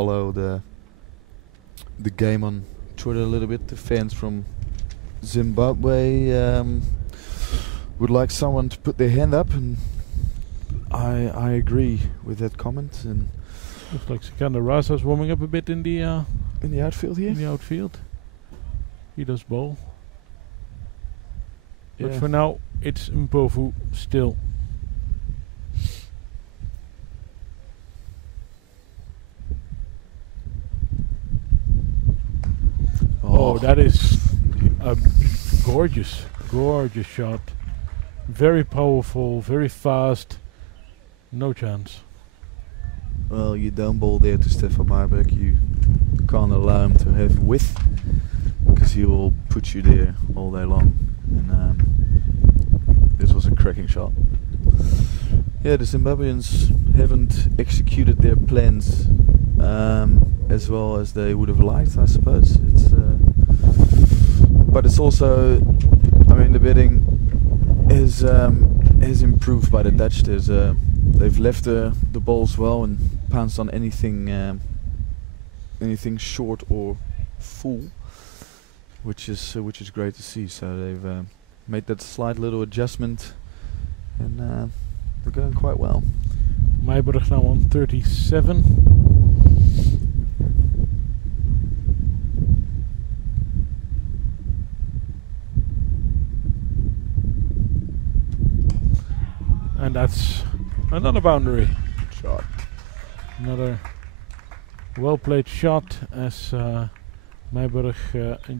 follow the game on Twitter a little bit. The fans from Zimbabwe would like someone to put their hand up, and I agree with that comment. And looks like Sikander Rasa's warming up a bit in the outfield here. In the outfield, he does bowl. Yeah. But for now, it's Mpofu still. Oh, that is a gorgeous shot. Very powerful, very fast. No chance. Well, you don't bowl there to Stefan Marbeck. You can't allow him to have width, because he will put you there all day long. And this was a cracking shot. Yeah, the Zimbabweans haven't executed their plans as well as they would have liked, I suppose. But it's also, I mean, the batting has improved by the Dutch. They've left the balls well and pounced on anything short or full, which is great to see. So they've made that slight little adjustment, and they're going quite well. Meiburg now on 37. And that's another boundary shot. Another well-played shot as Meiburg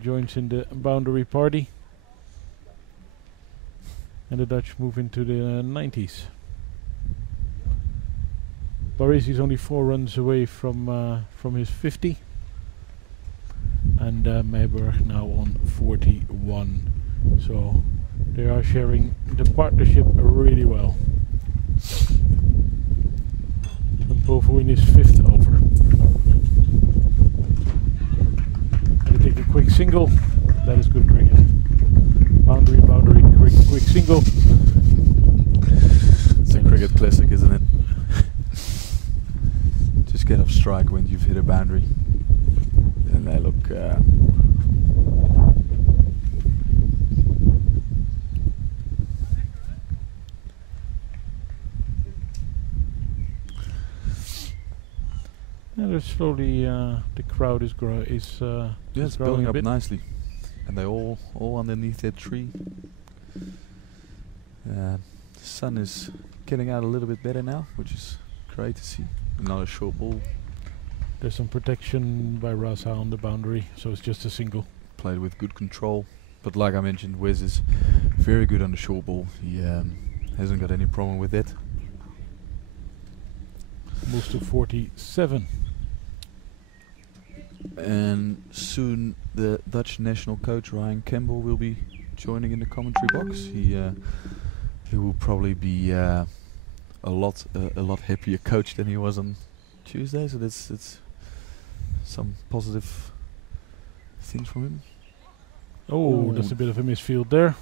joins in the boundary party. And the Dutch move into the 90s. Barisi's only 4 runs away from his 50. And Meiburg now on 41. So they are sharing the partnership really well. And Mpofu in his 5th over. And they take a quick single. That is good cricket. Boundary, quick single. It's a cricket classic, isn't it? Just get off strike when you've hit a boundary. And they look... they're slowly, the crowd is it's building up nicely. And they're all underneath that tree. The sun is getting out a little bit better now, which is great to see. Another short ball. There's some protection by Rasa on the boundary, so it's just a single. Played with good control. But like I mentioned, Wes is very good on the short ball. He hasn't got any problem with it. Moves to 47. And soon the Dutch national coach Ryan Campbell will be joining in the commentary box. He will probably be a lot happier coach than he was on Tuesday. So it's some positive things from him. Oh, that's a bit of a misfield there.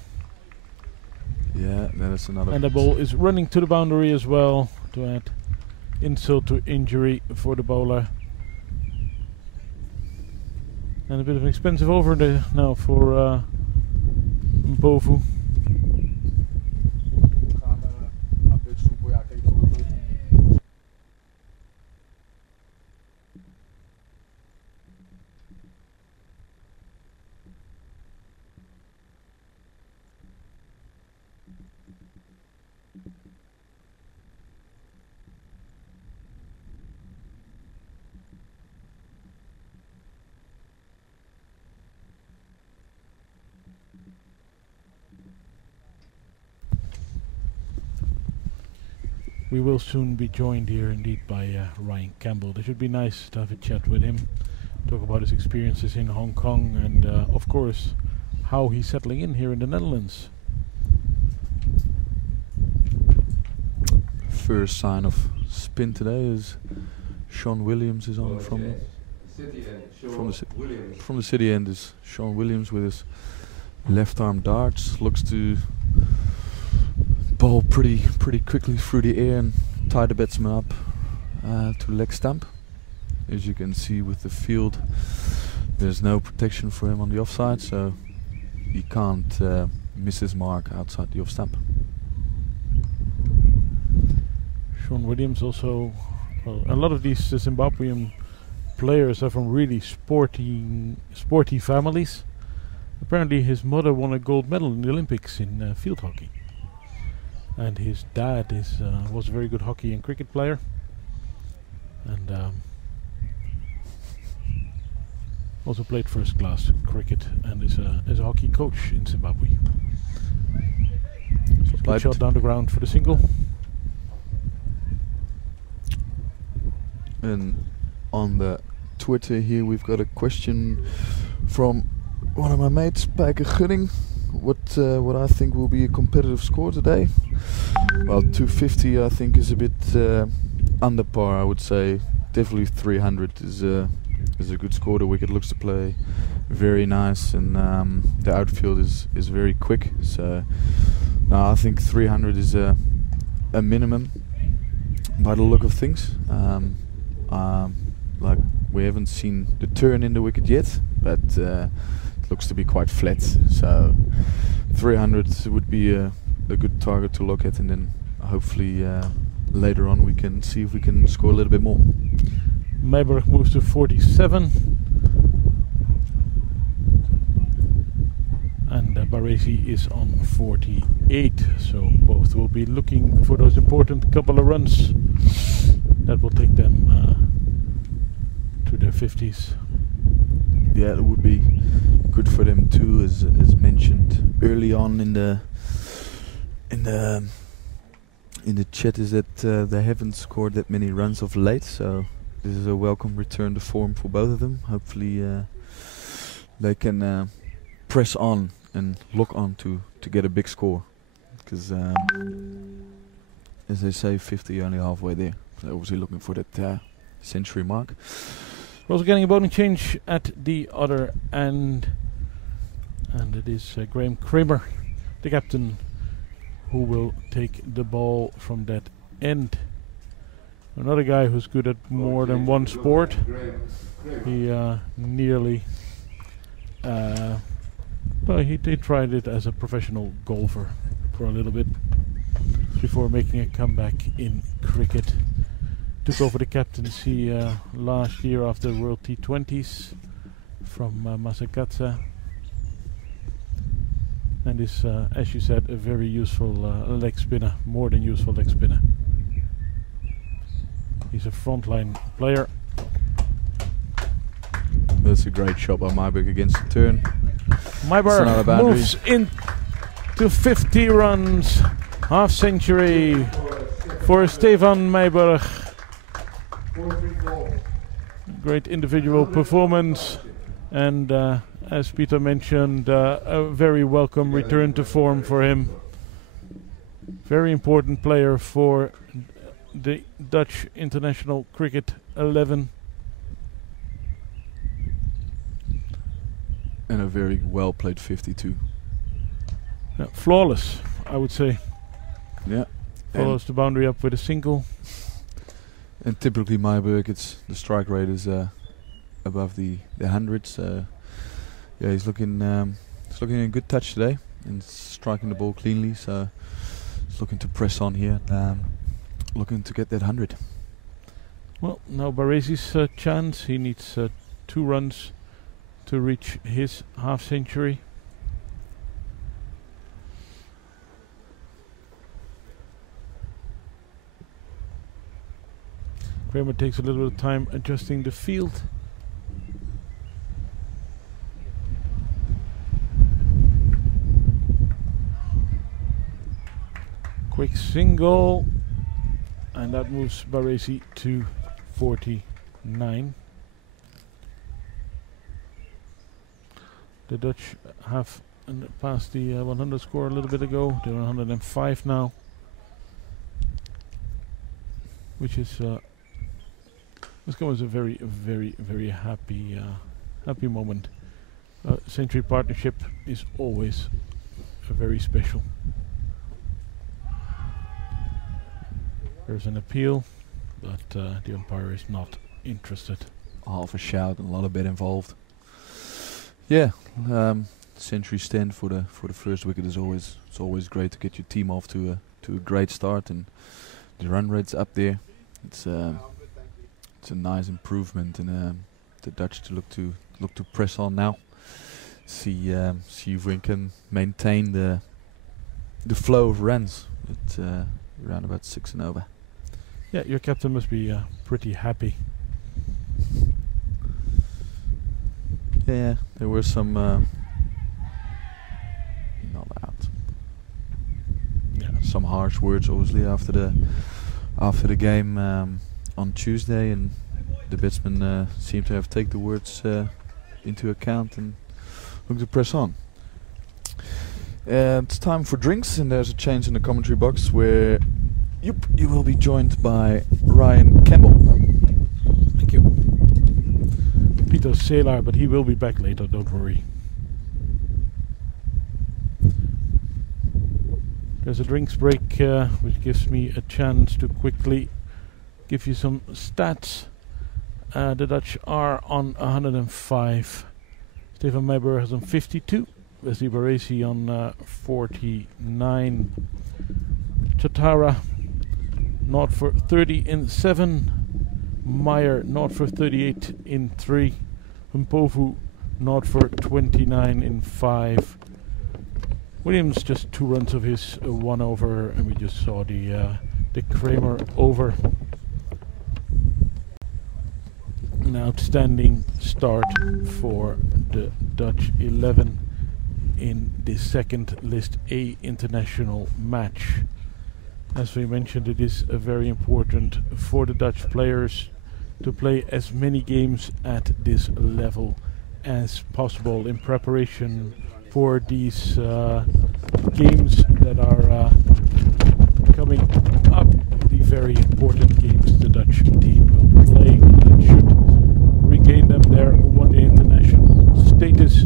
Yeah, that's another. And the ball is running to the boundary as well to add insult to injury for the bowler. And a bit of an expensive over there now for Mpofu. We will soon be joined here indeed by Ryan Campbell. It should be nice to have a chat with him, talk about his experiences in Hong Kong and of course how he's settling in here in the Netherlands. First sign of spin today is Sean Williams is on from the city end is Sean Williams with his left arm darts. Looks to bowl pretty quickly through the air and tie the batsman up to leg stump. as you can see with the field, there's no protection for him on the offside, so he can't miss his mark outside the off stump. Sean Williams also, well, a lot of these Zimbabwean players are from really sporty families. Apparently his mother won a gold medal in the Olympics in field hockey. And his dad was a very good hockey and cricket player. And also played first class cricket and is a hockey coach in Zimbabwe. So good shot down the ground for the single. And on the Twitter here we've got a question from one of my mates, Spijker Gunning. What I think will be a competitive score today. Well, 250 I think is a bit under par, I would say. Definitely 300 is a good score. The wicket looks to play very nice, and the outfield is very quick. So now I think 300 is a minimum by the look of things. Like, we haven't seen the turn in the wicket yet, but it looks to be quite flat. So 300 would be a good target to look at, and then hopefully later on we can see if we can score a little bit more. Meiberg moves to 47. And Baresi is on 48. So both will be looking for those important couple of runs that will take them to their 50s. Yeah, it would be good for them too, as mentioned early on in the chat, is that they haven't scored that many runs of late, so this is a welcome return to form for both of them. Hopefully they can press on and lock on to get a big score, because as they say, 50 only halfway there. They're obviously looking for that century mark. We're also getting a bowling change at the other end, and it is Graham Kramer, the captain, who will take the ball from that end. Another guy who's good at more than one sport. He nearly well, he tried it as a professional golfer for a little bit before making a comeback in cricket. Took over the captaincy last year after the World T20s from Masakatsa, and is, as you said, a very useful leg spinner, more than useful leg spinner. He's a frontline player. That's a great shot by Meiberg against the turn. Meiberg moves into 50 runs, half century for Stefan Meiberg. Great individual performance, and as Peter mentioned, a very welcome return to form for him. Very important player for the Dutch international cricket 11. And a very well played 52. Yeah, flawless, I would say. Yeah. Follows the boundary up with a single. And typically Meiberg, the strike rate is above the hundreds. Yeah, he's looking in good touch today and striking the ball cleanly. So he's looking to press on here, looking to get that 100. Well, now Baresi's chance. He needs 2 runs to reach his half century. Kramer takes a little bit of time adjusting the field. Quick single, and that moves Baresi to 49. The Dutch have passed the 100 score a little bit ago. They're 105 now, which is this was a very, very, very happy moment. Century partnership is always very special. There's an appeal, but the umpire is not interested. half a shout and a lot of bet involved. Yeah, century stand for the first wicket is always great to get your team off to a great start, and the run rate's up there. It's a nice improvement, and the Dutch to look to press on now. See if we can maintain the flow of runs at around about 6 and over. Yeah, your captain must be pretty happy. Yeah, there were some not loud. Yeah, some harsh words obviously after the game on Tuesday, and the batsmen seem to have taken the words into account and look to press on. It's time for drinks, and there's a change in the commentary box where you will be joined by Ryan Campbell. Thank you. Peter Salar, but he will be back later, don't worry. There's a drinks break, which gives me a chance to quickly give you some stats. The Dutch are on 105. Stefan Meijer has on 52. Wesley Baresi on 49. Chatara not for 30 in 7. Meyer not for 38 in 3. Mpofu not for 29 in 5. Williams just 2 runs of his 1 over, and we just saw the Kramer over. An outstanding start for the Dutch 11 in the second List A international match. As we mentioned, it is very important for the Dutch players to play as many games at this level as possible in preparation for these games that are coming up. The very important games the Dutch team will play, and should regain them their one-day international status.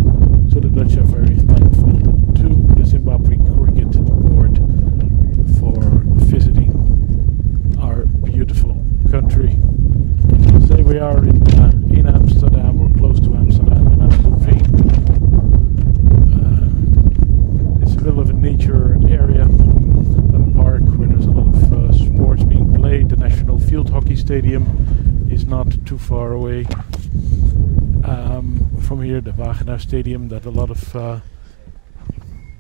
So the Dutch are very thankful to the Zimbabwe Cricket Board for visiting our beautiful country. So we are in Amsterdam, or close to Amsterdam, in Amstelveen. It's a middle of a nature area, a park where there's a lot of sports being played. The National Field Hockey Stadium is not too far away from here. The Wagenaar Stadium, that a lot of a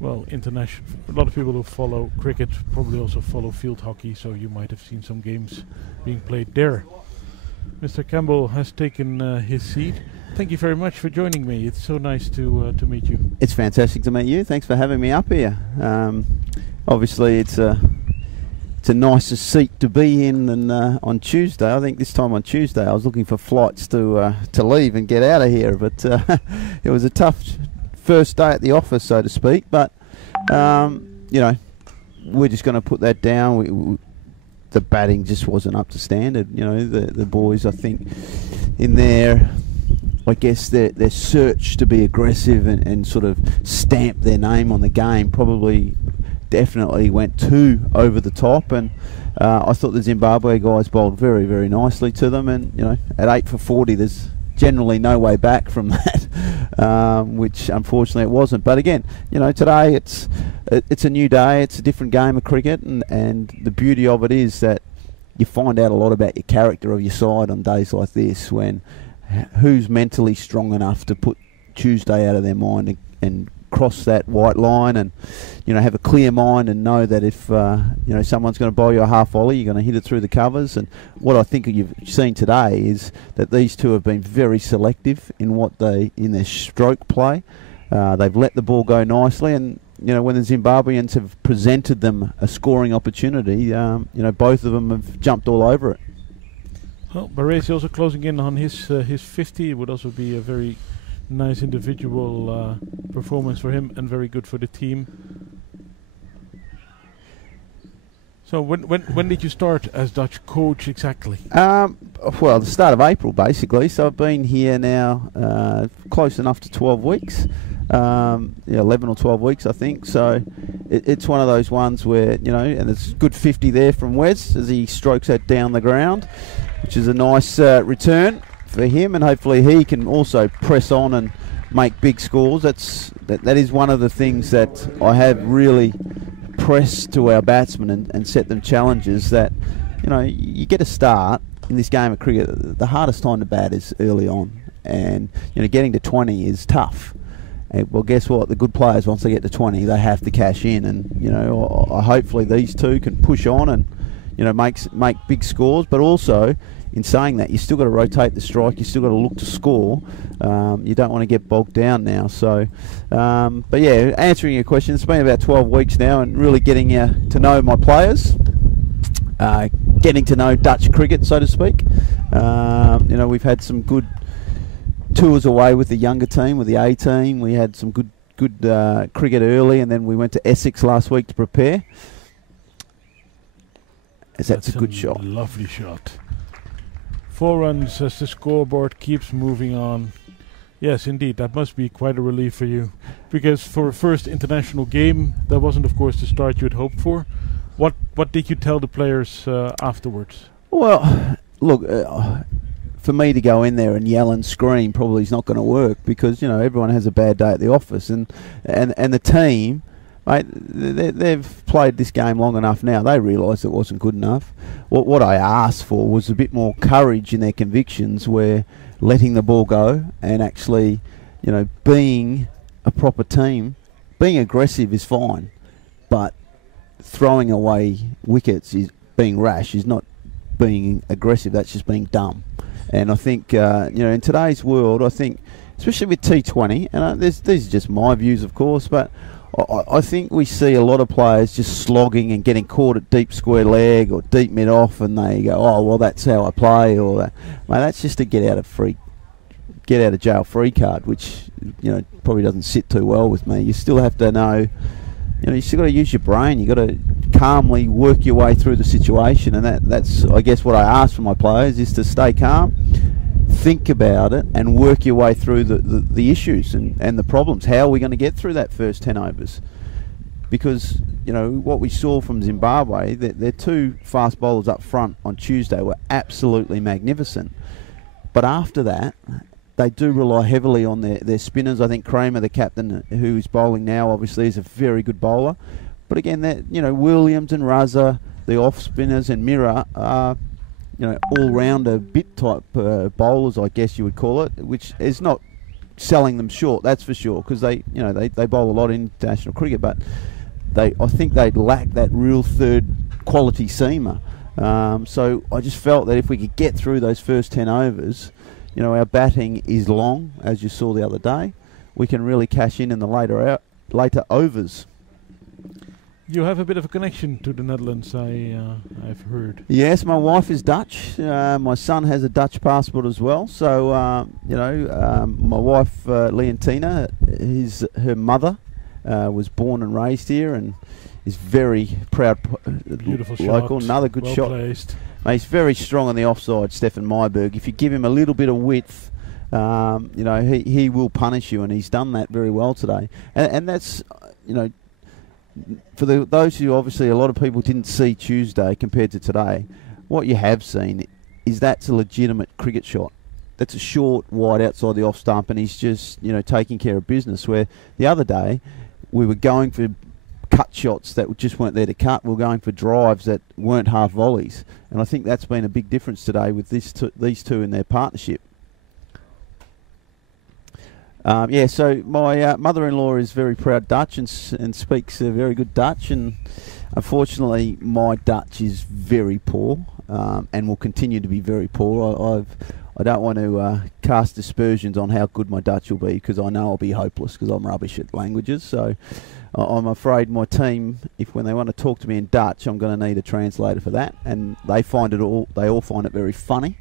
lot of people who follow cricket probably also follow field hockey, so you might have seen some games being played there. Mr. Campbell has taken his seat. Thank you very much for joining me. It's so nice to meet you. It's fantastic to meet you. Thanks for having me up here. Obviously, it's a nicer seat to be in than on Tuesday. I think this time on Tuesday I was looking for flights to leave and get out of here, but it was a tough first day at the office, so to speak. But we're just going to put that down. The batting just wasn't up to standard. The boys, I think, in their search to be aggressive and sort of stamp their name on the game probably definitely went too over the top, and I thought the Zimbabwe guys bowled very, very nicely to them, and at 8 for 40 there's generally no way back from that, which unfortunately it wasn't. But again, today it's a new day, it's a different game of cricket, and the beauty of it is that you find out a lot about your character of your side on days like this, when who's mentally strong enough to put Tuesday out of their mind and cross that white line, and have a clear mind and know that if someone's going to bowl you a half volley, you're going to hit it through the covers. And what I think you've seen today is that these two have been very selective in their stroke play. They've let the ball go nicely, and when the Zimbabweans have presented them a scoring opportunity, both of them have jumped all over it. Well, Baresi also closing in on his 50. It would also be a very nice individual performance for him, and very good for the team. So when did you start as Dutch coach exactly? Well, the start of April basically. So I've been here now close enough to 12 weeks. 11 or 12 weeks I think. So it's one of those ones where, and it's good 50 there from Wes as he strokes that down the ground, which is a nice return for him, and hopefully he can also press on and make big scores. That is one of the things that I have really pressed to our batsmen and set them challenges that, you get a start in this game of cricket. The hardest time to bat is early on, and getting to 20 is tough. Well, guess what? The good players, once they get to 20, they have to cash in, and hopefully these two can push on and make big scores. But also, in saying that, you still got to rotate the strike. You still got to look to score. You don't want to get bogged down now. So, but yeah, answering your question, it's been about 12 weeks now, and really getting to know my players, getting to know Dutch cricket, so to speak. We've had some good tours away with the younger team, with the A team. We had some good cricket early, and then we went to Essex last week to prepare. That's a good shot. Lovely shot. 4 runs as the scoreboard keeps moving on. Yes, indeed, that must be quite a relief for you, because for a first international game, that wasn't, of course, the start you had hoped for. What did you tell the players afterwards? Well, look, for me to go in there and yell and scream probably is not going to work, because everyone has a bad day at the office, and the team, mate, they've played this game long enough now. They realised it wasn't good enough. What I asked for was a bit more courage in their convictions, where letting the ball go and actually, being a proper team, being aggressive is fine, but throwing away wickets is being rash, is not being aggressive. That's just being dumb. And I think, in today's world, I think, especially with T20, and these are just my views, of course, but I think we see a lot of players just slogging and getting caught at deep square leg or deep mid-off, and they go, oh, well, that's how I play, or that. Mate, that's just a get out of jail free card, which, probably doesn't sit too well with me. You still have to know, you still got to use your brain. You got to calmly work your way through the situation, and that's I guess what I ask from my players is to stay calm, think about it, and work your way through the issues and the problems. How are we going to get through that first 10 overs? Because what we saw from Zimbabwe, their 2 fast bowlers up front on Tuesday were absolutely magnificent, but after that they do rely heavily on their spinners. I think Kramer, the captain, who's bowling now, obviously is a very good bowler. But again, Williams and Raza, the off spinners, and Mira are, all-rounder bit type bowlers, I guess you would call it, which is not selling them short, that's for sure, because they bowl a lot in international cricket, but I think they lack that real third quality seamer. So I just felt that if we could get through those first 10 overs, our batting is long, as you saw the other day. We can really cash in the later overs. You have a bit of a connection to the Netherlands, I've heard. Yes, my wife is Dutch. My son has a Dutch passport as well. So, my wife, Leontina, her mother was born and raised here and is very proud Beautiful local. shot. Another good well shot. Placed. Mate, he's very strong on the offside, Stefan Myberg. If you give him a little bit of width, he will punish you, and he's done that very well today. And that's, for those who obviously a lot of people didn't see Tuesday compared to today, what you have seen is that's a legitimate cricket shot. That's a short, wide outside the off stump, and he's just taking care of business. Where the other day we were going for cut shots that just weren't there to cut. We were going for drives that weren't half volleys, and I think that's been a big difference today with these two in their partnership. So my mother-in-law is very proud Dutch and speaks very good Dutch, and unfortunately my Dutch is very poor and will continue to be very poor. I don't want to cast aspersions on how good my Dutch will be, because I know I'll be hopeless because I'm rubbish at languages. So I'm afraid my team, when they want to talk to me in Dutch, I'm going to need a translator for that, and they all find it very funny.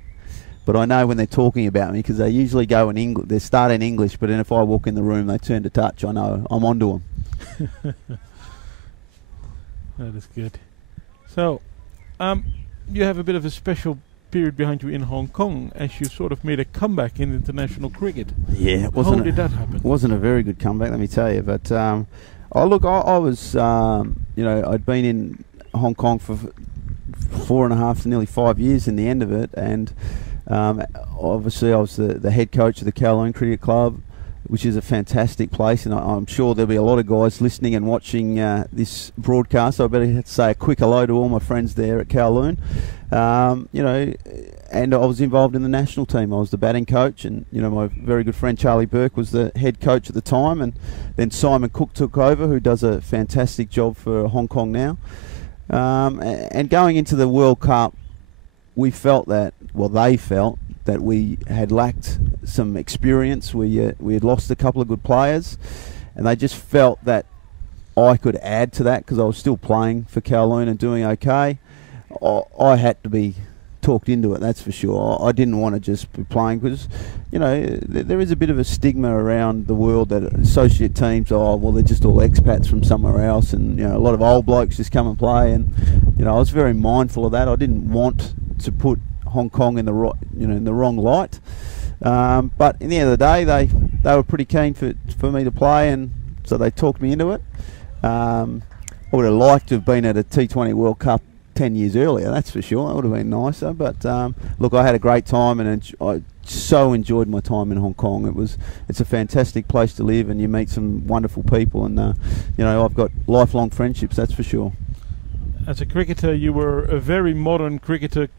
But I know when they're talking about me, because they usually go in English. They start in English, but then if I walk in the room, they turn to Dutch. I know I'm onto them. That is good. So, you have a bit of a special period behind you in Hong Kong, as you sort of made a comeback in international cricket. Yeah, how did that happen? It wasn't a very good comeback, let me tell you. But I was, I'd been in Hong Kong for 4.5 to nearly 5 years in the end of it, and Obviously, I was the head coach of the Kowloon Cricket Club, which is a fantastic place, and I'm sure there'll be a lot of guys listening and watching this broadcast. So I better say a quick hello to all my friends there at Kowloon. And I was involved in the national team. I was the batting coach, and my very good friend Charlie Burke was the head coach at the time, and then Simon Cook took over, who does a fantastic job for Hong Kong now. And going into the World Cup, they felt that we had lacked some experience. We had lost a couple of good players, and they just felt that I could add to that because I was still playing for Kowloon and doing okay. I had to be talked into it, that's for sure. I didn't want to just be playing because, there is a bit of a stigma around the world that associate teams, they're just all expats from somewhere else, and a lot of old blokes just come and play. And I was very mindful of that. I didn't want to put Hong Kong in the wrong light. But in the end of the day, they were pretty keen for me to play, and so they talked me into it. I would have liked to have been at a T20 World Cup 10 years earlier, that's for sure. That would have been nicer. But look, I had a great time, and I so enjoyed my time in Hong Kong. It's a fantastic place to live, and you meet some wonderful people, and I've got lifelong friendships, that's for sure. As a cricketer, you were a very modern cricketer,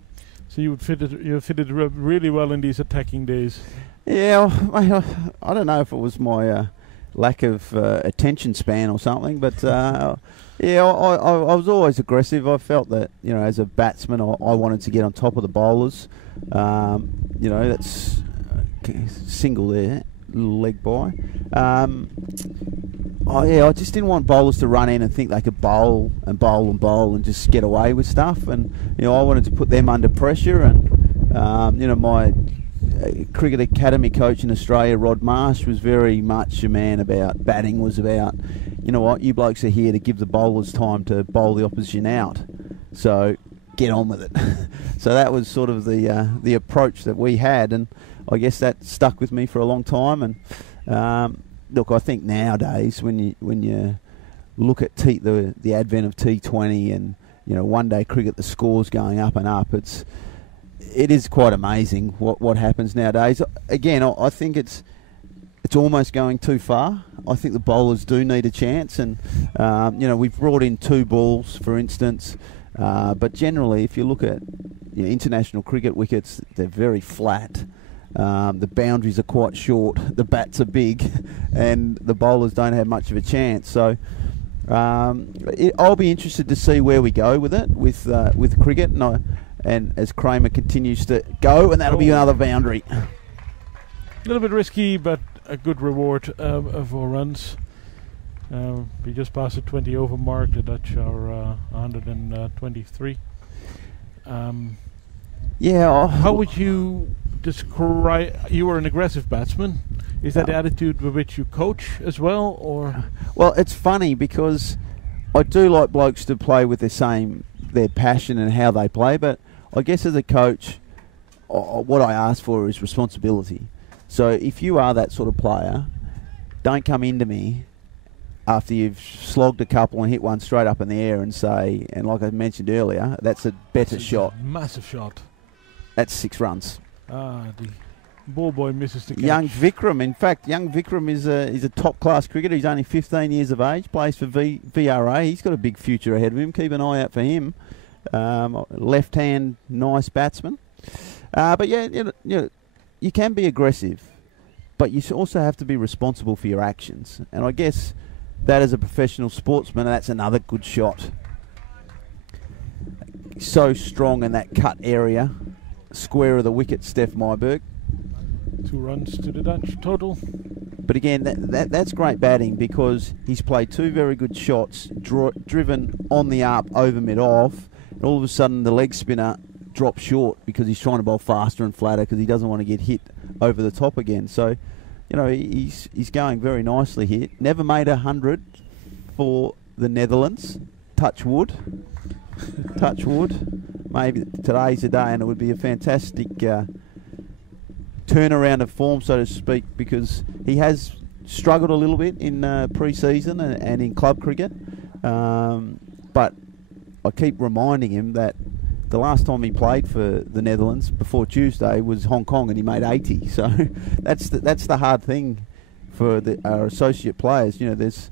so you fitted really well in these attacking days. Yeah, I don't know if it was my lack of attention span or something, but I was always aggressive. I felt that as a batsman, I wanted to get on top of the bowlers. That's single there, little leg by. I just didn't want bowlers to run in and think they could bowl and just get away with stuff. And I wanted to put them under pressure. And my cricket academy coach in Australia, Rod Marsh, was very much a man about batting. Was about, you blokes are here to give the bowlers time to bowl the opposition out. So get on with it. So that was sort of the approach that we had, and I guess that stuck with me for a long time. And look, I think nowadays when you look at the advent of T20 and one day cricket, the scores going up and up, it is quite amazing what happens nowadays. Again, I think it's almost going too far. I think the bowlers do need a chance, and we've brought in 2 balls, for instance, but generally, if you look at international cricket wickets, they're very flat. The boundaries are quite short, the bats are big, and the bowlers don't have much of a chance. So I'll be interested to see where we go with it, with cricket, and as Kramer continues to go, and that'll be another boundary. A little bit risky, but a good reward of 4 runs. We just passed the 20 over mark. The Dutch are 123. How would you describe? You were an aggressive batsman. Is that the attitude with which you coach as well, or? Well, it's funny because I do like blokes to play with their passion and how they play, but I guess as a coach, what I ask for is responsibility. So if you are that sort of player, don't come into me after you've slogged a couple and hit one straight up in the air and say, and like I mentioned earlier, that's a better shot. Massive shot. That's 6 runs. The ball boy misses the catch. Young Vikram is a top class cricketer. He's only 15 years of age, plays for VRA. He's got a big future ahead of him. Keep an eye out for him. Left hand, nice batsman. But you can be aggressive, but you also have to be responsible for your actions. And I guess that as a professional sportsman, that's another good shot. So strong in that cut area, square of the wicket, Steph Myberg. 2 runs to the Dutch total. But again, that's great batting because he's played 2 very good shots, driven on the up over mid-off, and all of a sudden the leg spinner drops short because he's trying to bowl faster and flatter because he doesn't want to get hit over the top again. So, he's going very nicely here. Never made 100 for the Netherlands. Touch wood. Touch wood. Maybe today's the day, and it would be a fantastic turnaround of form, so to speak, because he has struggled a little bit in pre-season and in club cricket. But I keep reminding him that the last time he played for the Netherlands before Tuesday was Hong Kong, and he made 80. So that's the hard thing for our associate players. You know, there's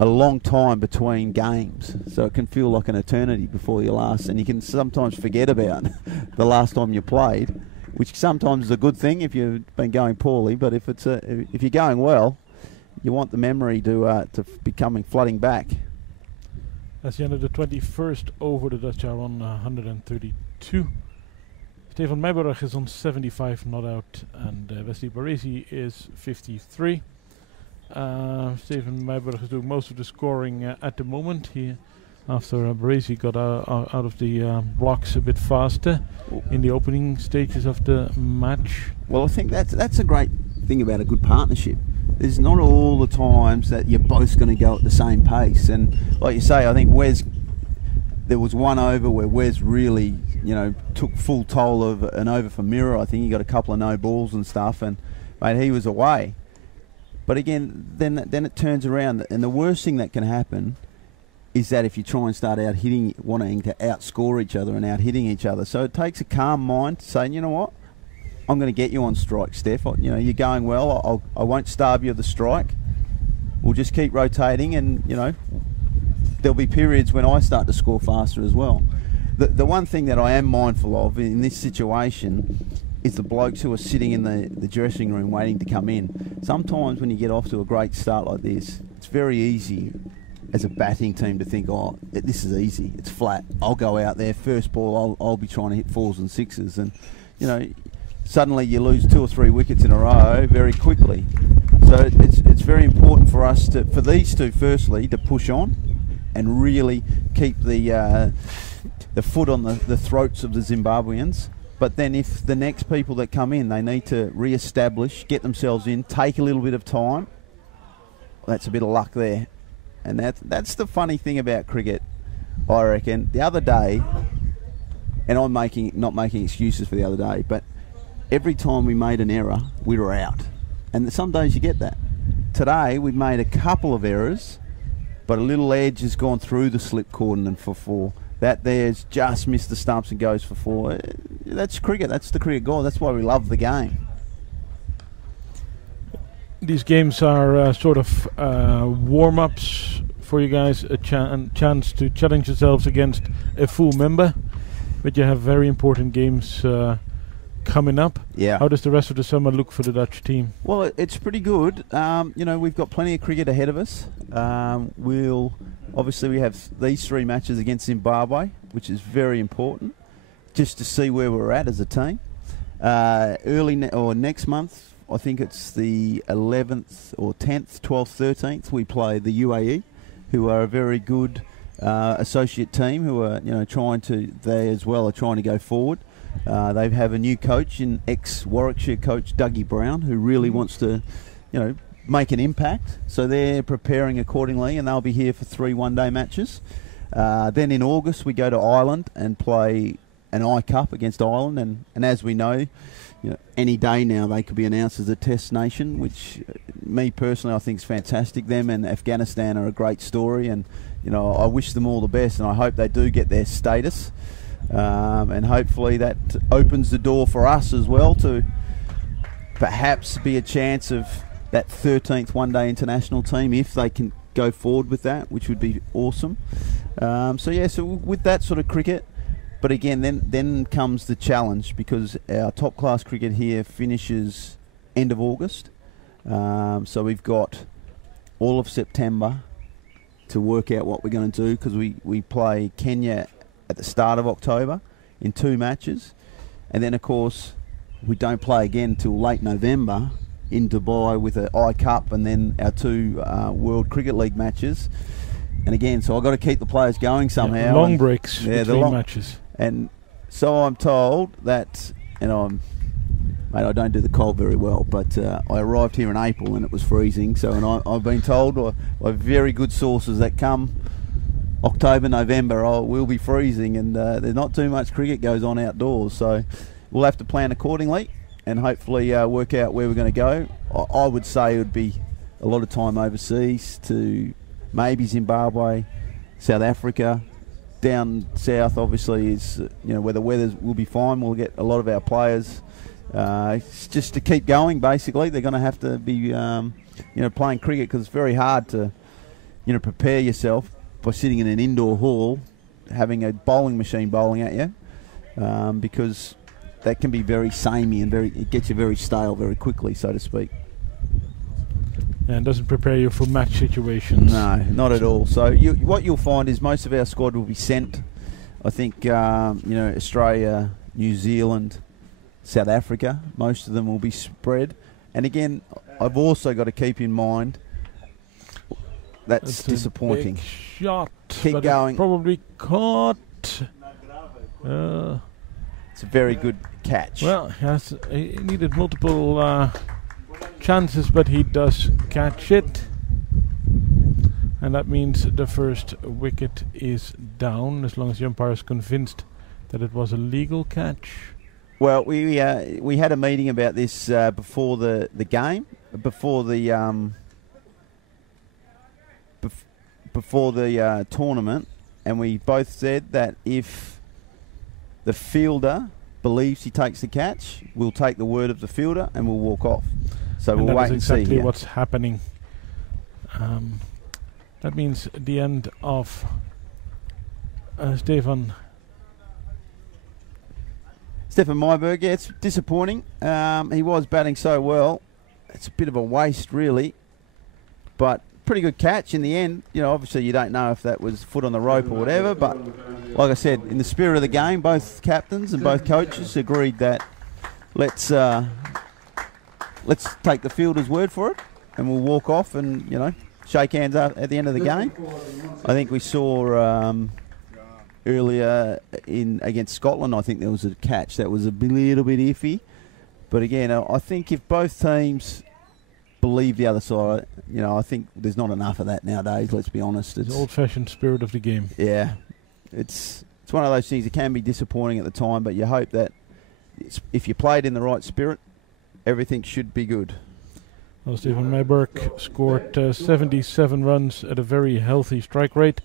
a long time between games, so it can feel like an eternity before your last, and you can sometimes forget about the last time you played, which sometimes is a good thing if you've been going poorly. But if you're going well, you want the memory to be flooding back. That's the end of the 21st over. The Dutch are on 132. Stefan Meijborg is on 75 not out, and Wesley Baresi is 53. Stefan Meijborg is doing most of the scoring at the moment. After Baresi got out of the blocks a bit faster in the opening stages of the match. Well, I think that's a great thing about a good partnership. There's not all the times that you're both going to go at the same pace. And like you say, I think there was one over where Wes really, took full toll of an over for Mirror. I think he got a couple of no balls and stuff, and mate, he was away. But again, then it turns around, and the worst thing that can happen is that if you try and start wanting to outscore each other and out-hitting each other. So it takes a calm mind to say, you know what, I'm going to get you on strike, Steph. You're going well. I won't starve you of the strike. We'll just keep rotating, and there'll be periods when I start to score faster as well. The one thing that I am mindful of in this situation is the blokes who are sitting in the dressing room waiting to come in. Sometimes when you get off to a great start like this, it's very easy as a batting team to think, oh, this is easy, it's flat. I'll go out there, first ball, I'll be trying to hit 4s and 6s, and suddenly you lose 2 or 3 wickets in a row very quickly. So it's very important for us for these two, firstly, to push on and really keep the foot on the throats of the Zimbabweans. But then if the next people that come in, they need to re-establish, get themselves in, take a little bit of time. That's a bit of luck there. And that's the funny thing about cricket, I reckon. The other day, and I'm not making excuses for the other day, but every time we made an error, we were out. And some days you get that. Today, we've made a couple of errors, but a little edge has gone through the slip cordon and for 4. That there's just missed the stumps and goes for 4. That's cricket. That's the cricket goal. That's why we love the game. These games are sort of warm-ups for you guys, a chance to challenge yourselves against a full member. But you have very important games coming up. Yeah. How does the rest of the summer look for the Dutch team? Well, it's pretty good. We've got plenty of cricket ahead of us. We have these 3 matches against Zimbabwe, which is very important, just to see where we're at as a team. Next month, I think it's the 11th or 10th, 12th, 13th, we play the UAE, who are a very good associate team who are, trying to go forward. They have a new coach, an ex-Warwickshire coach, Dougie Brown, who really wants to, make an impact. So they're preparing accordingly, and they'll be here for 3 one-day matches. Then in August, we go to Ireland and play an I-Cup against Ireland. And as we know, any day now they could be announced as a test nation, which me personally I think is fantastic. Them and Afghanistan are a great story, and I wish them all the best, and I hope they do get their status. And hopefully that opens the door for us as well to perhaps be a chance of that 13th one-day international team if they can go forward with that, which would be awesome. So with that sort of cricket, but again, then comes the challenge, because our top-class cricket here finishes end of August. So we've got all of September to work out what we're going to do, because we play Kenya at the start of October in 2 matches, and then of course we don't play again till late November in Dubai with an I-Cup, and then our 2 World Cricket League matches. And again, so I've got to keep the players going somehow. Yeah, long breaks between matches. And so I'm told that, and I don't do the cold very well, but I arrived here in April and it was freezing. So, and I've been told by very good sources that come October, November, we'll be freezing, and there's not too much cricket goes on outdoors. So we'll have to plan accordingly and hopefully work out where we're going to go. I would say it would be a lot of time overseas to maybe Zimbabwe, South Africa, down south, obviously, is where the weather will be fine. We'll get a lot of our players. It's just to keep going. Basically, they're going to have to be playing cricket, because it's very hard to prepare yourself by sitting in an indoor hall, having a bowling machine bowling at you, because that can be very samey and it gets you very stale very quickly, so to speak. And doesn't prepare you for match situations. No, not at all. So what you'll find is most of our squad will be sent. I think Australia, New Zealand, South Africa, most of them will be spread. And again, I've also got to keep in mind that's disappointing. A big shot. Keep going. Probably caught. It's a very good catch. Well, he needed multiple chances, but he does catch it. And that means the first wicket is down, as long as the umpire is convinced that it was a legal catch. Well, we had a meeting about this before the game, before the tournament, and we both said that if the fielder believes he takes the catch, we'll take the word of the fielder and we'll walk off. So we'll wait and see. That's exactly what's happening. That means the end of Stefan Myberg. Yeah, it's disappointing. He was batting so well. It's a bit of a waste, really. But pretty good catch in the end. Obviously you don't know if that was foot on the rope or whatever. But like I said, in the spirit of the game, both captains and both coaches agreed that let's take the fielder's word for it, and we'll walk off and shake hands at the end of the game. I think we saw earlier against Scotland, I think there was a catch that was a little bit iffy. But again, I think if both teams believe the other side, I think there's not enough of that nowadays, let's be honest. It's the old-fashioned spirit of the game. Yeah. It's one of those things that can be disappointing at the time, but you hope that if you played in the right spirit, everything should be good. Well, Stefan Myberg scored 77 runs at a very healthy strike rate,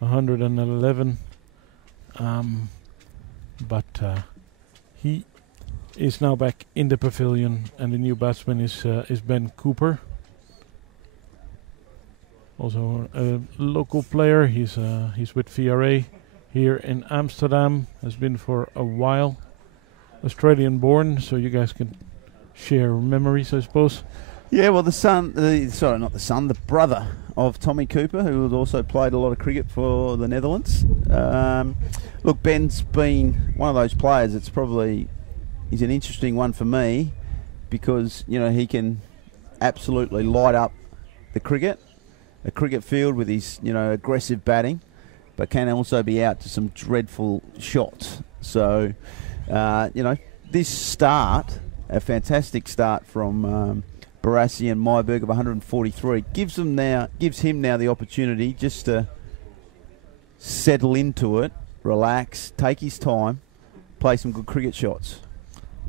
111. But he is now back in the pavilion, and the new batsman is Ben Cooper. Also a local player. He's with VRA here in Amsterdam. Has been for a while. Australian born, so you guys can share memories, I suppose. Yeah, well, the brother of Tommy Cooper, who has also played a lot of cricket for the Netherlands. Look, Ben's been one of those players that's he's an interesting one for me, because, he can absolutely light up a cricket field with his, aggressive batting, but can also be out to some dreadful shots. So, this start, a fantastic start from Barassi and Myberg of 143, gives him now the opportunity just to settle into it, relax, take his time, play some good cricket shots.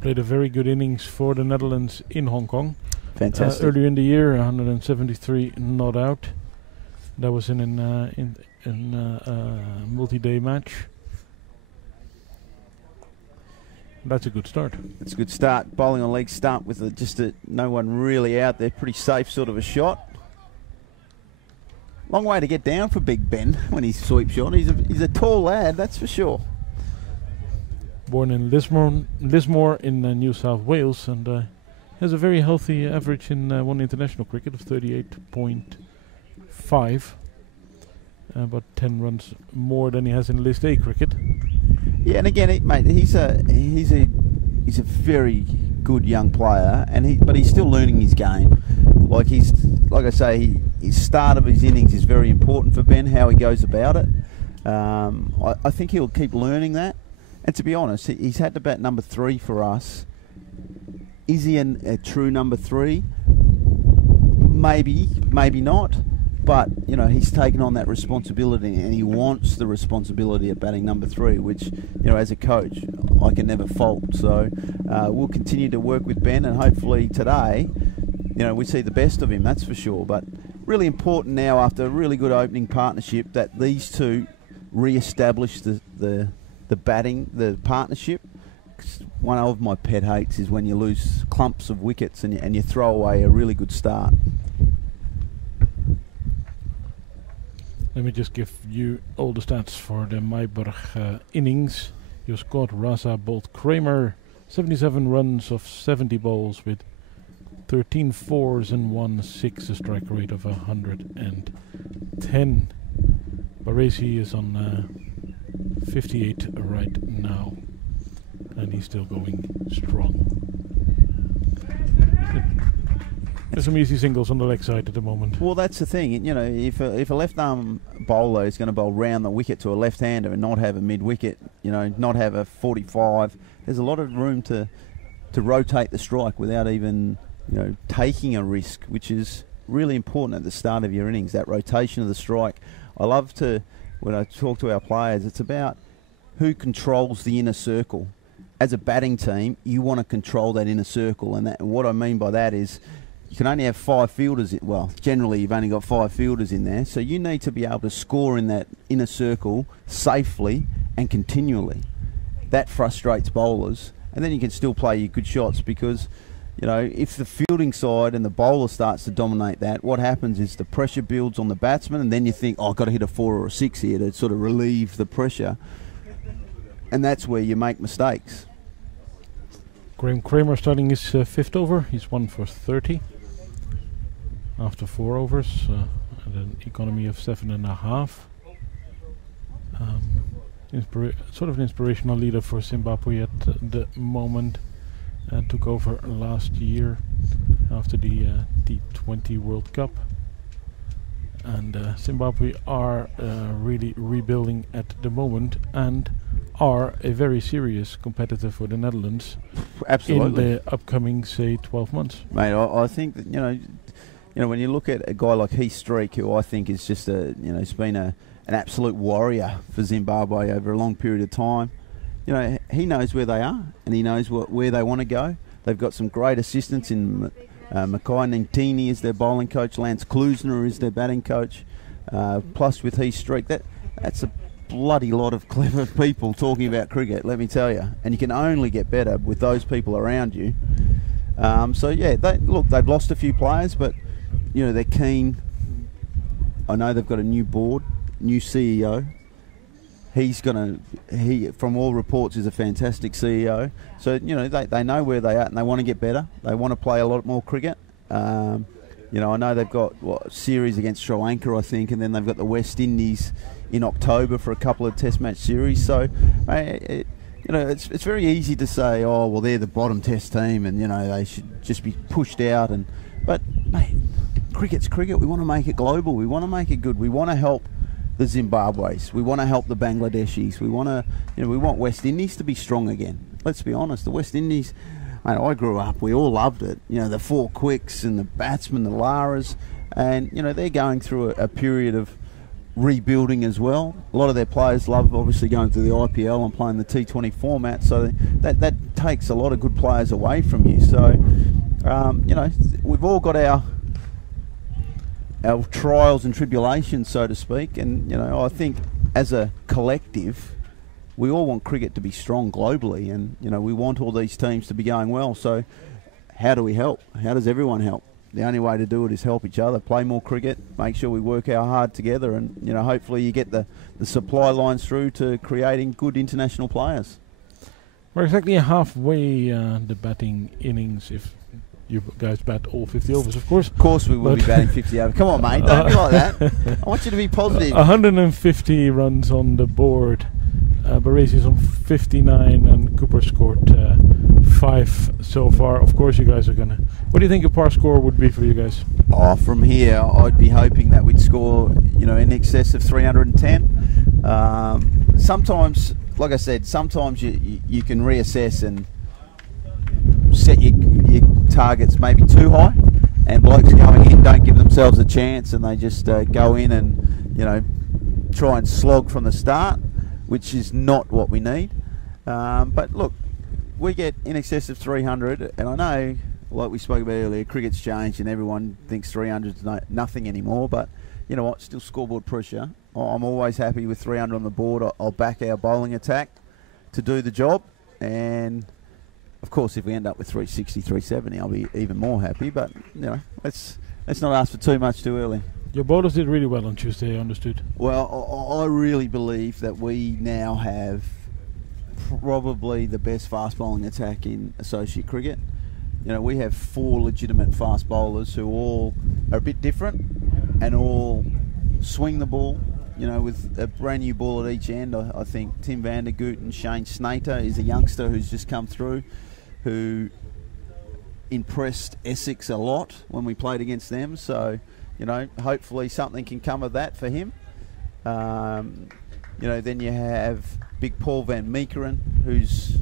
Played a very good innings for the Netherlands in Hong Kong. Fantastic. Earlier in the year, 173 not out. That was in a multi-day match. That's a good start. It's a good start. Bowling on leg stump with no one really out there. Pretty safe sort of a shot. Long way to get down for Big Ben when he sweeps shot. He's a tall lad, that's for sure. Born in Lismore in New South Wales, and has a very healthy average in one international cricket of 38.5. About 10 runs more than he has in List A cricket. Yeah, and again, he's a very good young player, but he's still learning his game. Like I say, his start of his innings is very important for Ben, how he goes about it. I think he'll keep learning that. And to be honest, he's had to bat number 3 for us. Is he a true number 3? Maybe not. But, he's taken on that responsibility, and he wants the responsibility of batting number 3, which, as a coach, I can never fault. So we'll continue to work with Ben, and hopefully today, we see the best of him, that's for sure. But really important now, after a really good opening partnership, that these two re-establish the batting, the partnership. 'Cause one of my pet hates is when you lose clumps of wickets and you throw away a really good start. Let me just give you all the stats for the Maiburg innings. You scored Raza bowled Kramer 77 runs of 70 balls with 13 fours and 1 6, a strike rate of 110. Baresi is on 58 right now, and he's still going strong. There's some easy singles on the leg side at the moment. Well, that's the thing. You know, if a left-arm bowler is going to bowl round the wicket to a left-hander and not have a mid-wicket, you know, not have a 45, there's a lot of room to rotate the strike without even, you know, taking a risk, which is really important at the start of your innings, that rotation of the strike. I love to, when I talk to our players, it's about who controls the inner circle. As a batting team, you want to control that inner circle, and what I mean by that is you can only have 5 fielders. Well, generally you've only got 5 fielders in there, so you need to be able to score in that inner circle safely and continually. That frustrates bowlers, and then you can still play your good shots because, you know, if the fielding side and the bowler starts to dominate that, what happens is the pressure builds on the batsman, and then you think, oh, I've got to hit a 4 or a 6 here to sort of relieve the pressure, and that's where you make mistakes. Graham Kramer starting his 5th over. He's 1 for 30 after 4 overs at an economy of 7.5. Sort of an inspirational leader for Zimbabwe at the moment. Took over last year after the T20 World Cup. And Zimbabwe are really rebuilding at the moment and are a very serious competitor for the Netherlands. Absolutely. In the upcoming, say, 12 months. Mate, I think that, you know, when you look at a guy like Heath Streak, who I think is just he's been an absolute warrior for Zimbabwe over a long period of time. You know, he knows where they are and he knows where they want to go. They've got some great assistants in Makai Nintini is their bowling coach, Lance Klusner is their batting coach, plus with Heath Streak. That's a bloody lot of clever people talking about cricket, let me tell you. And you can only get better with those people around you. So yeah, they've lost a few players, but you know, they're keen. I know they've got a new board, new CEO. He, from all reports, is a fantastic CEO. So, you know, they know where they are and they want to get better. They want to play a lot more cricket. You know, I know they've got a series against Sri Lanka, I think, and then they've got the West Indies in October for a couple of Test match series. So, you know, it's very easy to say, oh, well, they're the bottom Test team, and you know they should just be pushed out. But mate, cricket's cricket. We want to make it global. We want to make it good. We want to help the Zimbabwe's. We want to help the Bangladeshis. We want to, you know, we want West Indies to be strong again. Let's be honest. The West Indies. I grew up. We all loved it. You know, the 4 quicks and the batsmen, the Laras, and you know they're going through a period of rebuilding as well. A lot of their players love obviously going to the IPL and playing the T20 format, so that takes a lot of good players away from you. So you know, we've all got our trials and tribulations, so to speak, and you know, I think as a collective we all want cricket to be strong globally, and you know, we want all these teams to be going well. So how do we help? How does everyone help? The only way to do it is help each other, play more cricket, make sure we work our hard together, and you know, hopefully you get the supply lines through to creating good international players. We're exactly halfway the batting innings, if you guys bat all 50 overs, of course. Of course we will be batting 50 overs. Come on, mate, don't be like that. I want you to be positive. 150 runs on the board. Baresi's on 59 and Cooper scored 5 so far. Of course you guys are going to... What do you think a par score would be for you guys? Oh, from here I'd be hoping that we'd score, you know, in excess of 310. Sometimes, like I said, sometimes you can reassess and set your targets maybe too high, and blokes going in don't give themselves a chance and they just go in and, you know, try and slog from the start, which is not what we need. But look, we get in excess of 300, and I know, like we spoke about earlier, cricket's changed and everyone thinks 300 is nothing anymore, but you know what, still scoreboard pressure. I'm always happy with 300 on the board. I'll back our bowling attack to do the job, and of course, if we end up with 360, 370, I'll be even more happy. But let's not ask for too much too early. Your bowlers did really well on Tuesday, I understood. Well, I really believe that we now have probably the best fast bowling attack in associate cricket. We have 4 legitimate fast bowlers who all are a bit different and all swing the ball, with a brand new ball at each end. I think Tim van der Goot and Shane Snater is a youngster who's just come through, who impressed Essex a lot when we played against them. So, hopefully something can come of that for him. Then you have big Paul van Meekeren, who's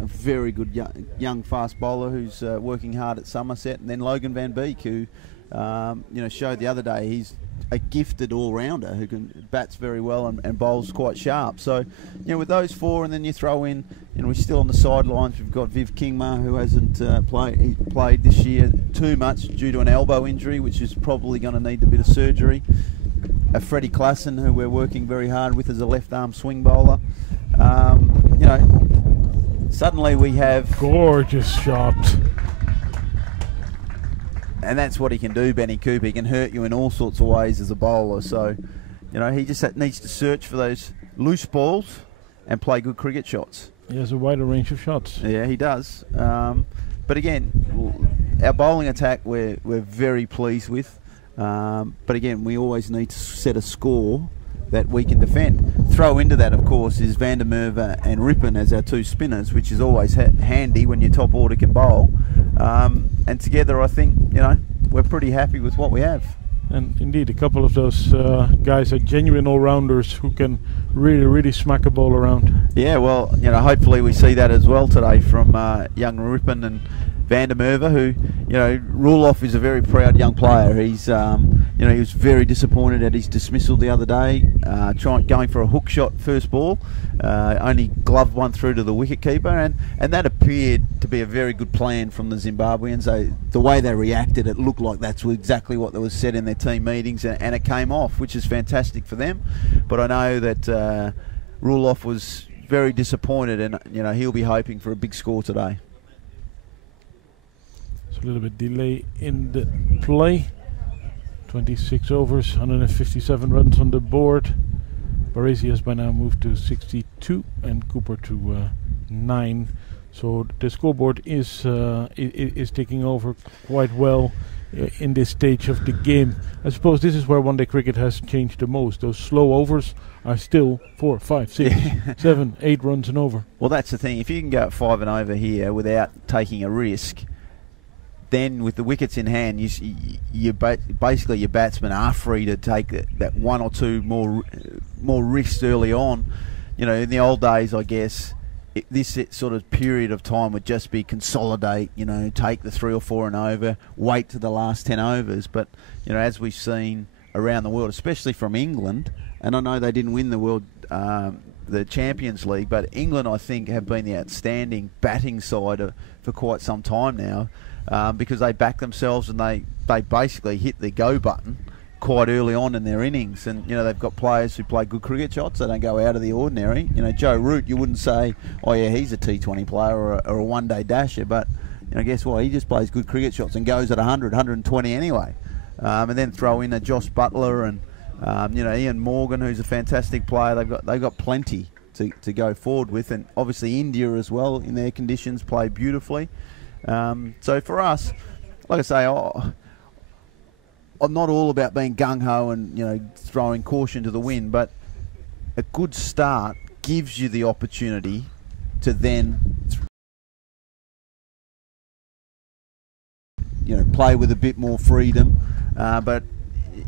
a very good young fast bowler who's working hard at Somerset, and then Logan van Beek, who showed the other day he's a gifted all-rounder who can bats very well and bowls quite sharp. So, with those 4, and then you throw in, we're still on the sidelines. We've got Viv Kingma, who hasn't played this year too much due to an elbow injury, which is probably going to need a bit of surgery. Freddie Klassen, who we're working very hard with as a left-arm swing bowler. Suddenly we have... Gorgeous shot. And that's what he can do, Benny Cooper. He can hurt you in all sorts of ways as a bowler. So, he just needs to search for those loose balls and play good cricket shots. He has a wider range of shots. Yeah, he does. But again, our bowling attack we're very pleased with. But again, we always need to set a score that we can defend. Throw into that, of course, is Van der Merwe and Rippon as our 2 spinners, which is always handy when your top order can bowl. And together, I think, we're pretty happy with what we have. And indeed, a couple of those guys are genuine all-rounders who can really, really smack a ball around. Yeah, well, hopefully we see that as well today from young Rippon and Van der Merwe, who, Ruloff is a very proud young player. He's, he was very disappointed at his dismissal the other day, going for a hook shot first ball, only gloved one through to the wicketkeeper, and that appeared to be a very good plan from the Zimbabweans. The way they reacted, it looked like that's exactly what was said in their team meetings, and it came off, which is fantastic for them. But I know that Ruloff was very disappointed, and he'll be hoping for a big score today. A little bit delay in the play. 26 overs, 157 runs on the board. Baresi has by now moved to 62 and Cooper to 9. So the scoreboard is taking over quite well in this stage of the game. I suppose this is where one-day cricket has changed the most. Those slow overs are still 4, 5, 6, 7, 8 runs and over. Well, that's the thing. If you can go at 5 and over here without taking a risk, then with the wickets in hand, basically your batsmen are free to take that 1 or 2 more risks early on. In the old days, I guess, this sort of period of time would just be consolidate, take the 3 or 4 and over, wait to the last 10 overs. But, as we've seen around the world, especially from England, and I know they didn't win the Champions League, but England, I think, have been the outstanding batting side for quite some time now. Because they back themselves and they basically hit the go button quite early on in their innings. And, they've got players who play good cricket shots. They don't go out of the ordinary. Joe Root, you wouldn't say, oh, yeah, he's a T20 player or a one-day dasher. But, guess what? He just plays good cricket shots and goes at 100, 120 anyway. And then throw in a Josh Butler and, Ian Morgan, who's a fantastic player. They've got plenty to go forward with. And obviously India as well, in their conditions, play beautifully. So for us, like I say, I'm not all about being gung-ho and, throwing caution to the wind, but a good start gives you the opportunity to then, play with a bit more freedom. But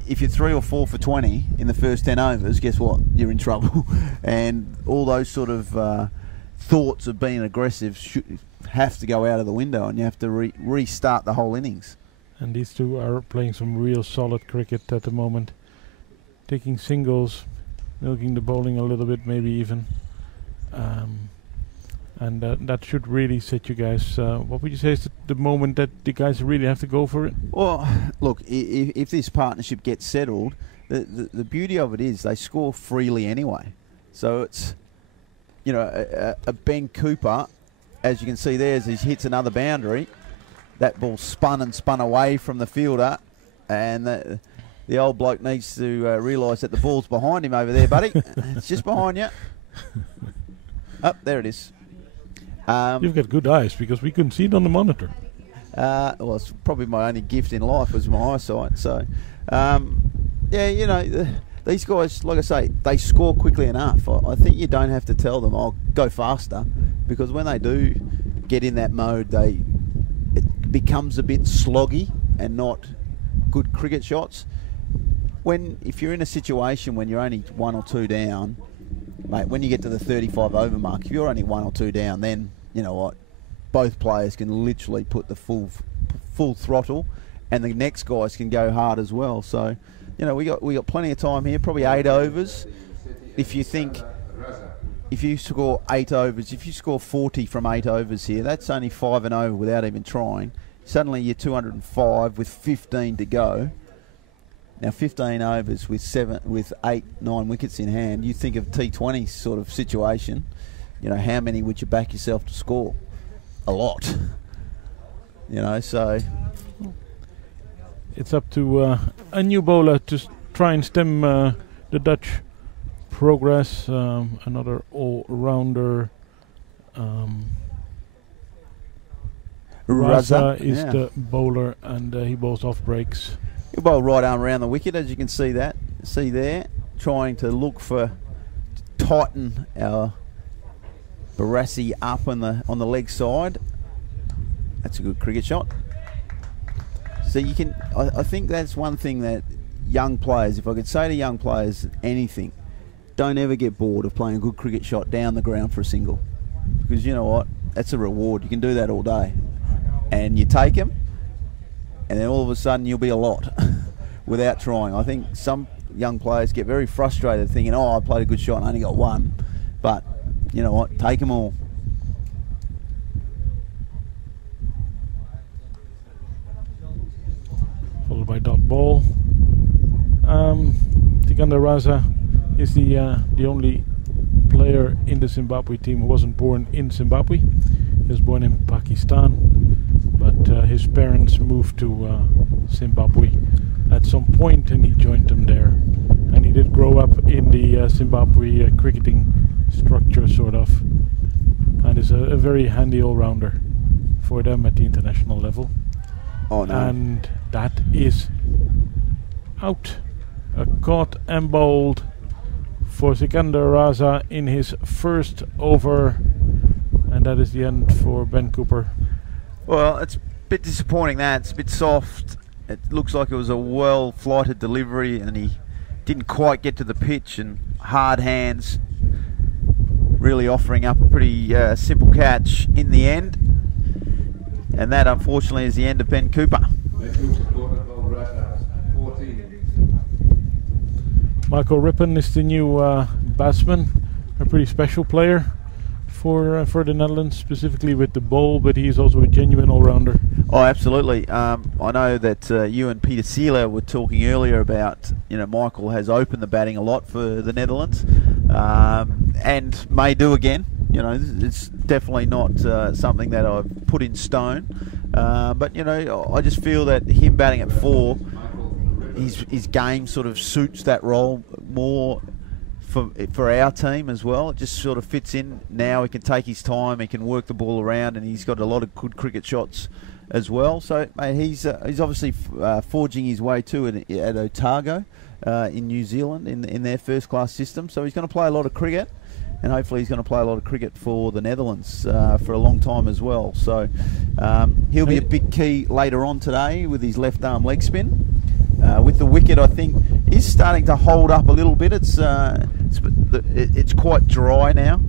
if you're 3 or 4 for 20 in the first 10 overs, guess what? You're in trouble. And all those sort of thoughts of being aggressive have to go out of the window, and you have to restart the whole innings. And these two are playing some real solid cricket at the moment, taking singles, milking the bowling a little bit, maybe even, and that should really set you guys. What would you say is the moment that the guys really have to go for it? Well, look, if this partnership gets settled, the beauty of it is they score freely anyway. So it's, you know, a Ben Cooper, as you can see there, as he hits another boundary, that ball spun away from the fielder, and the old bloke needs to realise that the ball's behind him over there, buddy. It's just behind you. Up there it is. You've got good eyes, because we couldn't see it on the monitor. Well, it's probably my only gift in life was my eyesight. So, yeah, you know, these guys, like I say, they score quickly enough. I think you don't have to tell them, "I'll go faster," because when they do get in that mode, it becomes a bit sloggy and not good cricket shots. If you're in a situation when you're only 1 or 2 down, mate, when you get to the 35 over mark, if you're only 1 or 2 down, then you know what, both players can literally put the full throttle, and the next guys can go hard as well. So, you know, we got plenty of time here, probably 8 overs. If you score 8 overs, if you score 40 from 8 overs here, that's only 5 and over without even trying. Suddenly you're 205 with 15 to go. Now 15 overs with 8, 9 wickets in hand. You think of T20 sort of situation, you know, how many would you back yourself to score? A lot. You know, so it's up to a new bowler to try and stem the Dutch progress. Another all-rounder. Raza is the bowler, and he bowls off breaks. He'll bowl right arm around the wicket, as you can see there, trying to look to tighten our Barassi up on the leg side. That's a good cricket shot. So you can, I think that's one thing that young players, if I could say to young players anything, don't ever get bored of playing a good cricket shot down the ground for a single, because you know what, that's a reward. You can do that all day, and you take them, and then all of a sudden you'll be a lot without trying. I think some young players get very frustrated thinking, "Oh, I played a good shot and I only got one," but you know what, take them all. Followed by dot ball. Tikanda Raza is the only player in the Zimbabwe team who wasn't born in Zimbabwe. He was born in Pakistan, but his parents moved to Zimbabwe at some point, and he joined them there. And he did grow up in the Zimbabwe cricketing structure, sort of, and is a very handy all-rounder for them at the international level. Oh no! And that is out. A caught and bowled for Sikandar Raza in his first over, and that is the end for Ben Cooper. Well, it's a bit disappointing that. It's a bit soft. It looks like it was a well-flighted delivery, and he didn't quite get to the pitch, and hard hands really offering up a pretty simple catch in the end. And that, unfortunately, is the end of Ben Cooper. Michael Rippon is the new batsman, a pretty special player for the Netherlands, specifically with the ball, but he's also a genuine all-rounder. Oh, absolutely. I know that you and Peter Seeler were talking earlier about, you know, Michael has opened the batting a lot for the Netherlands, and may do again. You know, it's definitely not something that I've put in stone, but you know, I just feel that him batting at 4, his game sort of suits that role more for our team as well. It just sort of fits in. Now he can take his time, he can work the ball around, and he's got a lot of good cricket shots as well. So mate, he's obviously forging his way too at Otago in New Zealand in their first class system. So he's going to play a lot of cricket, and hopefully he's going to play a lot of cricket for the Netherlands for a long time as well. So he'll be a big key later on today with his left arm leg spin. With the wicket, I think, is starting to hold up a little bit. It's quite dry now.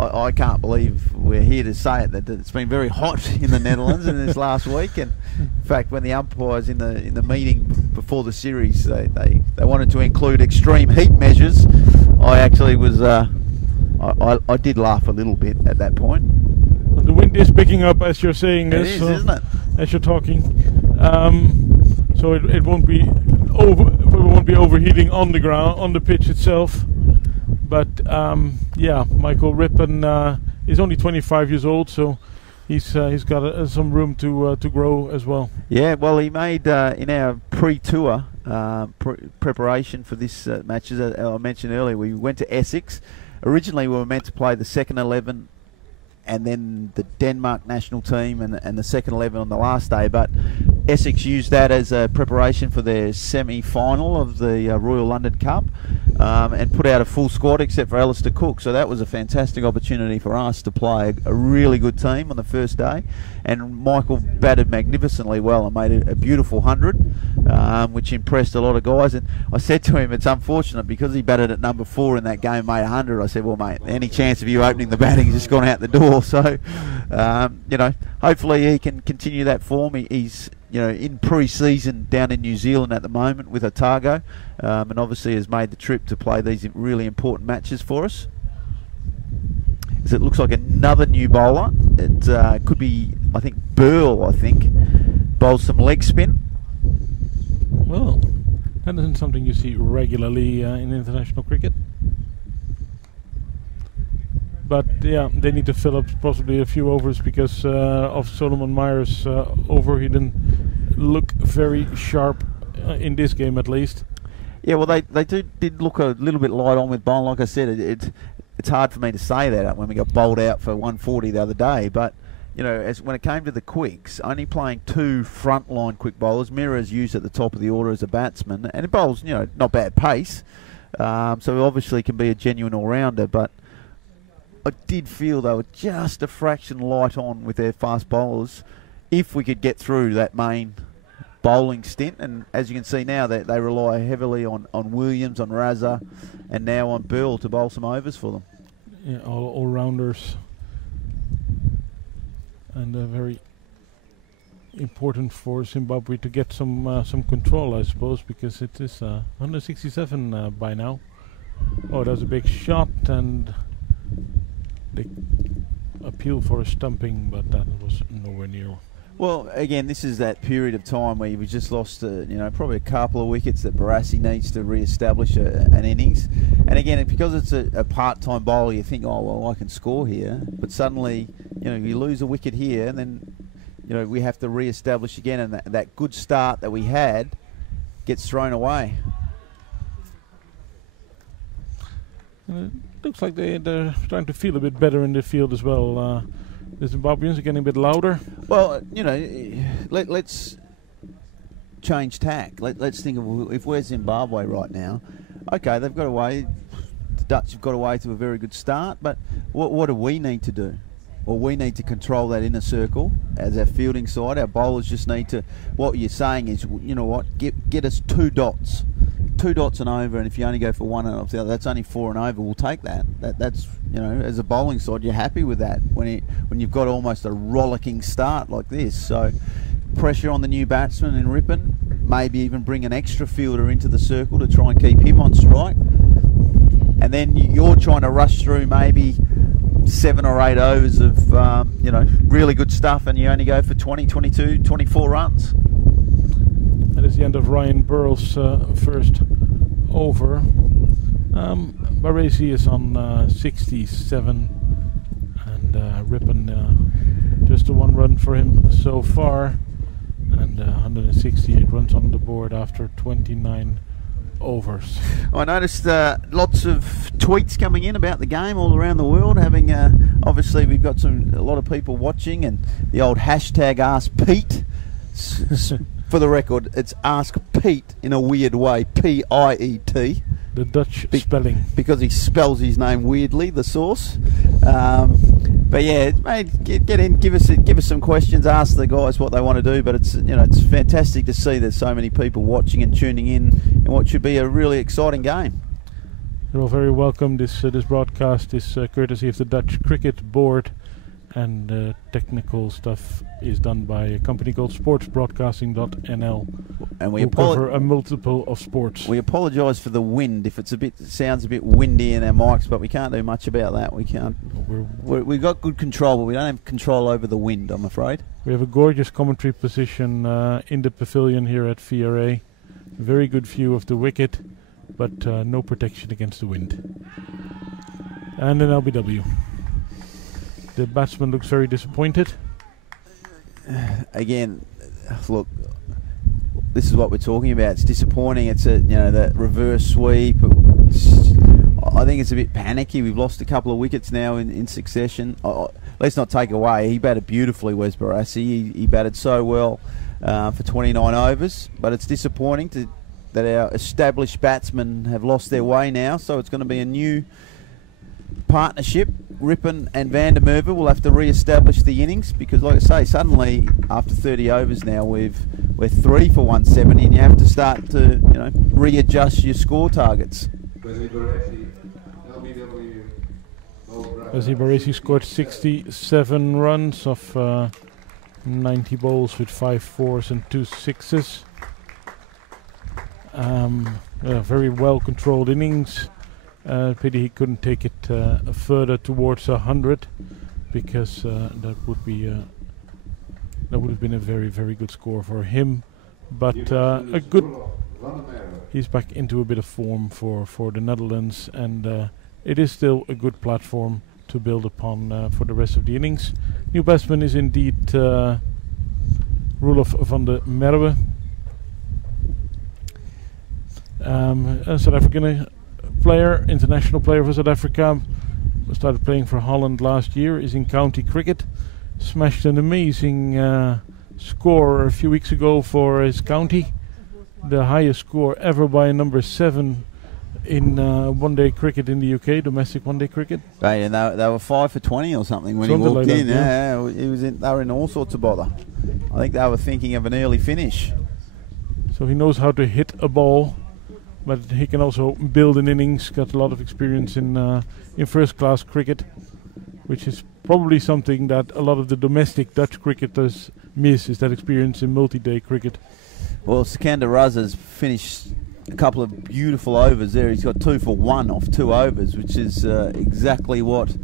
I can't believe we're here to say it, that it's been very hot in the Netherlands in this last week. And in fact, when the umpires in the meeting before the series, they wanted to include extreme heat measures, I actually was I did laugh a little bit at that point. The wind is picking up as you're saying this. It is, isn't it? As you're talking. So it won't be overheating on the ground, on the pitch itself. But yeah, Michael Rippen is only 25 years old, so he's got some room to grow as well. Yeah, well, he made in our pre-tour preparation for this match, as I mentioned earlier, we went to Essex. Originally, we were meant to play the second 11 and then the Denmark national team and the second 11 on the last day, but Essex used that as a preparation for their semi-final of the Royal London Cup, and put out a full squad except for Alistair Cook. So that was a fantastic opportunity for us to play a really good team on the first day. And Michael batted magnificently well and made a beautiful 100, which impressed a lot of guys. And I said to him, it's unfortunate because he batted at number 4 in that game, made 100. I said, well, mate, any chance of you opening the batting has just gone out the door. So, you know, hopefully he can continue that form. He's in pre-season down in New Zealand at the moment with Otago, and obviously has made the trip to play these really important matches for us. So it looks like another new bowler. It could be, I think, Burl, bowls some leg spin. Well, that isn't something you see regularly in international cricket. But yeah, they need to fill up possibly a few overs because of Solomon Myers over. He didn't look very sharp in this game, at least. Yeah, well, they did look a little bit light on with bowling. Like I said, it's hard for me to say that when we got bowled out for 140 the other day. But when it came to the quicks, only playing 2 frontline quick bowlers. Mira's used at the top of the order as a batsman, and it bowls not bad pace. So obviously can be a genuine all-rounder, but I did feel they were just a fraction light on with their fast bowlers if we could get through that main bowling stint. And as you can see now, they rely heavily on Williams, on Raza, and now on Burl to bowl some overs for them. Yeah, all-rounders. And very important for Zimbabwe to get some control, I suppose, because it is 167 by now. Oh, that was a big shot, and they appeal for a stumping, but that was nowhere near. Well, again, this is that period of time where you've just lost, probably a couple of wickets that Barassi needs to re-establish an innings. And again, because it's a part-time bowler, you think, oh, well, I can score here. But suddenly, you lose a wicket here, and then, we have to re-establish again, and that good start that we had gets thrown away. Looks like they're starting to feel a bit better in the field as well. The Zimbabweans are getting a bit louder. Well, let's change tack. Let's think of if we're Zimbabwe right now. Okay, they've got away. The Dutch have got away to a very good start, but what do we need to do? Well, we need to control that inner circle as our fielding side. Our bowlers just need to. What you're saying is, get us 2 dots. 2 dots and over, and if you only go for 1 and off the other, that's only 4 and over. We'll take that. That's as a bowling side, you're happy with that when you've got almost a rollicking start like this. So pressure on the new batsman in Rippen. Maybe even bring an extra fielder into the circle to try and keep him on strike. And then you're trying to rush through maybe 7 or 8 overs of really good stuff, and you only go for 20, 22, 24 runs. That is the end of Ryan Burrell's first over. Baresi is on 67, and Rippen just a 1 run for him so far, and 168 runs on the board after 29 overs. I noticed lots of tweets coming in about the game all around the world. Having obviously we've got a lot of people watching, and the old hashtag Ask Pete. For the record, it's Ask Pete in a weird way, P-I-E-T. The Dutch spelling. Because he spells his name weirdly, the source. But yeah, mate, get in, give us some questions, ask the guys what they want to do. But it's it's fantastic to see there's so many people watching and tuning in what should be a really exciting game. You're all very welcome. This broadcast is courtesy of the Dutch Cricket Board, and technical stuff is done by a company called sportsbroadcasting.nl, and we cover a multiple of sports. We apologise for the wind if sounds a bit windy in our mics, but we can't do much about that. We can't. We've got good control, but we don't have control over the wind, I'm afraid. We have a gorgeous commentary position in the pavilion here at VRA. very good view of the wicket, but no protection against the wind. And an LBW. The batsman looks very disappointed. Again, look, this is what we're talking about. It's disappointing. It's that reverse sweep. I think it's a bit panicky. We've lost a couple of wickets now in succession. Let's not take away. He batted beautifully, Wes Barassi. He batted so well for 29 overs. But it's disappointing that our established batsmen have lost their way now. So it's going to be a new partnership. Rippon and Van der Merwe will have to re-establish the innings because, like I say, suddenly after 30 overs now we're 3 for 170, and you have to start to readjust your score targets. Wesley Barassi scored 67 runs off 90 balls with 5 fours and 2 sixes. Very well controlled innings. Pity he couldn't take it further towards 100, because that would have been a very, very good score for him. But he's back into a bit of form for the Netherlands, and it is still a good platform to build upon for the rest of the innings. New batsman is indeed Roelof van der Merwe, a South African player, international player for South Africa. Started playing for Holland last year. Is in county cricket. Smashed an amazing score a few weeks ago for his county. The highest score ever by a number 7 in one-day cricket in the UK, domestic one-day cricket. Right, and they were 5 for 20 or something when he walked in. They were in all sorts of bother. I think they were thinking of an early finish. So he knows how to hit a ball, but he can also build an innings. Got a lot of experience in first-class cricket, which is probably something that a lot of the domestic Dutch cricketers miss, is that experience in multi-day cricket. Well, Sikander Raza's finished a couple of beautiful overs there. He's got 2 for 1 off 2 overs, which is exactly what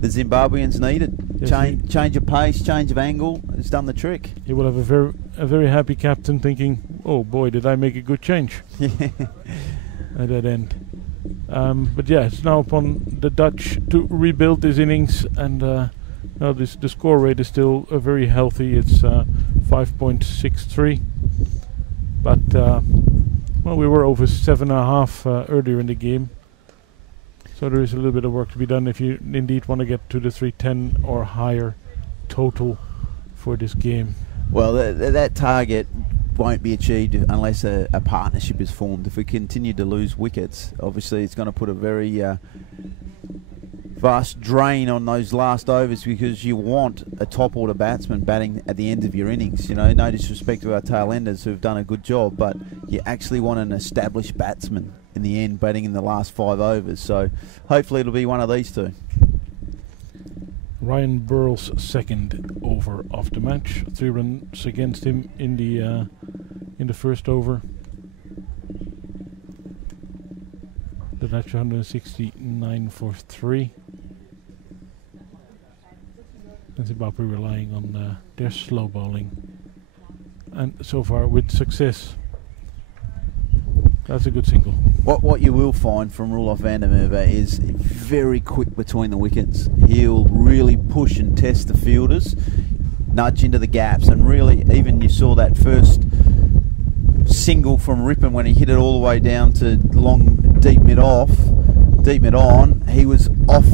the Zimbabweans needed. Yes, change of pace, change of angle. It's done the trick. He will have a very happy captain thinking, oh boy, did I make a good change at that end. But yeah, it's now upon the Dutch to rebuild this innings, and the score rate is still very healthy. It's 5.63, but we were over 7.5 earlier in the game, so there is a little bit of work to be done if you indeed want to get to the 310 or higher total for this game. Well, that target won't be achieved unless a partnership is formed. If we continue to lose wickets, obviously it's going to put a very vast drain on those last overs, because you want a top order batsman batting at the end of your innings. No disrespect to our tail enders who've done a good job, but you actually want an established batsman in the end batting in the last 5 overs. So hopefully it'll be one of these two. Ryan Burrell's second over of the match. 3 runs against him in the first over. The Dutch 169 for 3. And Zimbabwe relying on their slow bowling, and so far with success. That's a good single. What you will find from Roelof van der Merwe is very quick between the wickets. He'll really push and test the fielders, nudge into the gaps, and really, even you saw that first single from Rippon when he hit it all the way down to long deep mid on. He was off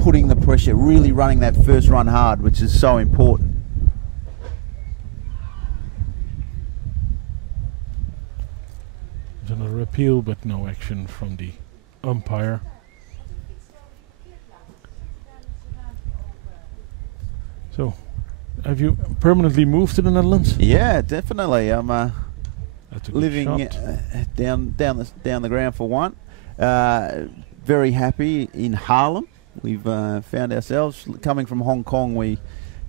putting the pressure, really running that first run hard, which is so important. There's another appeal, but no action from the umpire. So, have you permanently moved to the Netherlands? Yeah, definitely. I'm living down the ground for one. Very happy in Haarlem. We've found ourselves coming from Hong Kong. We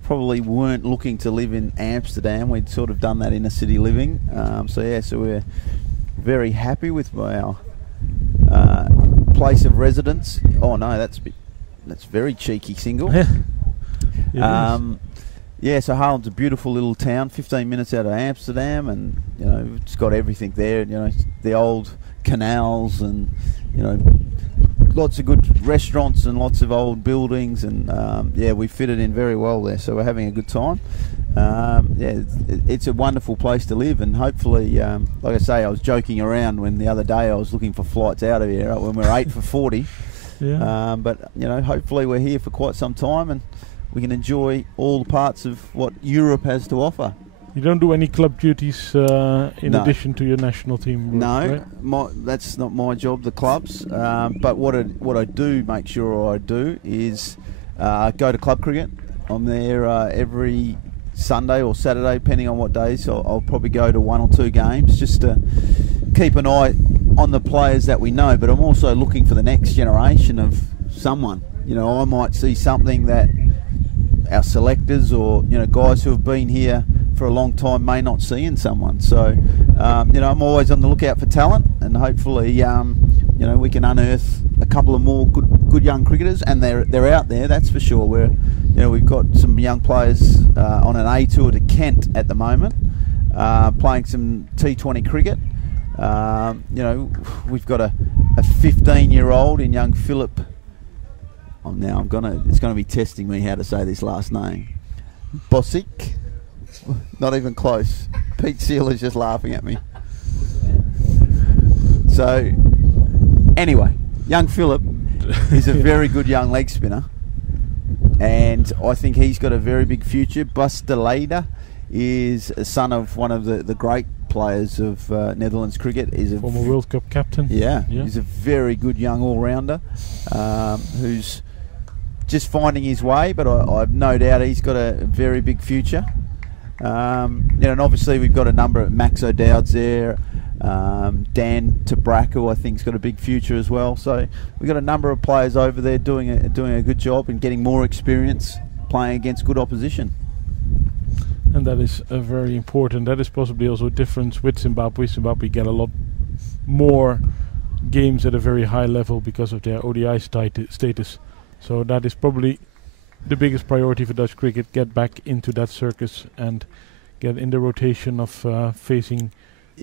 probably weren't looking to live in Amsterdam. We'd sort of done that inner city living. So we're very happy with our place of residence. Oh no, that's very cheeky single. Yeah, so Haarlem's a beautiful little town, 15 minutes out of Amsterdam, and it's got everything there. The old canals, and lots of good restaurants and lots of old buildings, and we fitted in very well there. So we're having a good time. It's a wonderful place to live, and hopefully, like I say, I was joking around when the other day I was looking for flights out of here when we're 8 for 40. Yeah. But hopefully we're here for quite some time, and we can enjoy all the parts of what Europe has to offer. You don't do any club duties in No. addition to your national team work, No, right? that's not my job, the clubs. But what I do make sure I do is go to club cricket. I'm there every Sunday or Saturday, depending on what days. So I'll probably go to 1 or 2 games just to keep an eye on the players that we know. But I'm also looking for the next generation of someone. I might see something that our selectors or guys who have been here for a long time may not see in someone. So I'm always on the lookout for talent, and hopefully we can unearth a couple of more good young cricketers, and they're out there, that's for sure. We've got some young players on an A tour to Kent at the moment, playing some T20 cricket. We've got a 15-year-old in young Philip. It's gonna be testing me how to say this last name. Bosic. Not even close. Pete Seal is just laughing at me. So, anyway, young Philip is a very good young leg spinner, and I think he's got a very big future. Busteleda is a son of one of the great players of Netherlands cricket. He's a Former World Cup captain. Yeah, he's a very good young all-rounder who's just finding his way, but I've no doubt he's got a very big future. And obviously we've got a number of Max O'Dowd's there, Dan Tabraco I think's got a big future as well. So we've got a number of players over there doing a good job and getting more experience playing against good opposition. And that is very important. That is possibly also a difference with Zimbabwe. Zimbabwe get a lot more games at a very high level because of their ODI status. So that is probably the biggest priority for Dutch cricket, get back into that circus and get in the rotation of facing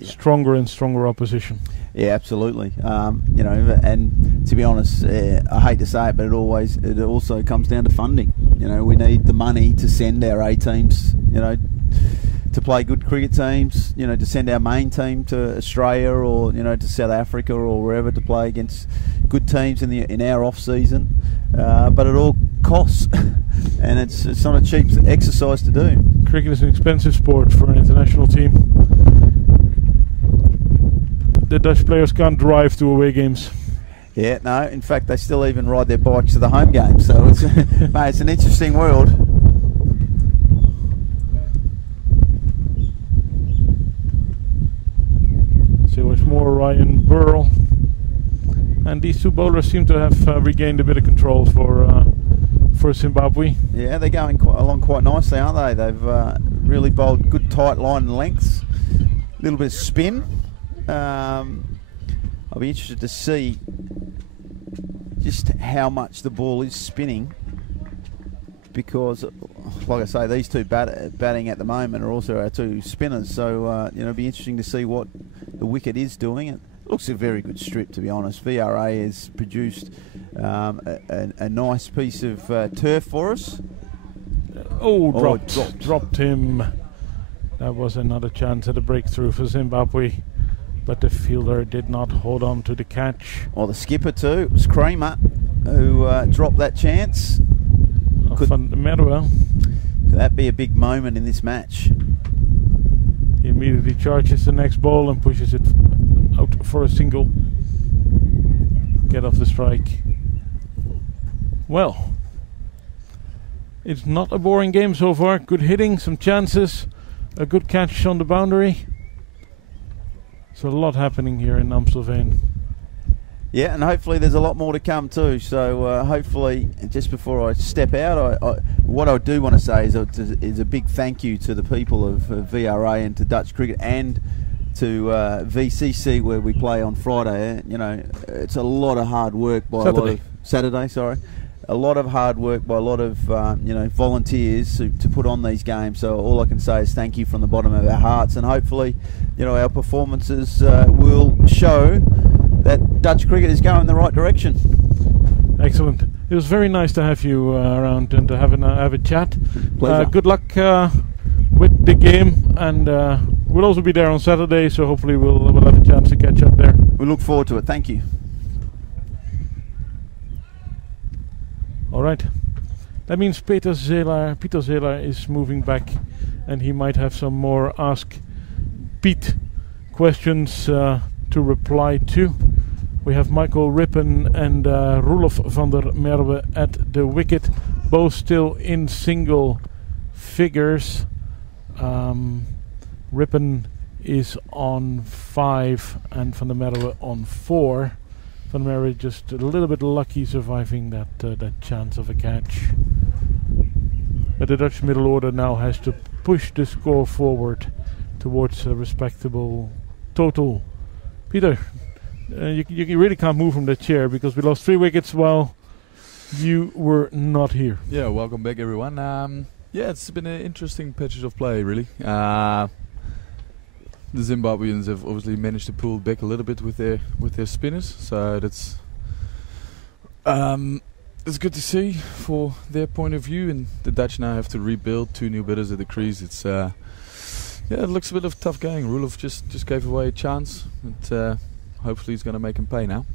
stronger and stronger opposition. Yeah, absolutely. And to be honest, I hate to say it, but it also comes down to funding. We need the money to send our A teams, to play good cricket teams, to send our main team to Australia or, to South Africa or wherever to play against good teams in our off season. But it all costs, and it's not a cheap exercise to do. Cricket is an expensive sport for an international team. The Dutch players can't drive to away games. Yeah, no. In fact, they still even ride their bikes to the home games. So it's mate, it's an interesting world. So it's more Ryan Burrell. And these two bowlers seem to have regained a bit of control for Zimbabwe. Yeah, they're going along quite nicely, aren't they? They've really bowled good tight line and lengths. A little bit of spin. I'll be interested to see just how much the ball is spinning, because, like I say, these two batting at the moment are also our two spinners. So it'll be interesting to see what the wicket is doing. It looks a very good strip, to be honest. VRA has produced a nice piece of turf for us. Dropped him. That was another chance at a breakthrough for Zimbabwe, but the fielder did not hold on to the catch. Or the skipper too. It was Kramer who dropped that chance. Could that be a big moment in this match? He immediately charges the next ball and pushes it out for a single. Get off the strike. Well, it's not a boring game so far. Good hitting, some chances, a good catch on the boundary. So a lot happening here in Amstelveen. Yeah, and hopefully there's a lot more to come too. So hopefully, just before I step out, what I do want to say is a big thank you to the people of VRA and to Dutch cricket and to VCC, where we play on Friday. It's a lot of hard work by Saturday. a lot of hard work by a lot of volunteers to put on these games. So all I can say is thank you from the bottom of our hearts, and hopefully, our performances will show that Dutch cricket is going in the right direction. Excellent. It was very nice to have you around and to have a chat. Pleasure. Good luck with the game, and we'll also be there on Saturday, so hopefully we'll have a chance to catch up there. We look forward to it. Thank you. All right. That means Peter Zelaar is moving back, and he might have some more Ask Piet questions to reply to. We have Michael Rippen and Roelof van der Merwe at the wicket, both still in single figures. Rippen is on 5 and van der Merwe on 4. Van der Merwe just a little bit lucky surviving that chance of a catch. But the Dutch middle order now has to push the score forward towards a respectable total. Peter, you really can't move from the chair because we lost 3 wickets while you were not here. Yeah, welcome back everyone. It's been an interesting patches of play really. The Zimbabweans have obviously managed to pull back a little bit with their spinners, so that's it's good to see for their point of view. And the Dutch now have to rebuild 2 new batters at the crease. It's it looks a bit of tough going. Roelof just gave away a chance, but hopefully he's going to make him pay now.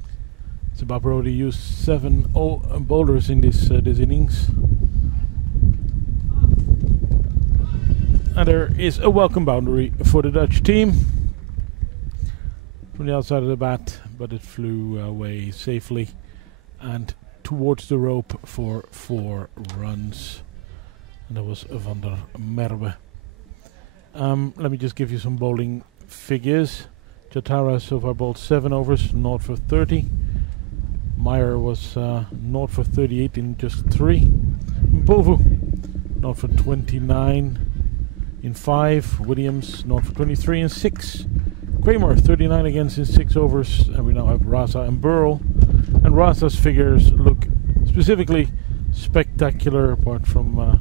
Zimbabwe already used 7 bowlers in this innings. And there is a welcome boundary for the Dutch team from the outside of the bat, but it flew away safely and towards the rope for 4 runs. And that was van der Merwe. Let me just give you some bowling figures. Chatara so far bowled 7 overs, 0 for 30. Meyer was 0 for 38 in just 3. Mpovu 0 for 29 in 5. Williams 0 for 23 in 6. Kramer 39 against in 6 overs. And we now have Raza and Burrell. And Raza's figures look specifically spectacular, apart from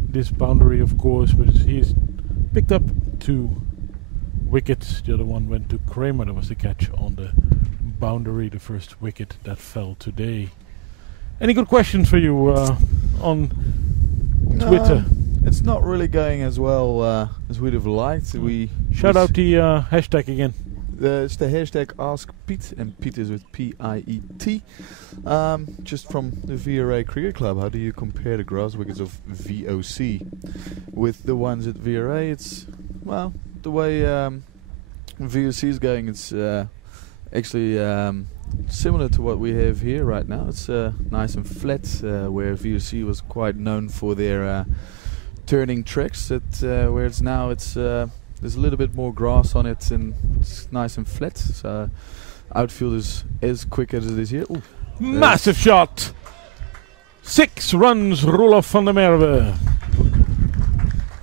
this boundary of course, but he's picked up 2 wickets. The other one went to Kramer. That was the catch on the boundary, the first wicket that fell today. Any good questions for you on Twitter? It's not really going as well as we'd have liked. Shout out the hashtag again. It's the hashtag AskPiet, and Piet is with P-I-E-T. Just from the VRA Cricket Club, how do you compare the grass wickets of VOC with the ones at VRA? It's, well, the way VOC is going, it's actually similar to what we have here right now. It's nice and flat, where VOC was quite known for their turning tracks. Where it's now, there's a little bit more grass on it and it's nice and flat. So outfield is as quick as it is here. Ooh, massive shot! 6 runs, Roelof van der Merwe.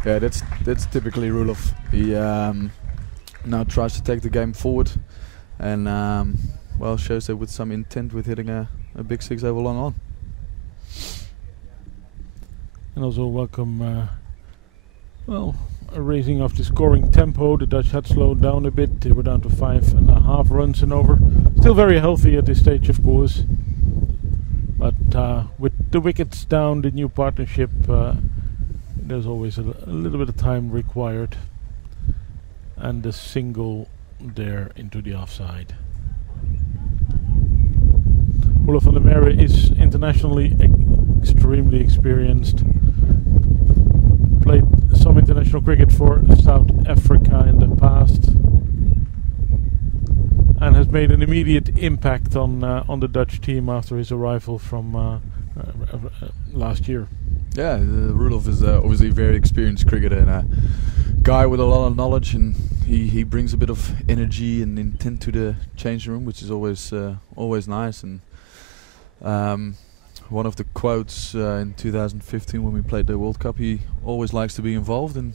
Yeah, that's typically Roelof. He now tries to take the game forward, and shows that with some intent with hitting a big 6 over long on. And also welcome, a raising of the scoring tempo. The Dutch had slowed down a bit. They were down to 5.5 runs and over. Still very healthy at this stage, of course. But with the wickets down, the new partnership, there's always a little bit of time required. And the single there into the offside. Roelof van der Merwe is internationally extremely experienced. Played some international cricket for South Africa in the past, and has made an immediate impact on the Dutch team after his arrival from last year. Yeah, Roelof is obviously a very experienced cricketer and a guy with a lot of knowledge, and he brings a bit of energy and intent to the changing room, which is always nice. And one of the quotes in 2015 when we played the World Cup, he always likes to be involved, and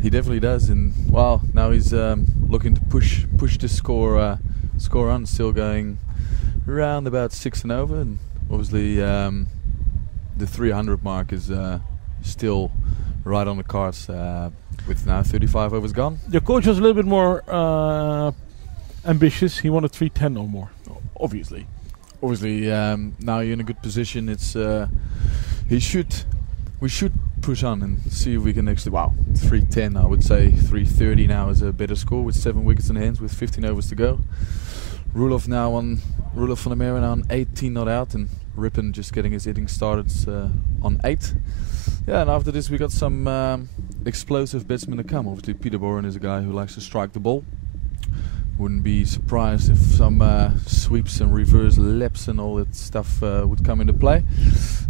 he definitely does. And now he's looking to push the score on, still going around about 6 and over, and Obviously, the 300 mark is still right on the cards with now 35 overs gone. Your coach was a little bit more ambitious. He wanted 310 or more. Obviously, now you're in a good position. It's we should push on and see if we can actually. Wow, 310. I would say 330 now is a better score with 7 wickets in hands with 15 overs to go. Roelof van der Merwe now on 18 not out, and Rippon just getting his hitting started on 8. Yeah, and after this we got some explosive batsmen to come. Obviously Peter Boren is a guy who likes to strike the ball. Wouldn't be surprised if some sweeps and reverse laps and all that stuff would come into play.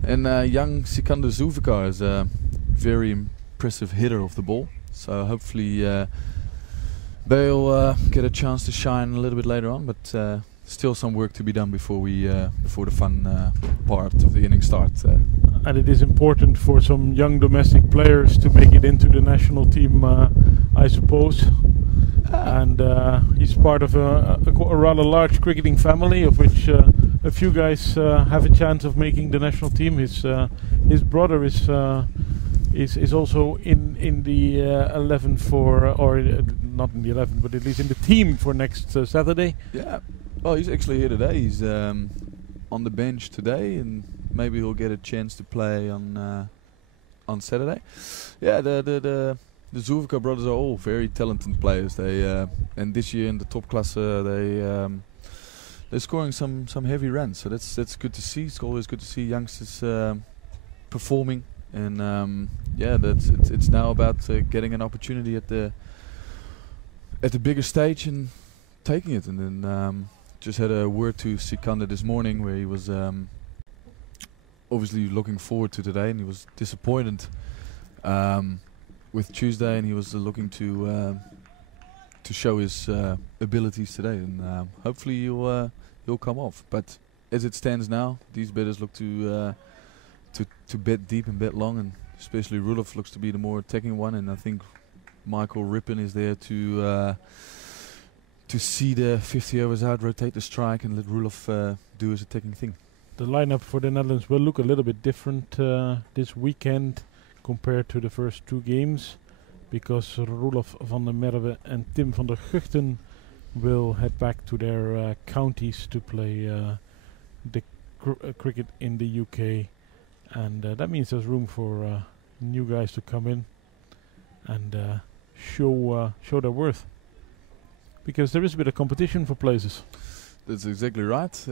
And young Sikander Zulfikar is a very impressive hitter of the ball. So hopefully they'll get a chance to shine a little bit later on. But still some work to be done before the fun part of the inning starts. And it is important for some young domestic players to make it into the national team, I suppose. And he's part of a rather large cricketing family, of which a few guys have a chance of making the national team. His brother is also in the 11 for, or not in the 11, but at least in the team for next Saturday. Yeah. Well, he's actually here today. He's on the bench today, and maybe he'll get a chance to play on Saturday. Yeah, the Zulfikar brothers are all very talented players. They and this year in the top class they're scoring some heavy runs. So that's good to see. It's always good to see youngsters performing. And yeah, it's now about getting an opportunity at the bigger stage and taking it. And then just had a word to Sikander this morning where he was obviously looking forward to today, and he was disappointed with Tuesday, and he was looking to show his abilities today, and hopefully he'll come off. But as it stands now, these batters look to bat deep and bat long, and especially Roelof looks to be the more attacking one, and I think Michael Rippon is there to see the 50 overs out, rotate the strike, and let Roelof do his attacking thing. The lineup for the Netherlands will look a little bit different this weekend compared to the first 2 games, because Roelof van der Merwe and Tim van der Guchten will head back to their counties to play the cricket in the UK, and that means there's room for new guys to come in and show their worth, because there is a bit of competition for places. That's exactly right.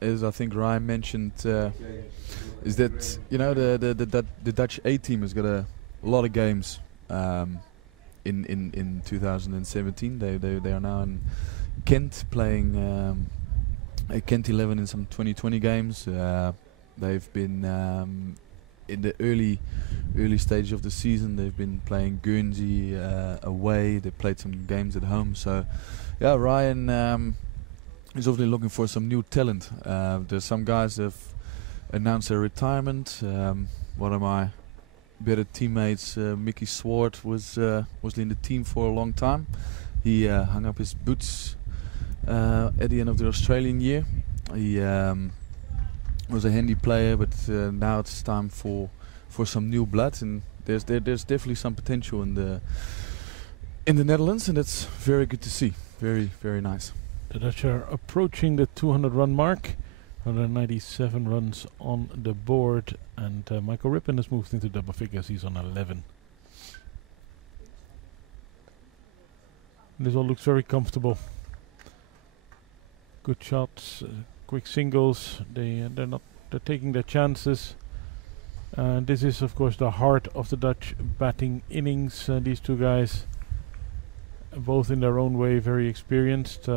As I think Ryan mentioned, is that the Dutch A team has got a lot of games in 2017. They are now in Kent playing a Kent 11 in some 2020 games. They've been in the early stage of the season. They've been playing Guernsey away. They played some games at home. So yeah, Ryan is obviously looking for some new talent. There's some guys that have announced their retirement. One of my better teammates, Mickey Swart, was in the team for a long time. He hung up his boots at the end of the Australian year. He was a handy player, but now it's time for some new blood, and there's definitely some potential in the Netherlands, and that's very good to see. Very, very nice. The Dutch are approaching the 200 run mark. 197 runs on the board, and Michael Rippon has moved into double figures. He's on 11. This all looks very comfortable. Good shots, quick singles. They're taking their chances. This is of course the heart of the Dutch batting innings. These two guys, both in their own way, very experienced.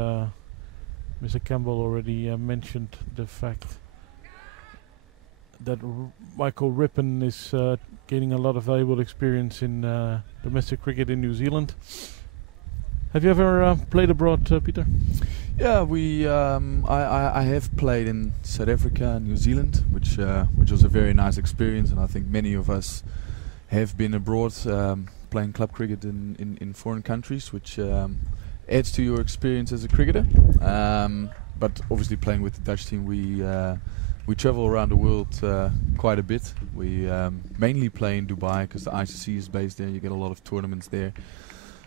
Mr. Campbell already mentioned the fact that Michael Rippon is gaining a lot of valuable experience in domestic cricket in New Zealand. Have you ever played abroad, Peter? Yeah, I have played in South Africa and New Zealand, which was a very nice experience, and I think many of us have been abroad playing club cricket in foreign countries, which adds to your experience as a cricketer. But obviously playing with the Dutch team, we we travel around the world quite a bit. We mainly play in Dubai because the ICC is based there. You get a lot of tournaments there.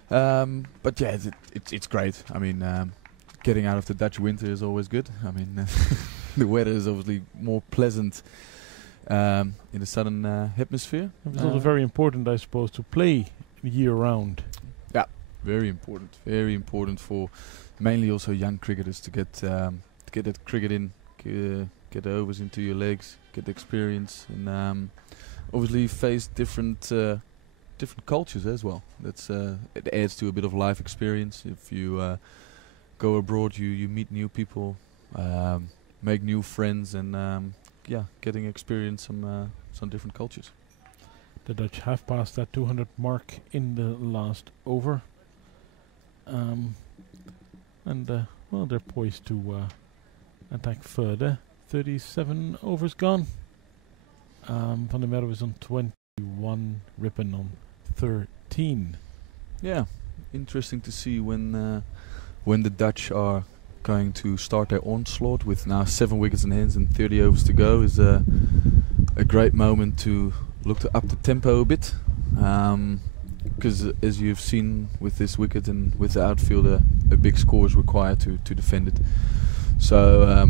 But yeah, it's great. I mean, getting out of the Dutch winter is always good. I mean, the weather is obviously more pleasant in the southern hemisphere. It's also very important, I suppose, to play year-round. Yeah, very important. Very important for mainly also young cricketers to get that cricket in, get the overs into your legs, get the experience, and obviously face different cultures as well. That's it adds to a bit of life experience. If you go abroad, you meet new people, make new friends, and getting experience some different cultures. The Dutch have passed that 200 mark in the last over, and well, they're poised to attack further. 37 overs gone. Van der Merwe is on 21, Rippen on 13. Yeah, interesting to see when the Dutch are going to start their onslaught with now 7 wickets in hands and 30 overs to go. Is a great moment to look to up the tempo a bit, because as you've seen with this wicket and with the outfielder, a big score is required to defend it. So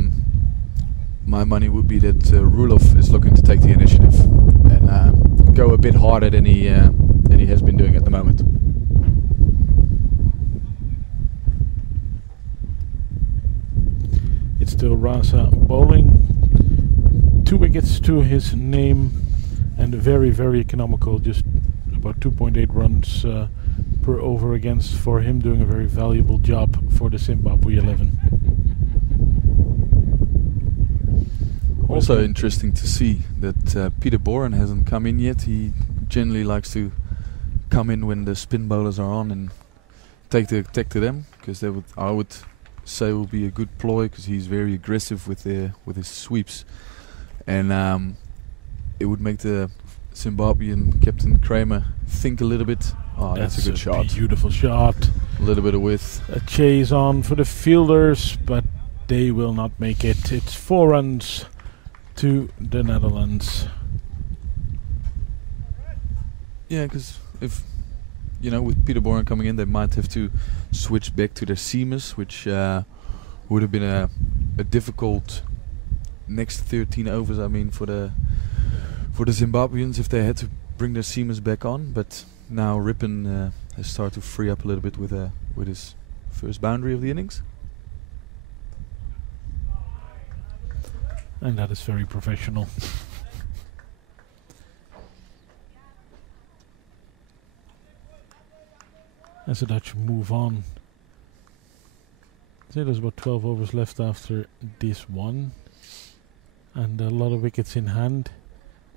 my money would be that Roelof is looking to take the initiative and go a bit harder than he has been doing at the moment. It's still Rasa bowling. 2 wickets to his name, and very, very economical, just about 2.8 runs per over against, for him, doing a very valuable job for the Zimbabwe 11. Also interesting to see that Peter Boren hasn't come in yet. He generally likes to come in when the spin bowlers are on and take to them, because I would say will be a good ploy, because he's very aggressive with his sweeps, and it would make the Zimbabwean captain Kramer think a little bit. Oh, that's a good shot. Beautiful shot. A little bit of width. A chase on for the fielders, but they will not make it. It's 4 runs to the Netherlands. Yeah, because if with Peter Boren coming in, they might have to switch back to their seamers, which would have been a difficult next 13 overs. I mean, for the Zimbabweans, if they had to bring their seamers back on. But now Rippen has started to free up a little bit with his first boundary of the innings. And that is very professional. As the Dutch move on. So there's about 12 overs left after this one. And a lot of wickets in hand.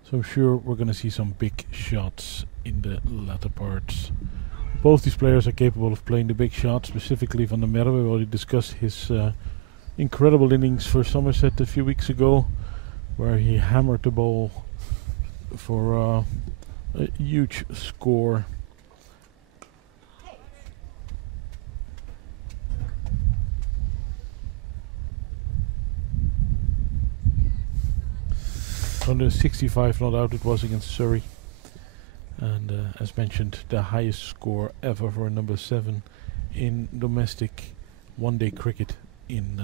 So I'm sure we're going to see some big shots in the latter parts. Both these players are capable of playing the big shots, specifically Van der Merwe. We already discussed his incredible innings for Somerset a few weeks ago, where he hammered the ball for a huge score. On the 65 not out, it was against Surrey, and as mentioned, the highest score ever for number 7 in domestic one-day cricket in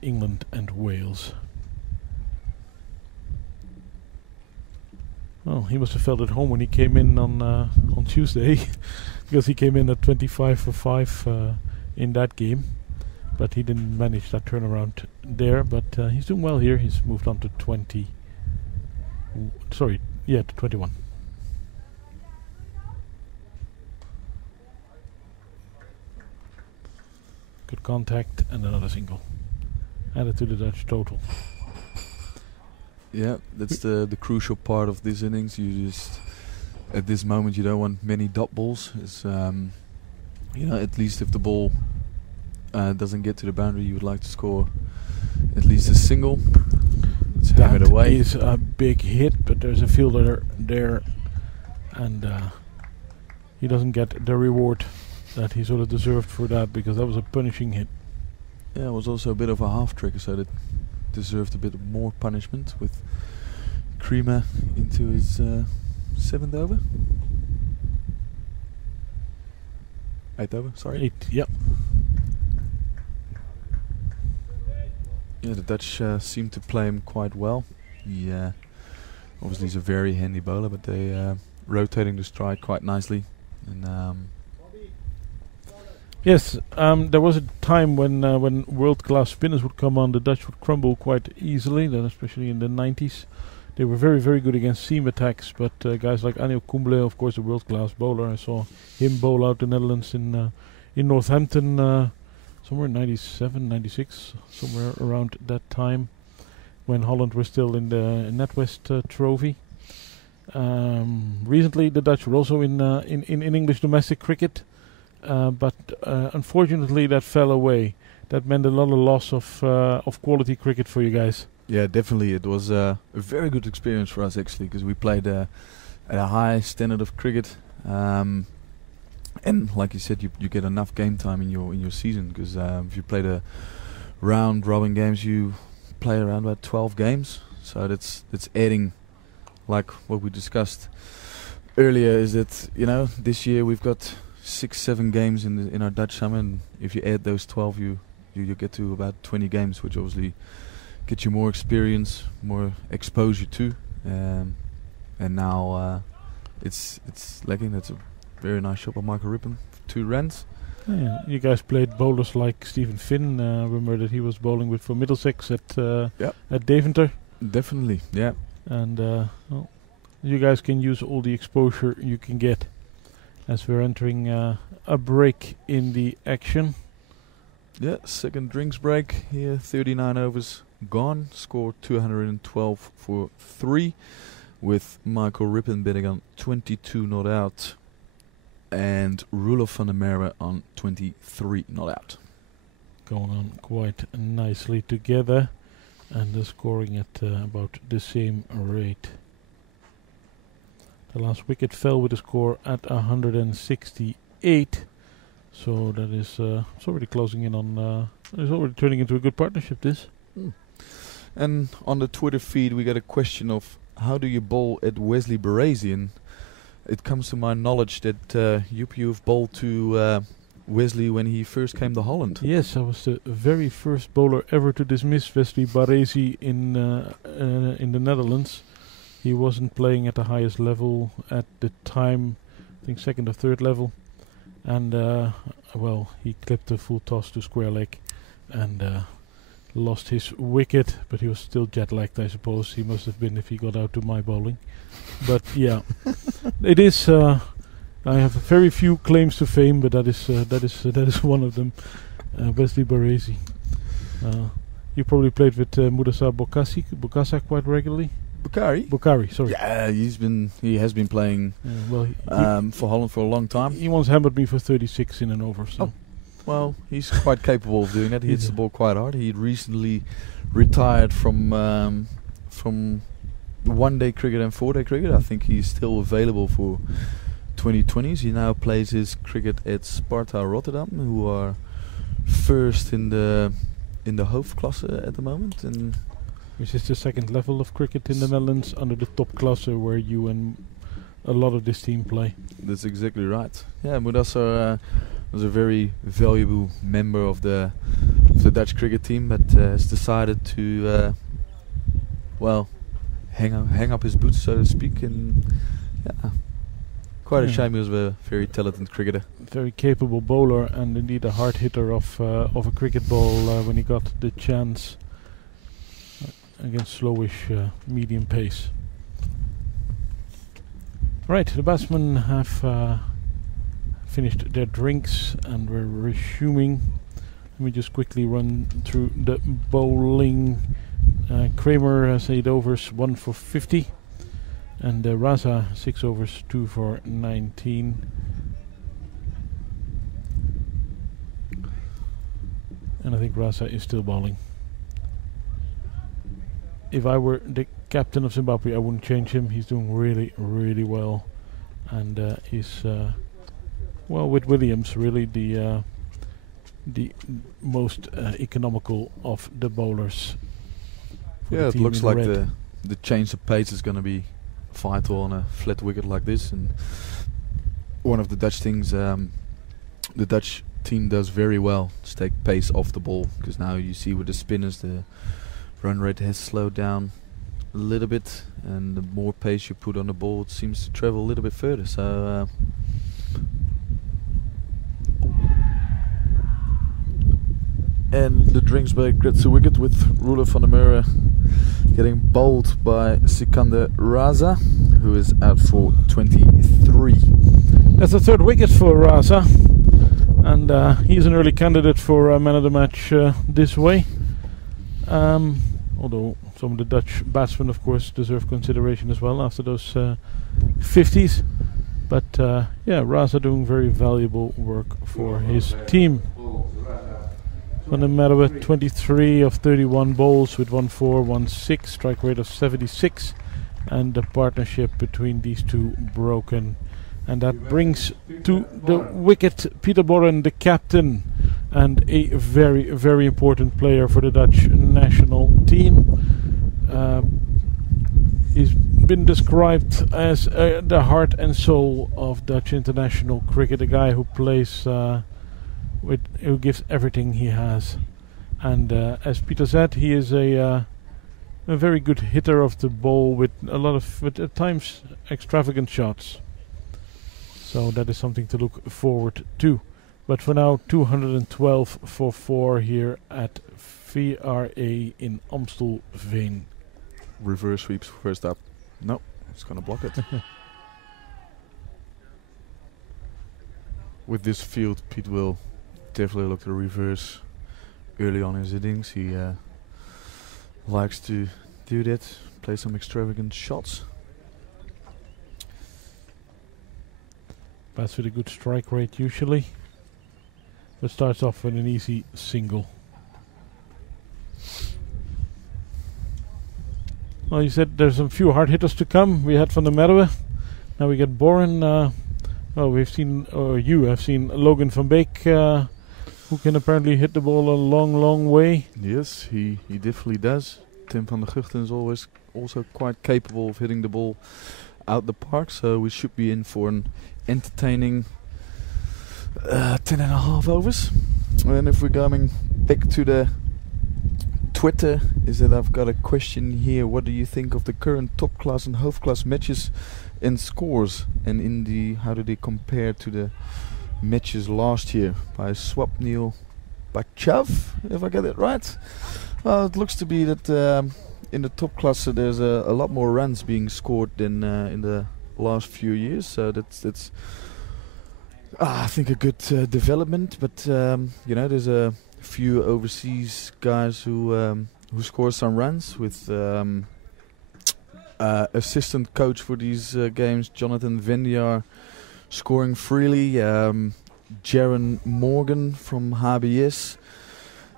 England and Wales. Well, he must have felt at home when he came in on Tuesday, because he came in at 25 for 5 in that game. But he didn't manage that turnaround there. But he's doing well here. He's moved on to 20. To 21. Good contact and another single. Added to the Dutch total. Yeah, that's the crucial part of this innings. You just, at this moment, you don't want many dot balls. It's, at least if the ball doesn't get to the boundary, you would like to score at least a single. Let's hammer it away. That is a big hit, but there's a fielder there, and he doesn't get the reward that he sort of deserved for that, because that was a punishing hit. Yeah, it was also a bit of a half trick, so that deserved a bit more punishment with Creamer into his 7th over. 8th over, sorry. 8, yep. Yeah, the Dutch seem to play him quite well. He obviously is a very handy bowler, but they rotating the strike quite nicely. And Yes, there was a time when world-class spinners would come on, the Dutch would crumble quite easily, then especially in the 90s. They were very, very good against seam attacks, but guys like Anil Kumble, of course, a world-class bowler. I saw him bowl out the Netherlands in Northampton somewhere in 97, 96, somewhere around that time, when Holland was still in the NatWest Trophy. Recently, the Dutch were also in English domestic cricket, but unfortunately that fell away. That meant a lot of loss of quality cricket for you guys. yeah, definitely it was a very good experience for us actually, because we played at a high standard of cricket. And like you said, you get enough game time in your season, because if you play the round robin games, you play around about 12 games. So that's adding, like what we discussed earlier, is that this year we've got 6-7 games in our Dutch summer, and if you add those 12, you get to about 20 games, which obviously gets you more experience, more exposure to, and now it's lacking. That's a very nice shot by Michael Rippon, 2 runs. Yeah, you guys played bowlers like Stephen Finn. Remember that he was bowling for Middlesex at Deventer. Definitely, yeah. And well, you guys can use all the exposure you can get, as we're entering a break in the action. Yeah, second drinks break here. 39 overs gone. Score 212 for 3, with Michael Rippon betting on 22 not out, and Roelof van der Merwe on 23 not out. Going on quite nicely together, and scoring at about the same rate. The last wicket fell with a score at 168, so that is it's already closing in on. It's already turning into a good partnership. This. And on the Twitter feed, we got a question of how do you bowl at Wesley Baresi, and it comes to my knowledge that you've bowled to Wesley when he first came to Holland. Yes, I was the very first bowler ever to dismiss Wesley Baresi in the Netherlands. He wasn't playing at the highest level at the time, I think 2nd or 3rd level, and well, he clipped a full toss to square leg and lost his wicket, but he was still jet lagged, I suppose. He must have been if he got out to my bowling. But yeah, it is. I have very few claims to fame, but that is one of them. Wesley Baresi. You probably played with Mudasa Bokassa quite regularly. Bukhari, sorry. Yeah, he has been playing for Holland for a long time. He once hammered me for 36 in an over. So. Oh. Well, he's quite capable of doing that. He hits the ball quite hard. He recently retired from one-day cricket and 4-day cricket. I think he's still available for 2020s. He now plays his cricket at Sparta Rotterdam, who are first in the Hoofdklasse at the moment, and which is the 2nd level of cricket in the Netherlands, under the top class where you and a lot of this team play. That's exactly right. Yeah, Mudassa was a very valuable member of the Dutch cricket team, but has decided to hang up his boots, so to speak, and quite a shame. He was a very talented cricketer, very capable bowler, and indeed a hard hitter of a cricket ball when he got the chance against slowish medium pace. Right, the batsmen have finished their drinks and we're resuming. Let me just quickly run through the bowling. Kramer has 8 overs, 1 for 50, and Raza 6 overs, 2 for 19. And I think Raza is still bowling. If I were the captain of Zimbabwe, I wouldn't change him. He's doing really, really well, and is with Williams really the most economical of the bowlers. for Yeah, the it team looks in like red. the change of pace is going to be vital on a flat wicket like this. And one of the Dutch things the Dutch team does very well is take pace off the ball, because now you see with the spinners the run rate has slowed down a little bit, and the more pace you put on the ball, it seems to travel a little bit further. So and the Drinksburg gets a wicket with Ruler van der Merwe getting bowled by Sikander Raza, who is out for 23. That's the third wicket for Raza, and he's an early candidate for man of the match this way. Although some of the Dutch batsmen, of course, deserve consideration as well after those 50s. But yeah, Raza doing very valuable work for his team. Van der Merwe, 23 of 31 bowls with 1-4-1-6, strike rate of 76, and the partnership between these two broken. And that brings to the wicket Peter Boren, the captain, and a very, very important player for the Dutch national team. He's been described as the heart and soul of Dutch international cricket, a guy who plays who gives everything he has. And as Peter said, he is a very good hitter of the ball with a lot of, at times, extravagant shots. So that is something to look forward to. But for now, 212 for 4 here at VRA in Amstelveen. Reverse sweeps first up. No, it's going to block it. With this field, Pete will definitely look to reverse early on in his innings. He likes to do that, play some extravagant shots. Bats with a good strike rate usually, but starts off with an easy single. Well, you said there's a few hard hitters to come. We had Van der Merwe. Now we get Boren. Well, we've seen, or you have seen, Logan van Beek, who can apparently hit the ball a long, long way. Yes, he definitely does. Tim van der Guchten is always also quite capable of hitting the ball out the park, so we should be in for an entertaining 10.5 overs. And if we're going back to the Twitter, is that I've got a question here. What do you think of the current top class and half class matches and scores, and in the how do they compare to the matches last year? By Swapnil Bachav, if I get it right. Well, it looks to be that in the top class there's a lot more runs being scored than in the last few years, so that's I think a good development. But you know, there's a few overseas guys who score some runs with assistant coach for these games, Jonathan Vendiar, scoring freely. Jaron Morgan from HBS,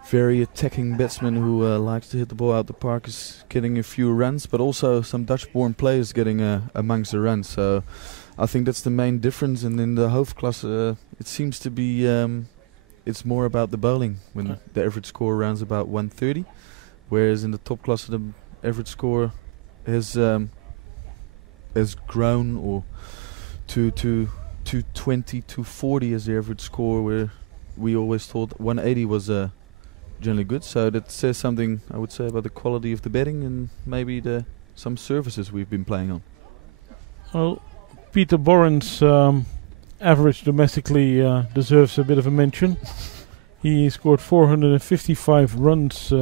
very attacking batsman who likes to hit the ball out the park, is getting a few runs, but also some Dutch-born players getting amongst the runs. So I think that's the main difference. And in the hoofdklasse, it seems to be it's more about the bowling, when the average score rounds about 130, whereas in the top class the average score has grown, or to 220, 240 as the average score, where we always thought 180 was generally good. So that says something, I would say, about the quality of the batting and maybe some services we've been playing on. Well, Peter Boren's average domestically deserves a bit of a mention. He scored 455 runs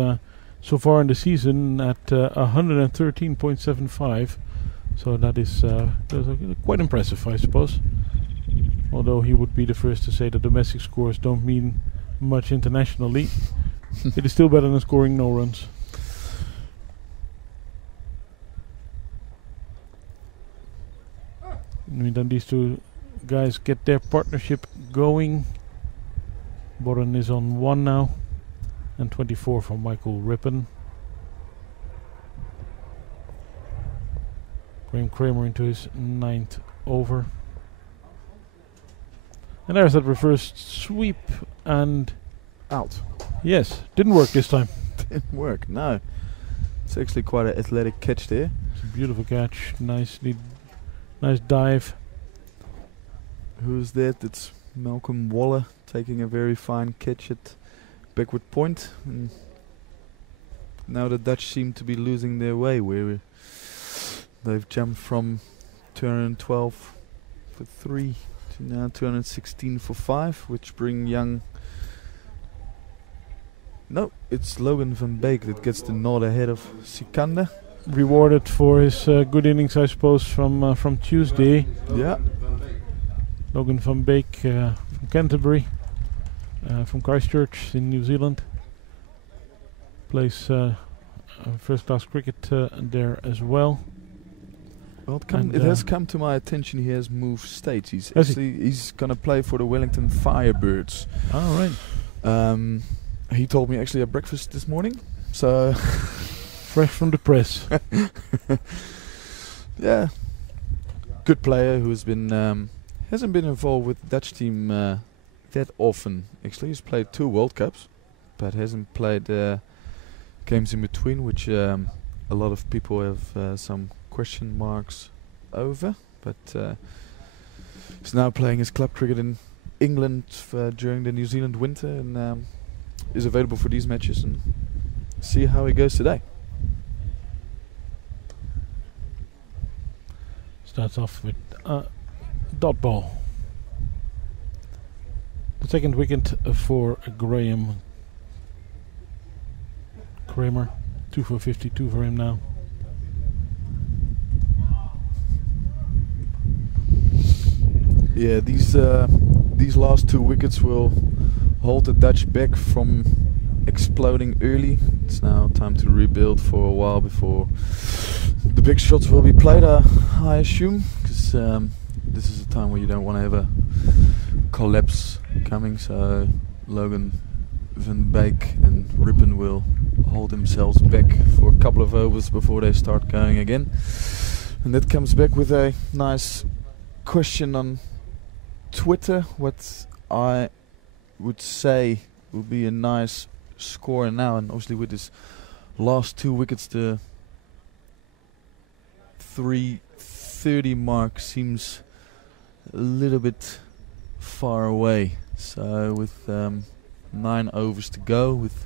so far in the season at 113.75. So that is quite impressive, I suppose. Although he would be the first to say that domestic scores don't mean much internationally. It is still better than scoring no runs. In the meantime, these two guys get their partnership going. Boren is on 1 now, and 24 from Michael Rippon. Graham Kramer into his 9th over. And there's that reverse sweep, and Out. yes, didn't work this time. Didn't work, no. It's actually quite an athletic catch there. It's a beautiful catch. Nice dive. Who's that? It's Malcolm Waller taking a very fine catch at backward point. And now the Dutch seem to be losing their way, where they've jumped from 212 for 3 to now 216 for 5, which bring young... No, it's Logan van Beek that gets the nod ahead of Sikander. Rewarded for his good innings, I suppose, from Tuesday. Yeah. Logan van Beek from Canterbury, from Christchurch in New Zealand. Plays first-class cricket there as well. Well, it has come to my attention he has moved states. He's going to play for the Wellington Firebirds. Oh, right. He told me actually at breakfast this morning. So fresh from the press. Yeah. Good player who's been hasn't been involved with the Dutch team that often. Actually, he's played 2 World Cups, but hasn't played games in between, which a lot of people have some question marks over. But he's now playing his club cricket in England during the New Zealand winter, and is available for these matches, and see how he goes today. Starts off with dot ball. The second wicket for Graham Kramer. 2 for 52 for him now. Yeah, these last 2 wickets will hold the Dutch back from exploding early. It's now time to rebuild for a while before the big shots will be played, I assume, because this is a time where you don't want to have a collapse coming. So Logan van Beek and Rippen will hold themselves back for a couple of overs before they start going again. And that comes back with a nice question on Twitter. What I would say would be a nice score now, and obviously with this last 2 wickets, the 3:30 mark seems a little bit far away. So with 9 overs to go, with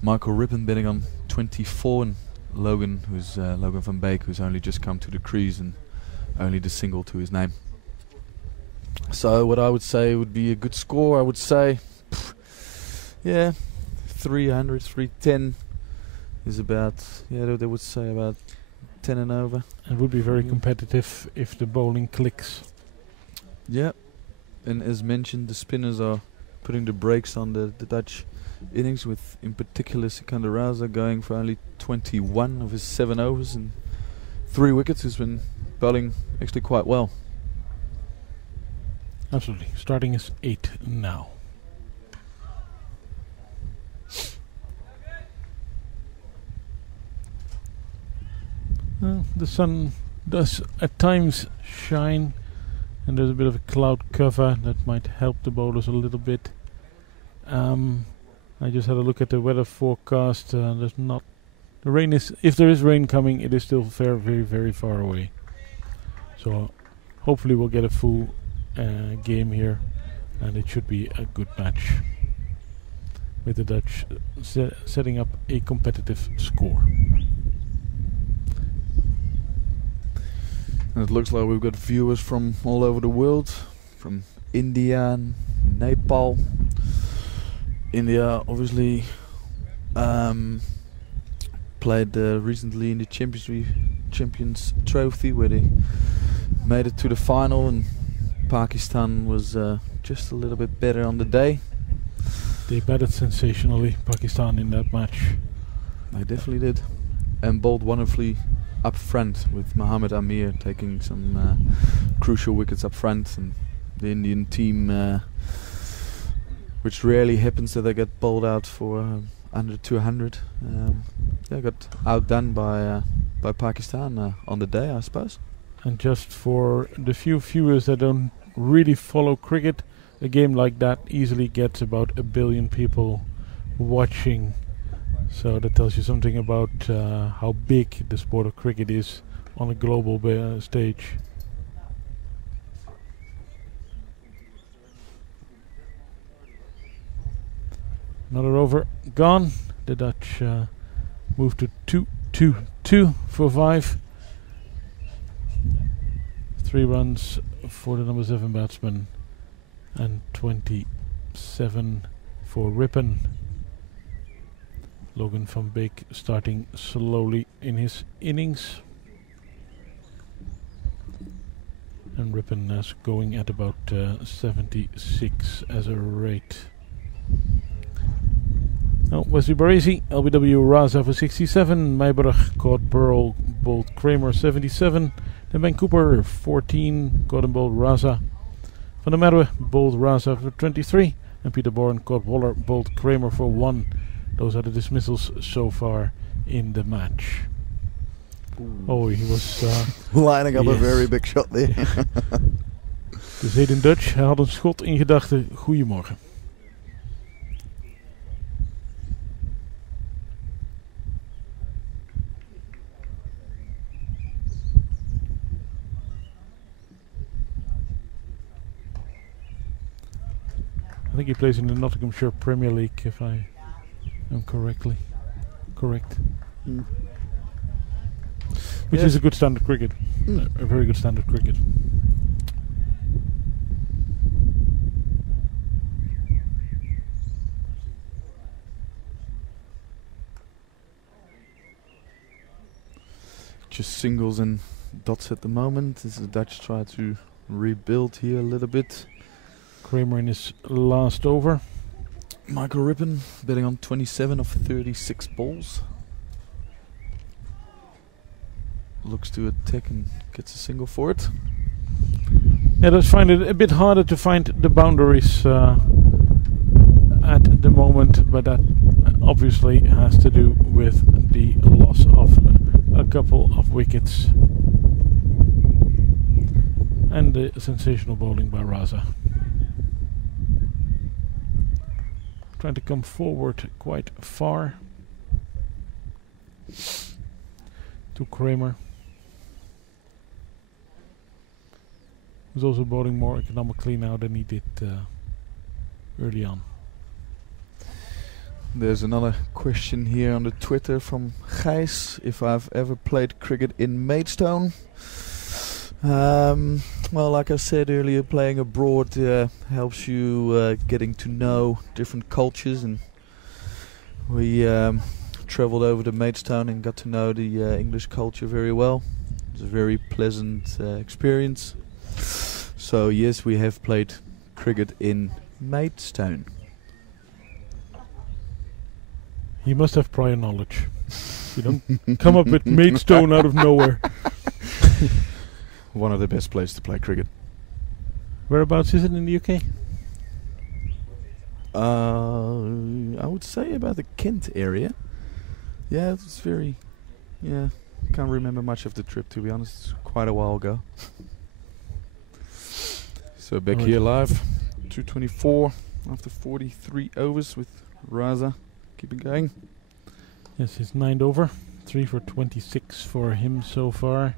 Michael Rippen betting on 24, and Logan van Beek, who's only just come to the crease and only the single to his name. So what I would say would be a good score. I would say, 300, 310 is about, they would say about 10 and over. It would be very competitive if the bowling clicks. Yeah, and as mentioned, the spinners are putting the brakes on the Dutch innings, with in particular Sikander Raza going for only 21 of his 7 overs and 3 wickets. He's been bowling actually quite well. Absolutely. Starting is 8 now. The sun does at times shine, and there's a bit of a cloud cover that might help the bowlers a little bit. I just had a look at the weather forecast. There's not the rain is. If there is rain coming, it is still very, very far away. So hopefully we'll get a full game here, and it should be a good match with the Dutch setting up a competitive score. And it looks like we've got viewers from all over the world, from India and Nepal. India obviously played recently in the Champions Trophy, where they made it to the final, and Pakistan was just a little bit better on the day. They batted sensationally, Pakistan, in that match. They definitely did, and bowled wonderfully up front, with Mohammad Amir taking some crucial wickets up front, and the Indian team, which rarely happens that they get bowled out for under 200, got outdone by Pakistan on the day, I suppose. And just for the few viewers that don't really follow cricket, a game like that easily gets about 1 billion people watching So that tells you something about how big the sport of cricket is on a global stage. Another over gone. The Dutch move to 2-2-2 for 5. 3 runs for the number 7 batsman and 27 for Rippon. Logan van Beek starting slowly in his innings. And Rippon is going at about 76 as a rate. Now Wesley Baresi, LBW Raza for 67, Meiberg caught Burrell, bowled Kramer 77, then Ben Cooper 14, caught and bowled Raza. Van der Merwe bowled Raza for 23, and Peter Bourne caught Waller, bowled Kramer for 1. Those are the dismissals so far in the match. Oh, he was lining up a very big shot there. Dus Hayden Dutch, hij had een schot in gedachten. Goedemorgen. I think he plays in the Nottinghamshire Premier League, if I am correct. Which is a good standard cricket. A very good standard cricket. Just singles and dots at the moment as the Dutch try to rebuild here a little bit. Kramer in his last over. Michael Rippon betting on 27 of 36 balls. Looks to attack and gets a single for it. Yeah, I find it a bit harder to find the boundaries at the moment, but that obviously has to do with the loss of a couple of wickets and the sensational bowling by Raza. Trying to come forward quite far to Kramer, who's also bowling more economically now than he did early on. There's another question here on the Twitter from Gijs. If I've ever played cricket in Maidstone. Well, like I said earlier, playing abroad helps you getting to know different cultures, and we travelled over to Maidstone and got to know the English culture very well. It was a very pleasant experience. So yes, we have played cricket in Maidstone. He must have prior knowledge. You don't come up with Maidstone out of nowhere. One of the best places to play cricket. Whereabouts is it in the UK? I would say about the Kent area. Yeah, it's very... Yeah, can't remember much of the trip, to be honest. It's quite a while ago. So back here live, 224 after 43 overs with Raza. Keep it going. Yes, his 9th over. 3 for 26 for him so far.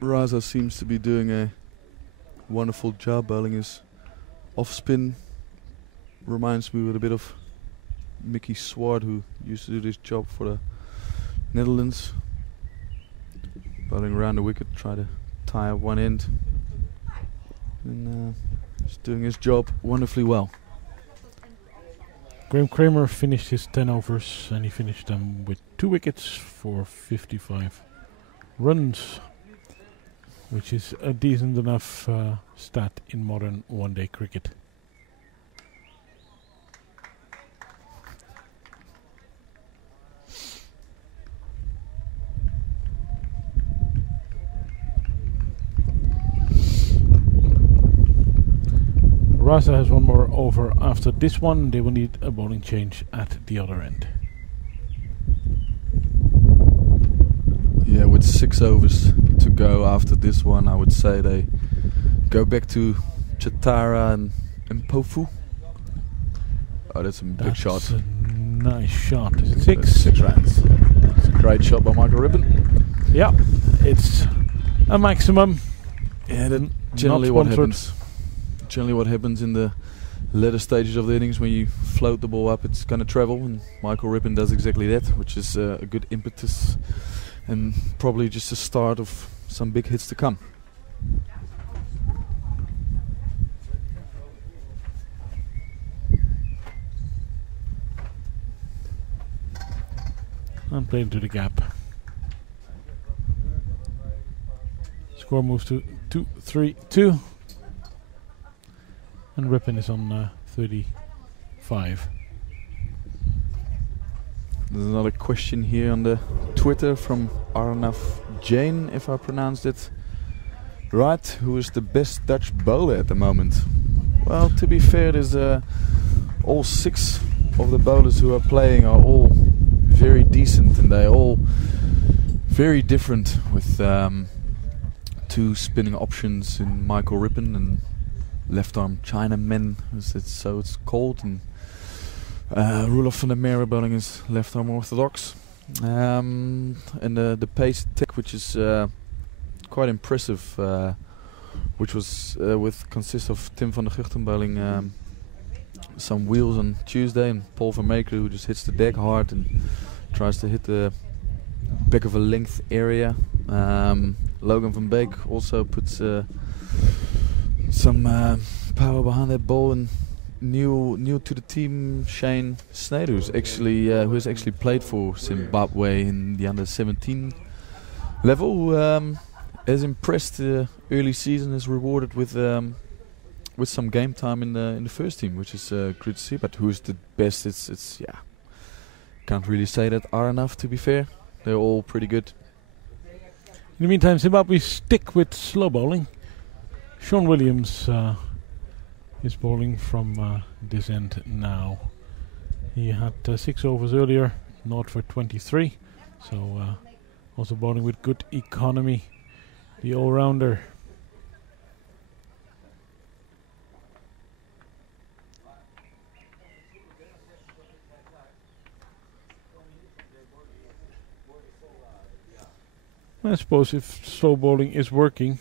Raza seems to be doing a wonderful job bowling his off spin. Reminds me with a bit of Mickey Swart, who used to do this job for the Netherlands. Bowling around the wicket, try to tie up one end. And he's doing his job wonderfully well. Graham Kramer finished his 10 overs and he finished them with 2 wickets for 55 runs, which is a decent enough stat in modern one-day cricket. Raza has one more over after this one. They will need a bowling change at the other end. Yeah, with 6 overs to go after this one, I would say they go back to Chatara and Mpofu. Oh, that's a big That's shot. a nice shot. Is it That's 6? 6 rands. It's a great shot by Michael Ribbon. Yeah, it's a maximum. Yeah, that N- generally not what sponsored. happens. Generally what happens in the later stages of the innings when you float the ball up, it's going to travel, and Michael Ribbon does exactly that, which is a good impetus and probably just a start of some big hits to come. And play into the gap. Score moves to 2-3-2. And Rippin is on 35. There's another question here on the Twitter from Arnav Jain, if I pronounced it right. Who is the best Dutch bowler at the moment? Well, to be fair, there's all 6 of the bowlers who are playing are all very decent, and they're all very different, with 2 spinning options in Michael Rippon and left arm Chinaman, as it's called, and Roelof van der Merwe bowling is left arm orthodox, and the pace attack, which is quite impressive, which was consists of Tim van der Guchten bowling some wheels on Tuesday, and Paul van Meekeren, who just hits the deck hard and tries to hit the back of a length area. Logan van Beek also puts some power behind that ball, and new to the team, Shane Sneijder, who has actually played for Zimbabwe in the under-17 level, who has impressed early season, is rewarded with some game time in the first team, which is good to see. But who's the best? It's can't really say that are enough, to be fair. They're all pretty good. In the meantime, Zimbabwe stick with slow bowling. Sean Williams is bowling from this end now. He had 6 overs earlier, 0 for 23. So also bowling with good economy, the all-rounder. I suppose if slow bowling is working.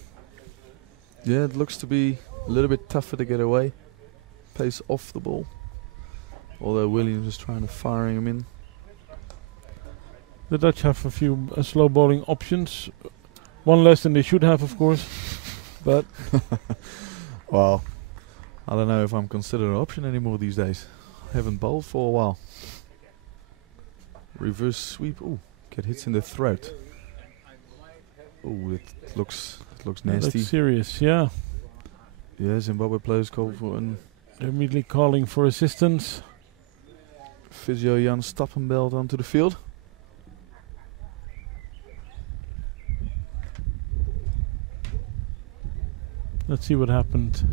Yeah, it looks to be a little bit tougher to get away. Pace off the ball. Although Williams is trying to firing him in. The Dutch have a few slow bowling options. One less than they should have, of course. But well, I don't know if I'm considered an option anymore these days. I haven't bowled for a while. Reverse sweep. Ooh, get hits in the throat. Ooh, it looks nasty. that's serious, yeah. Yeah, Zimbabwe players call for an They're immediately calling for assistance. physio Jan Stappenbelt onto the field. Let's see what happened.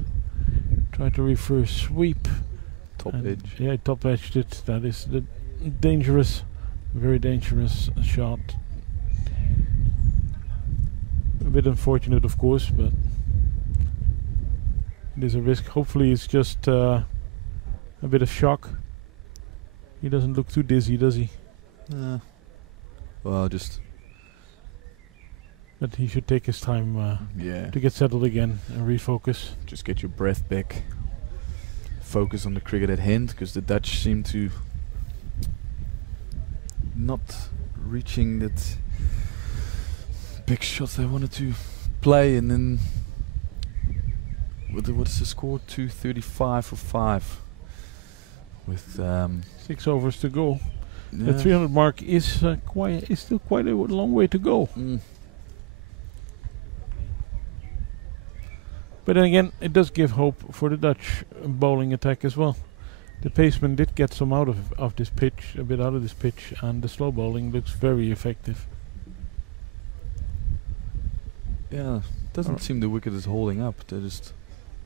Try to reverse sweep. Top and edge. Yeah, he top edged it. That is the dangerous, very dangerous shot. A bit unfortunate, of course, but it is a risk. Hopefully it's just a bit of shock. He doesn't look too dizzy, does he? Well, just But he should take his time yeah, to get settled again and refocus. just get your breath back. Focus on the cricket at hand, because the Dutch seem to not reaching that big shots they wanted to play, and then what's the score? 235 for 5 with 6 overs to go. yeah. The 300 mark is still quite a long way to go. But then again, it does give hope for the Dutch bowling attack as well. The paceman did get some out of this pitch, a bit out of this pitch, and the slow bowling looks very effective. Yeah, doesn't seem the wicket is holding up. They just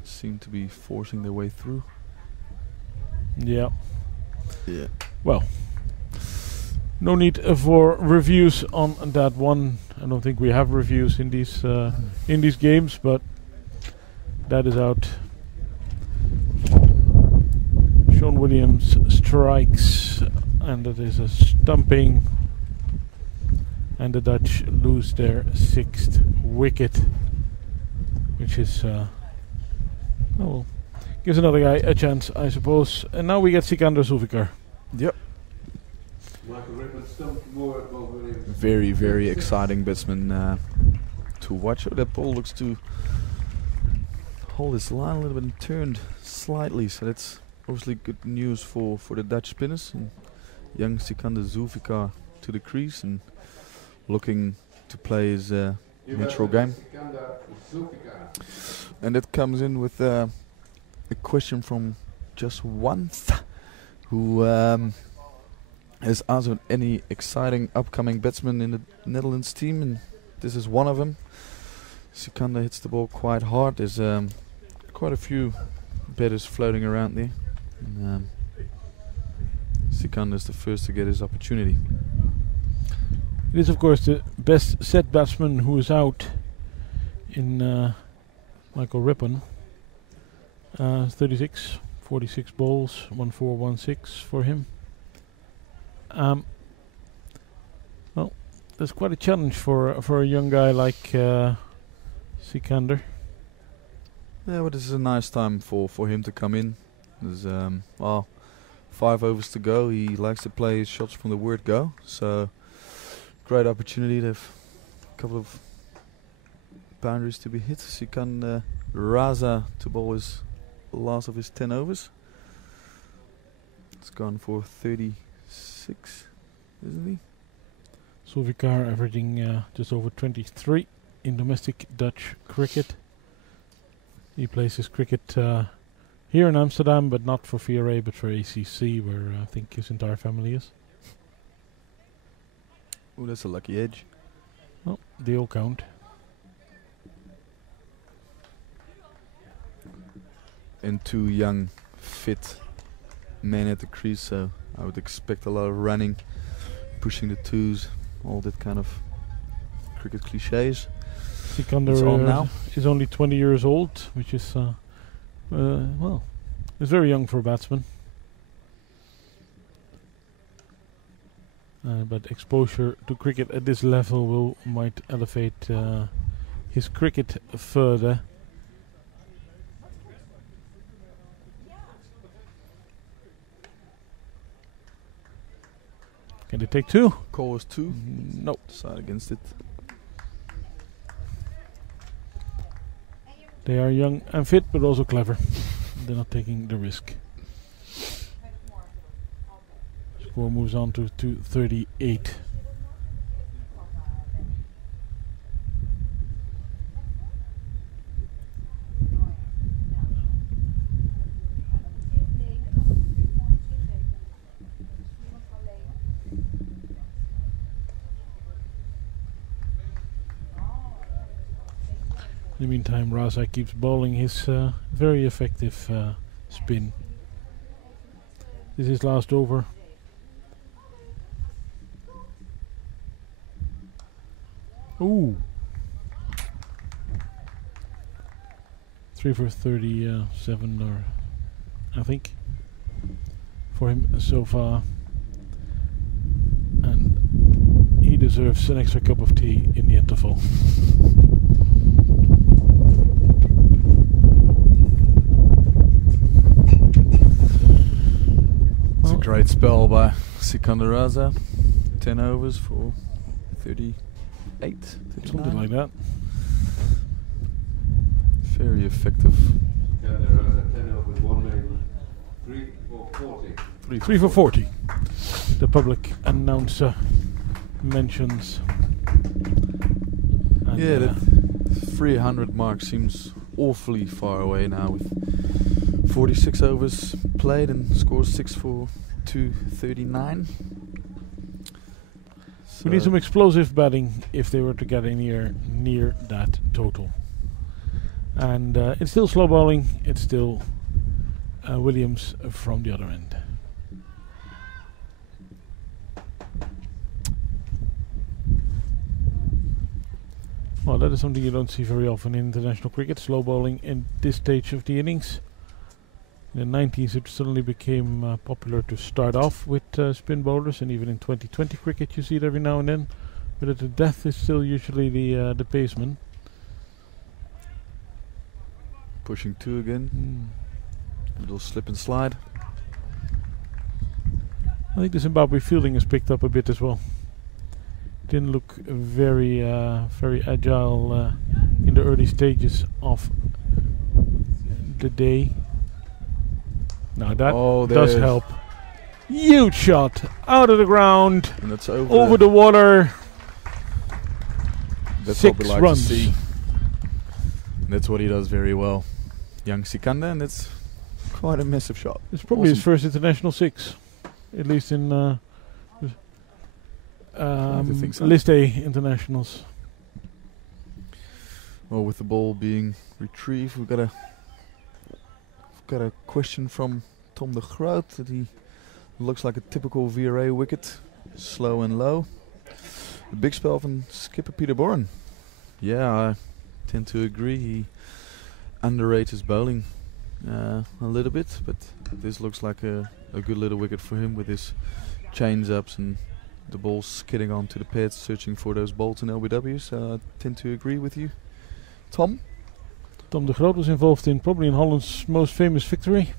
seem to be forcing their way through. Yeah. Yeah. Well, no need for reviews on that one. I don't think we have reviews in these games, but that is out. Sean Williams strikes, and it is a stumping, and the Dutch lose their 6th wicket, which is gives another guy a chance, I suppose. And now we get Sikander Zulfikar. Yep. Very, very exciting batsman to watch. Oh, that ball looks to hold his line a little bit and turned slightly, so that's obviously good news for the Dutch spinners. And young Sikander Zulfikar to the crease and looking to play his natural game. And that comes in with a question from just one who has asked any exciting upcoming batsmen in the Netherlands team, and this is one of them. Sikander hits the ball quite hard. There's quite a few batters floating around there. And, Sikander is the first to get his opportunity. It is, of course, the best set batsman who is out in Michael Rippon. 36, 46 balls, 1416 for him. Well, that's quite a challenge for a young guy like Sikander. Yeah, but this is a nice time for him to come in. There's 5 overs to go. He likes to play his shots from the word go, so great opportunity to have a couple of boundaries to be hit. Sikander Raza to bowl his last of his 10 overs. It's gone for 36, isn't he? Zulfikar averaging just over 23 in domestic Dutch cricket. He plays his cricket here in Amsterdam, but not for VRA, but for ACC, where I think his entire family is. Oh, that's a lucky edge. Well, they all count. And 2 young, fit men at the crease, so I would expect a lot of running, pushing the twos, all that kind of cricket cliches. Sikander is only 20 years old, which is, is very young for a batsman. But exposure to cricket at this level might elevate his cricket further. Can they take 2? Call was 2. No. Decide against it. They are young and fit, but also clever. They're not taking the risk. Score moves on to 238. In the meantime, Raza keeps bowling his very effective spin. This is last over. Ooh. 3 for 37, or I think, for him so far. And he deserves an extra cup of tea in the interval. It's a great spell by Sikander Raza. 10 overs for 38, something like that. Very effective. 3 for 40. The public announcer mentions. And Yeah, that 300 mark seems awfully far away now with 46 overs played and scores 6 for 239. We need some explosive batting if they were to get near that total. And it's still slow bowling. It's still Williams from the other end. Well, that is something you don't see very often in international cricket. Slow bowling in this stage of the innings. In the 90s, it suddenly became popular to start off with spin bowlers, and even in 2020 cricket, you see it every now and then. But at the death is still usually the paceman. Pushing 2 again. Little slip and slide. I think the Zimbabwe fielding has picked up a bit as well. Didn't look very agile in the early stages of the day. Now that does help. Huge shot out of the ground, And that's over the water. That's 6 what we like runs. to see. And that's what he does very well. Young Sikanda, and it's quite a massive shot. It's probably his Awesome. first international 6, at least in think so. List A internationals. Well, with the ball being retrieved, we've got a question from Tom de Groot that he looks like a typical VRA wicket, slow and low. The big spell from skipper Peter Boren. Yeah, I tend to agree. He underrates his bowling a little bit, but this looks like a good little wicket for him with his chains ups and the ball skidding onto the pads, searching for those bolts and LBWs. So I tend to agree with you, Tom. Tom de Groot was involved in probably in Holland's most famous victory.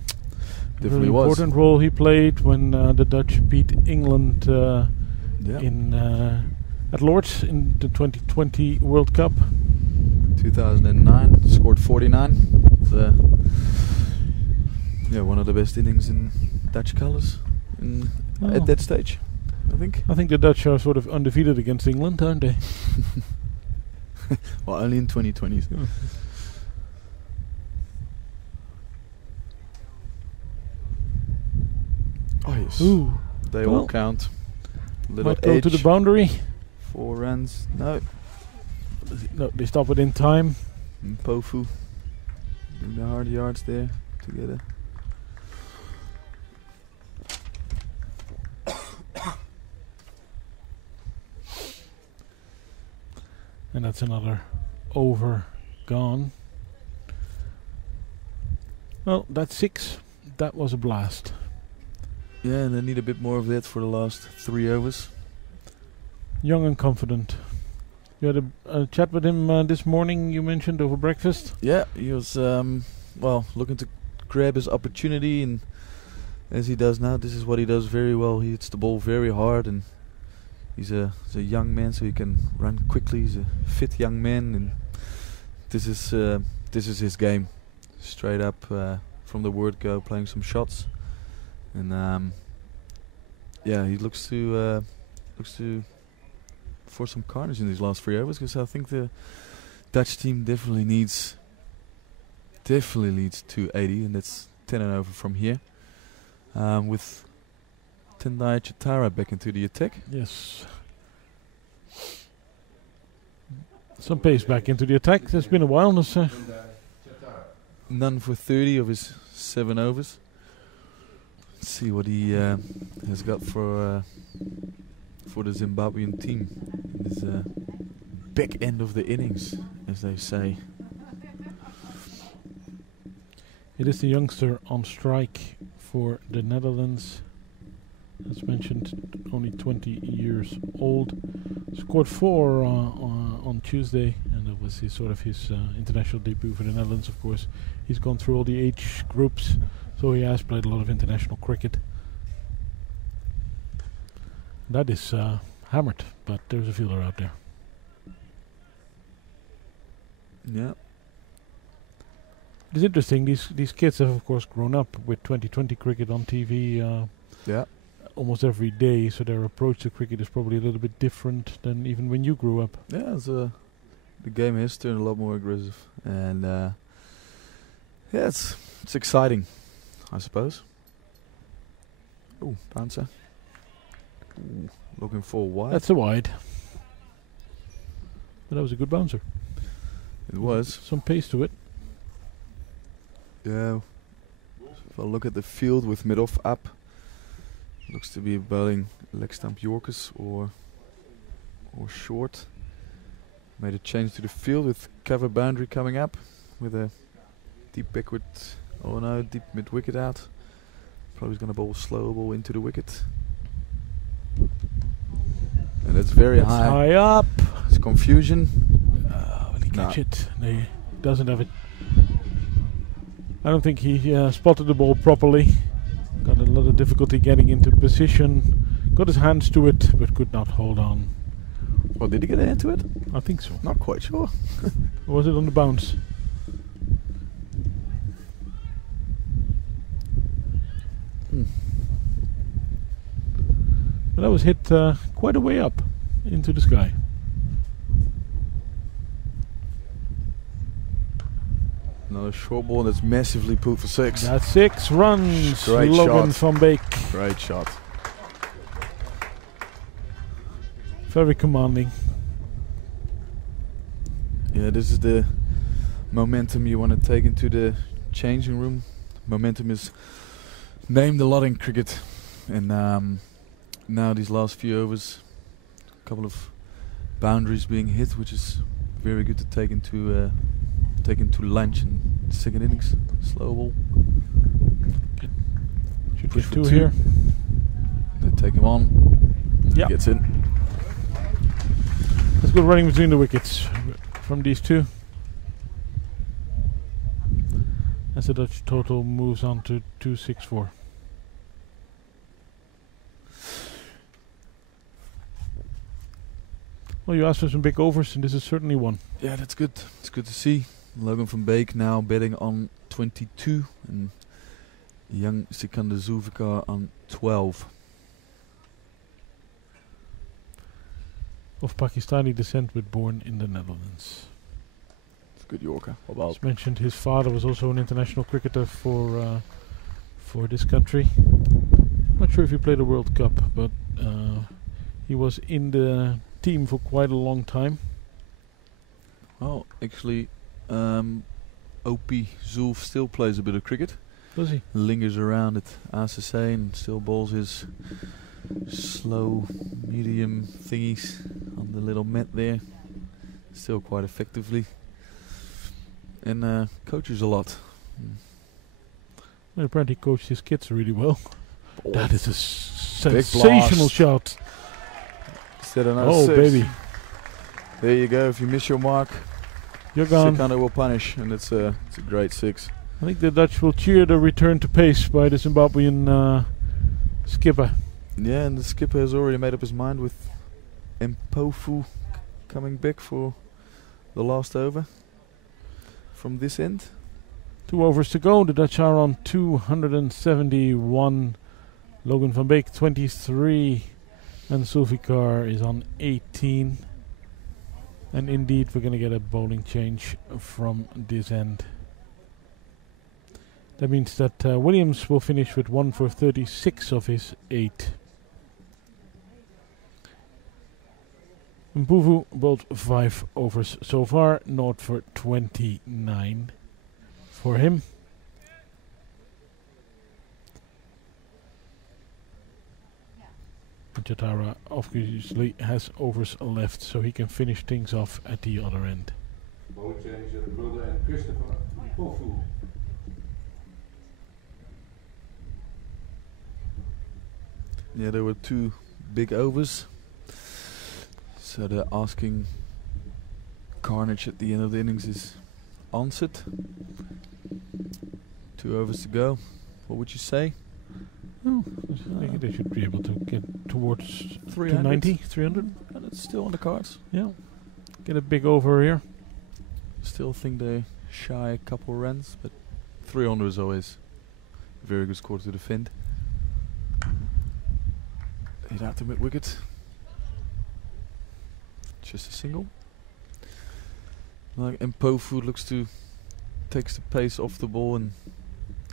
Definitely Very was. important role he played when the Dutch beat England Yeah. at Lord's in the 2020 World Cup. 2009, scored 49. One of the best innings in Dutch colours at that stage, I think. I think the Dutch are sort of undefeated against England, aren't they? Well, only in 2020s. Oh yes, Ooh, they well, all count. Little might go to the edge, boundary. 4 runs. No, No, they stop it in time. and Pofu in the hard yards there together. And that's another over gone. Well, that's 6. That was a blast. Yeah, and they need a bit more of that for the last 3 overs. Young and confident. You had a chat with him this morning, you mentioned, over breakfast. Yeah, he was looking to grab his opportunity, and as he does now, this is what he does very well. He hits the ball very hard, and he's a young man, so he can run quickly. He's a fit young man, and this is his game. Straight up from the word go, playing some shots, and he looks to for some carnage in these last 3 overs, because I think the Dutch team definitely leads 280, and that's 10 and over from here. With Tendai Chitara back into the attack. Yes. Some pace back into the attack. It's been a while. None for 30 of his 7 overs. Let's see what he has got for the Zimbabwean team. This back end of the innings, as they say. It is the youngster on strike for the Netherlands. As mentioned, only 20 years old. Scored 4 on Tuesday, and that was his international debut for the Netherlands. Of course, he's gone through all the age groups, so he has played a lot of international cricket. That is hammered, but there's a fielder out there. Yeah. It's interesting. These kids have, of course, grown up with 2020 cricket on TV. Yeah. Almost every day, so their approach to cricket is probably a little bit different than even when you grew up. Yeah, the game has turned a lot more aggressive, and it's exciting, I suppose. Oh, bouncer. Ooh, looking for a wide. That's a wide. But that was a good bouncer. It was. Some pace to it. Yeah. If I look at the field with mid-off up, looks to be bowling leg stump Yorkers or short. Made a change to the field with cover boundary coming up with a deep backward Oh no, deep mid wicket out. Probably going to bowl slow ball into the wicket. And it's very That's high. high up. It's confusion. Will he catch No. it? No, he doesn't have it. I don't think he spotted the ball properly. Got a lot of difficulty getting into position. Got his hands to it, but could not hold on. Well, did he get into it? I think so. Not quite sure. Or was it on the bounce? But that was hit quite a way up into the sky. Another short ball that's massively put for 6. That's 6 runs. Great Logan shot. van Beek. Great shot. Very commanding. Yeah, this is the momentum you want to take into the changing room. Momentum is named a lot in cricket, and now these last few overs, a couple of boundaries being hit, which is very good to take into lunch and second innings. Slow ball. Should Push get for 2 2. here. They take him on. Yeah. Gets in. Let's go running between the wickets from these two. As the Dutch total moves on to 264. Well, you asked for some big overs, and this is certainly one. Yeah, that's good. It's good to see. Logan van Beek now betting on 22 and young Sikander Zulfikar on 12. Of Pakistani descent but born in the Netherlands. It's a good Yorker. What about? As mentioned, his father was also an international cricketer for this country. Not sure if he played a World Cup, but he was in the team for quite a long time. Well, actually, OP Zulf still plays a bit of cricket. Does he? Lingers around at ACC and still bowls his slow, medium thingies on the little mat there. Still quite effectively. And coaches a lot. Well, apparently he coached his kids really well. Oh, That is a big sensational blast. shot. Instead of another Oh, 6. baby. There you go. If you miss your mark, You're gone. Sikander will punish, and it's a great 6. I think the Dutch will cheer the return to pace by the Zimbabwean skipper. Yeah, and the skipper has already made up his mind with Mpofu coming back for the last over from this end. 2 overs to go. The Dutch are on 271. Logan van Beek 23. And Zulfikar is on 18. And indeed, we're going to get a bowling change from this end. That means that Williams will finish with 1 for 36 of his 8. Mpuvu bowled 5 overs so far, 0 for 29 for him. Jatara obviously has overs left, so he can finish things off at the other end. Bowl change and brother and Christopher Pofu. Yeah, there were 2 big overs. So they're asking carnage at the end of the innings is answered. 2 overs to go. What would you say? Oh, I think they should be able to get towards 300. 290, 300. And it's still on the cards. Yeah, get a big over here. Still think they shy a couple runs, but 300 is always a very good score to defend. Hit out the mid wicket. Just a single. Like Mpofu looks to takes the pace off the ball and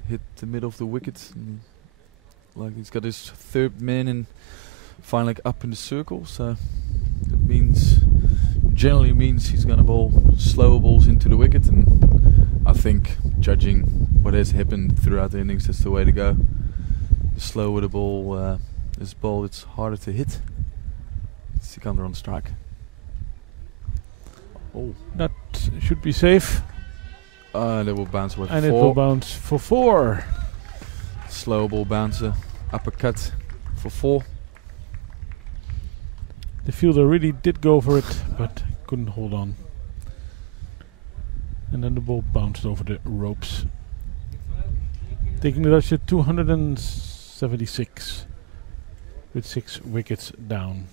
hit the middle of the wicket. And like he's got his 3rd man and finally up in the circle, so that means generally means he's gonna bowl slower balls into the wicket, and I think judging what has happened throughout the innings, that's the way to go. The slower the ball is bowled, it's harder to hit. Sikander on strike. Oh, That should be safe. And it will bounce with And it will 4. bounce for 4. Slow ball bouncer. Uppercut for 4. The fielder really did go for it, but couldn't hold on. And then the ball bounced over the ropes. Taking the Dutch to 276 with 6 wickets down.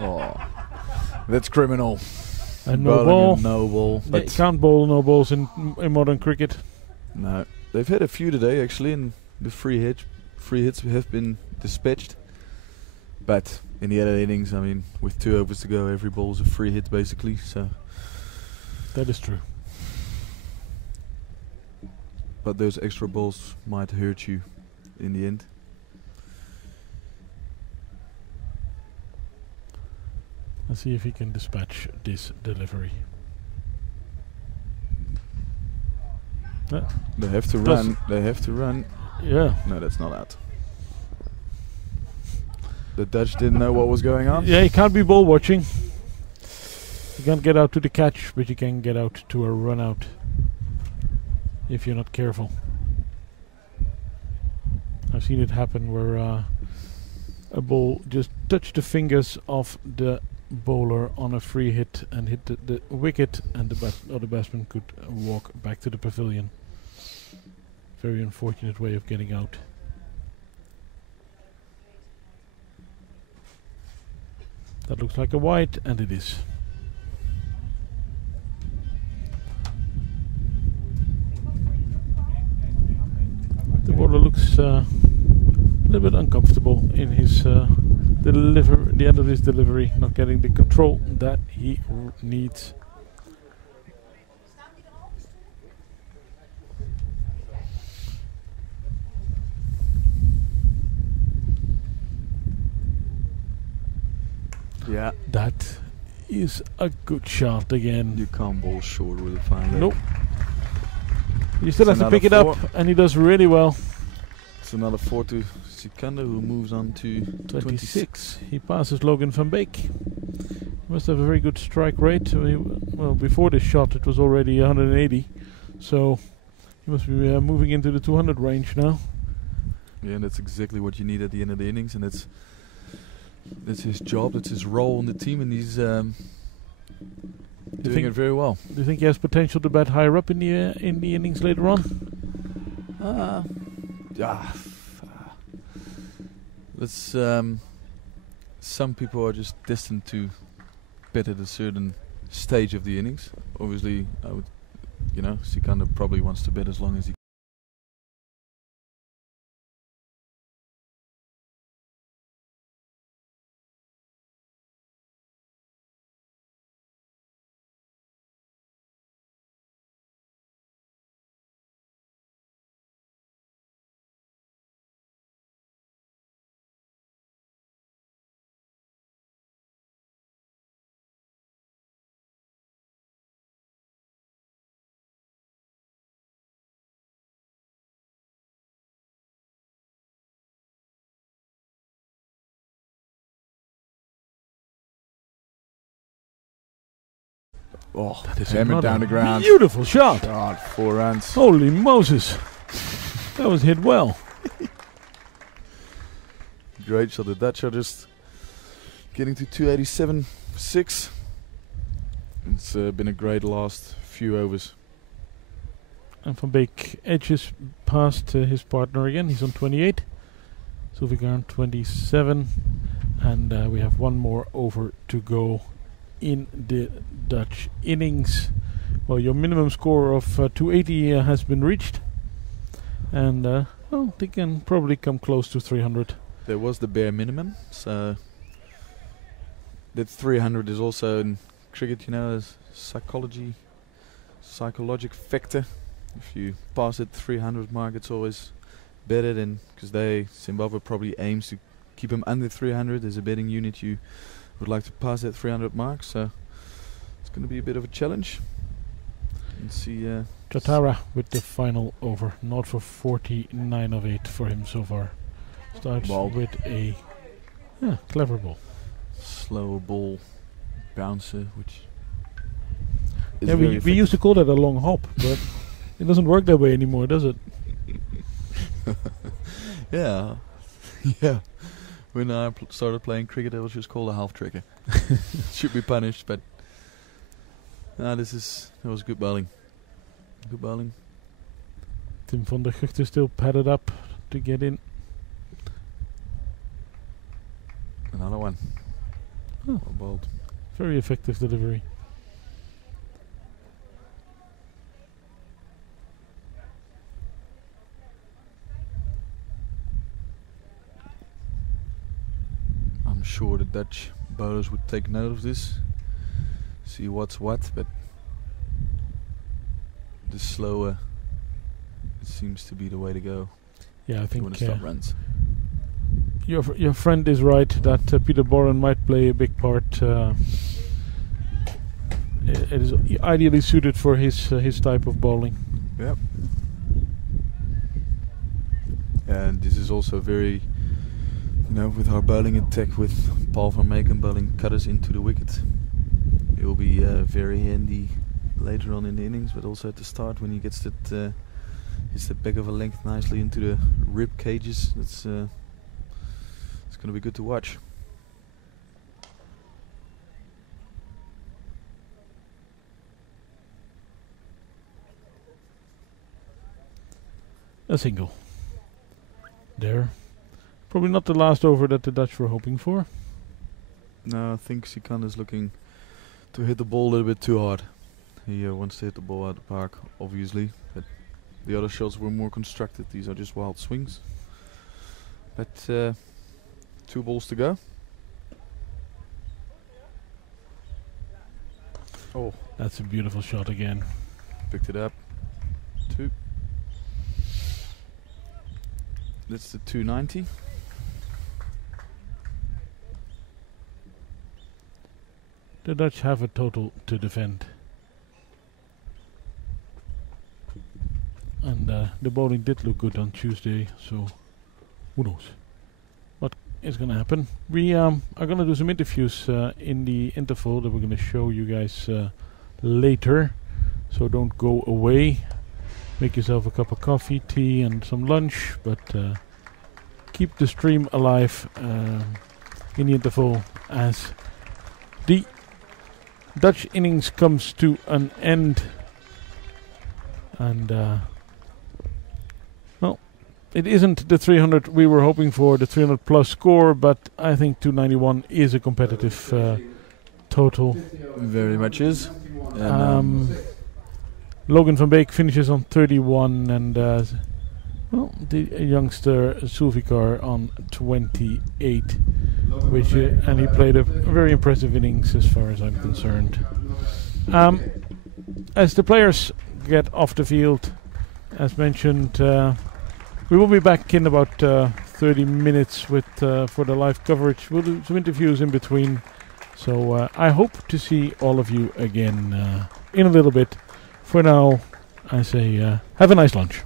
Oh, that's criminal. And no Bowling ball. a no ball. Yeah, But you can't bowl no balls in modern cricket. no, they've had a few today actually, and the free hits have been dispatched. But in the other innings, I mean, with 2 overs to go, every ball's a free hit basically. So, That is true. but those extra balls might hurt you in the end. Let's see if he can dispatch this delivery. They have to Does- run. They have to run. Yeah. No, that's not out. The Dutch didn't know what was going on. Yeah, you can't be ball watching. You can't get out to the catch, but you can get out to a run out if you're not careful. I've seen it happen where a ball just touched the fingers of the bowler on a free hit and hit the wicket, and the other batsman could walk back to the pavilion. Very unfortunate way of getting out. That looks like a wide, and it is. The bowler looks a little bit uncomfortable in his the end of his delivery, not getting the control that he needs. Yeah. That is a good shot again. You can't bowl short with a fine leg. Nope. You still It's have to pick it another up, and he does really well. It's another 4 to Sikander, who moves on to 26. He passes Logan van Beek. He must have a very good strike rate. Well, before this shot it was already 180, so he must be moving into the 200 range now. Yeah, and that's exactly what you need at the end of the innings, and that's his job, that's his role in the team, and he's doing it very well. Do you think he has potential to bat higher up in the innings later on? Yeah. Let's. Some people are just destined to bat at a certain stage of the innings. Obviously, I would, Sikander probably wants to bat as long as he. Oh, That is hammered down another the ground. beautiful shot. God, 4 runs. Holy Moses. That was hit well. Great shot. The Dutch are just getting to 287 for 6. It's been a great last few overs. And Van Beek edges past his partner again. He's on 28. Sylvigaard 27. And we have one more over to go in the Dutch innings. Well, your minimum score of 280 has been reached. And well, they can probably come close to 300. There was the bare minimum, so that 300 is also in cricket, as psychological factor. If you pass that 300 mark, it's always better than, because Zimbabwe probably aims to keep them under 300 as a betting unit. You would like to pass that 300 mark, so it's going to be a bit of a challenge. And see Chatara with the final over. Not for 49 of 8 for him so far. Starts Ball. with a clever ball. Slow ball bouncer, which is Yeah, we used to call that a long hop, but it doesn't work that way anymore, does it? yeah, yeah. When I started playing cricket, it was just called a half trigger. Should be punished, but that was good bowling. Good bowling. Tim van der Gucht is still padded up to get in. Another one. Oh. Well bowled. Very effective delivery. I'm sure the Dutch bowlers would take note of this, see what's what, but the slower it seems to be the way to go. Yeah, I If you want think to stop runs. your friend is right that Peter Boren might play a big part. It is ideally suited for his type of bowling. Yep. And this is also very, with our bowling attack with Paul van Meeken bowling cutters into the wicket. It will be very handy later on in the innings, but also at the start when he gets that hits the back of a length nicely into the rib cages. It's going to be good to watch. A single. There. Probably not the last over that the Dutch were hoping for. No, I think Sikan is looking to hit the ball a little bit too hard. He wants to hit the ball out of the park, obviously, but the other shots were more constructed. These are just wild swings. But 2 balls to go. Oh, That's a beautiful shot again. picked it up. 2. That's the 290. The Dutch have a total to defend. And the bowling did look good on Tuesday, so who knows what is going to happen. We are going to do some interviews in the interval that we're going to show you guys later, so don't go away. Make yourself a cup of coffee, tea and some lunch, but keep the stream alive in the interval as the Dutch innings comes to an end. And well, it isn't the 300 we were hoping for, the 300 plus score, but I think 291 is a competitive total. Very much is. And, Logan van Beek finishes on 31 and well, the youngster Sulvikar on 28, which and he played a very impressive innings as far as I'm concerned. As the players get off the field, as mentioned, we will be back in about 30 minutes with for the live coverage. We'll do some interviews in between, so I hope to see all of you again in a little bit. For now, I say have a nice lunch.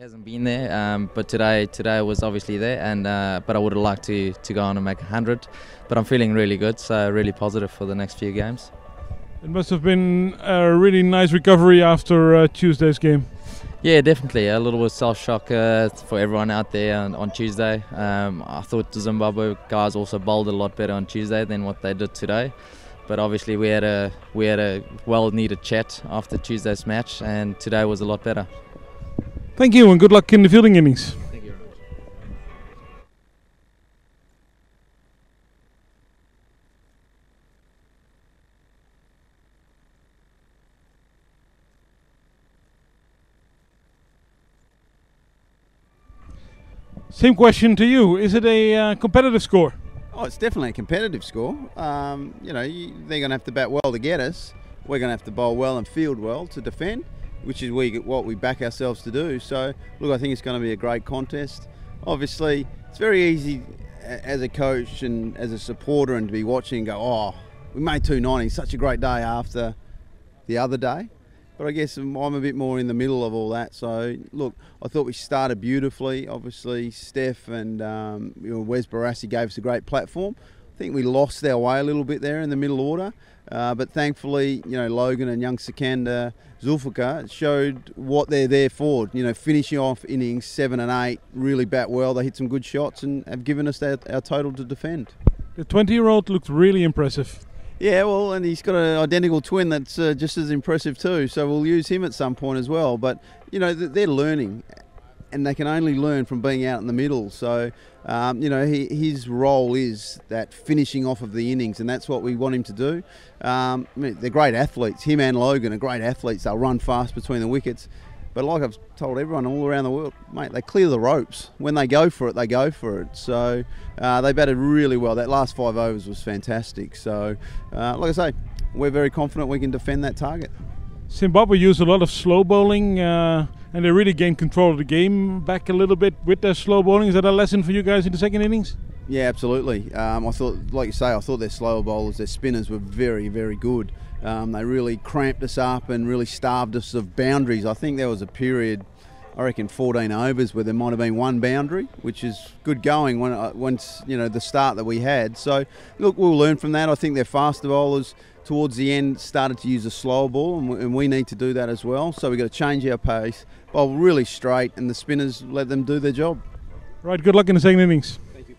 Hasn't been there, but today was obviously there, and but I would have liked to go on and make 100. But I'm feeling really good, so really positive for the next few games. It must have been a really nice recovery after Tuesday's game. Yeah, definitely. A little bit of self-shock for everyone out there on Tuesday. I thought the Zimbabwe guys also bowled a lot better on Tuesday than what they did today. But obviously we had a well-needed chat after Tuesday's match, and today was a lot better. Thank you, and good luck in the fielding innings. Thank you very much. Same question to you. Is it a competitive score? Oh, it's definitely a competitive score. They're going to have to bat well to get us. We're going to have to bowl well and field well to defend, which is what we back ourselves to do. So, look, I think it's going to be a great contest. Obviously, it's very easy as a coach and as a supporter and to be watching and go, oh, we made 290, such a great day after the other day. But I guess I'm a bit more in the middle of all that. So, look, I thought we started beautifully. Obviously, Steph and Wes Barassi gave us a great platform. I think we lost our way a little bit there in the middle order. But thankfully, Logan and young Sikandar Zulfikar showed what they're there for. Finishing off innings 7 and 8, really bat well. They hit some good shots and have given us our total to defend. The 20-year-old looked really impressive. Yeah, well, and he's got an identical twin that's just as impressive too. So we'll use him at some point as well. But they're learning, and they can only learn from being out in the middle. So his role is that finishing off of the innings, and that's what we want him to do. They're great athletes. Him and Logan are great athletes. They'll run fast between the wickets. But like I've told everyone all around the world, mate, they clear the ropes. When they go for it, they go for it. So they batted really well. That last 5 overs was fantastic. So, like I say, we're very confident we can defend that target. Zimbabwe used a lot of slow bowling, and they really gained control of the game back a little bit with their slow bowling. Is that a lesson for you guys in the second innings? Yeah, absolutely. I thought, like you say, I thought their slower bowlers, their spinners were very, very good. They really cramped us up and really starved us of boundaries. I think there was a period, I reckon 14 overs, where there might have been one boundary, which is good going once the start that we had. So look, we'll learn from that. I think their faster bowlers towards the end started to use a slower ball, and we need to do that as well. So we've got to change our pace, bowl really straight, and the spinners let them do their job. Right, good luck in the second innings. Thank you.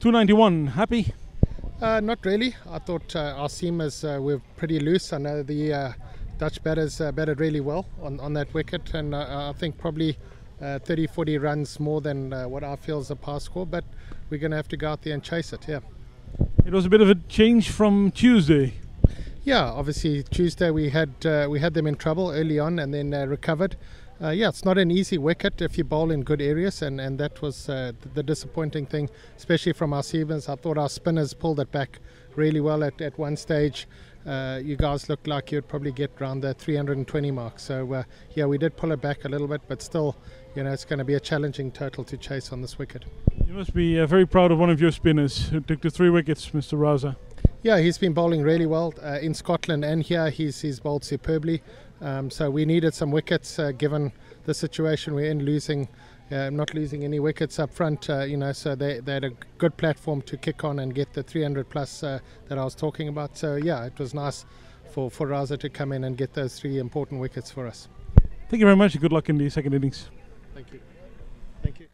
291, happy? Not really. I thought our seamers were pretty loose. I know the Dutch batters batted really well on that wicket, and I think probably 30-40 runs more than what I feel is a pass score, but we're going to have to go out there and chase it, yeah. It was a bit of a change from Tuesday. Yeah, obviously Tuesday we had them in trouble early on and then recovered. It's not an easy wicket if you bowl in good areas, and that was the disappointing thing, especially from our seamers. I thought our spinners pulled it back really well at one stage. you guys looked like you'd probably get around the 320 mark. So yeah, we did pull it back a little bit, but still, it's going to be a challenging total to chase on this wicket. You must be very proud of one of your spinners who took the 3 wickets, Mr. Raza. Yeah, he's been bowling really well in Scotland and here. He's bowled superbly. So we needed some wickets given the situation we're in, not losing any wickets up front. So they had a good platform to kick on and get the 300 plus that I was talking about. So yeah, it was nice for Raza to come in and get those 3 important wickets for us. Thank you very much. Good luck in the second innings. Thank you. Thank you.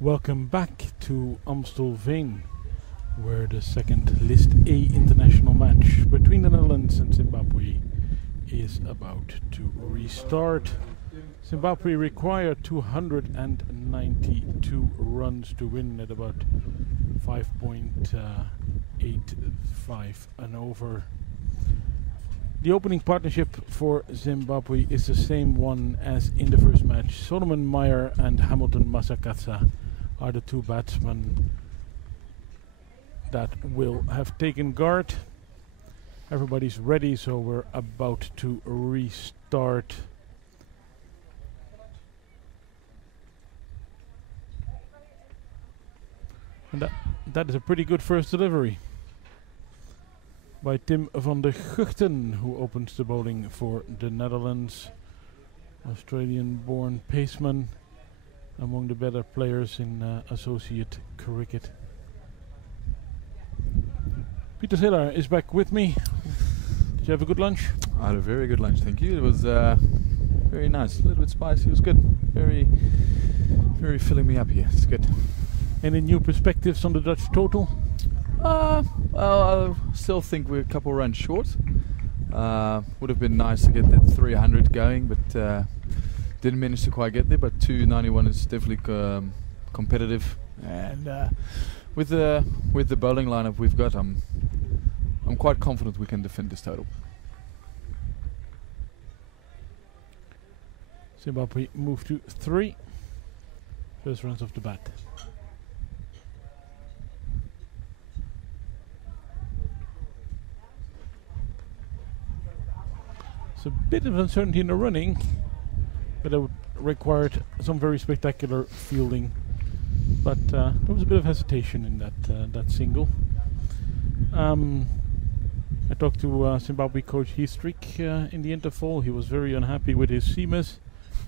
Welcome back to Amstelveen, where the second List A international match between the Netherlands and Zimbabwe is about to restart. Zimbabwe required 292 runs to win at about 5.85 and over. The opening partnership for Zimbabwe is the same one as in the first match. Solomon Meyer and Hamilton Masakatsa are the two batsmen that will have taken guard. Everybody's ready, so we're about to restart. And that is a pretty good first delivery by Tim van der Guchten, who opens the bowling for the Netherlands. Australian-born paceman, among the better players in associate cricket. Peter Siller is back with me. Did you have a good lunch? I had a very good lunch, thank you. It was very nice, a little bit spicy. It was good. Very filling me up here. It's good. Any new perspectives on the Dutch total? Well, I still think we're a couple runs short. Would have been nice to get that 300 going, but didn't manage to quite get there. But 291 is definitely competitive, and with the bowling lineup we've got, I'm quite confident we can defend this total. Zimbabwe move to 3. First runs off the bat. It's a bit of uncertainty in the running, but it required some very spectacular fielding. But there was a bit of hesitation in that single. I talked to Zimbabwe coach Heastrick in the interval. He was very unhappy with his seamers,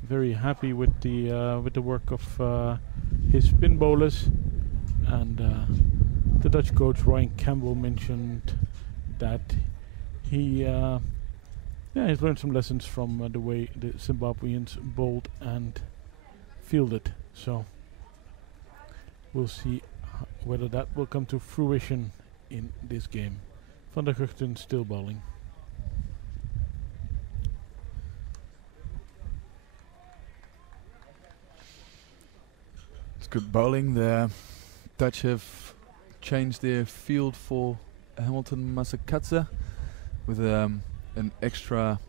very happy with the work of his spin bowlers, and the Dutch coach Ryan Campbell mentioned that he's learned some lessons from the way the Zimbabweans bowled and fielded. So we'll see whether that will come to fruition in this game. Van der Guchten still bowling. It's good bowling. The Dutch have changed their field for Hamilton Masakatsa with an extra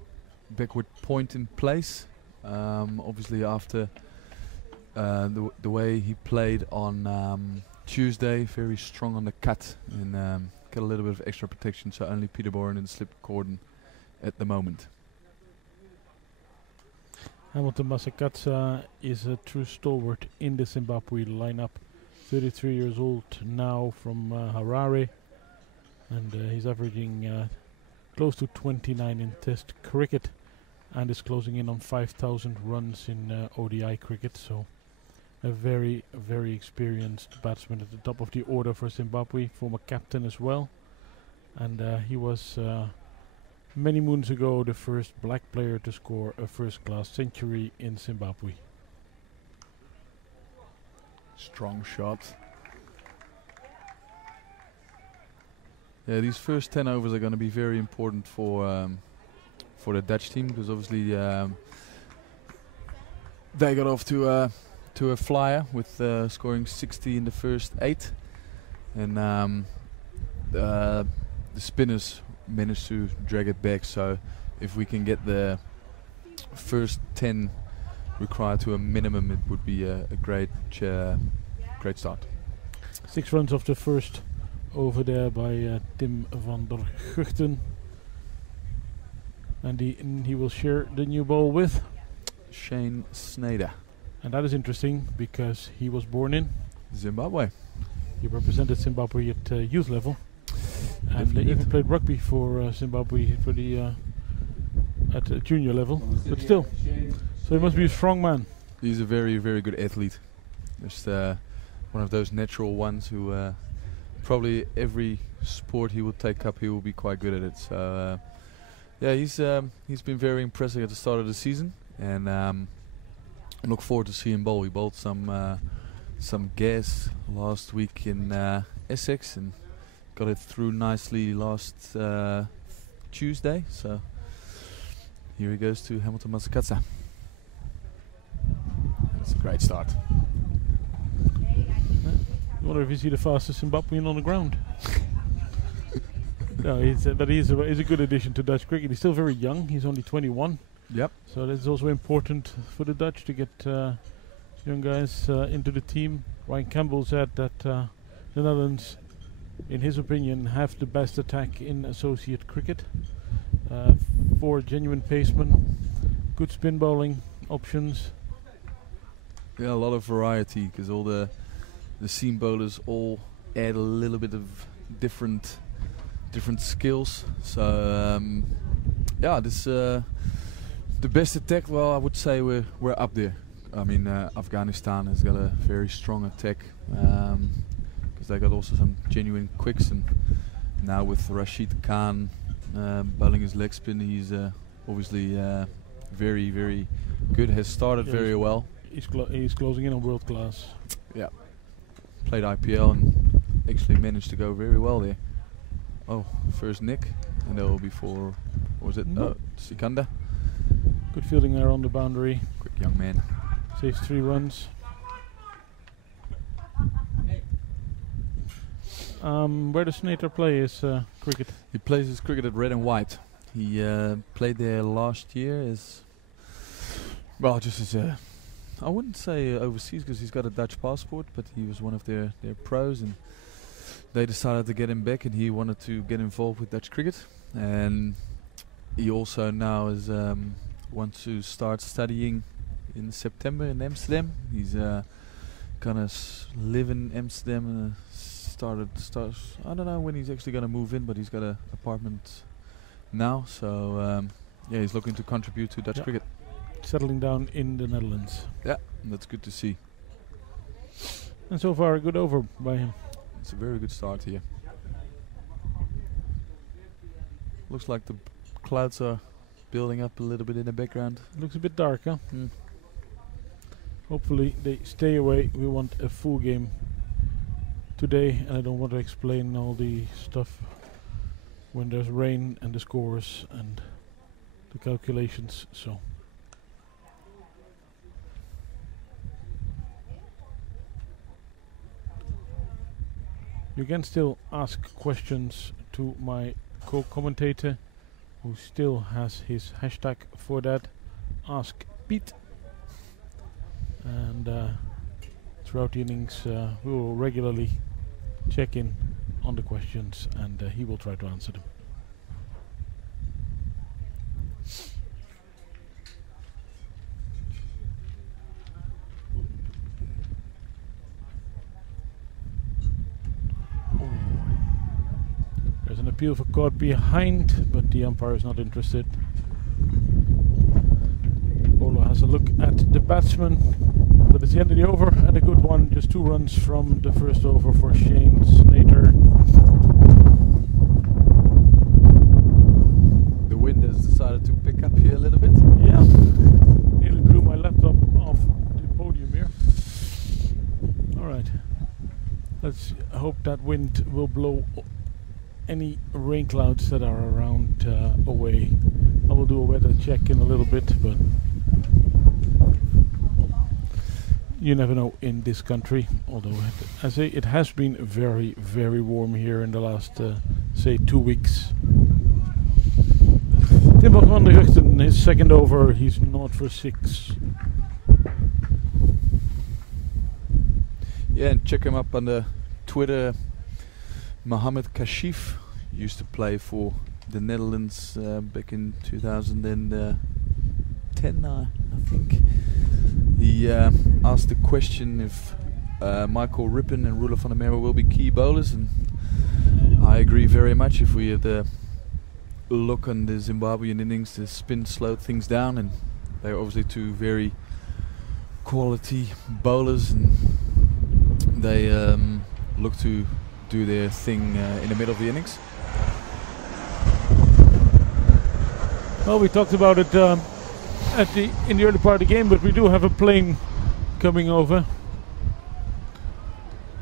backward point in place. Obviously after the way he played on Tuesday, very strong on the cut, and got a little bit of extra protection, so only Peter Boren and Slip Corden at the moment. Hamilton Masakatsa is a true stalwart in the Zimbabwe lineup. 33 years old now, from Harare, and he's averaging close to 29 in Test cricket, and is closing in on 5,000 runs in ODI cricket. So a very, very experienced batsman at the top of the order for Zimbabwe, former captain as well. And he was many moons ago the first black player to score a first-class century in Zimbabwe. Strong shot. Yeah, these first 10 overs are going to be very important for the Dutch team, because obviously they got off to a flyer with scoring 60 in the first 8, and the spinners managed to drag it back. So if we can get the first 10 required to a minimum, it would be a great start. 6 runs off the first over there by Tim van der Guchten, and he will share the new ball with Shane Snyder. And that is interesting because he was born in Zimbabwe. He represented Zimbabwe at youth level, and Definitely even did. played rugby for Zimbabwe for the at junior level, but still. So he must be a strong man. He's a very, very good athlete. Just one of those natural ones who probably every sport he will take up, he will be quite good at it. So yeah, he's been very impressive at the start of the season, and I look forward to seeing him bowl. He bowled some some gas last week in Essex and got it through nicely last Tuesday. So here he goes to Hamilton Masakatsa. That's a great start. I wonder if he's the fastest Zimbabwean on the ground. No, he's a good addition to Dutch cricket. He's still very young. He's only 21. Yep. So that's also important for the Dutch to get young guys into the team. Ryan Campbell said that the Netherlands, in his opinion, have the best attack in associate cricket. 4 genuine pacemen, good spin bowling options. Yeah, a lot of variety because all the seam bowlers all add a little bit of different skills. So yeah, this the best attack. Well, I would say we're up there. I mean, Afghanistan has got a very strong attack because they got also some genuine quicks, and now with Rashid Khan bowling his leg spin, he's obviously very, very good. Has started very well. He's closing in on world class. Yeah, played IPL and actually managed to go very well there. Oh, first nick, and that will be for, what was it? Sikanda. Good fielding there on the boundary. Quick young man. Saves 3 runs. Where does Snater play his cricket? He plays his cricket at Red and White. He played there last year as, well, just as a, I wouldn't say overseas because he's got a Dutch passport, but he was one of their pros, and they decided to get him back, and he wanted to get involved with Dutch cricket. And he also now is wants to start studying in September in Amsterdam. He's gonna live in Amsterdam and starts. I don't know when he's actually gonna move in, but he's got an apartment now. So yeah, he's looking to contribute to Dutch cricket. Settling down in the Netherlands. Yeah, that's good to see. And so far, a good over by him. It's a very good start here. Looks like the clouds are building up a little bit in the background. Looks a bit dark, huh? Hopefully they stay away. We want a full game today, and I don't want to explain all the stuff when there's rain and the scores and the calculations. So you can still ask questions to my co-commentator, who still has his hashtag for that, Ask Pete. And throughout the innings we will regularly check in on the questions, and he will try to answer them. There's an appeal for caught behind, but the umpire is not interested. Bowler has a look at the batsman, but it's the end of the over, and a good one. Just 2 runs from the first over for Shane Snater. The wind has decided to pick up here a little bit. Yeah, nearly blew my laptop off the podium here. Alright, let's hope that wind will blow any rain clouds that are around away. I will do a weather check in a little bit, but you never know in this country. Although I say it has been very, very warm here in the last, say, 2 weeks. Tim van der Hugten, his second over, he's not for 6. Yeah, and check him up on the Twitter. Mohammed Kashif used to play for the Netherlands back in 2010, I think. He asked the question if Michael Rippon and Roelof van der Merwe will be key bowlers, and I agree very much. If we had a look on the Zimbabwean innings, the spin slowed things down, and they're obviously 2 very quality bowlers, and they look to do their thing in the middle of the innings. Well, we talked about it in the early part of the game, but we do have a plane coming over.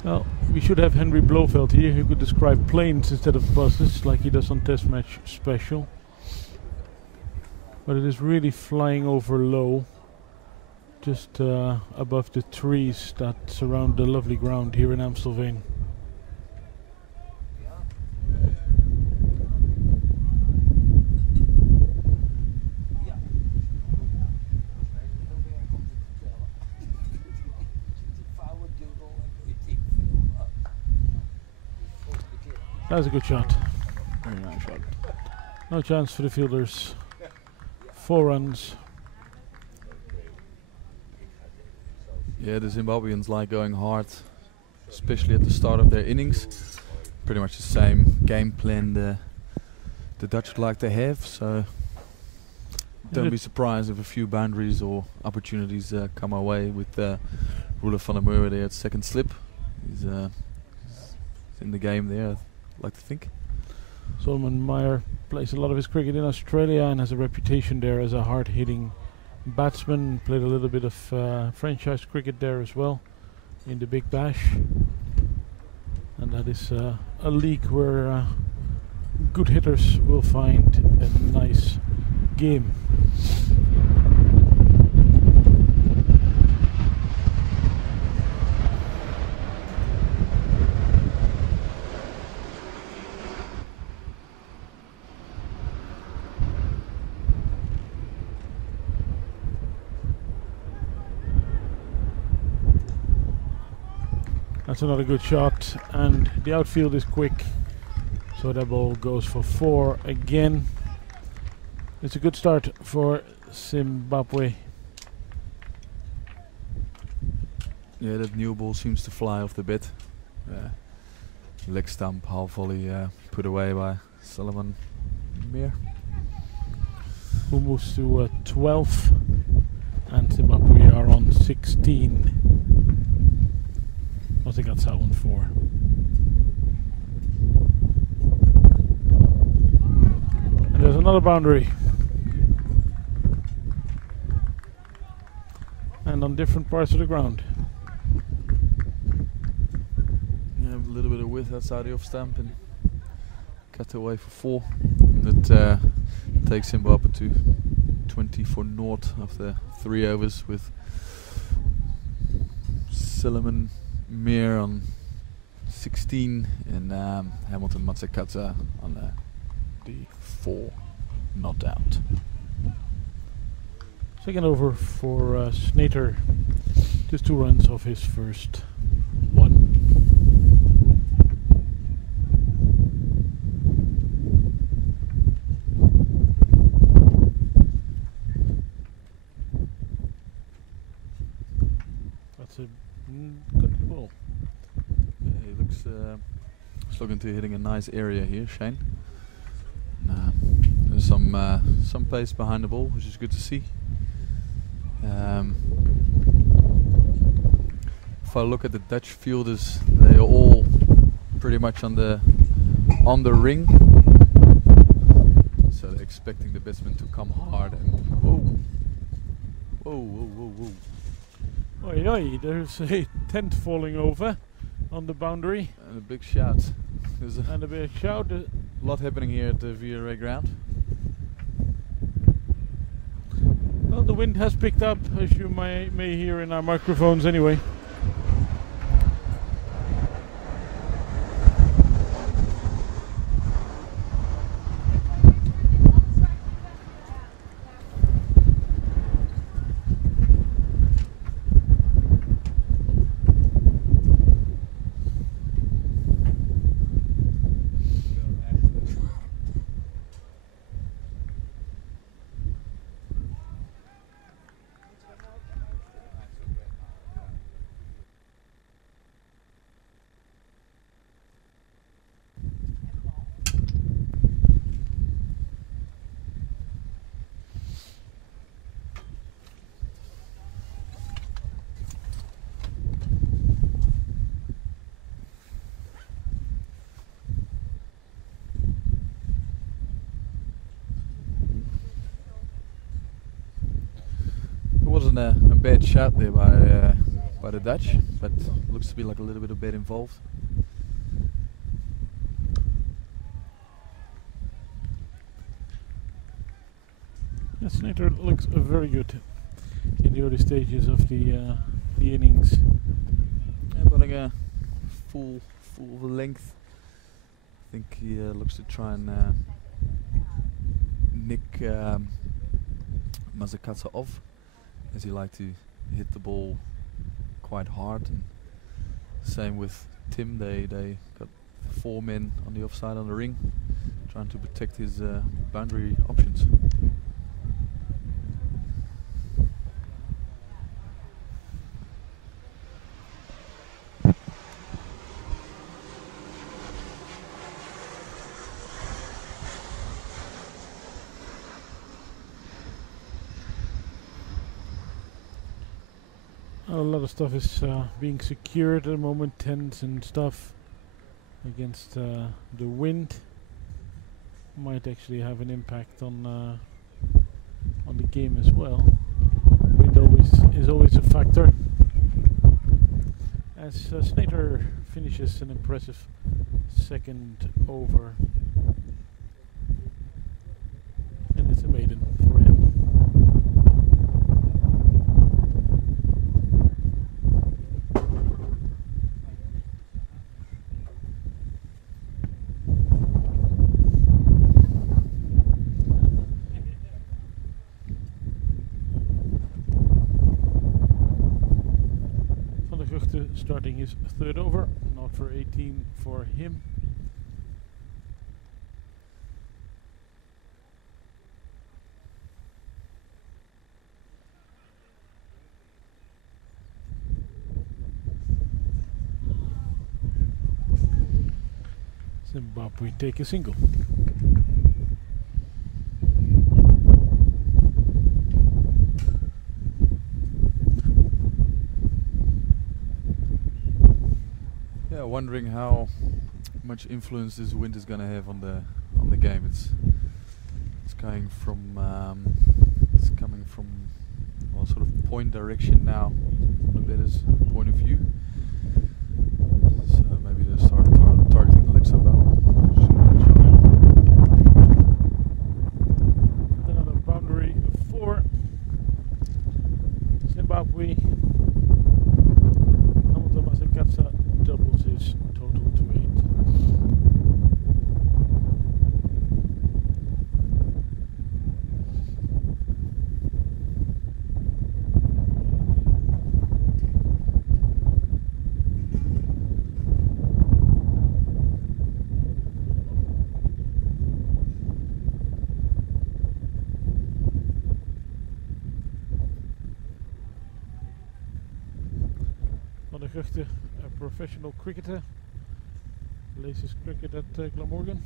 Well, we should have Henry Blofeld here who could describe planes instead of buses like he does on Test Match Special. But it is really flying over low, just above the trees that surround the lovely ground here in Amstelveen. That was a good shot. Very nice shot. No chance for the fielders. 4 runs. Yeah, the Zimbabweans like going hard, especially at the start of their innings. Pretty much the same game plan the Dutch would like to have, so don't be surprised if a few boundaries or opportunities come our way with Ruler van der Merwe there at second slip. He's in the game there, I'd like to think. Solomon Meyer plays a lot of his cricket in Australia and has a reputation there as a hard-hitting batsman. Played a little bit of franchise cricket there as well in the Big Bash. And that is a league where good hitters will find a nice game. That's another good shot, and the outfield is quick, so that ball goes for 4 again. It's a good start for Zimbabwe. Yeah, that new ball seems to fly off the bat. Leg stump, half volley put away by Solomon Meyer. Who moves to 12, and Zimbabwe are on 16. I think that's that one 4. And there's another boundary. And on different parts of the ground. Yeah, a little bit of width outside the off stump and cut away for 4. That takes him up to 24 naught after 3 overs with Solomon Meyer on 16 and Hamilton Matsakata on the 4 not out. Second over for Snater. Just 2 runs off his first 1. That's a good ball. He looks looking to hitting a nice area here, Shane. There's some pace behind the ball, which is good to see. If I look at the Dutch fielders, they are all pretty much on the ring, so they're expecting the batsman to come hard and whoa. Oi, oi, there's a tent falling over on the boundary. And a big shout. There's a And a big shout. lot happening here at the VRA ground. Well, the wind has picked up, as you may hear in our microphones anyway. It wasn't a bad shot there by by the Dutch, but looks to be like a little bit of bet involved. Snater looks very good in the early stages of the innings. Yeah, but like a full length. I think he looks to try and nick Mazakatsa off, as he like to hit the ball quite hard. And same with Tim. They got 4 men on the offside on the ring, trying to protect his boundary options. A lot of stuff is being secured at the moment, tents and stuff against the wind. Might actually have an impact on the game as well. Wind is always a factor. As Snater finishes an impressive second over, and it's a maiden for him. Starting his third over, not for 18 for him. Zimbabwe take a single. Wondering how much influence this wind is going to have on the game. It's coming from well, sort of point direction now, from the better's point of view. So maybe they'll start targeting the Alexa bow. Another boundary for Zimbabwe. Mazakatsa doubles his total to 8. Van der Guchten, a professional cricketer, plays cricket at Glamorgan.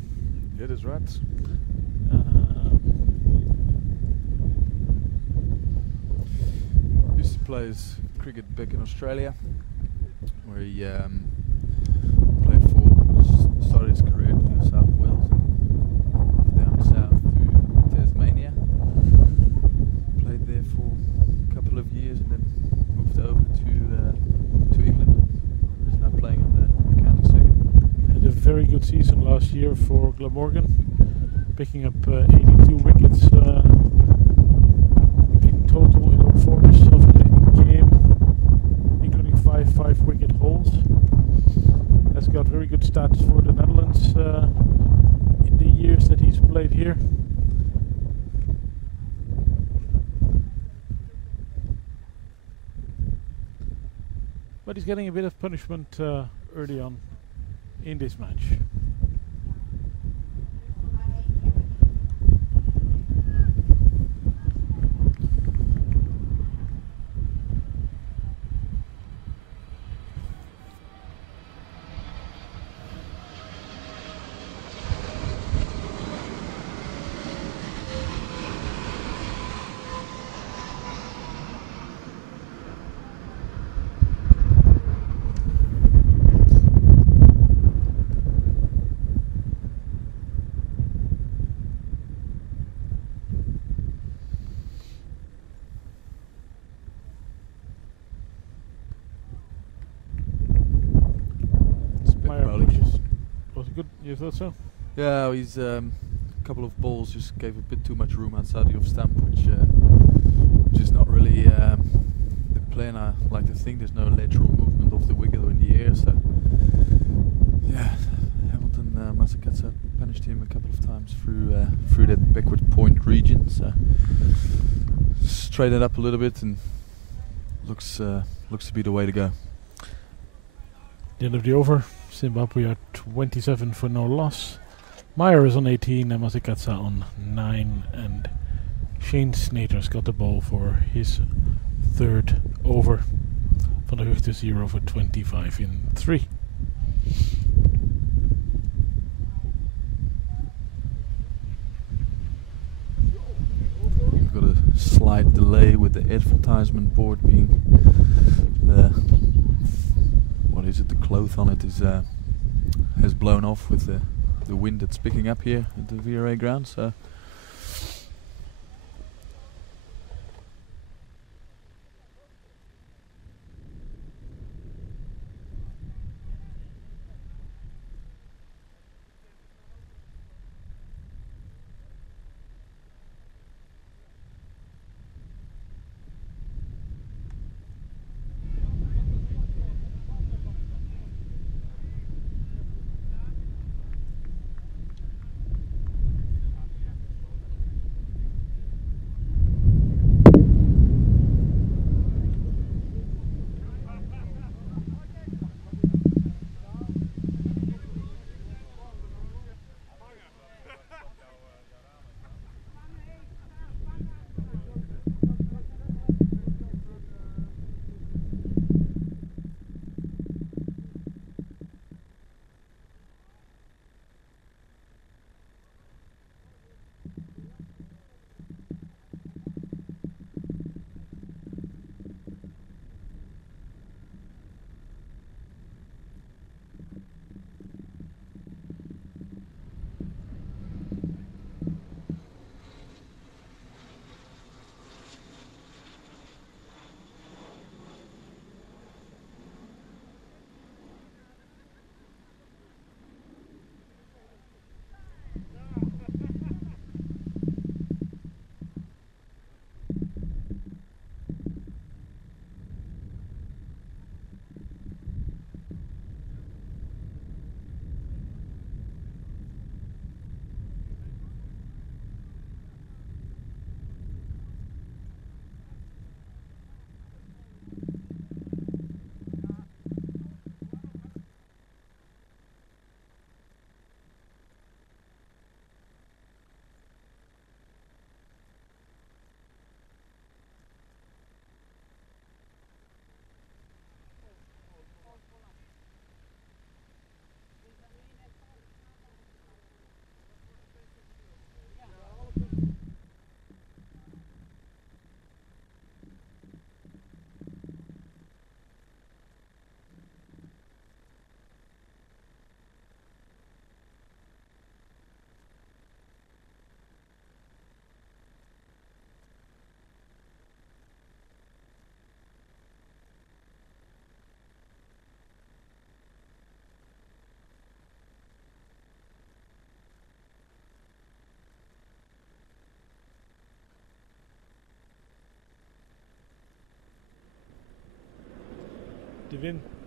Yeah, that's right. Used to play his cricket back in Australia, where he played started his career in New South Wales and down south to Tasmania. Played there for a couple of years and then moved over to England. He's now playing on the county circuit. Had a very good season last year for Glamorgan, picking up 82 wickets in total in all formats of the game, including 5 wicket hauls. Has got very good stats for the Netherlands in the years that he's played here. But he's getting a bit of punishment early on in this match. good. You thought so? Yeah, he's a couple of balls just gave a bit too much room outside the off stump, which is not really the plan I like to think. There's no lateral movement of the wicket or in the air, so yeah, Hamilton Masakatsa punished him a couple of times through that backward point region. So straighten it up a little bit and looks to be the way to go. The end of the over. Zimbabwe are 27 for no loss. Meyer is on 18 and Masakatsa on 9, and Shane Snater's got the ball for his third over. Van der Hugh 0 for 25 in 3. We've got a slight delay with the advertisement board being the the cloth on it is has blown off with the wind that's picking up here at the VRA ground. So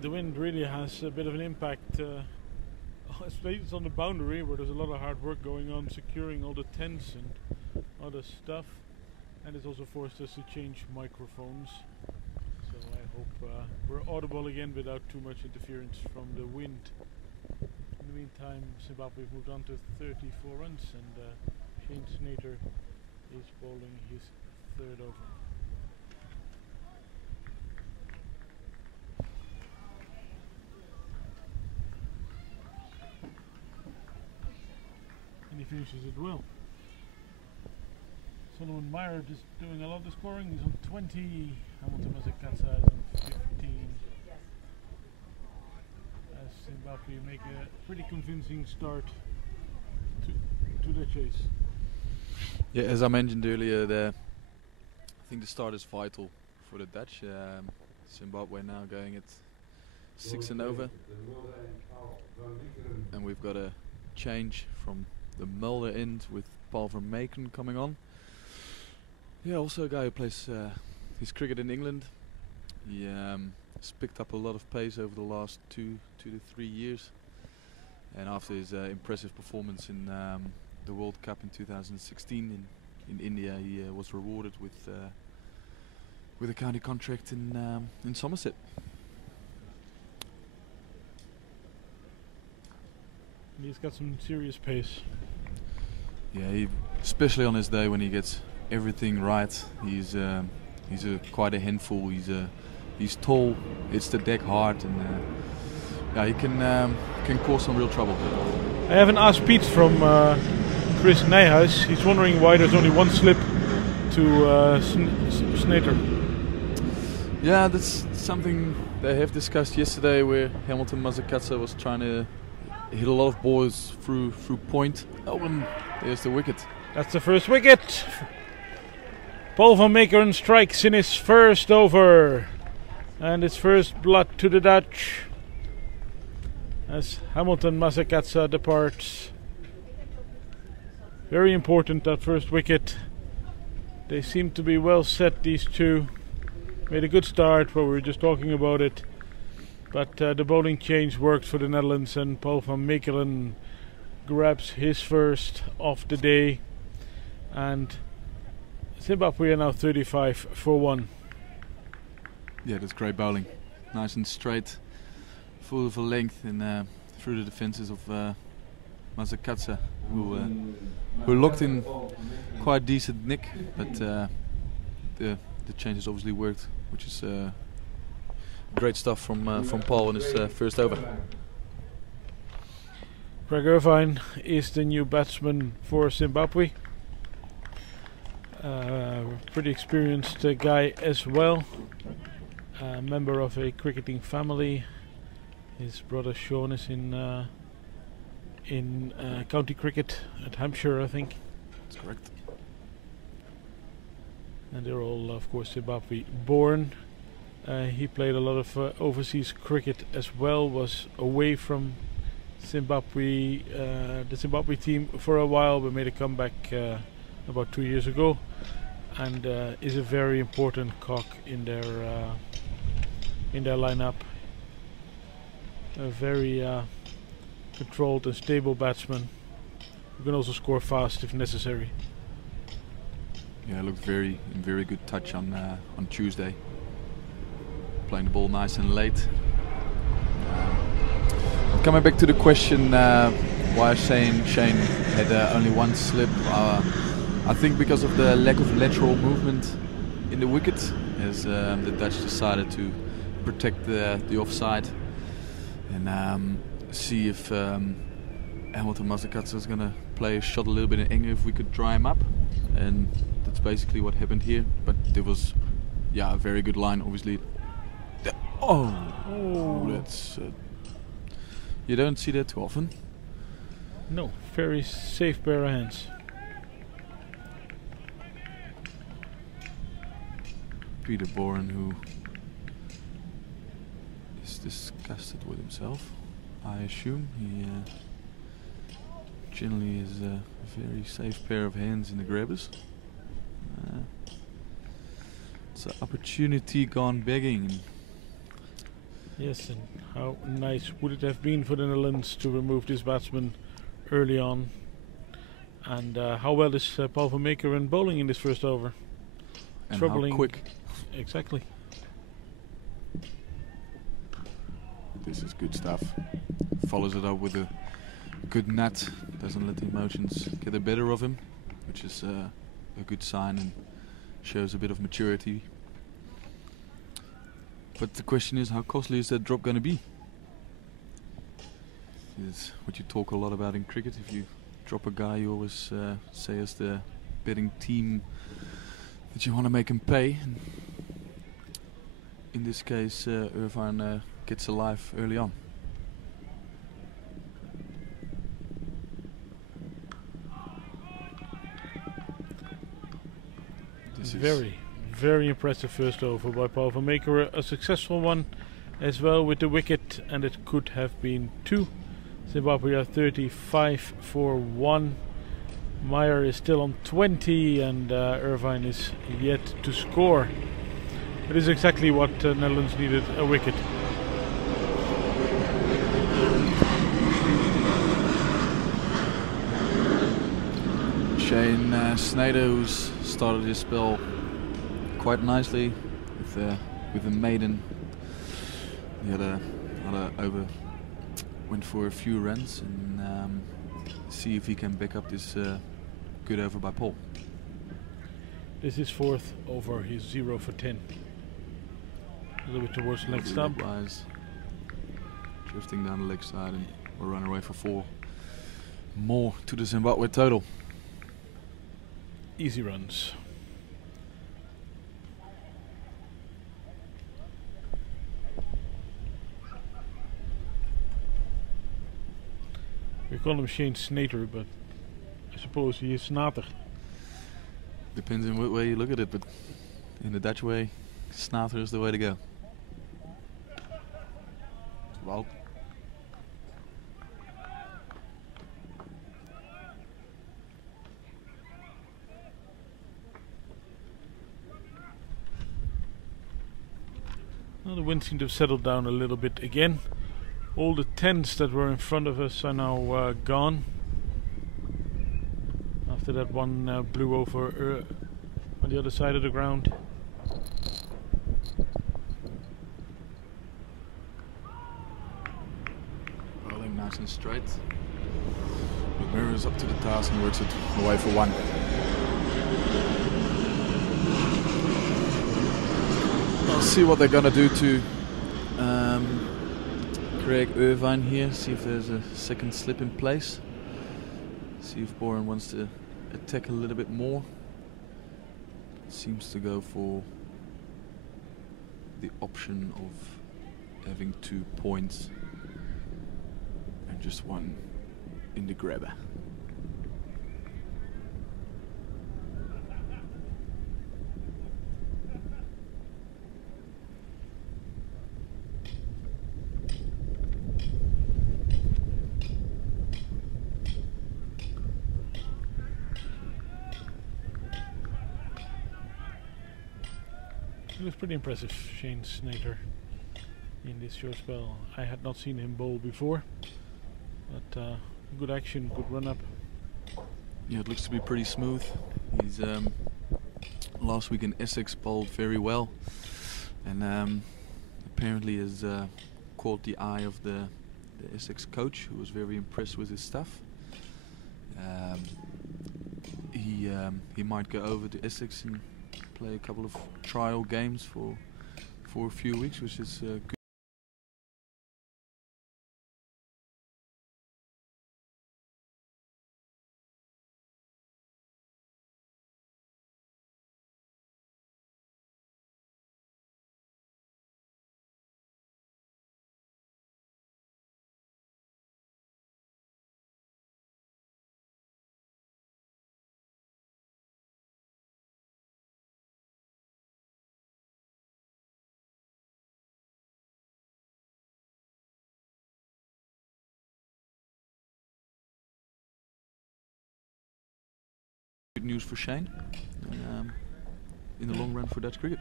the wind really has a bit of an impact. Especially it's on the boundary where there's a lot of hard work going on securing all the tents and other stuff, and it's also forced us to change microphones, so I hope we're audible again without too much interference from the wind. In the meantime, Zimbabwe moved on to 34 runs, and Shane Snater is bowling his third over. He finishes it well. Solomon Meyer just doing a lot of the scoring. He's on 20. Hamilton Masakatsa is on 15. As Zimbabwe make a pretty convincing start to the chase. yeah, as I mentioned earlier, I think the start is vital for the Dutch. Zimbabwe now going at 6 and over. And we've got a change from the Mulder end with Paul van Meeken coming on. Yeah, also a guy who plays his cricket in England. He has picked up a lot of pace over the last 2 to 3 years. And after his impressive performance in the World Cup in 2016 in India, he was rewarded with a county contract in Somerset. He's got some serious pace. Yeah, especially on his day when he gets everything right. He's quite a handful. He's tall, hits the deck hard, and yeah, he can cause some real trouble. I haven't asked Pete from Chris Nijhuis. He's wondering why there's only one slip to Snater. Yeah, that's something they have discussed yesterday, where Hamilton Mazakatsa was trying to hit a lot of balls through point. Oh, and there's the wicket. That's the first wicket. Paul van Meekeren strikes in his first over. And it's first blood to the Dutch as Hamilton Mazakatsa departs. Very important, that first wicket. They seem to be well set, these two. Made a good start, but we were just talking about it. But the bowling change worked for the Netherlands, and Paul van Meekeren grabs his first of the day. And Zimbabwe are now 35 for 1. Yeah, that's great bowling. Nice and straight, full of a length, and through the defences of Mazakatsa, who looked in quite decent nick, but the changes obviously worked, which is great stuff from Paul in his first over. Greg Irvine is the new batsman for Zimbabwe. Pretty experienced guy as well. Member of a cricketing family. His brother Sean is in county cricket at Hampshire, I think. That's correct. And they're all, of course, Zimbabwe born. He played a lot of overseas cricket as well. Was away from Zimbabwe, the Zimbabwe team for a while, but made a comeback about 2 years ago, and is a very important cog in their lineup. A very controlled and stable batsman who can also score fast if necessary. Yeah, looked in very good touch on Tuesday. Playing the ball nice and late. I'm coming back to the question why Shane had only one slip. I think because of the lack of lateral movement in the wicket, as the Dutch decided to protect the offside and see if Hamilton Mazakatsa is going to play a shot a little bit in angle if we could dry him up, and that's basically what happened here. But there was, yeah, a very good line, obviously. That's you don't see that too often. No, very safe pair of hands. Peter Boren, who is disgusted with himself, I assume. He generally is a very safe pair of hands in the grabbers. It's an opportunity gone begging. Yes, and how nice would it have been for the Netherlands to remove this batsman early on? And how well is Paul van Meekeren bowling in this first over? And Troubling. how quick. Exactly. This is good stuff. Follows it up with a good nut. Doesn't let the emotions get the better of him, which is a good sign and shows a bit of maturity. But the question is, how costly is that drop going to be? It's what you talk a lot about in cricket. If you drop a guy, you always say as the betting team that you want to make him pay. And in this case, Irvine gets alive early on. Very impressive first over by Paul van Meekeren. A successful one as well with the wicket, and it could have been 2. Zimbabwe are 35 for 1. Meyer is still on 20, and Irvine is yet to score. It is exactly what Netherlands needed, a wicket. Shane Snyder, who's started his spell quite nicely with the maiden. He had a went for a few runs, and see if he can back up this good over by Paul. This is 4th over his 0 for 10. A little bit towards leg stump. Drifting down the leg side, and we'll run away for 4 more to the Zimbabwe total. Easy runs. We call him Shane Snater, but I suppose he is Snater. Depends on what way you look at it, but in the Dutch way, Snater is the way to go. Well. Well, the wind seemed to have settled down a little bit again. All the tents that were in front of us are now gone. After that one blew over on the other side of the ground. Rolling nice and straight. McMurray is up to the task and works it away for 1. I'll see what they're gonna do to Craig Irvine here. See if there's a second slip in place. See if Boren wants to attack a little bit more. Seems to go for the option of having 2 points and just 1 in the grabber. He was pretty impressive, Shane Snater, in this short spell. I had not seen him bowl before, but good action, good run up. Yeah, it looks to be pretty smooth. He's last week in Essex bowled very well, and apparently has caught the eye of the Essex coach, who was very impressed with his stuff. He might go over to Essex and play a couple of trial games for a few weeks, which is good. Good news for Shane in the long run for Dutch cricket.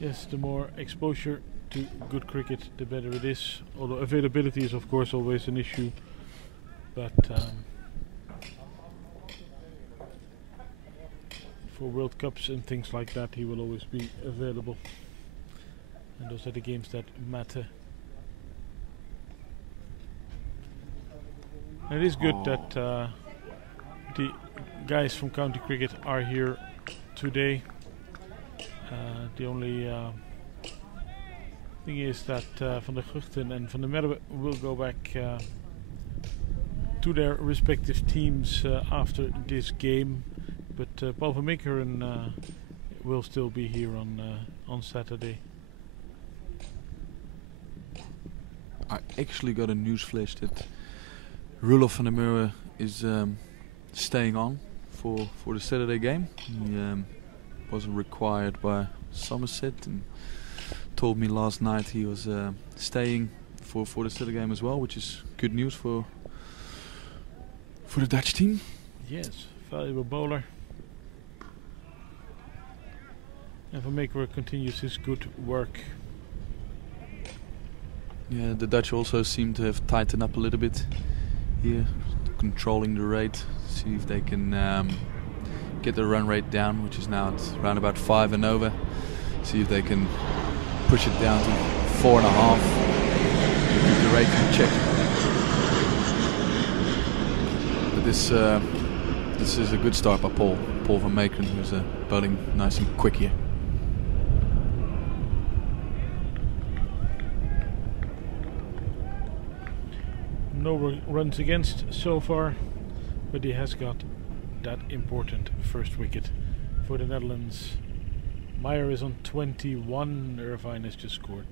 Yes, the more exposure to good cricket, the better it is. Although availability is of course always an issue, but for World Cups and things like that he will always be available, and those are the games that matter. And it is good that the guys from county cricket are here today. The only thing is that Van der Guchten and Van der Merwe will go back to their respective teams after this game, but Paul van Meekeren will still be here on Saturday. I actually got a news flash that Roelof van der Merwe is staying on for the Saturday game. He wasn't required by Somerset and told me last night he was staying for the Stille game as well, which is good news for the Dutch team. Yes, valuable bowler. And Van Meekeren continues his good work. Yeah, the Dutch also seem to have tightened up a little bit here, controlling the rate. See if they can get the run rate down, which is now at around about 5 and over. See if they can push it down to 4.5. Keep the rate in check. But this is a good start by Paul Van Meekeren, who's bowling nice and quick here. No runs against so far, but he has got that important first wicket for the Netherlands. Meyer is on 21. Irvine has just scored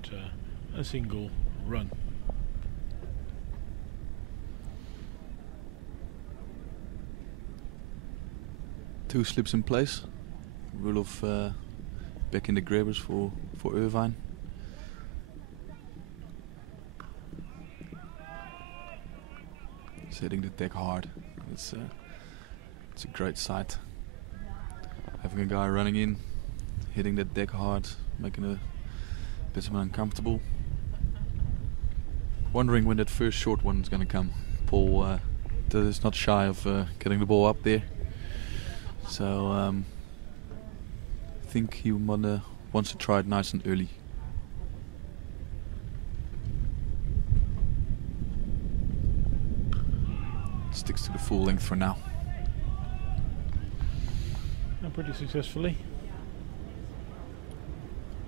a single run. Two slips in place. Rule of back in the grabbers for Irvine. He's hitting the deck hard. It's a great sight. Having a guy running in, hitting the deck hard, making a batsman uncomfortable. Wondering when that first short one is going to come. Paul is not shy of getting the ball up there. So I think he wants to try it nice and early. Sticks to the full length for now. And pretty successfully.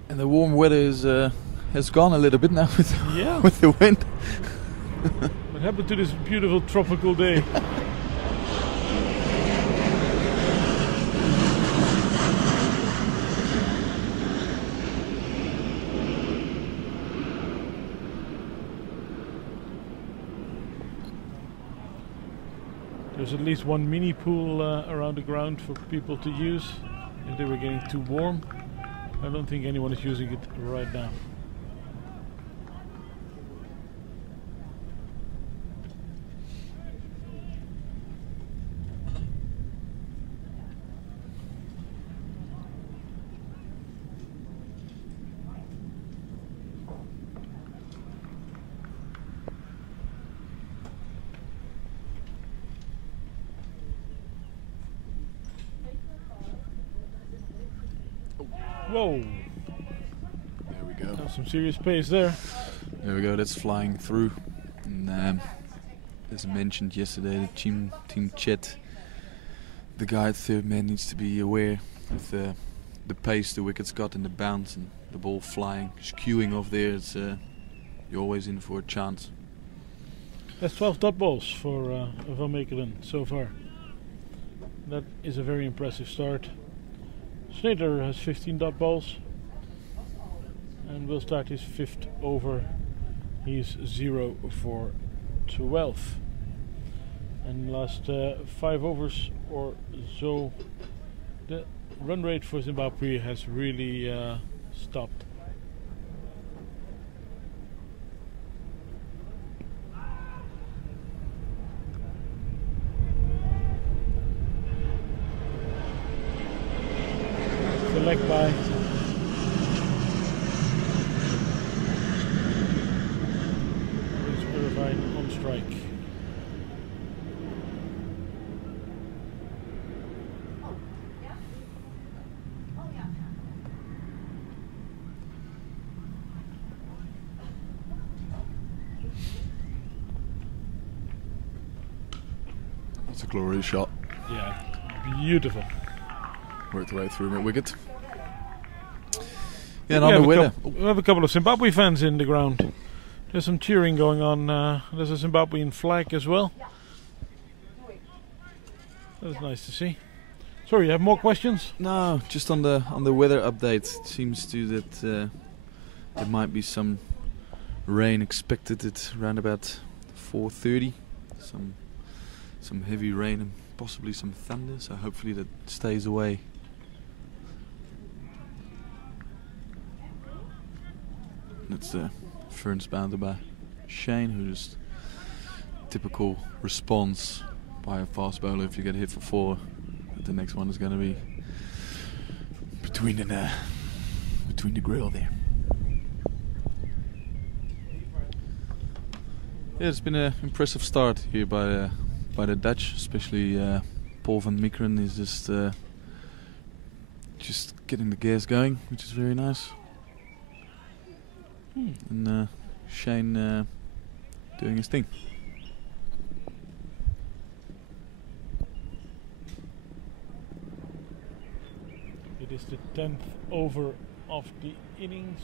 And the warm weather has gone a little bit now with the wind. What happened to this beautiful tropical day? There's at least one mini pool around the ground for people to use if they were getting too warm. I don't think anyone is using it right now. Whoa! There we go. Some serious pace there. There we go. That's flying through. And as mentioned yesterday, the team chat. The guy at third man needs to be aware of the pace the wicket's got and the bounce and the ball flying, skewing off there. It's you're always in for a chance. That's 12 dot balls for Van Meekeren so far. That is a very impressive start. Sneijder has 15 dot balls and will start his 5th over. He's 0 for 12. And last 5 overs or so, the run rate for Zimbabwe has really stopped. Leg by. It's Irvine on strike. It's a glorious shot. Yeah, beautiful. Worked the way through mid wicket. Yeah, and on the weather. We have a couple of Zimbabwe fans in the ground. There's some cheering going on. There's a Zimbabwean flag as well. That's nice to see. Sorry, you have more questions? No, just on the weather update. It seems to that there might be some rain expected at around about 4:30. Some heavy rain and possibly some thunder. So hopefully that stays away. That's the first bounder by Shane, who just typical response by a fast bowler. If you get hit for 4, the next one is going to be between the grill there. Yeah, it's been an impressive start here by the Dutch, especially Paul van Meekeren is just getting the gears going, which is very nice. And Shane doing his thing. It is the 10th over of the innings.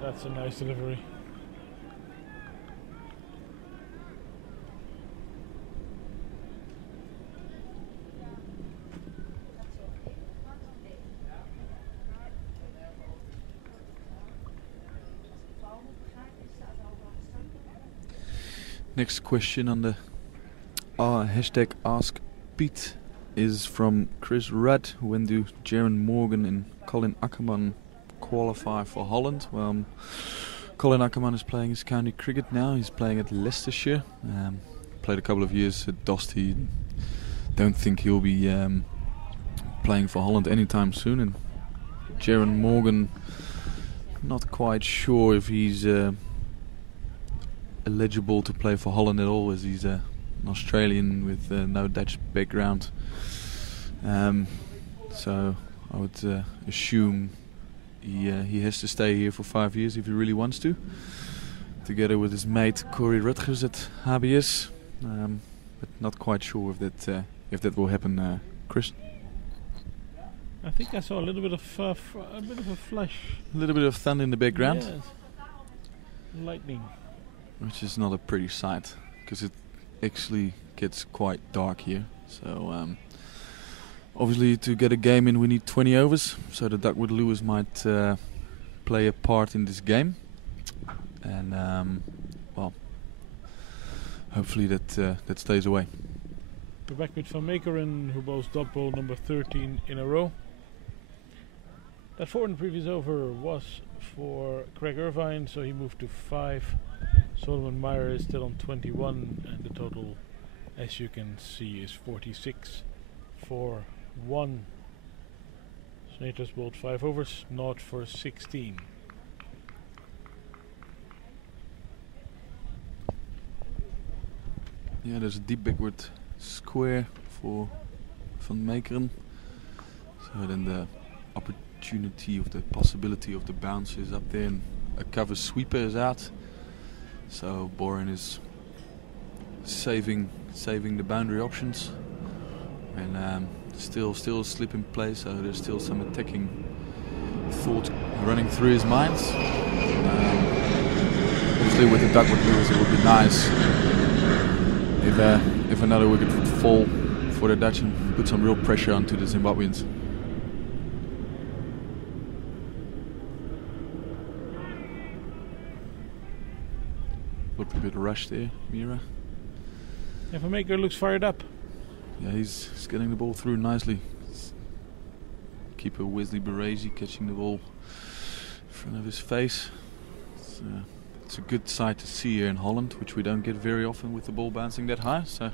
That's a nice delivery. Next question on the hashtag Ask Pete is from Chris Rudd. When do Jaron Morgan and Colin Ackerman qualify for Holland? Well, Colin Ackerman is playing his county cricket now. He's playing at Leicestershire. Played a couple of years at Dostie. Don't think he'll be playing for Holland anytime soon. And Jaron Morgan, not quite sure if he's eligible to play for Holland at all, as he's an Australian with no Dutch background. So I would assume he has to stay here for 5 years if he really wants to, together with his mate Corey Rutgers at HBS. But not quite sure if that will happen, Chris. I think I saw a little bit of a flash. A little bit of thunder in the background. Yes. Lightning. Which is not a pretty sight, because it actually gets quite dark here. So obviously to get a game in we need 20 overs, so the Duckwood Lewis might play a part in this game. And well, hopefully that stays away. We're back with Van Meekeren, who bowls dot ball number 13 in a row. That 4 in the previous over was for Craig Irvine, so he moved to 5. Solomon Meyer is still on 21, and the total, as you can see, is 46 for 1. Snater's bowled 5 overs, not for 16. Yeah, there's a deep backward square for Van Meekeren. So then the opportunity of the possibility of the bounce is up there, and a cover sweeper is out. So Boren is saving the boundary options, and still slip in play. So there's still some attacking thought running through his mind. Obviously, with the Duckwood Lewis, it would be nice if another wicket would fall for the Dutch and put some real pressure onto the Zimbabweans. Looked a bit rushed there, Mira. And Van Meekeren looks fired up. Yeah, he's getting the ball through nicely. Keeper Wesley Baresi catching the ball in front of his face. It's a good sight to see here in Holland, which we don't get very often with the ball bouncing that high. So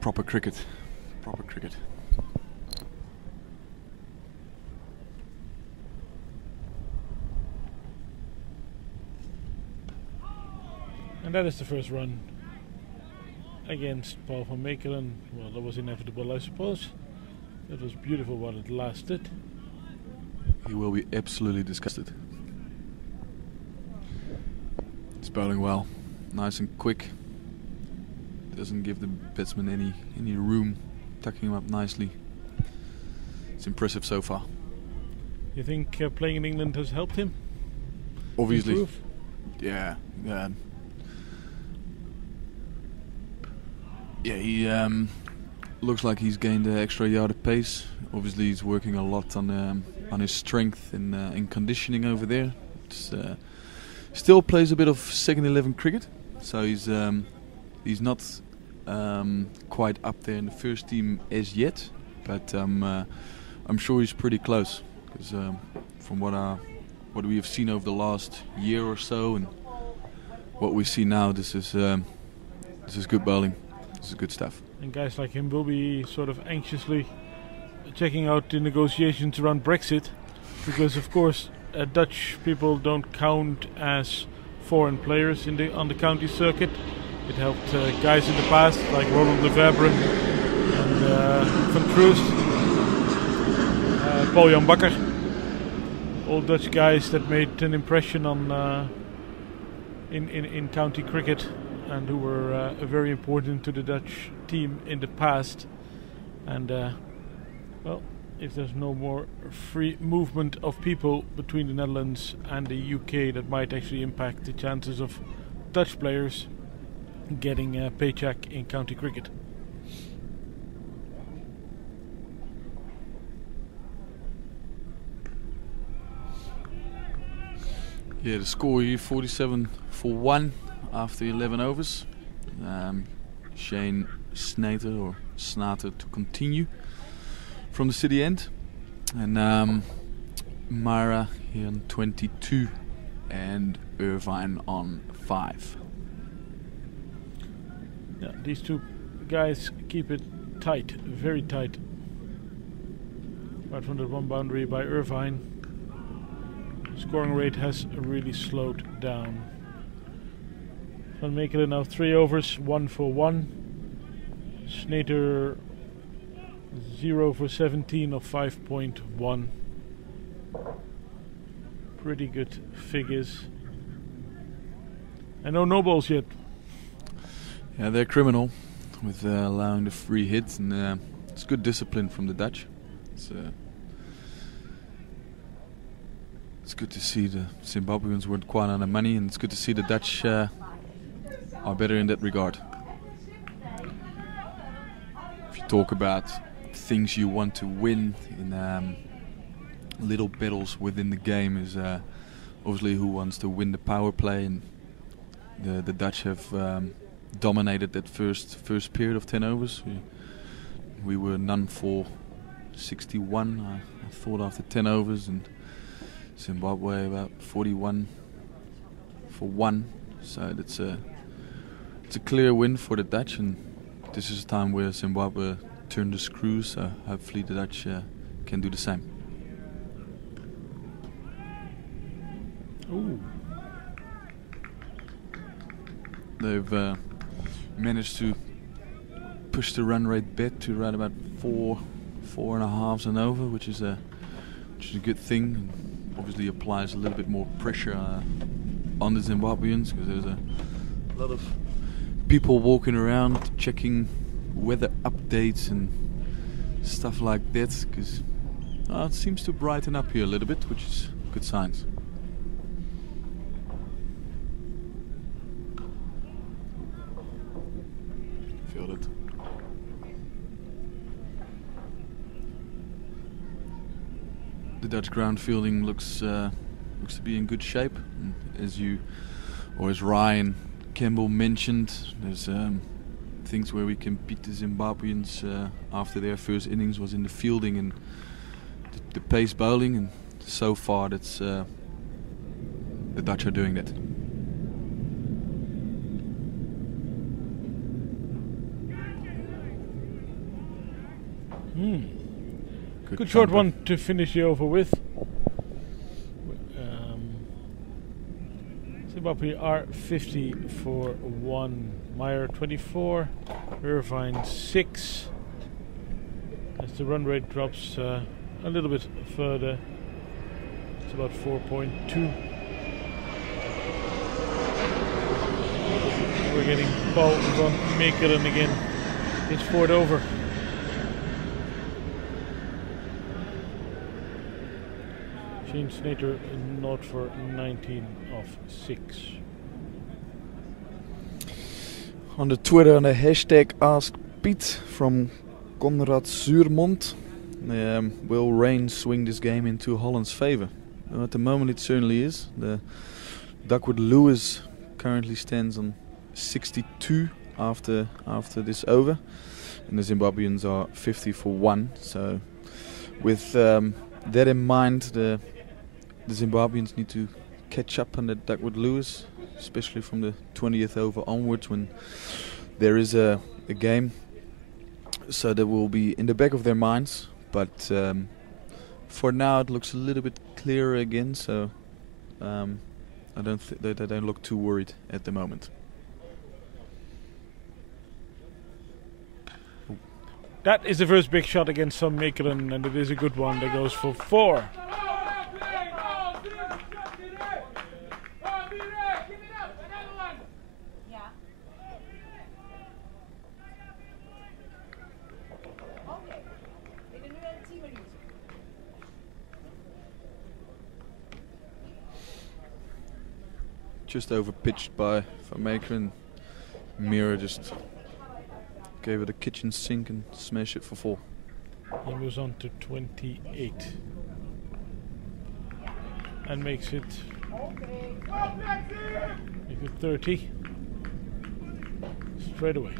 proper cricket. And that is the first run against Paul van Meekeren. Well, that was inevitable, I suppose. It was beautiful while it lasted. He will be absolutely disgusted. He's bowling well, nice and quick. Doesn't give the batsman any room, tucking him up nicely. It's impressive so far. You think playing in England has helped him? Obviously. Improve? Yeah. Yeah, looks like he's gained an extra yard of pace. Obviously, he's working a lot on his strength in conditioning over there. Still plays a bit of second 11 cricket, so he's not quite up there in the first team as yet, but I'm sure he's pretty close. Because from what we have seen over the last year or so, and what we see now, this is good bowling. This is good stuff. And guys like him will be sort of anxiously checking out the negotiations around Brexit, because of course Dutch people don't count as foreign players on the county circuit. It helped guys in the past like Ronald de Verbre and Van Troost, Paul Jan Bakker, all Dutch guys that made an impression on in county cricket and who were very important to the Dutch team in the past. And well, if there's no more free movement of people between the Netherlands and the UK, that might actually impact the chances of Dutch players getting a paycheck in county cricket. Yeah, the score here 47 for 1 after 11 overs. Shane Snater to continue from the city end, and Myra here on 22 and Irvine on 5. Yeah, these two guys keep it tight, very tight. Right from the one boundary by Irvine, scoring rate has really slowed down. Van Mekelen now 3 overs, 1 for 1. Snater 0 for 17 of 5.1. Pretty good figures. And no balls yet. Yeah, they're criminal with allowing the free hit, and it's good discipline from the Dutch. It's good to see the Zimbabweans weren't quite on the money, and it's good to see the Dutch are better in that regard. If you talk about things you want to win in little battles within the game, is obviously who wants to win the power play, and the Dutch have dominated that first period of 10 overs. We were none for 61, I thought, after 10 overs, and Zimbabwe about 41 for 1. So it's a clear win for the Dutch, and this is a time where Zimbabwe turn the screws, so hopefully the Dutch can do the same. Ooh. They've managed to push the run rate back to around about 4.5 and over, which is a good thing. And obviously applies a little bit more pressure on the Zimbabweans, because there's a lot of people walking around checking weather updates and stuff like that, because it seems to brighten up here a little bit, which is good signs. Feel it. The Dutch ground fielding looks to be in good shape, and as Ryan Campbell mentioned, there's things where we can beat the Zimbabweans after their first innings was in the fielding and the pace bowling, and so far that's the Dutch are doing that. Good short one to finish the over with. Zimbabwe are 50 for 1. Meyer 24. Irvine 6. As the run rate drops a little bit further, it's about 4.2. We're getting Paul van Mekelen again. It's 4 over. Shane Snater not for 19 of 6. On the Twitter, on the hashtag AskPiet from Konrad Zuurmond. Will rain swing this game into Holland's favour? At the moment it certainly is. The Duckwood Lewis currently stands on 62 after this over, and the Zimbabweans are 50 for 1. So with that in mind, the Zimbabweans need to catch up on the Duckwood Lewis, especially from the 20th over onwards when there is a game. So that will be in the back of their minds. But for now it looks a little bit clearer again. So I don't look too worried at the moment. That is the first big shot against Van Meekeren, and it is a good one that goes for 4. Just over pitched by Van Meekeren. Mira just gave it a kitchen sink and smashed it for 4. He moves on to 28 and makes it 30 straight away.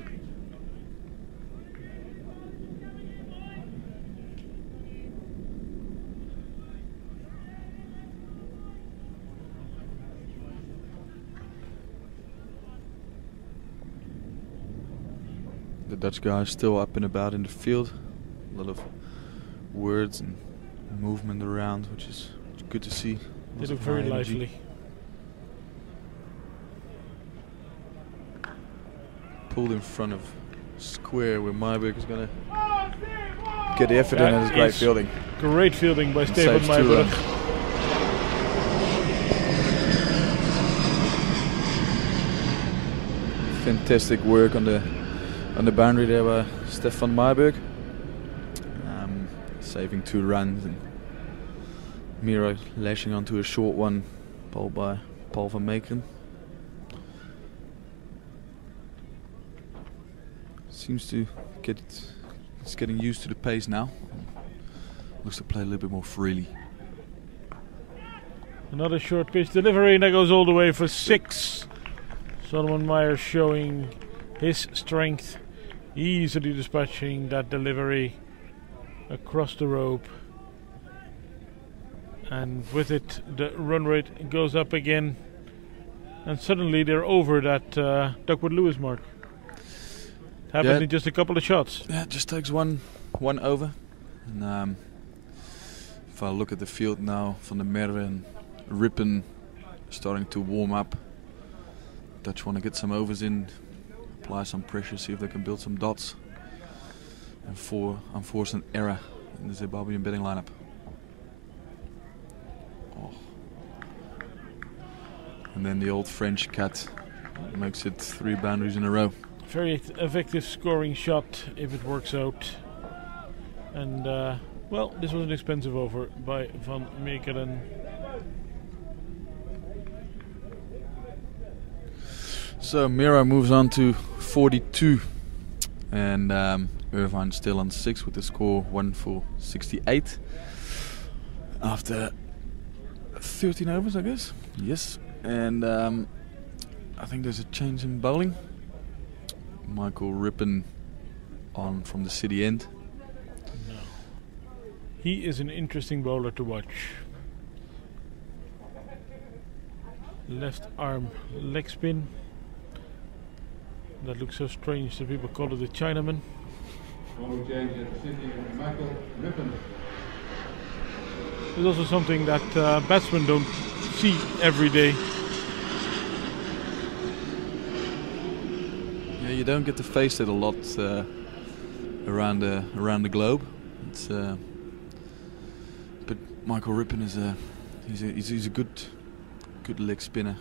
The Dutch guys still up and about in the field. A lot of words and movement around, which is good to see. They look very lively. Pulled in front of square where Myburg is going to get the effort in, and it's great fielding. Great fielding by And Stefan saves 2 Myburg. runs. Fantastic work on the boundary there by Stefan Myburg. Saving 2 runs, and Miro lashing onto a short one, bowled by Paul van Meekeren. Seems to it's getting used to the pace now. Looks to play a little bit more freely. Another short pitch delivery, and that goes all the way for 6. Solomon Meyer showing his strength, easily dispatching that delivery across the rope, and with it the run rate goes up again, and suddenly they're over that Duckwood Lewis mark. It happened in just a couple of shots. Yeah, it just takes one over. And if I look at the field now, Van der Merwe and Rippen starting to warm up. Dutch want to get some overs in, apply some pressure, see if they can build some dots, and unforce an error in the Zimbabwean batting lineup. Oh. And then the old French cat makes it 3 boundaries in a row. Very effective scoring shot if it works out. And well, this was an expensive over by Van Meekeren. So Mira moves on to 42, and Irvine still on 6 with the score 1 for 68 after 13 overs, I guess. Yes, and I think there's a change in bowling. Michael Rippen on from the city end. No. He is an interesting bowler to watch. Left arm leg spin. That looks so strange that people call it a Chinaman. Bowling change at the city, Michael Rippen. There's also something that batsmen don't see every day. Yeah, you don't get to face it a lot around the globe. It's but Michael Rippen is he's a good leg spinner.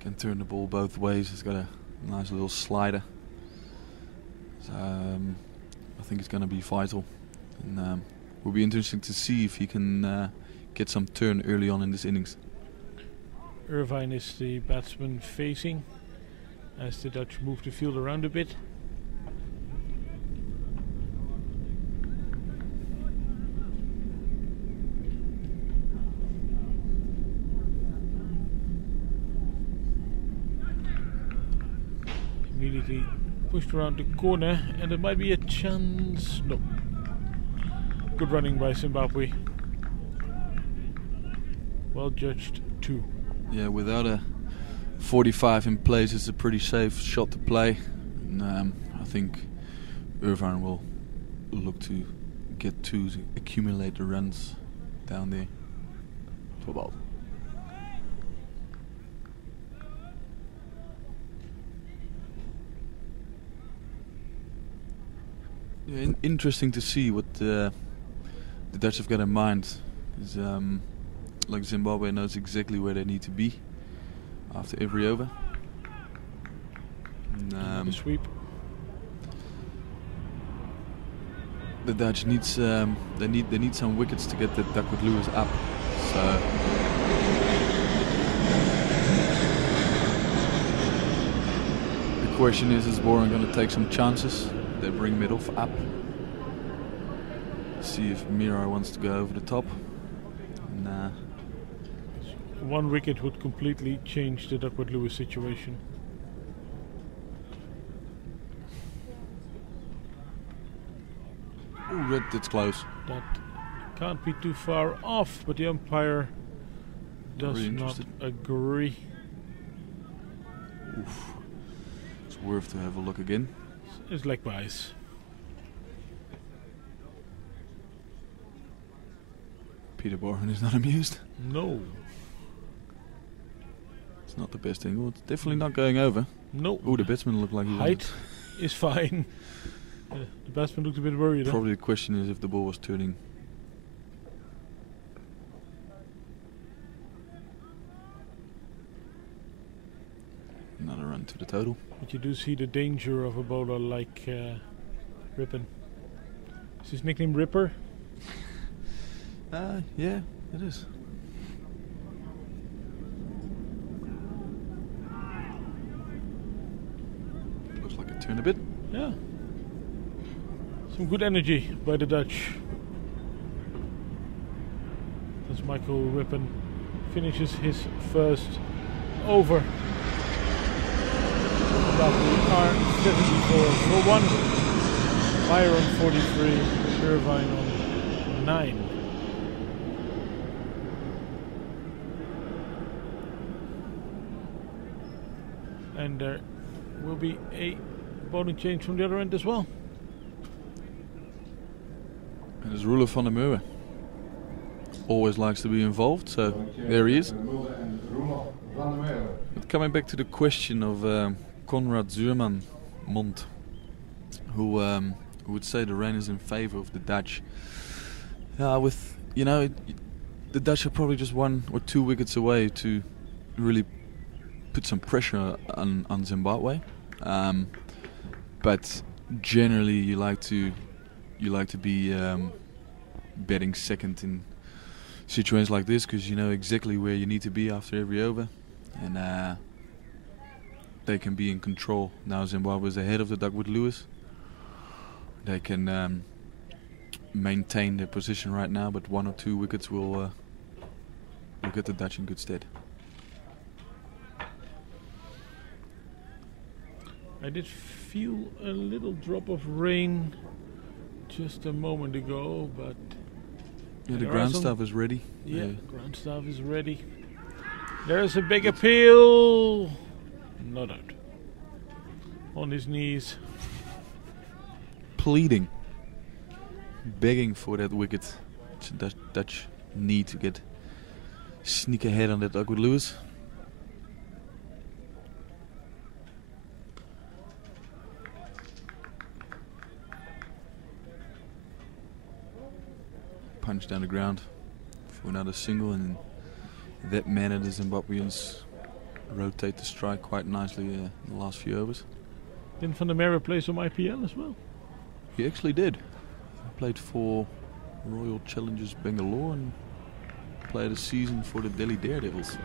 Can turn the ball both ways. He's got a nice little slider. So, I think it's going to be vital, and will be interesting to see if he can get some turn early on in this innings. Irvine is the batsman facing as the Dutch move the field around a bit. Immediately pushed around the corner, and it might be a chance. No. Good running by Zimbabwe. Well judged too. Yeah, without a 45 in place, it's a pretty safe shot to play. And, I think Irvine will look to get to accumulate the runs down there. For about. Yeah, interesting to see what the Dutch have got in mind. Is like Zimbabwe knows exactly where they need to be after every over. And, sweep. The Dutch needs they need some wickets to get the Duckworth Lewis up. So the question is Boren going to take some chances? They bring mid off up. See if Mirar wants to go over the top. Nah. One wicket would completely change the Duckworth Lewis situation. Ooh, that's close. That can't be too far off, but the umpire does Really not interested. agree. Oof. It's worth to have a look again. It's leg byes. Peter Boren is not amused. No. It's not the best angle. It's definitely not going over. No. Ooh, the batsman looked like he Height is fine. The batsman looked a bit worried. Probably the question is if the ball was turning. Another run to the total. But you do see the danger of a bowler like Rippon. Is his nickname Ripper? Yeah, it is. Looks like it turned a bit. Yeah. Some good energy by the Dutch. As Michael Rippon finishes his first over. Zimbabwe are 74 for 1. Meyer on 43. Irvine on 9. And there will be a bowling change from the other end as well. And it's Roelof van der Merwe. Always likes to be involved, so there he is. But coming back to the question of Konrad Zuurman Mond, who would say the rain is in favour of the Dutch. With the Dutch are probably just 1 or 2 wickets away to really put some pressure on Zimbabwe. But generally, you like to be batting second in situations like this because you know exactly where you need to be after every over, and they can be in control. Now Zimbabwe is ahead of the Duckworth Lewis. They can maintain their position right now, but 1 or 2 wickets will get the Dutch in good stead. I did feel a little drop of rain just a moment ago, but Yeah, the there are ground some- staff is ready. yeah, ground staff is ready. There's a big appeal. Not out. On his knees. Pleading, begging for that wicket. Dutch need to sneak ahead on that Duckworth Lewis. Punch down the ground for another single, and in that manner the Zimbabweans rotate the strike quite nicely in the last few overs. Didn't Van der Merwe play some IPL as well? He actually did. He played for Royal Challengers Bangalore and played a season for the Delhi Daredevils.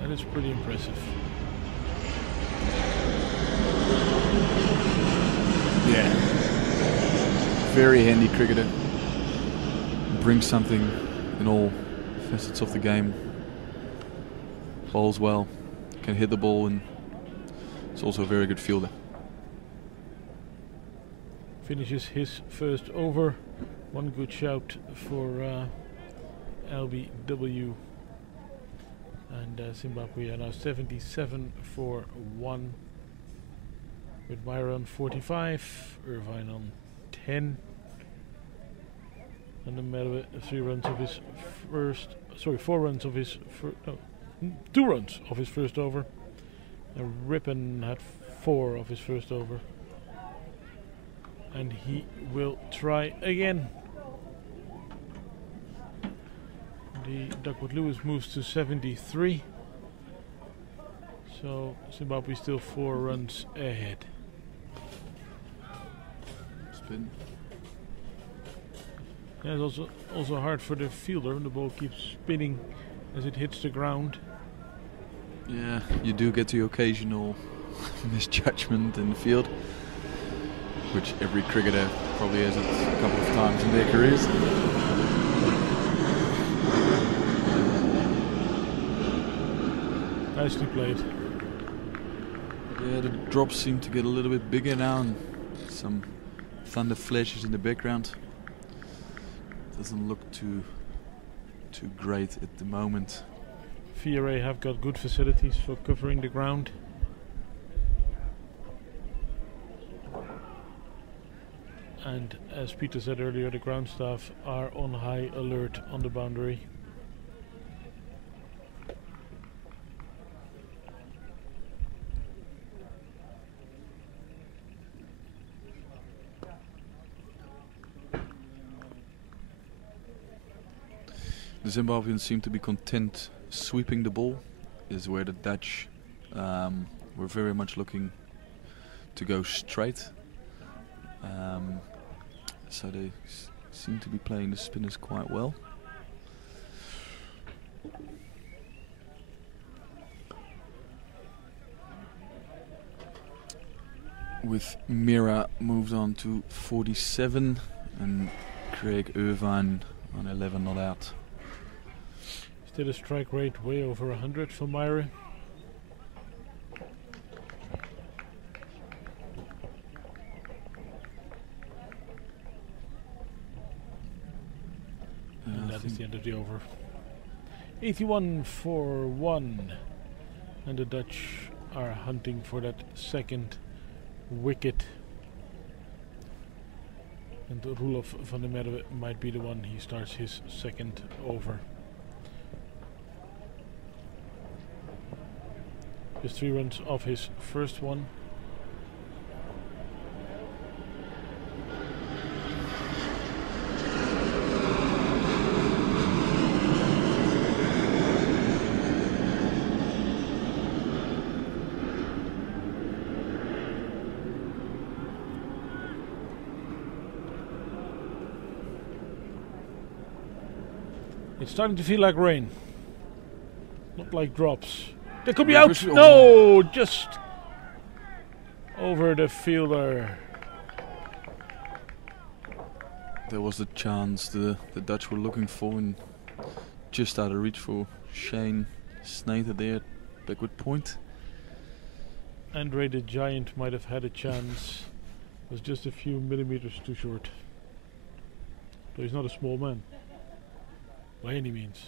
That is pretty impressive. Yeah. Very handy cricketer. Brings something in all facets of the game. Bowls well. Can hit the ball in He's also a very good fielder. Finishes his first over. One good shout for LBW. And Zimbabwe are now 77 for 1. With Myra on 45, Irvine on 10. And the Merwe 4 runs of his two runs of his first over. And Rippon had 4 of his first over. And he will try again. The Duckworth Lewis moves to 73. So Zimbabwe still 4 runs ahead. Spin. Yeah, it's also hard for the fielder. The ball keeps spinning as it hits the ground. Yeah, you do get the occasional misjudgment in the field, which every cricketer probably has it a couple of times in their careers. Nicely played. Yeah, the drops seem to get a little bit bigger now, and some thunder flashes in the background. Doesn't look too great at the moment. VRA have got good facilities for covering the ground. And as Peter said earlier, the ground staff are on high alert on the boundary. The Zimbabweans seem to be content sweeping the ball, is where the Dutch were very much looking to go straight. So they seem to be playing the spinners quite well. With Mira moved on to 47 and Craig Irvine on 11 not out. Still a strike rate way over 100 for Myra. And that is the end of the over. 81 for 1. And the Dutch are hunting for that second wicket. And Roelof van der Merwe might be the one he starts his second over. Just 3 runs off his first one. It's starting to feel like rain, not like drops. They could be out. No, just over the fielder. There was the chance the Dutch were looking for, and just out of reach for Shane Snater there, backward point. Andre the Giant might have had a chance. Was just a few millimeters too short. But he's not a small man, by any means.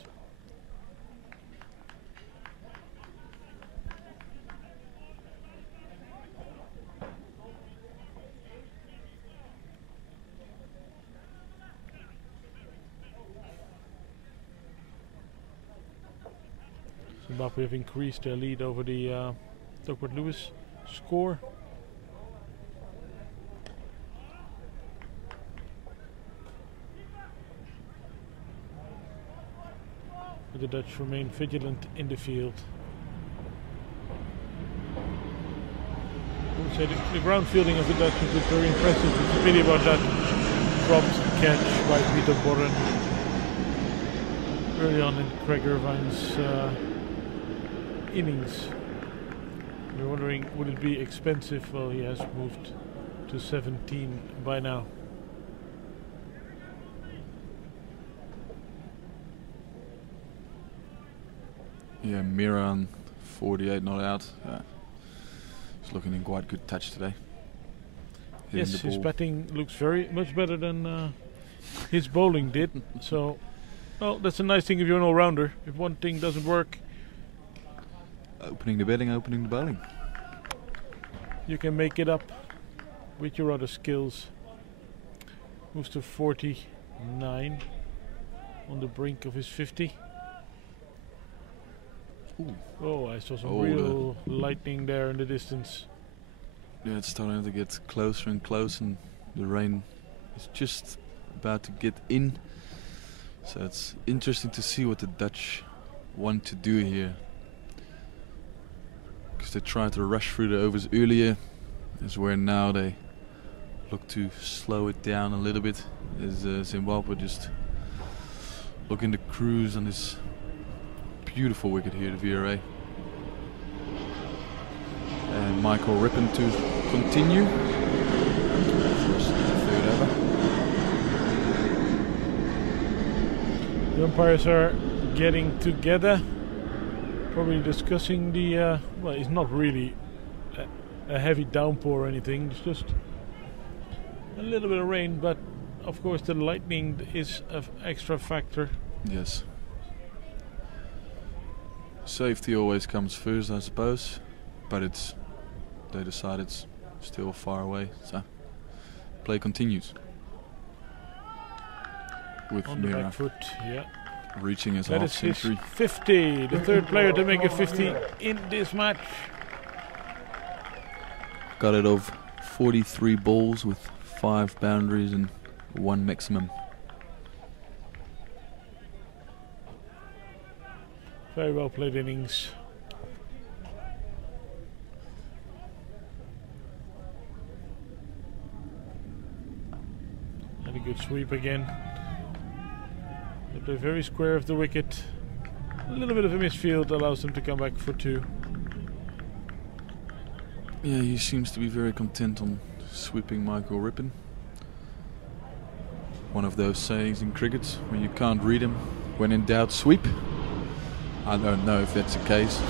Zimbabwe have increased their lead over the Duckworth Lewis score. But the Dutch remain vigilant in the field. I would say the ground fielding of the Dutch is very impressive. It's really about that dropped catch by Peter Borren early on in Craig Irvine's innings. We're wondering, would it be expensive? Well, he has moved to 17 by now. Yeah, Miran 48 not out. He's looking in quite good touch today. Hitting Yes, the his ball. batting looks very much better than his bowling did. So, well, that's a nice thing if you're an all-rounder. If one thing doesn't work, Opening the batting, opening the bowling. you can make it up with your other skills. Moves to 49 on the brink of his 50. Ooh. Oh, I saw some Oh, real lightning there in the distance. Yeah, it's starting to get closer and closer, and the rain is just about to get in. So it's interesting to see what the Dutch want to do here. Because they tried to rush through the overs earlier, is where now they look to slow it down a little bit. Is Zimbabwe just looking to cruise on this beautiful wicket here, the VRA. And Michael Rippon to continue. First third over. The umpires are getting together, probably discussing the, well, it's not really a heavy downpour or anything, it's just a little bit of rain, but of course the lightning is an extra factor. Yes. Safety always comes first, I suppose, but they decide it's still far away, so play continues. With On the Mira back foot, yeah. reaching his That half is his century. 50, the third player to make a 50 in this match. Got it of 43 balls with 5 boundaries and 1 maximum. Very well played innings. And a good sweep again. They play very square of the wicket. A little bit of a misfield allows them to come back for 2. Yeah, he seems to be very content on sweeping Michael Rippon. One of those sayings in cricket when you can't read him. When in doubt, sweep. I don't know if that's the case.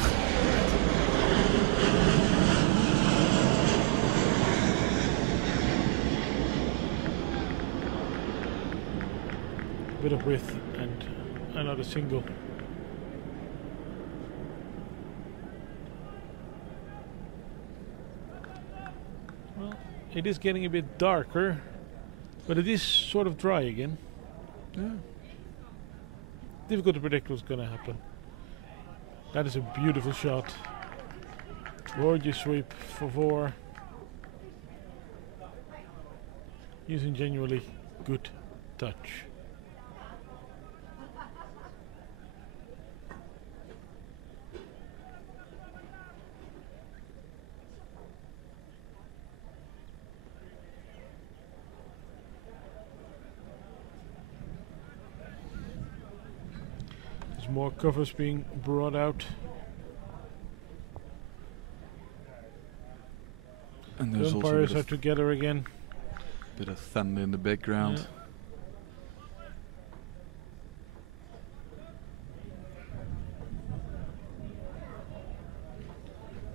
Bit of width and another single. Well, it is getting a bit darker, but it is sort of dry again. Yeah. Difficult to predict what's going to happen. That is a beautiful shot. Gorgeous sweep for 4. Using genuinely good touch. There's more covers being brought out. And The there's also a umpires bit are of, together again. bit of thunder in the background. Yeah.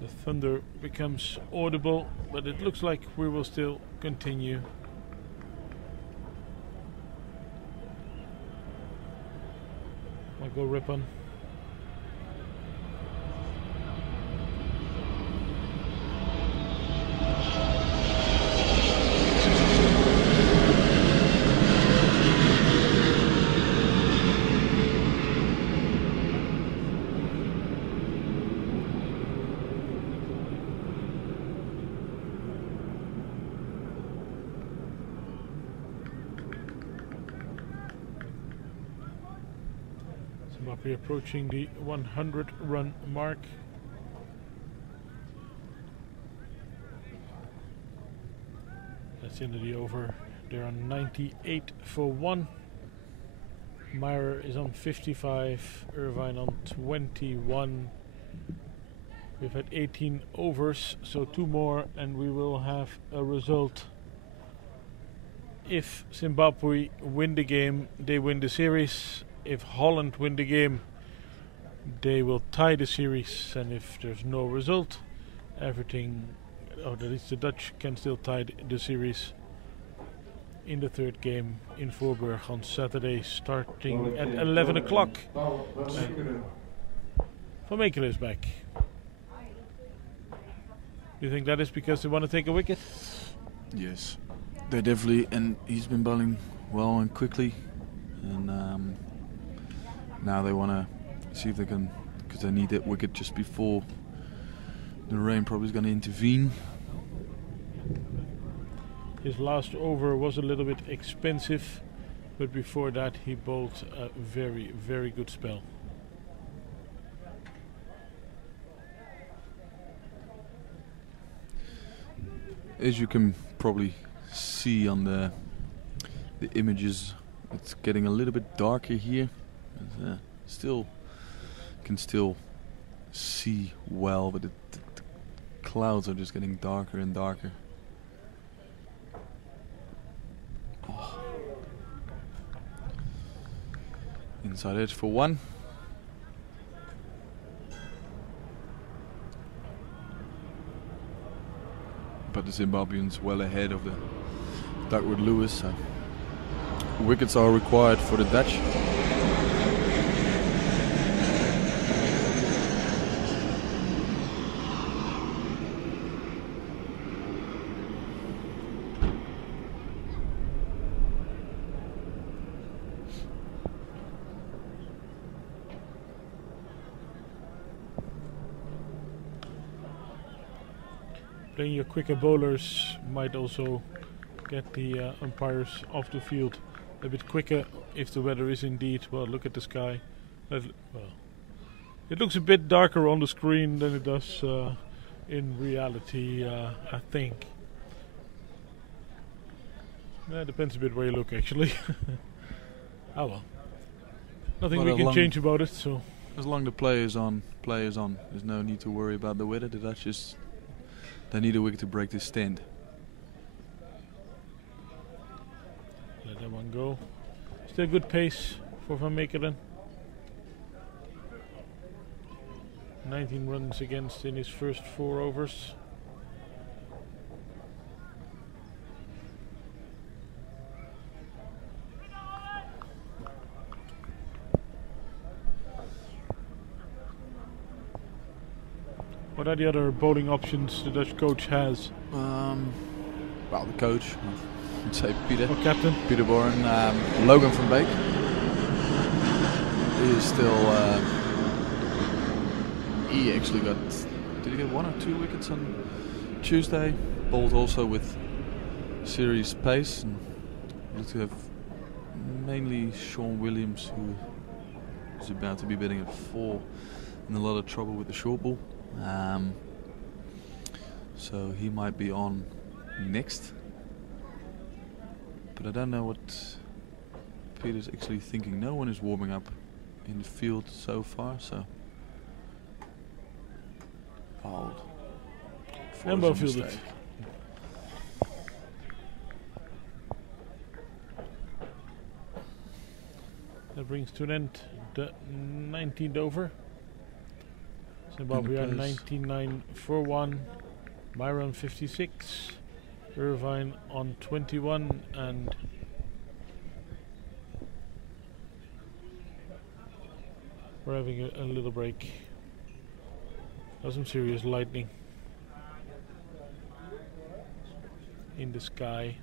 The thunder becomes audible, but it looks like we will still continue. Michael Rippon. Zimbabwe approaching the 100 run mark. That's the end of the over. They're on 98 for 1. Meyer is on 55, Irvine on 21. We've had 18 overs, so 2 more and we will have a result. If Zimbabwe win the game, they win the series. If Holland win the game, they will tie the series, and if there's no result, everything Oh, that is the Dutch can still tie the series in the third game in Voorburg on Saturday, starting at 11 o'clock. Van Mekelen is back. You think that is because they want to take a wicket? Yes, they definitely, and he's been bowling well and quickly, and now they want to see if they can, because they need that wicket just before the rain probably is going to intervene. His last over was a little bit expensive, but before that he bowled a very, very good spell. As you can probably see on the images, it's getting a little bit darker here. Still can still see well, but the clouds are just getting darker and darker. Oh. Inside edge for one. But the Zimbabweans well ahead of the Duckworth Lewis. So wickets are required for the Dutch. Playing your quicker bowlers might also get the umpires off the field a bit quicker if the weather is indeed, well, look at the sky. Well, it looks a bit darker on the screen than it does in reality, I think. It depends a bit where you look, actually. Oh well. Nothing we can change about it, so. As long as the play is on, There's no need to worry about the weather. The Dutch just, they need a wicket to break this stand. Let that one go. Still good pace for Van Mekelen. 19 runs against in his first 4 overs. What are the other bowling options the Dutch coach has? Well, the coach, I would say Peter. Or captain? Peter Boren. Logan van Beek. He is still... he actually got... Did he get 1 or 2 wickets on Tuesday? Bowled also with series pace. And we to have mainly Sean Williams, who is about to be batting at 4, in a lot of trouble with the short ball. So he might be on next, but I don't know what Peter's actually thinking. No one is warming up in the field so far, so fouled. Embo fielded. That brings to an end the 19th over. Zimbabwe are 99 for 1, Myron 56, Irvine on 21, and we're having a little break. There's some serious lightning in the sky.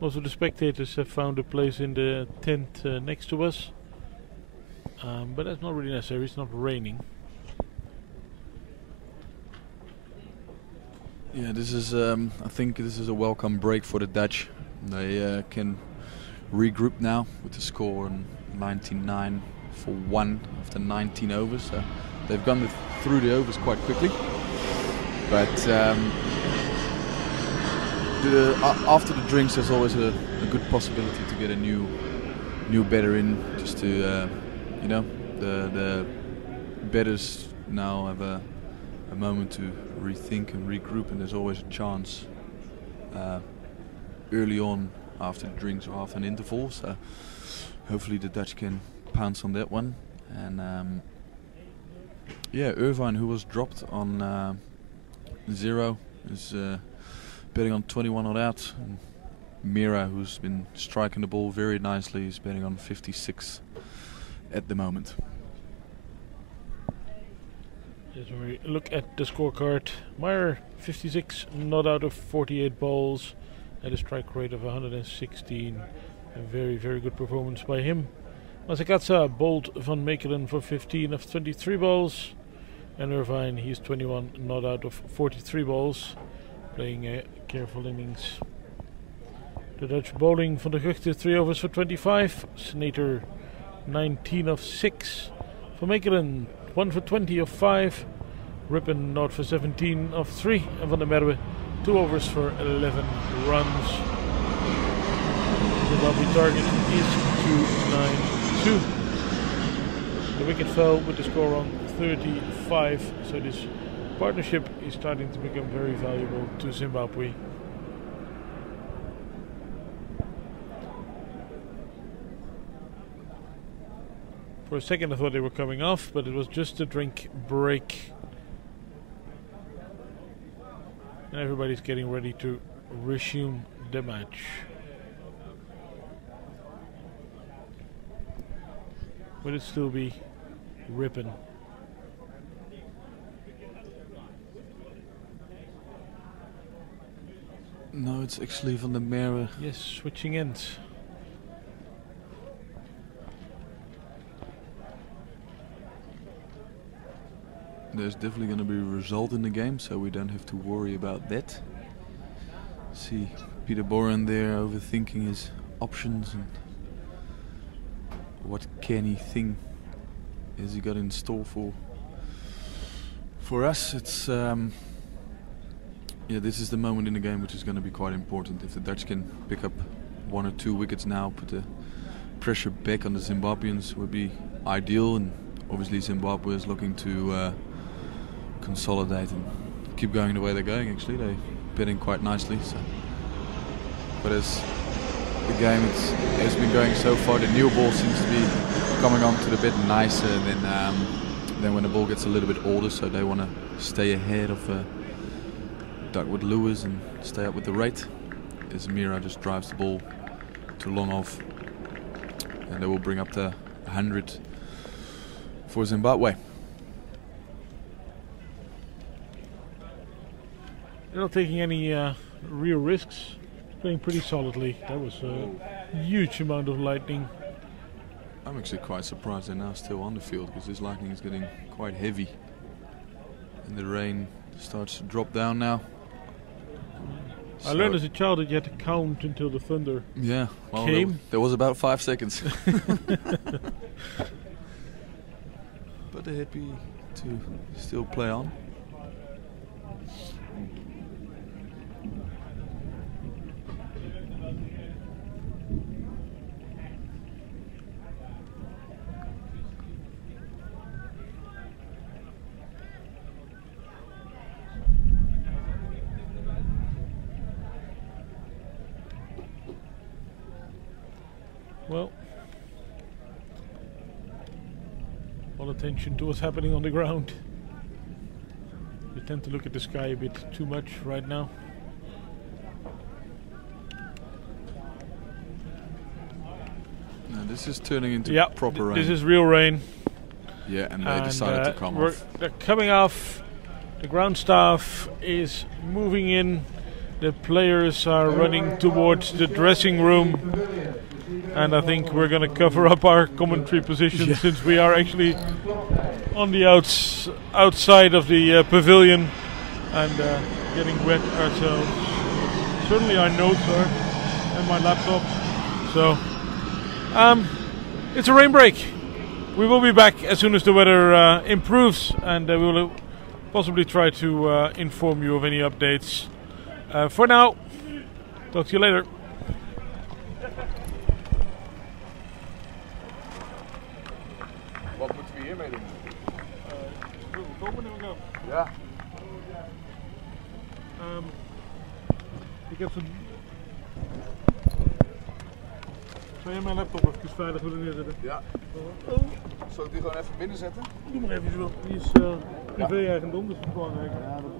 Most of the spectators have found a place in the tent next to us, but that's not really necessary, it's not raining. Yeah, this is. I think this is a welcome break for the Dutch. They can regroup now with the score on 99 for 1 after 19 overs. So they've gone through the overs quite quickly. But after the drinks, there's always a good possibility to get a new batter in, just to you know, the batters now have a moment to rethink and regroup, and there's always a chance early on after the drinks or after an interval, so hopefully the Dutch can pounce on that one. And yeah, Irvine, who was dropped on 0, is betting on 21 not out. And Mira, who's been striking the ball very nicely, is betting on 56 at the moment. As we look at the scorecard, Meyer 56 not out of 48 balls at a strike rate of 116. A very, very good performance by him. Masakatsa bowled Van Meekeren for 15 of 23 balls. And Irvine, he's 21 not out of 43 balls, playing a careful innings. The Dutch bowling van der Guchte 3 overs for 25. Snater 19 of 6. Van Meekeren 1 for 20 of 5. Rippen not for 17 of 3. And Van der Merwe 2 overs for 11 runs. The Zimbabwe target is 292. The wicket fell with the score on 35, so this partnership is starting to become very valuable to Zimbabwe. For a second I thought they were coming off, but it was just a drink break. And everybody's getting ready to resume the match. Will it still be Rippen? No, it's actually Van der Merwe. Yes, switching ends. There's definitely going to be a result in the game, so we don't have to worry about that. See Peter Boren there overthinking his options and what canny thing has he got in store for us. It's yeah, this is the moment in the game which is going to be quite important. If the Dutch can pick up 1 or 2 wickets now, put the pressure back on the Zimbabweans, would be ideal. And obviously Zimbabwe is looking to consolidate and keep going the way they're going. Actually, they're betting quite nicely. So, but as the game has been going so far, the new ball seems to be coming on to the bit nicer than when the ball gets a little bit older. So they want to stay ahead of Duckwood Lewis and stay up with the rate. As Mira just drives the ball too long off, and they will bring up the 100 for Zimbabwe. They're not taking any real risks, playing pretty solidly. That was a huge amount of lightning. I'm actually quite surprised they're now still on the field, because this lightning is getting quite heavy and the rain starts to drop down now. I learned as a child that you had to count until the thunder came. There was about 5 seconds. But they're happy to still play on. Well, all attention to what's happening on the ground. They tend to look at the sky a bit too much right now. Now this is turning into proper rain. This is real rain. Yeah, and they decided to come off. They're coming off. The ground staff is moving in. The players are running towards the dressing room. And I think we're going to cover up our commentary position since we are actually on the outside of the pavilion and getting wet ourselves. Certainly our notes are, and my laptop. So it's a rain break. We will be back as soon as the weather improves, and we will possibly try to inform you of any updates. For now, talk to you later. Wat moeten we hiermee doen? Komen we gaan. Ja. Ik heb zo'n... Zou jij mijn laptop even veilig willen neerzetten? Ja. Zal ik die gewoon even binnen zetten? Doe maar even zo. Die is privé-eigendom, dus dat is belangrijk. Ja, dat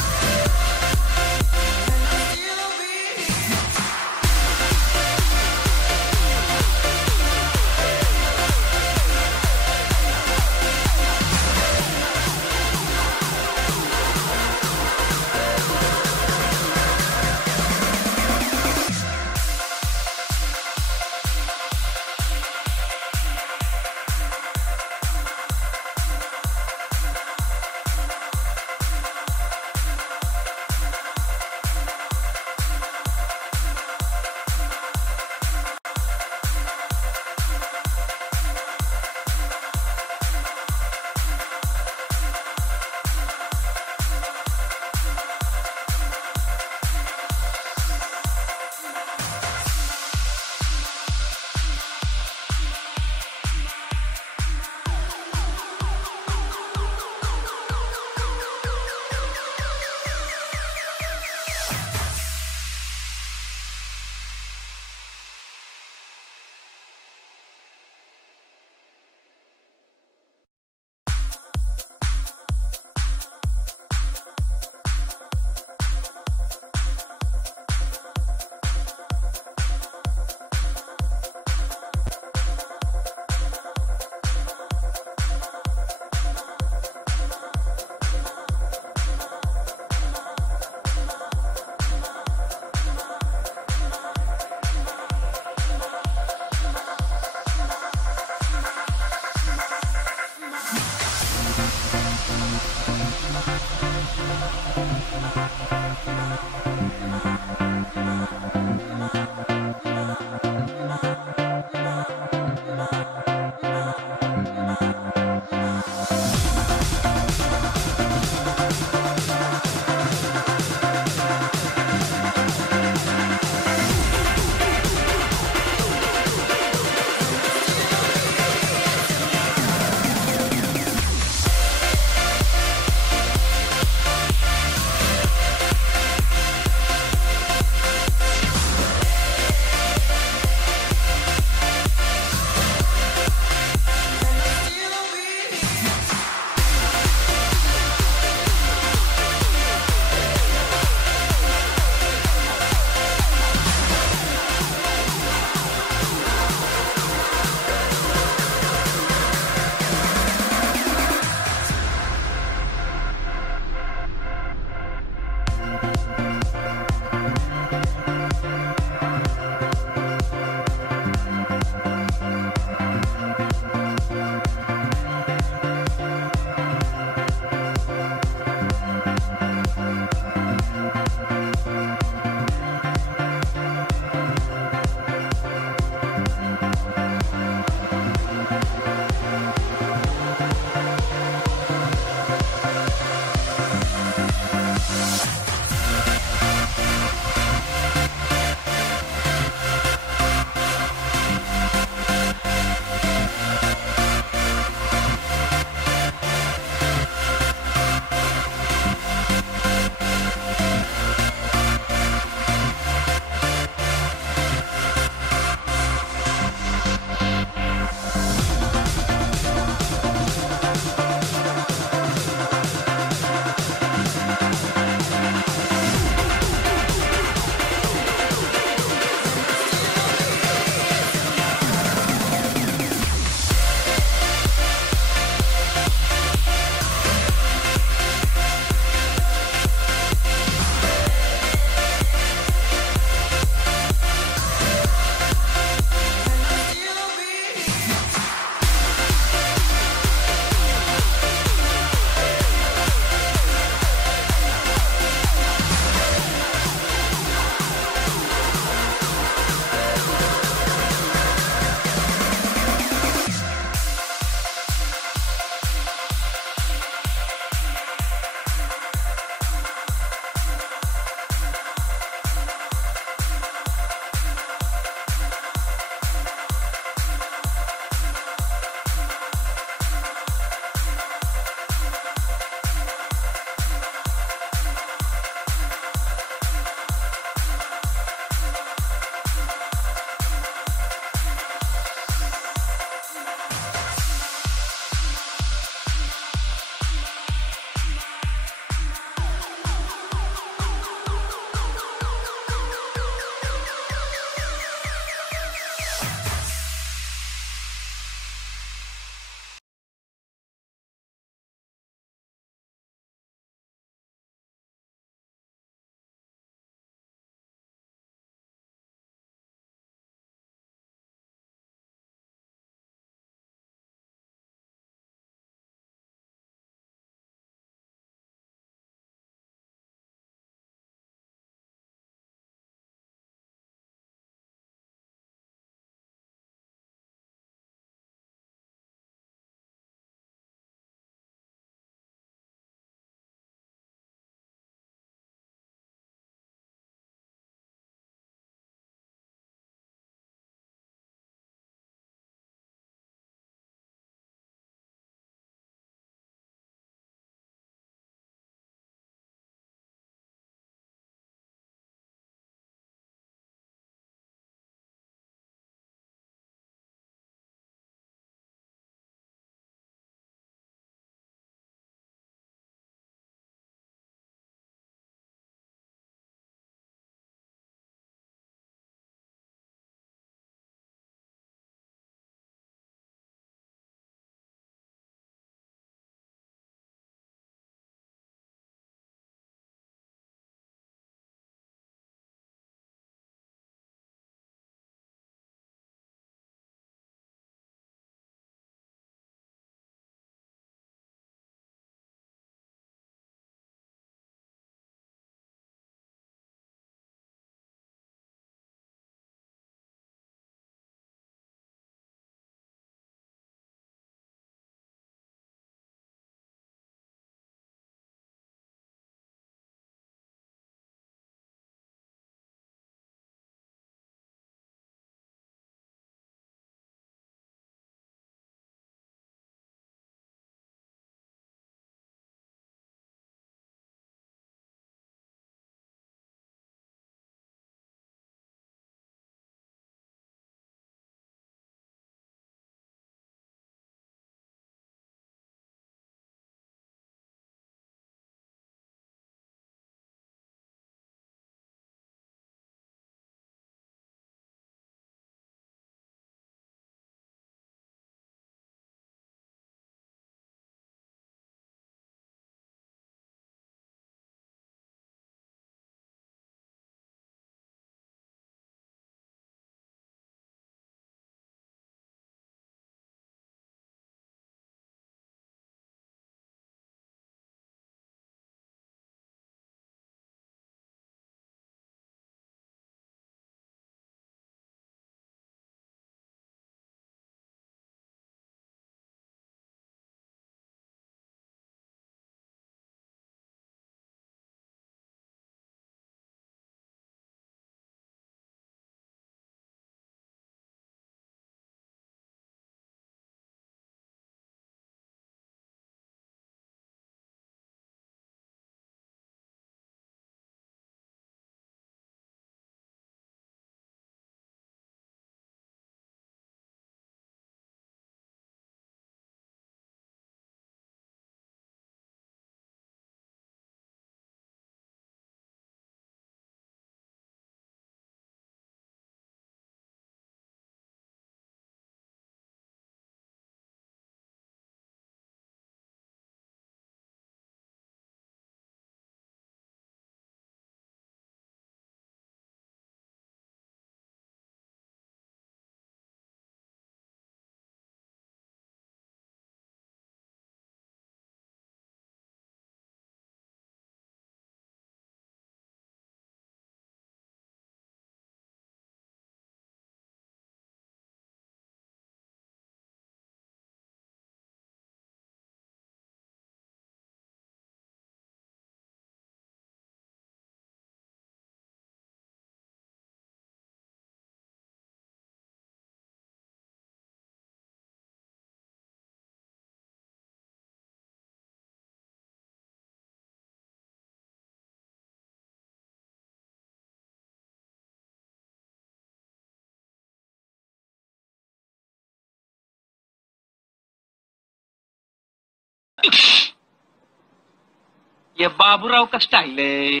ये बाबूराव का style है.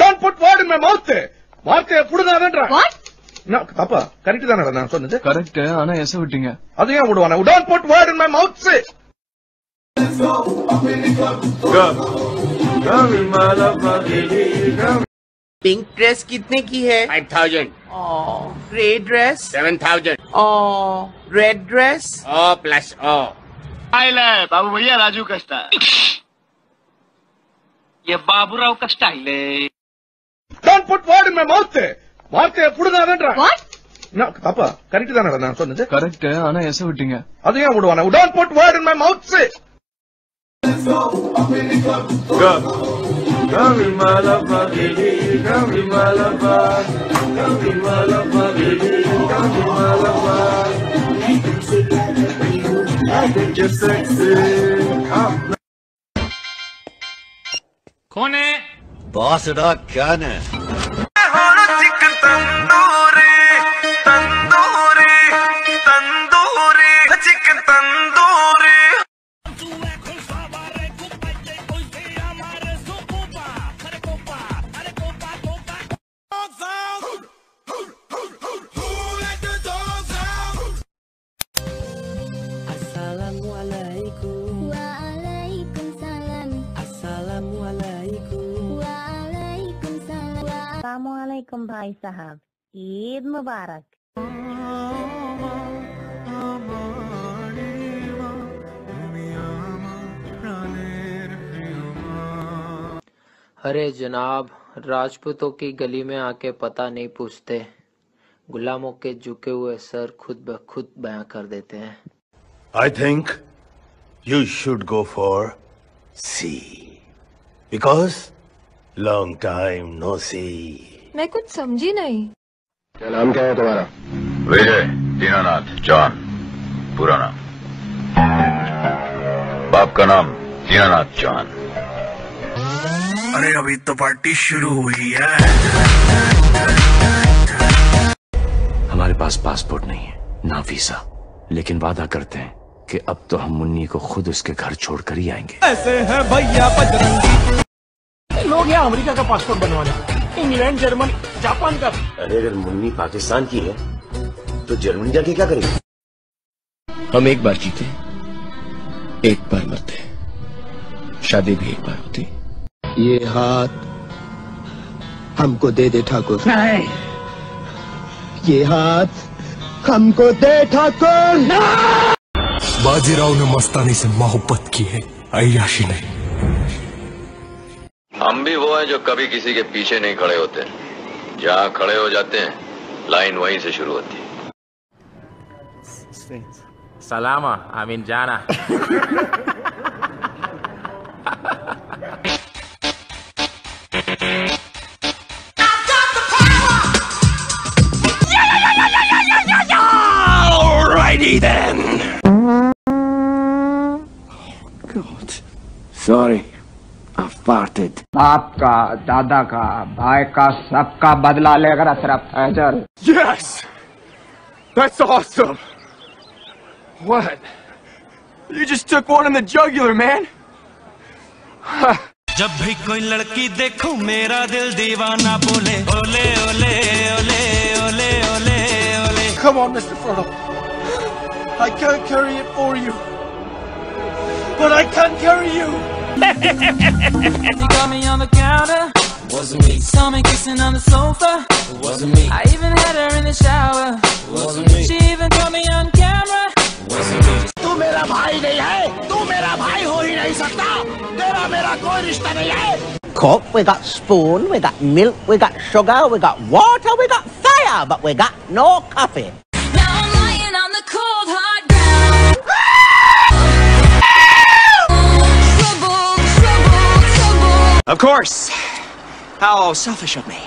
Don't put word in my mouth. வார்த்தையை புடுங்காதன்றா. What? நான் தப்பா correct தானடா நான் சொன்னது? Correct. ஆனா எச விட்டீங்க. அது ஏன் விடுவானே? Don't put word in my mouth. Pink dress कितने की है? 5,000. Grey dress? 7,000. Red dress? Plus style है बाबू भैया राजू का स्टाइल. ये बाबूराव का स्टाइल है. Don't put word in my mouth. வார்த்தையை புடுங்காதன்றா. What? நான் தப்பா கரெக்ட் தானடா நான் சொன்னது? கரெக்ட். ஆனா எச விட்டீங்க. அது ஏன் விடுவானே? Don't put word in my mouth. कौन है? बॉस डॉग क्या है? Chicken tandoori tandoori tandoori chicken tandoori. Assalamualaikum. Waalaikumsalam. Assalamualaikum. Waalaikumsalam. Assalamualaikum भाई साहब. ईद मुबारक. अरे जनाब, राजपूतों की गली में आके पता नहीं पूछते, गुलामों के झुके हुए सर खुद ब खुद बयां कर देते हैं. I think you should go for C because long time no see. मैं कुछ समझी नहीं. क्या नाम क्या है तुम्हारा? विजय दीनानाथ जॉन. पूरा नाम? बाप का नाम दीनानाथ जॉन. अरे अभी तो पार्टी शुरू हुई है. हमारे पास पासपोर्ट नहीं है ना वीजा, लेकिन वादा करते हैं कि अब तो हम मुन्नी को खुद उसके घर छोड़कर ही आएंगे. ऐसे है भैया बजरंगी. लोग यहाँ अमेरिका का पासपोर्ट बनवाना, इंग्लैंड, जर्मनी, जापान का. अरे अगर मुन्नी पाकिस्तान की है तो जर्मनी जाके क्या करेगी? हम एक बार जीते, एक बार मरते, शादी भी एक बार होती. ये हाथ हमको दे दे ठाकुर. नहीं. ये हाथ हमको दे ठाकुर. बाजीराव ने मस्तानी से मोहब्बत की है, अय्याशी नहीं. हम भी वो हैं जो कभी किसी के पीछे नहीं खड़े होते. जहाँ खड़े हो जाते हैं लाइन वहीं से शुरू होती है. सलामा आमीन जाना. Alrighty then. God, sorry, I farted. बाप का, दादा का, भाई का, सबका बदला लेकर Ashraf Haider. Yes, that's awesome. What? You just took one in the jugular, man. जब भी कोई लड़की देखूं मेरा दिल दीवाना बोले ओले ओले ओले ओले ओले ओले. Come on, Mr. Frodo. I can't carry it for you, but I can carry you. You got me on the counter. Wasn't me. Saw me kissing on the sofa. Wasn't me. I even had her in the shower. Wasn't me. She even caught me on camera. Wasn't me. तू मेरा भाई नहीं है, तू मेरा भाई हो ही नहीं सकता. तेरा मेरा कोई रिश्ता नहीं है. Coke, we got spoon, we got milk, we got sugar, we got water, we got fire, but we got no coffee. Now I'm lying on the cold hard ground. Trouble, trouble, trouble. Of course. How selfish of me.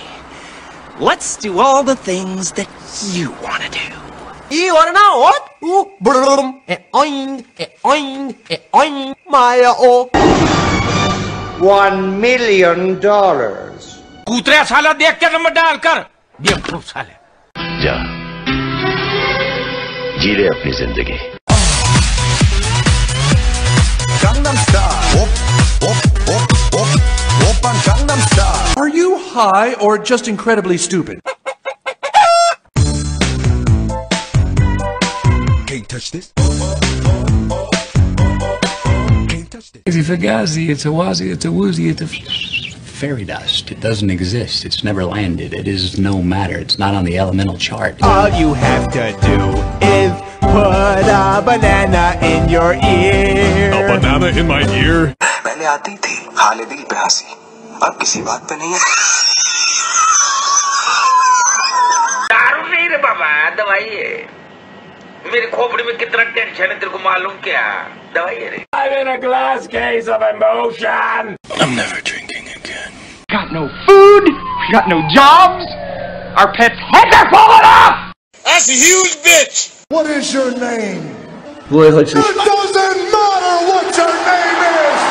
Let's do all the things that you want to do. You want to know what? Ooh, brum, oing, oing, oing, my oh. $1 million. कूतरे साला देख के number डाल कर. बेवकूफ साले. जा जी ले अपनी जिंदगी. Gangnam Are you high or just incredibly stupid? Can't touch this. It's a fugazi, it's a wazi, it's a woozy, it's a fairy dust. It doesn't exist. It's never landed. It is no matter. It's not on the elemental chart. All you have to do is put a banana in your ear. A banana in my ear? पहले आती थी हाले दिल पे हंसी अब किसी बात पे नहीं है दारू नहीं रे बाबा दवाई है मेरी खोपड़ी में कितना टेंशन है तेरे को मालूम क्या दवाई है रे I'm in a glass case of emotion. I'm never drinking again. Got no food, we got no jobs, our pets' heads are falling off! That's a huge bitch! What is your name? वो है It doesn't matter what your name is!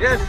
Yes.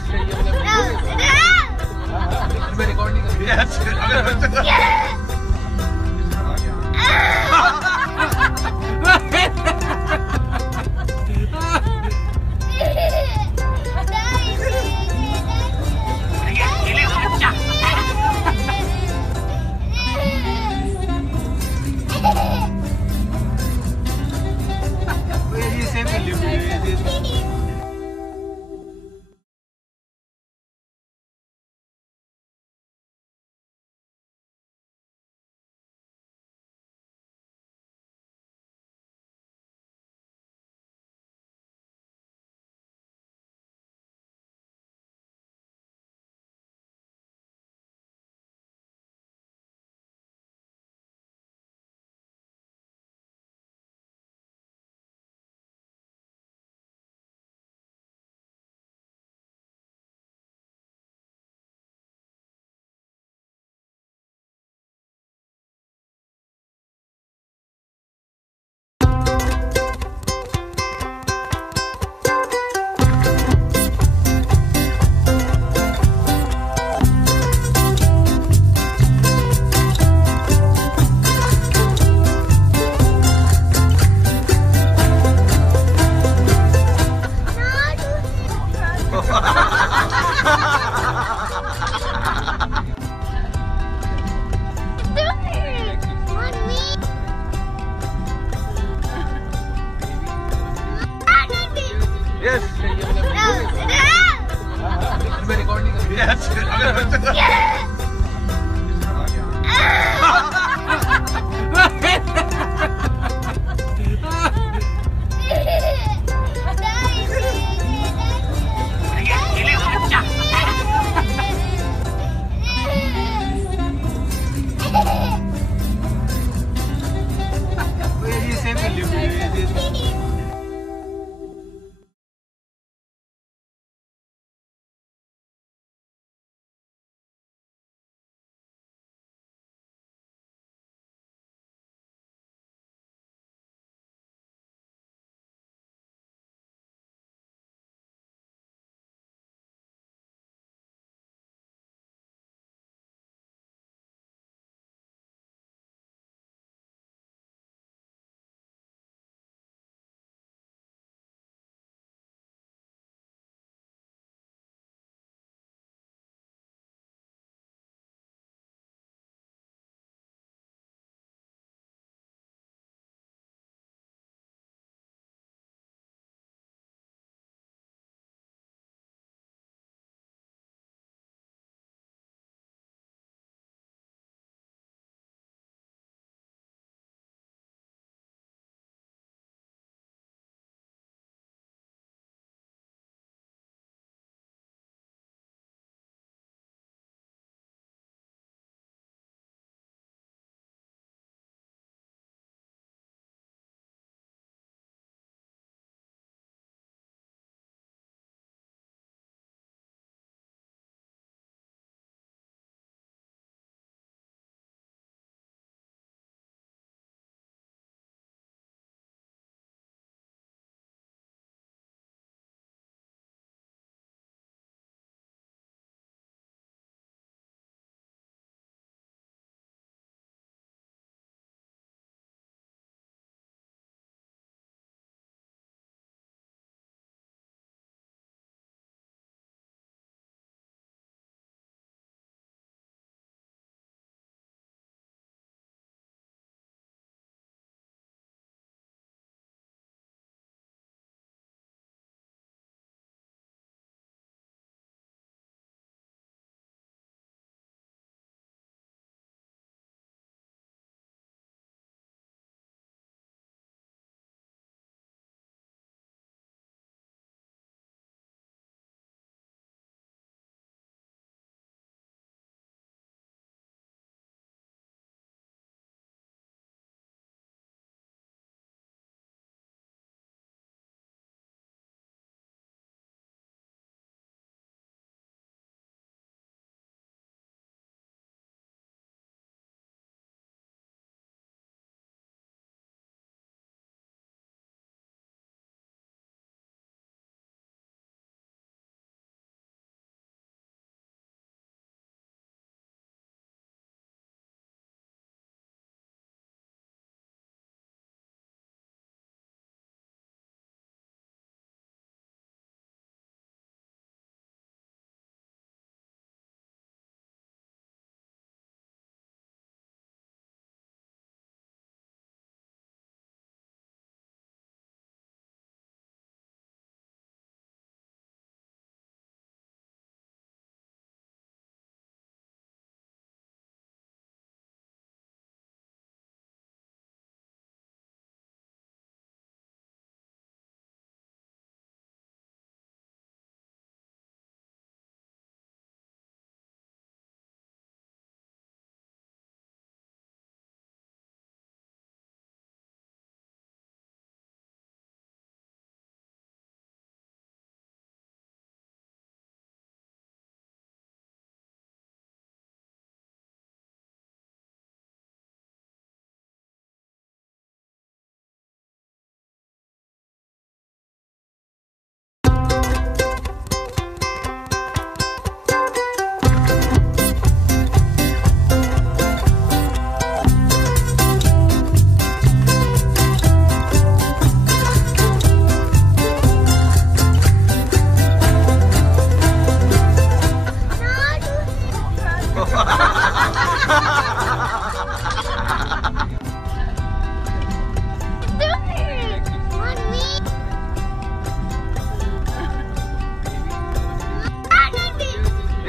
Yes.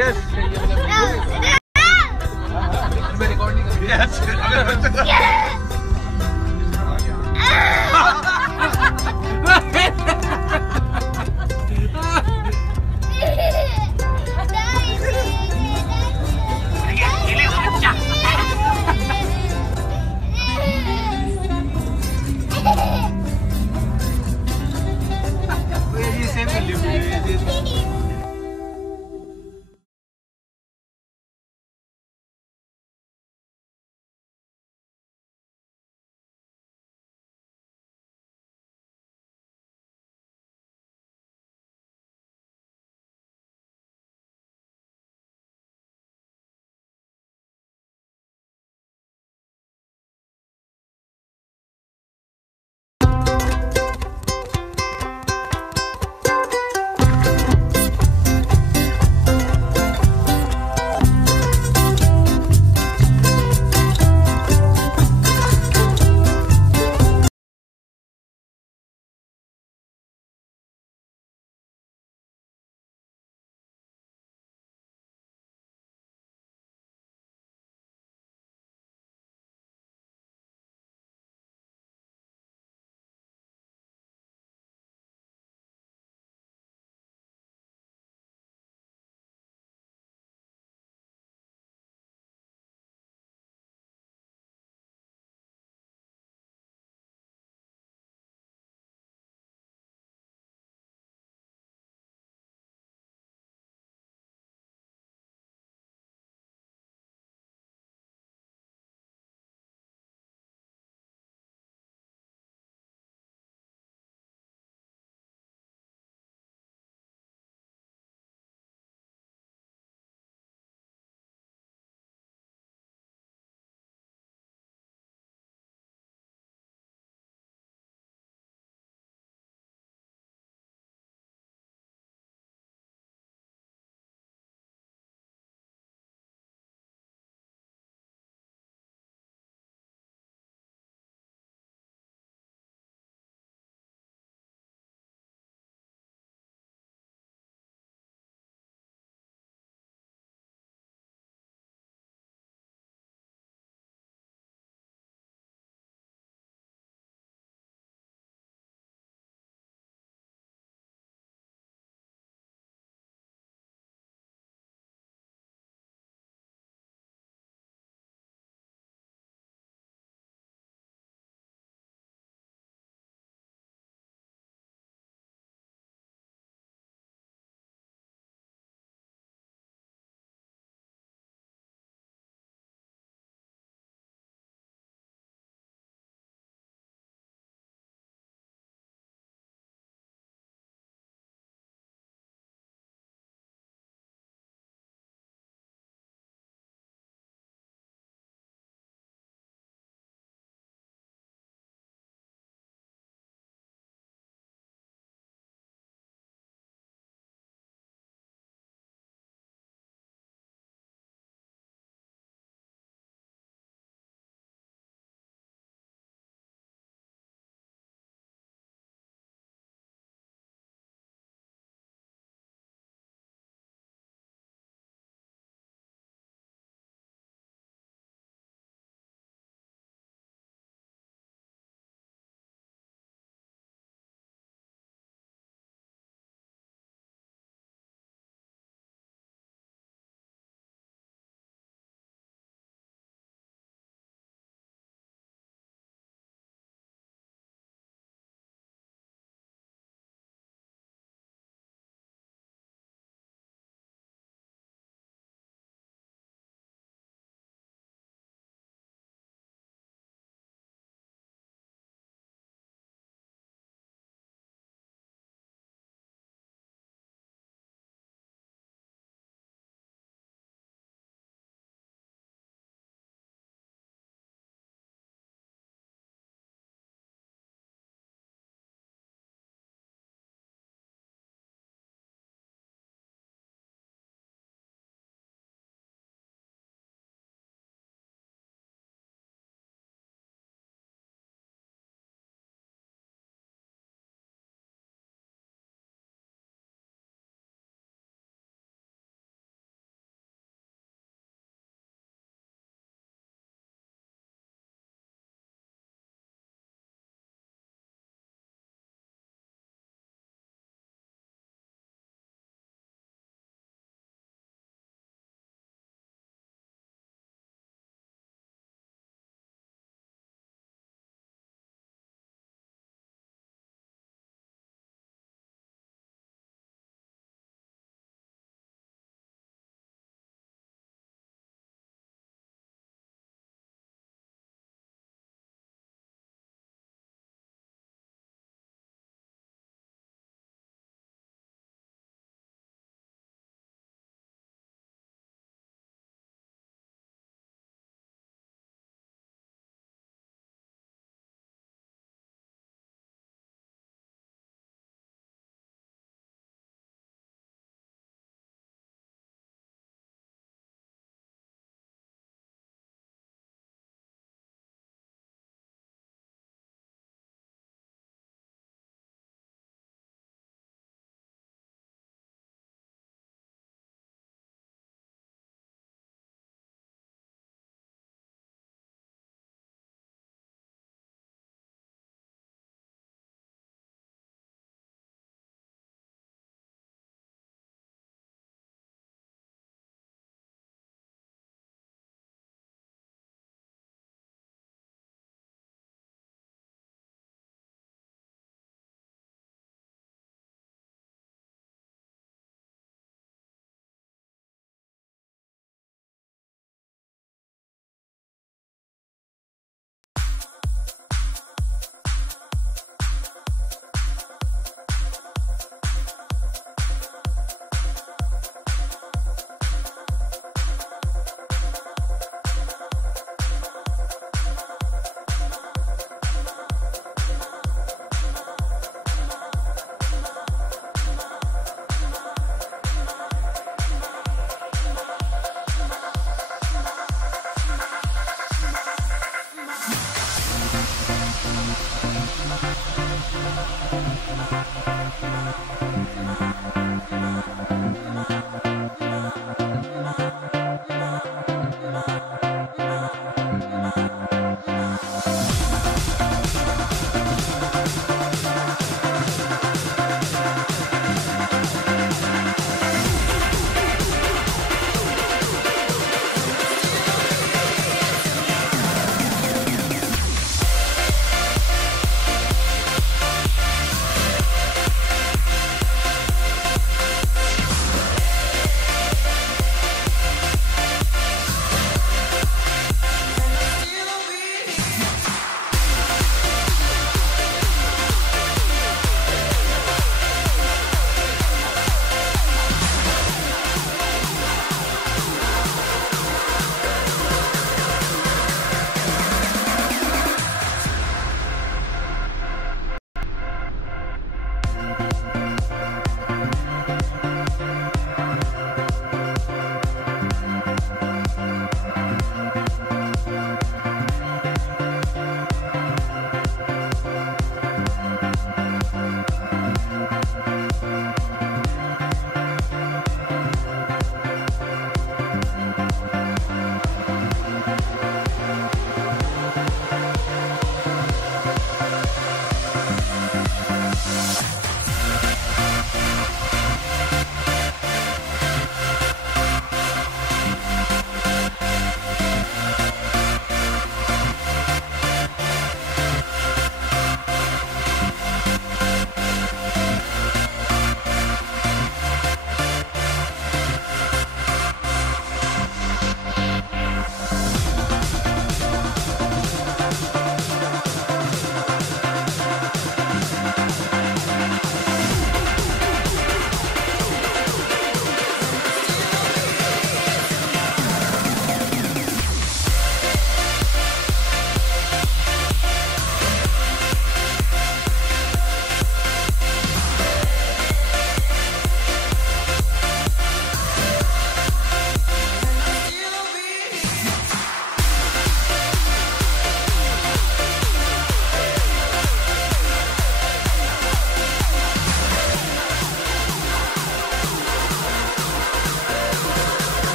Yes.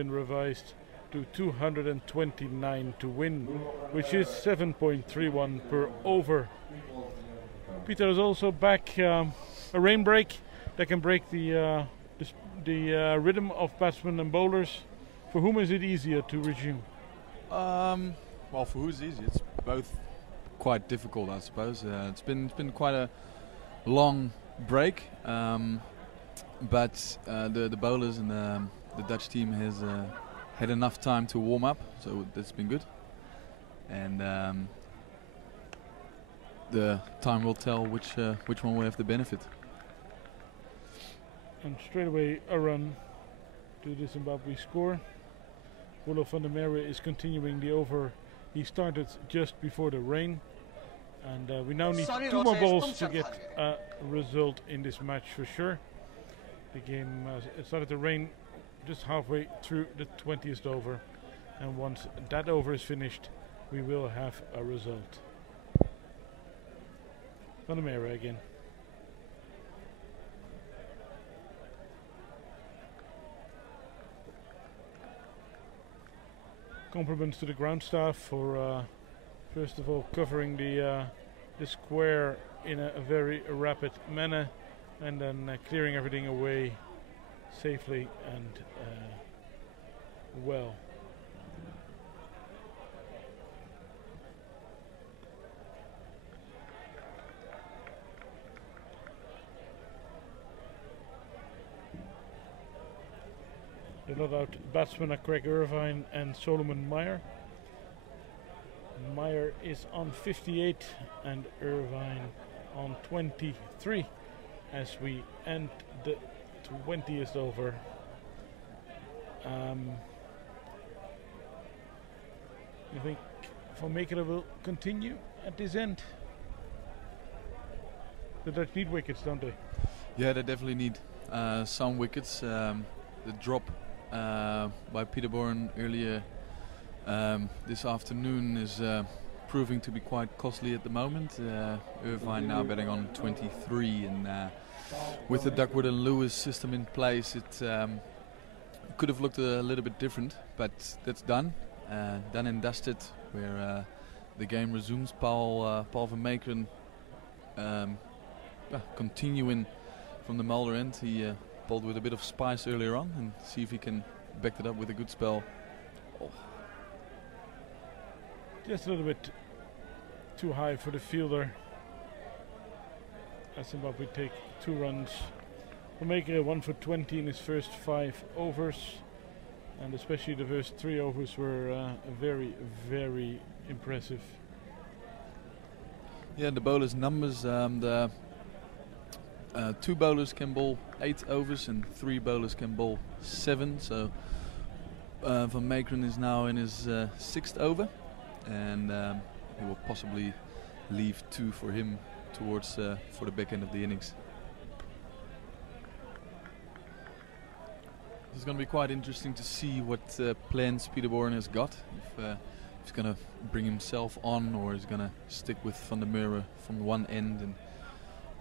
been revised to 229 to win, which is 7.31 per over. Peter is also back. A rain break that can break the rhythm of batsmen and bowlers. For whom is it easier to resume? Well, for who's easy, it's both quite difficult, I suppose. It's been quite a long break, but the bowlers and the Dutch team has had enough time to warm up, so that's been good. And the time will tell which one will have the benefit. And straight away a run to the Zimbabwe score. Wolof van der Merwe is continuing the over he started just before the rain. And we now need 2 more balls to get a result in this match for sure. The game it started to rain just halfway through the 20th over. And once that over is finished, we will have a result. Van der Merwe again. Compliments to the ground staff for first of all covering the square in a very rapid manner, and then clearing everything away safely and well. The not out batsmen are Craig Irvine and Solomon Meyer. Meyer is on 58 and Irvine on 23 as we end the 20th over. You think Van Meekeren will continue at this end? The Dutch need wickets, don't they? Yeah, they definitely need some wickets. The drop by Peterbourne earlier this afternoon is proving to be quite costly at the moment. Irvine now betting on 23, and with the Duckworth and Lewis system in place, it could have looked a little bit different, but that's done and dusted. Where the game resumes. Paul van Meekeren continuing from the Mulder end. He bowled with a bit of spice earlier on, and see if he can back it up with a good spell. Oh. Just a little bit too high for the fielder. As Zimbabwe take 2 runs. Van Meekeren 1 for 20 in his first 5 overs, and especially the first 3 overs were very, very impressive. Yeah, the bowlers' numbers. The 2 bowlers can bowl 8 overs and 3 bowlers can bowl 7. So Van Meekeren is now in his 6th over, and he will possibly leave 2 for him towards for the back end of the innings. It's going to be quite interesting to see what plans Peterbourne has got. If he's going to bring himself on, or is going to stick with Van der Merwe from one end and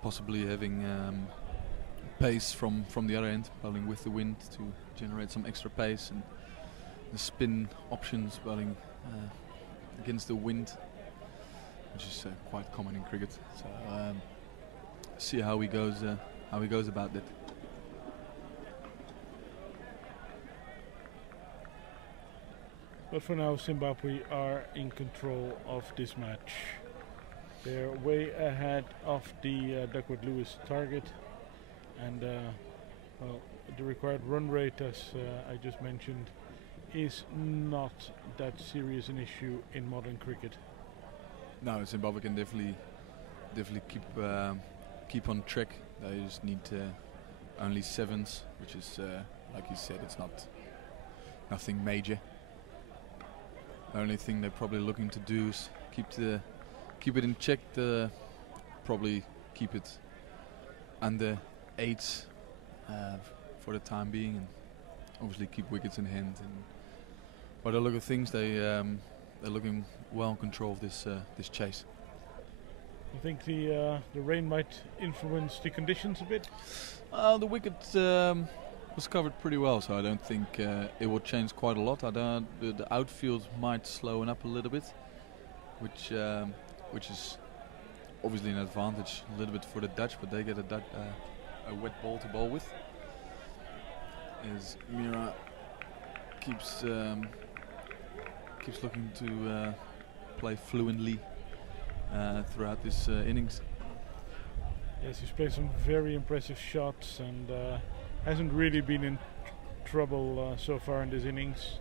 possibly having pace from the other end, bowling with the wind to generate some extra pace, and the spin options bowling against the wind, which is quite common in cricket. So see how he goes about that. But for now, Zimbabwe are in control of this match. They're way ahead of the Duckworth Lewis target, and well, the required run rate, as I just mentioned, is not that serious an issue in modern cricket. No, Zimbabwe can definitely keep on track. They just need only 7s, which is like you said, it's nothing major. The only thing they're probably looking to do is keep it in check. Probably keep it under 8 for the time being, and obviously keep wickets in hand. And by the look of things, they're looking well in control of this chase. You think the rain might influence the conditions a bit? The wicket was covered pretty well, so I don't think it will change quite a lot. The outfield might slow up a little bit, which is obviously an advantage a little bit for the Dutch, but they get a wet ball to bowl with. As Mira keeps looking to play fluently throughout this innings. Yes, he's played some very impressive shots and hasn't really been in trouble so far in this innings.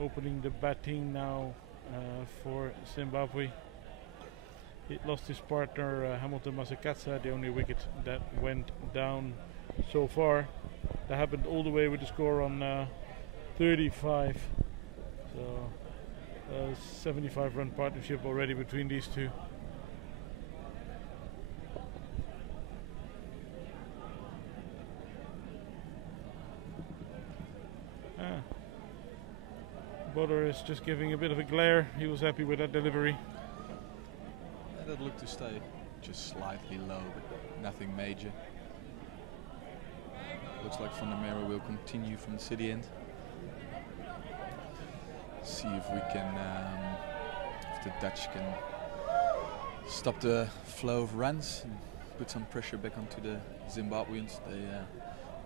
Opening the batting now for Zimbabwe. He lost his partner Hamilton Masakatsa, the only wicket that went down so far. That happened all the way with the score on 35. So a 75-run partnership already between these two. Bowler is just giving a bit of a glare. He was happy with that delivery. That looked to stay just slightly low, but nothing major. Looks like Van der Merwe will continue from the city end. See if we can, if the Dutch can stop the flow of runs and put some pressure back onto the Zimbabweans. They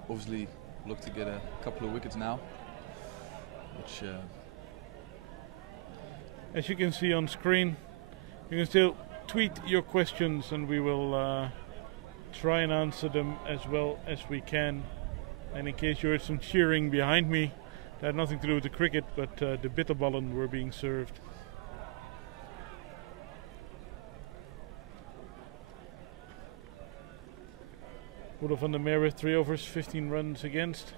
obviously look to get a couple of wickets now, which as you can see on screen, you can still tweet your questions and we will try and answer them as well as we can. And in case you heard some cheering behind me, that had nothing to do with the cricket, but the bitterballen were being served. Boele van der Merwe, 3 overs, 15 runs against.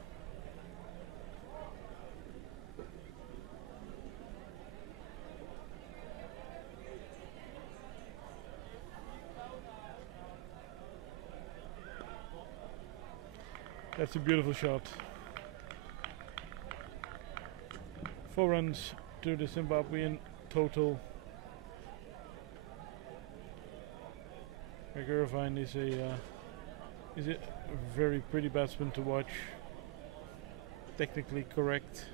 That's a beautiful shot. 4 runs to the Zimbabwean total. Greg Irvine is a very pretty batsman to watch. Technically correct.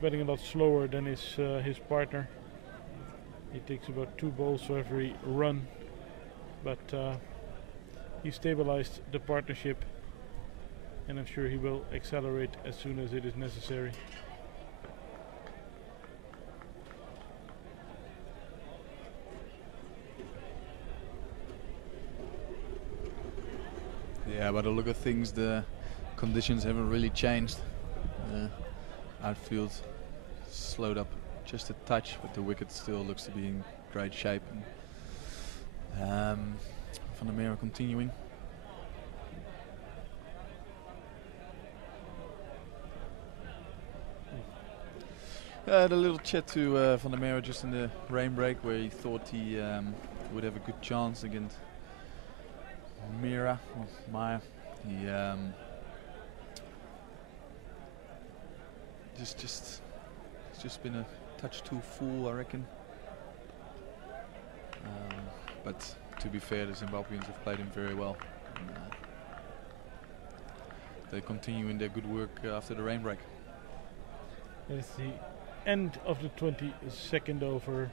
Batting a lot slower than his partner. He takes about 2 balls for every run, but he stabilized the partnership, and I'm sure he will accelerate as soon as it is necessary. Yeah, by the look of things, the conditions haven't really changed. Outfield slowed up just a touch, but the wicket still looks to be in great shape. And Van der Merwe continuing. I had a little chat to Van der Merwe just in the rain break, where he thought he would have a good chance against Maya. He it's just been a touch too full, I reckon. But to be fair, the Zimbabweans have played him very well. They're continuing their good work after the rain break. It's the end of the 22nd over.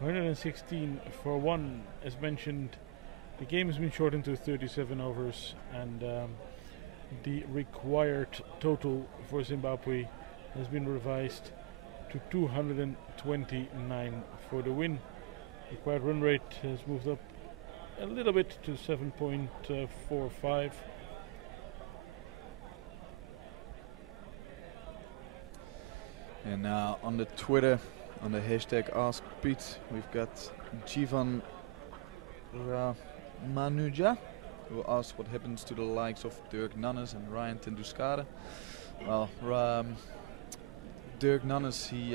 116 for 1, as mentioned. The game has been shortened to 37 overs, and the required total for Zimbabwe has been revised to 229 for the win. The required run rate has moved up a little bit to 7.45. And on the Twitter, on the hashtag AskPiet, we've got Jivan Ramanuja, who asked what happens to the likes of Dirk Nannes and Ryan Tenduskade. Well, Dirk Nannes, he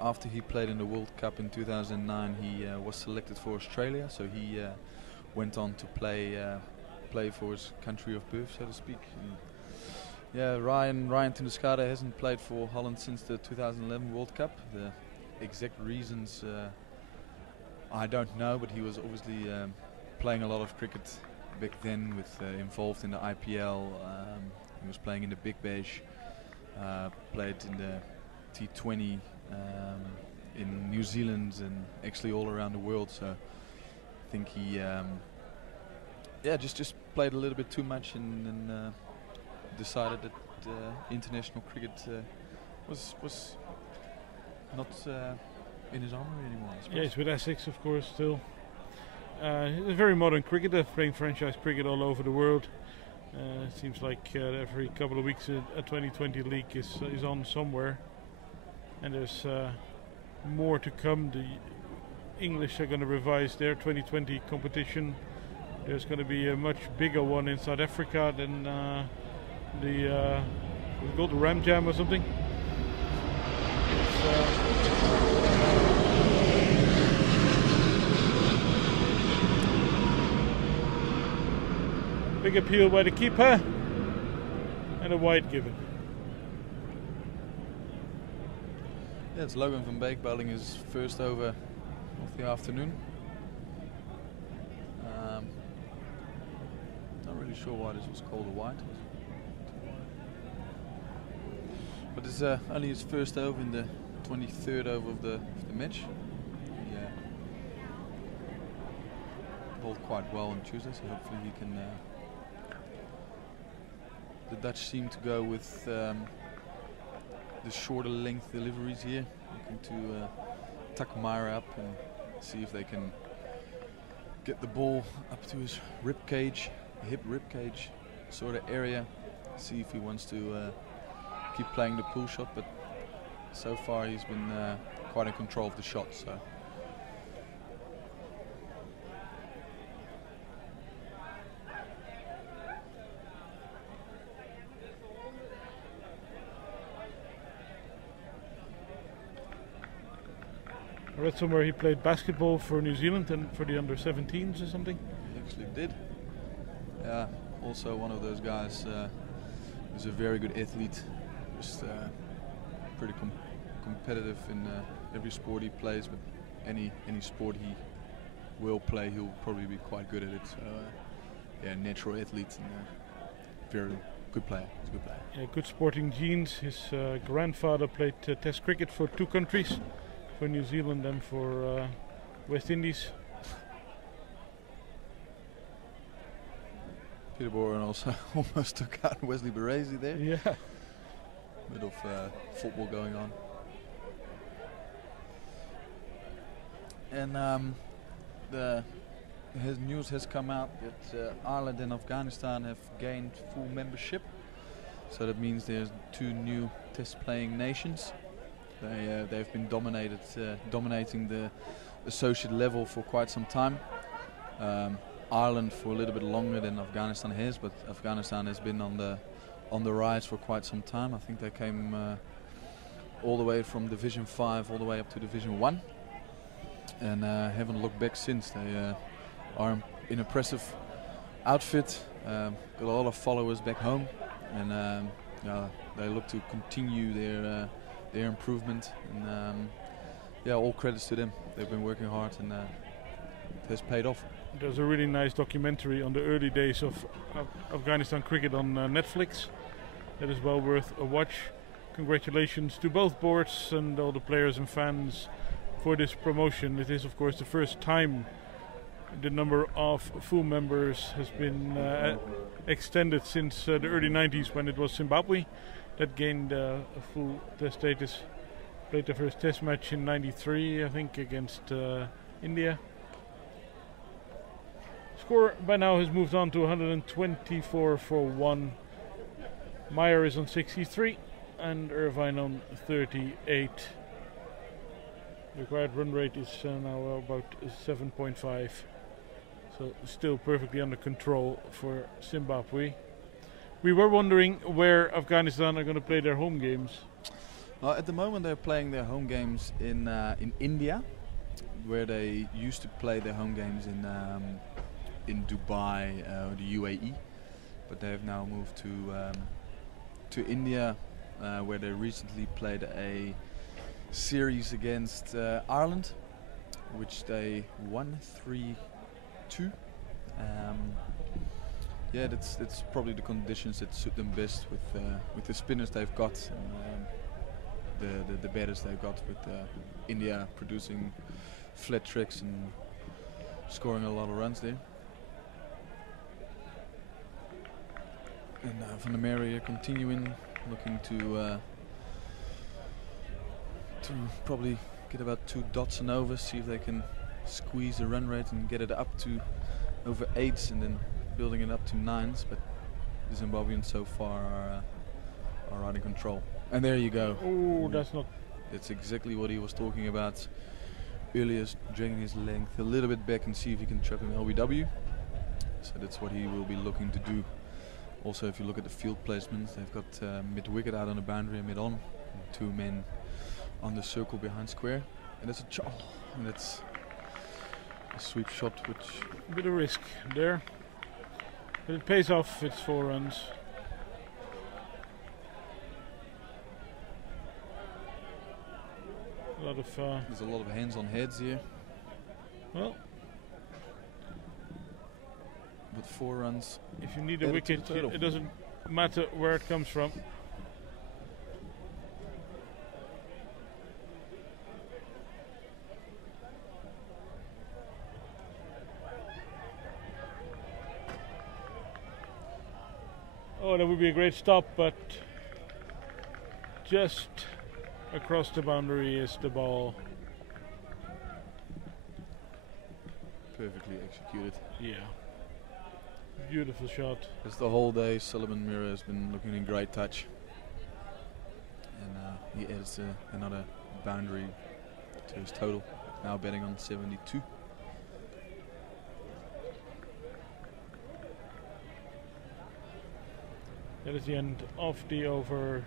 after he played in the World Cup in 2009, he was selected for Australia, so he went on to play for his country of birth, so to speak. And Yeah, Ryan Tuneskade hasn't played for Holland since the 2011 World Cup. The exact reasons I don't know, but he was obviously playing a lot of cricket back then, with involved in the IPL. He was playing in the Big Bash, played in the T20 in New Zealand and actually all around the world. So I think he just played a little bit too much and decided that international cricket was not in his armory anymore. Yeah, he's with Essex, of course, still. He's a very modern cricketer, playing franchise cricket all over the world. It seems like every couple of weeks a 2020 league is on somewhere, and there's more to come. The English are going to revise their 2020 competition. There's going to be a much bigger one in South Africa than what's it called, the Ram Jam or something. Big appeal by the keeper and a wide given. Yeah, it's Logan van Beek bowling his first over of the afternoon. Not really sure why this was called a wide. But it's only his first over in the 23rd over of the match. He bowled quite well on Tuesday, so hopefully he can. The Dutch seem to go with the shorter length deliveries here, looking to tuck Myra up and see if they can get the ball up to his rib cage, hip rib cage sort of area. See if he wants to keep playing the pull shot, but so far he's been quite in control of the shot. So. I read somewhere he played basketball for New Zealand and for the under-17s or something. He actually did. Yeah, also one of those guys who's a very good athlete. Just pretty competitive in every sport he plays, but any sport he will play, he'll probably be quite good at it. So yeah, natural athlete and very good player. He's a good player. Yeah, good sporting genes. His grandfather played Test cricket for two countries, for New Zealand and for West Indies. Peterborough also almost took out Wesley Baresi there. Yeah. Bit of football going on. And his news has come out that Ireland and Afghanistan have gained full membership. So that means there's two new test-playing nations. They've been dominating the associate level for quite some time. Ireland for a little bit longer than Afghanistan has, but Afghanistan has been on the rise for quite some time. I think they came all the way from Division 5 all the way up to Division 1, and haven't looked back since. They are an impressive outfit, got a lot of followers back home, and they look to continue their improvement, and all credits to them. They've been working hard, and it has paid off. There's a really nice documentary on the early days of Afghanistan cricket on Netflix. That is well worth a watch. Congratulations to both boards and all the players and fans for this promotion. It is of course the first time the number of full members has been extended since the early 90s, when it was Zimbabwe that gained a full test status. Played the first test match in '93, I think, against India. Score by now has moved on to 124 for 1. Meyer is on 63 and Irvine on 38. The required run rate is now about 7.5. So still perfectly under control for Zimbabwe. We were wondering where Afghanistan are going to play their home games. At the moment they're playing their home games in India, where they used to play their home games in Dubai or the UAE, but they have now moved to to India, where they recently played a series against Ireland, which they won 3-2. Yeah, that's probably the conditions that suit them best with the spinners they've got and the batters they've got, with India producing flat tricks and scoring a lot of runs there. And Van der Merwe here continuing, looking to probably get about 2 dots and overs, see if they can squeeze the run rate and get it up to over 8s, and then building it up to 9s. But the Zimbabweans so far are right in control. And there you go. Oh, that's not. That's exactly what he was talking about earlier, dragging his length a little bit back and see if he can trap him LBW. So that's what he will be looking to do. Also, if you look at the field placements, they've got mid-wicket out on the boundary and mid-on, and 2 men on the circle behind square. And that's and that's a sweep shot, which... A bit of risk there, but it pays off. It's 4 runs. A lot of... There's a lot of hands on heads here. Well, with 4 runs. If you need a wicket, it doesn't matter where it comes from. Oh, that would be a great stop, but just across the boundary is the ball. Perfectly executed. Yeah. Beautiful shot. As the whole day, Sullivan Mirror has been looking in great touch. And he adds another boundary to his total. Now betting on 72. That is the end of the over.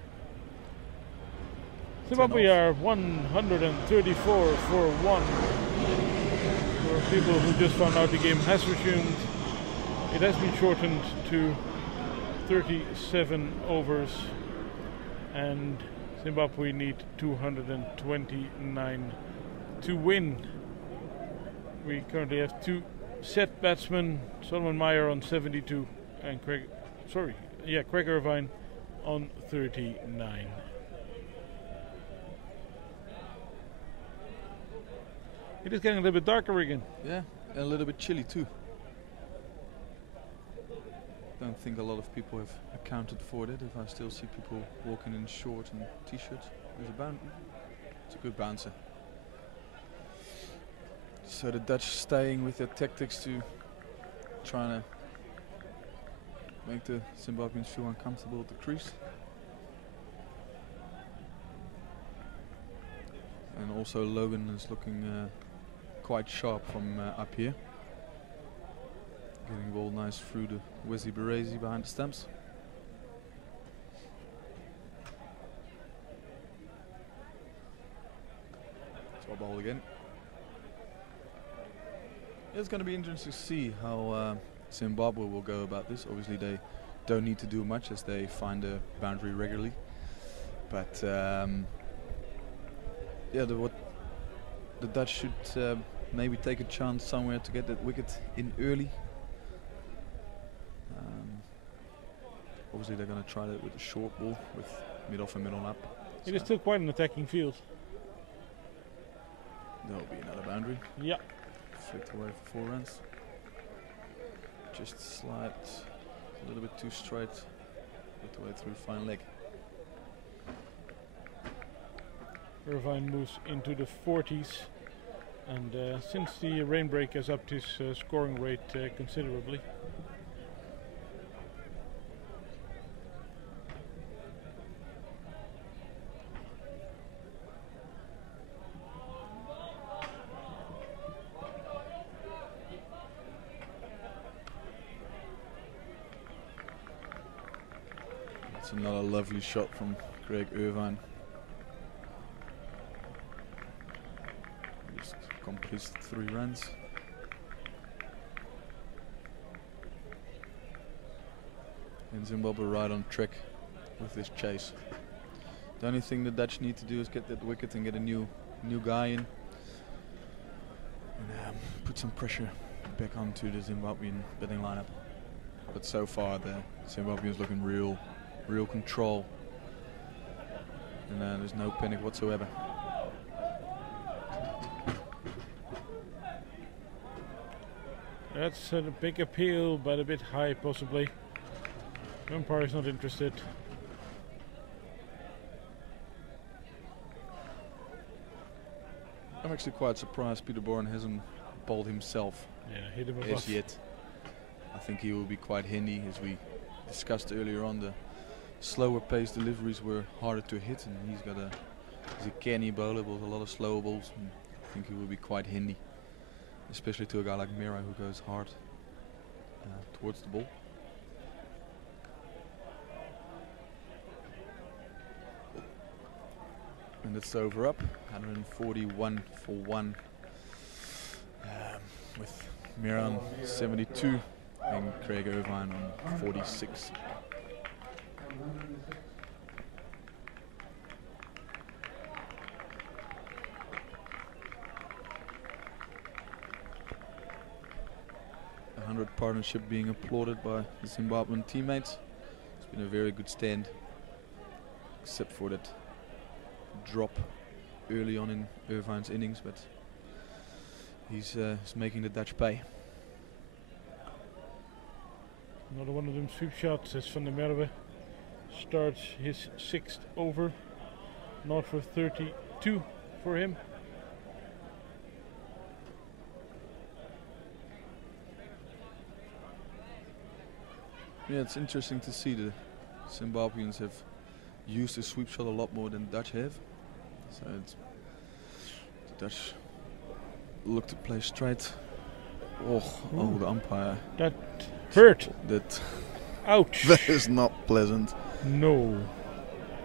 Zimbabwe are 134 for 1. For people who just found out, the game has resumed. It has been shortened to 37 overs, and Zimbabwe need 229 to win. We currently have 2 set batsmen, Solomon Meyer on 72 and Craig Irvine on 39. It is getting a little bit darker again. Yeah, and a little bit chilly too. Don't think a lot of people have accounted for that. If I still see people walking in shorts and t-shirts, there's a bounce. It's a good bouncer. So the Dutch staying with their tactics to trying to make the Zimbabweans feel uncomfortable at the crease. And also Logan is looking quite sharp from up here. Getting the ball nice through the Wesley Berezi behind the stumps. Swap ball again. It's going to be interesting to see how Zimbabwe will go about this. Obviously they don't need to do much as they find a boundary regularly. But yeah, the Dutch should maybe take a chance somewhere to get that wicket in early. Obviously they're going to try that with a short ball with mid-off and mid-on up. It is still quite an attacking field. There'll be another boundary. Yeah. Flicked away for 4 runs. Just slide a little bit too straight. Flicked away through the fine leg. Irvine moves into the 40s, and since the rain break has upped his scoring rate considerably. That's another lovely shot from Greg Irvine. Just completes 3 runs. And Zimbabwe right on track with this chase. The only thing the Dutch need to do is get that wicket and get a new guy in, and put some pressure back onto the Zimbabwean batting lineup. But so far the Zimbabweans looking real control, and there's no panic whatsoever. That's a big appeal, but a bit high possibly. Umpire is not interested. I'm actually quite surprised Peter Bourne hasn't bowled himself hit him as yet. I think he will be quite handy, as we discussed earlier on. The slower paced deliveries were harder to hit, and he's a canny bowler, bowls a lot of slower balls, and I think he will be quite handy, especially to a guy like Mira who goes hard towards the ball. And it's over up, 141 for 1, with Mira on 72 and Craig Irvine on 46. The 100 partnership being applauded by the Zimbabwean teammates. It's been a very good stand, except for that drop early on in Irvine's innings, but he's making the Dutch pay. Another one of them sweep shots as Van der Merwe starts his 6th over. Not for 32 for him. Yeah, it's interesting to see the Zimbabweans have used the sweep shot a lot more than the Dutch have. So the Dutch look to play straight. Oh, the umpire. That hurt. That. Ouch. That is not pleasant. No.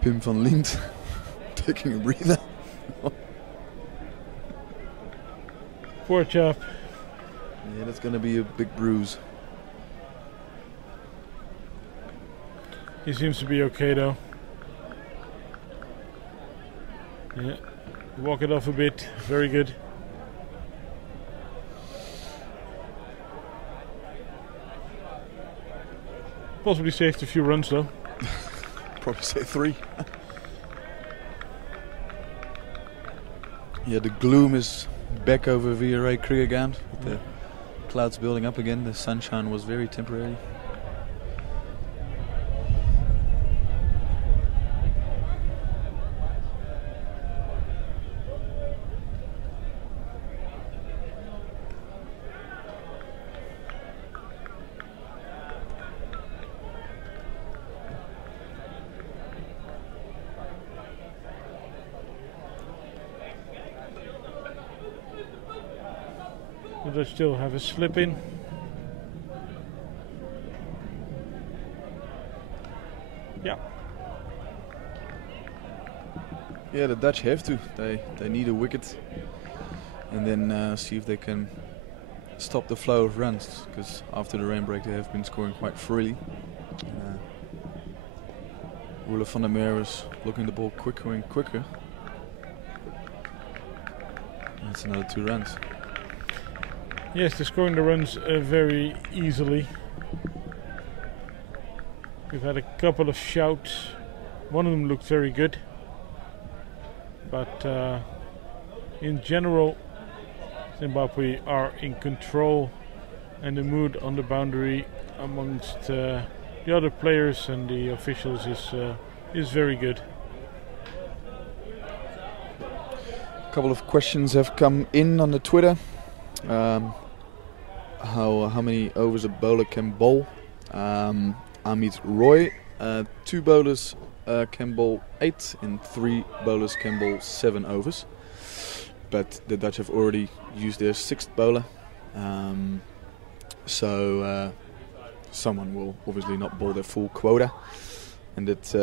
Pim van Lint taking a breather. Poor chap. Yeah, that's going to be a big bruise. He seems to be okay though. Yeah, walk it off a bit. Very good. Possibly saved a few runs though. Probably say 3. Yeah, the gloom is back over VRA Krugerground. With the clouds building up again. The sunshine was very temporary. They still have a slip in. Yeah. Yeah, the Dutch have to. They need a wicket, and then see if they can stop the flow of runs. Because after the rain break, they have been scoring quite freely. Ruler van der Meer is looking the ball quicker and quicker. That's another 2 runs. Yes, they're scoring the runs very easily. We've had a couple of shouts. One of them looked very good. But in general, Zimbabwe are in control, and the mood on the boundary amongst the other players and the officials is very good. A couple of questions have come in on the Twitter. How many overs a bowler can bowl? Amit Roy, 2 bowlers can bowl 8 and 3 bowlers can bowl 7 overs. But the Dutch have already used their 6th bowler, so someone will obviously not bowl their full quota. And it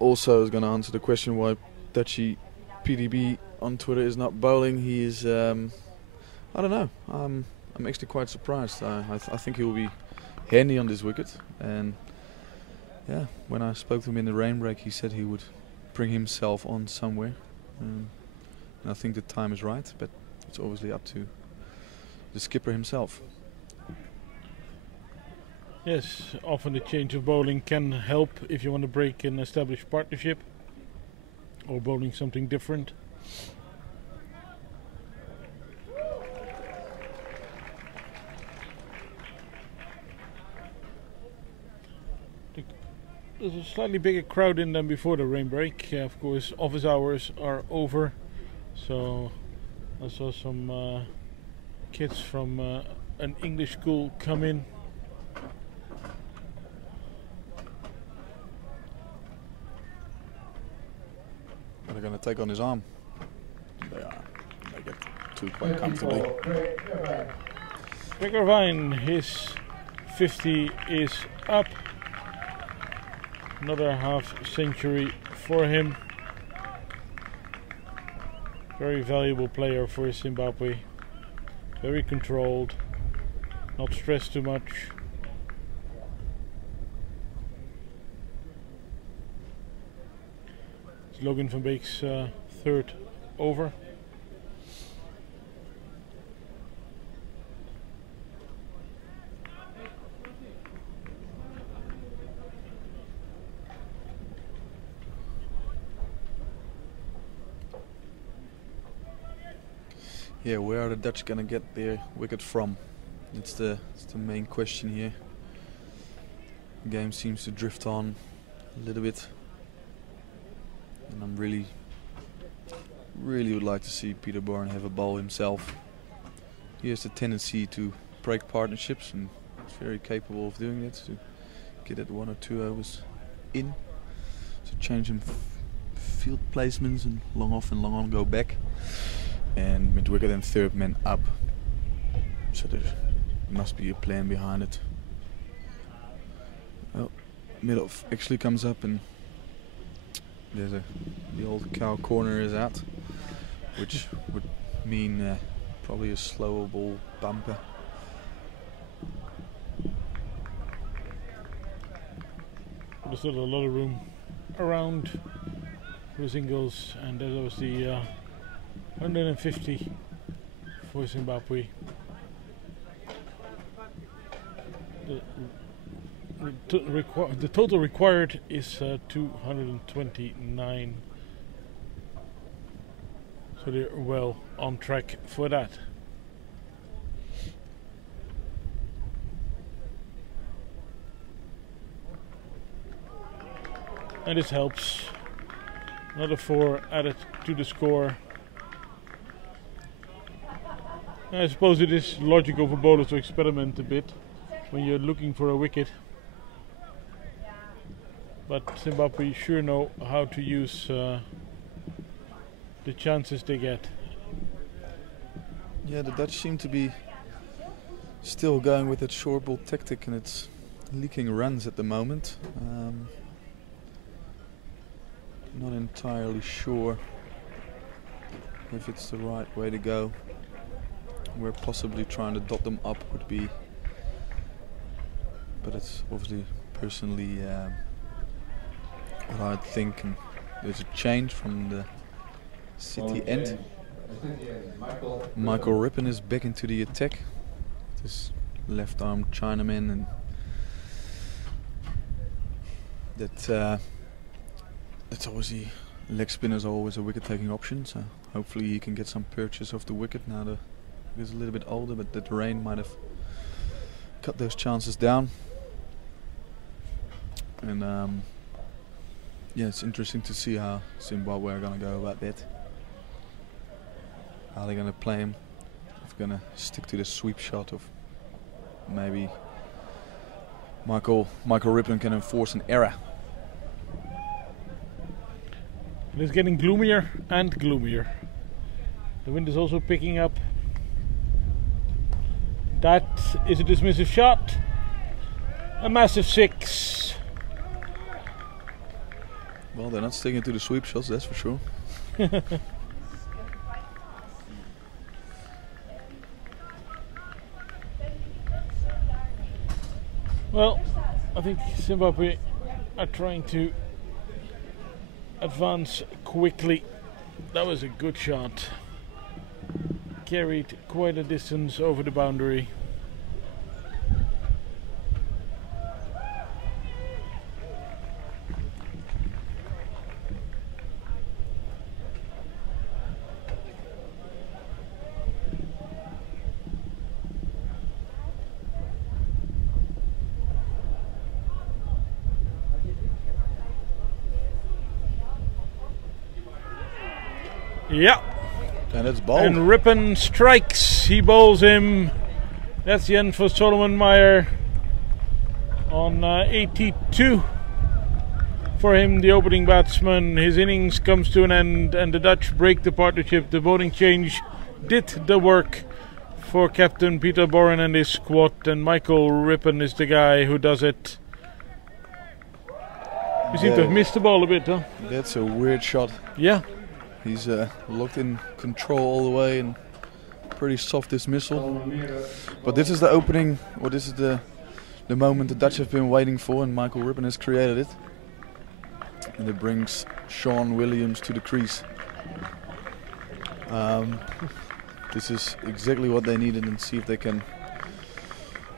also is going to answer the question why Dutchy PDB on Twitter is not bowling. He is, I don't know. I'm actually quite surprised. I think he will be handy on this wicket, and Yeah, when I spoke to him in the rain break, he said he would bring himself on somewhere. And I think the time is right, but it's obviously up to the skipper himself. Yes, often the change of bowling can help if you want to break an established partnership or bowling something different. There's a slightly bigger crowd in than before the rain break. Of course, office hours are over, so I saw some kids from an English school come in. They're going to take on his arm. They are. They get to quite comfortably. Greg Irvine, his 50 is up. Another half century for him. Very valuable player for Zimbabwe. Very controlled. Not stressed too much. It's Logan van Beek's third over. Yeah, where are the Dutch gonna get their wicket from? It's the main question here. The game seems to drift on a little bit, and I'm really would like to see Peter Bourne have a bowl himself. He has the tendency to break partnerships, and he's very capable of doing that, to get it 1 or 2 overs in, to change him field placements and long off and long on go back. And mid wicket and third man up, so there must be a plan behind it. Well, mid off actually comes up, and there's the old cow corner is out, which would mean probably a slower ball bumper. There's still a lot of room around for singles, and there's obviously 150 for Zimbabwe. The total required is 229, so they're well on track for that. And this helps. Another 4 added to the score. I suppose it is logical for bowlers to experiment a bit when you're looking for a wicket, but Zimbabwe sure know how to use the chances they get. Yeah, the Dutch seem to be still going with that short ball tactic, and it's leaking runs at the moment. Not entirely sure if it's the right way to go. Where possibly trying to dot them up would be, but it's obviously personally what I think. And there's a change from the City end. Michael Rippon is back into the attack. This left arm Chinaman, and that's obviously leg spinners are always a wicket taking option. So hopefully he can get some purchase of the wicket now. He's a little bit older, but that rain might have cut those chances down. And yeah, it's interesting to see how Zimbabwe are going to go about that. How they're going to play him. If they're going to stick to the sweep shot, of maybe Michael Rippon can enforce an error. It is getting gloomier and gloomier. The wind is also picking up. That is a dismissive shot. A massive 6. Well, they're not sticking to the sweep shots, that's for sure. Well, I think Zimbabwe are trying to advance quickly. That was a good shot. Carried quite a distance over the boundary. Yeah. And it's ball. And Rippon strikes. He bowls him. That's the end for Solomon Meyer on 82. For him, the opening batsman. His innings comes to an end and the Dutch break the partnership. The bowling change did the work for Captain Peter Boren and his squad. And Michael Rippon is the guy who does it. You seem to have missed the ball a bit, huh? That's a weird shot. Yeah. He's locked in control all the way and pretty soft dismissal. But this is the opening, or this is the moment the Dutch have been waiting for, and Michael Rippon has created it. And it brings Sean Williams to the crease. This is exactly what they needed, and see if they can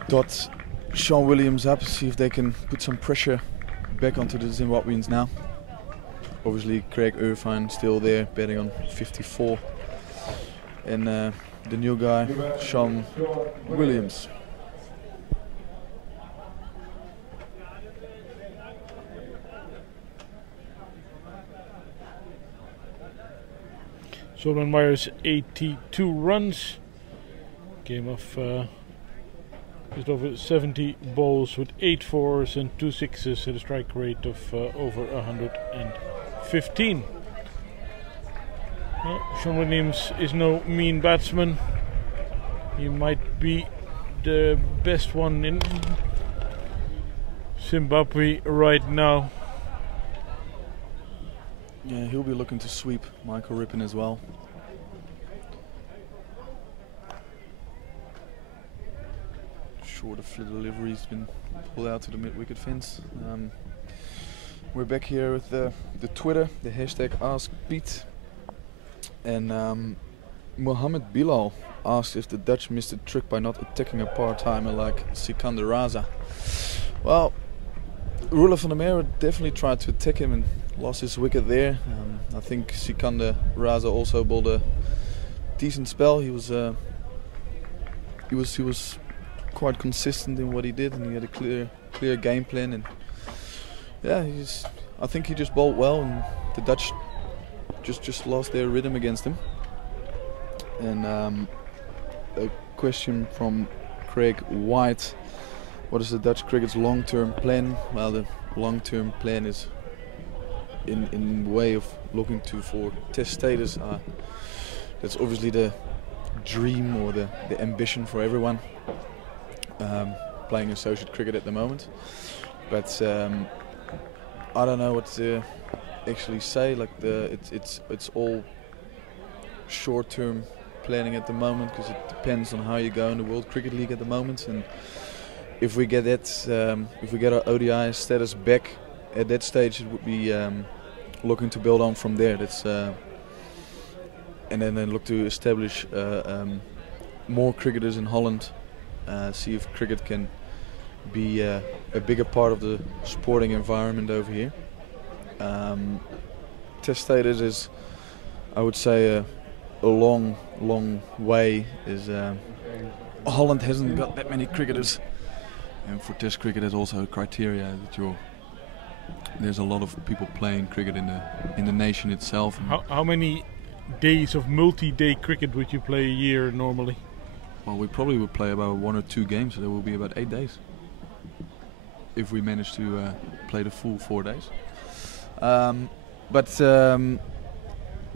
dot Sean Williams up, see if they can put some pressure back onto the Zimbabweans now. Obviously Craig Irvine still there, betting on 54. And the new guy, Sean Williams. Solomon Meyer's 82 runs. Game of just over 70 balls with 8 fours and 2 sixes at a strike rate of over 115. Well, Sean Williams is no mean batsman. He might be the best one in Zimbabwe right now. Yeah, he'll be looking to sweep Michael Rippon as well. Short of the delivery's been pulled out to the mid-wicket fence. We're back here with the Twitter, the hashtag AskPete. And Mohammed Bilal asked if the Dutch missed a trick by not attacking a part-timer like Sikander Raza. Well, Roelof van der Merwe definitely tried to attack him and lost his wicket there. I think Sikander Raza also bowled a decent spell. He was quite consistent in what he did, and he had a clear game plan. And yeah, I think he just bowled well, and the Dutch just lost their rhythm against him. And a question from Craig White: what is the Dutch cricket's long-term plan? Well, the long-term plan is in way of looking for test status. That's obviously the dream or the ambition for everyone playing associate cricket at the moment. But I don't know what to actually say. Like it's all short-term planning at the moment, because it depends on how you go in the World Cricket League at the moment. And if we get that, if we get our ODI status back at that stage, it would be looking to build on from there. That's and then look to establish more cricketers in Holland. See if cricket can be a bigger part of the sporting environment over here. Test status is, I would say, a long way. Holland hasn't got that many cricketers, and for Test cricket there's also a criteria that there's a lot of people playing cricket in the nation itself. How many days of multi-day cricket would you play a year normally? Well, we probably would play about 1 or 2 games, so there will be about 8 days if we manage to play the full 4 days.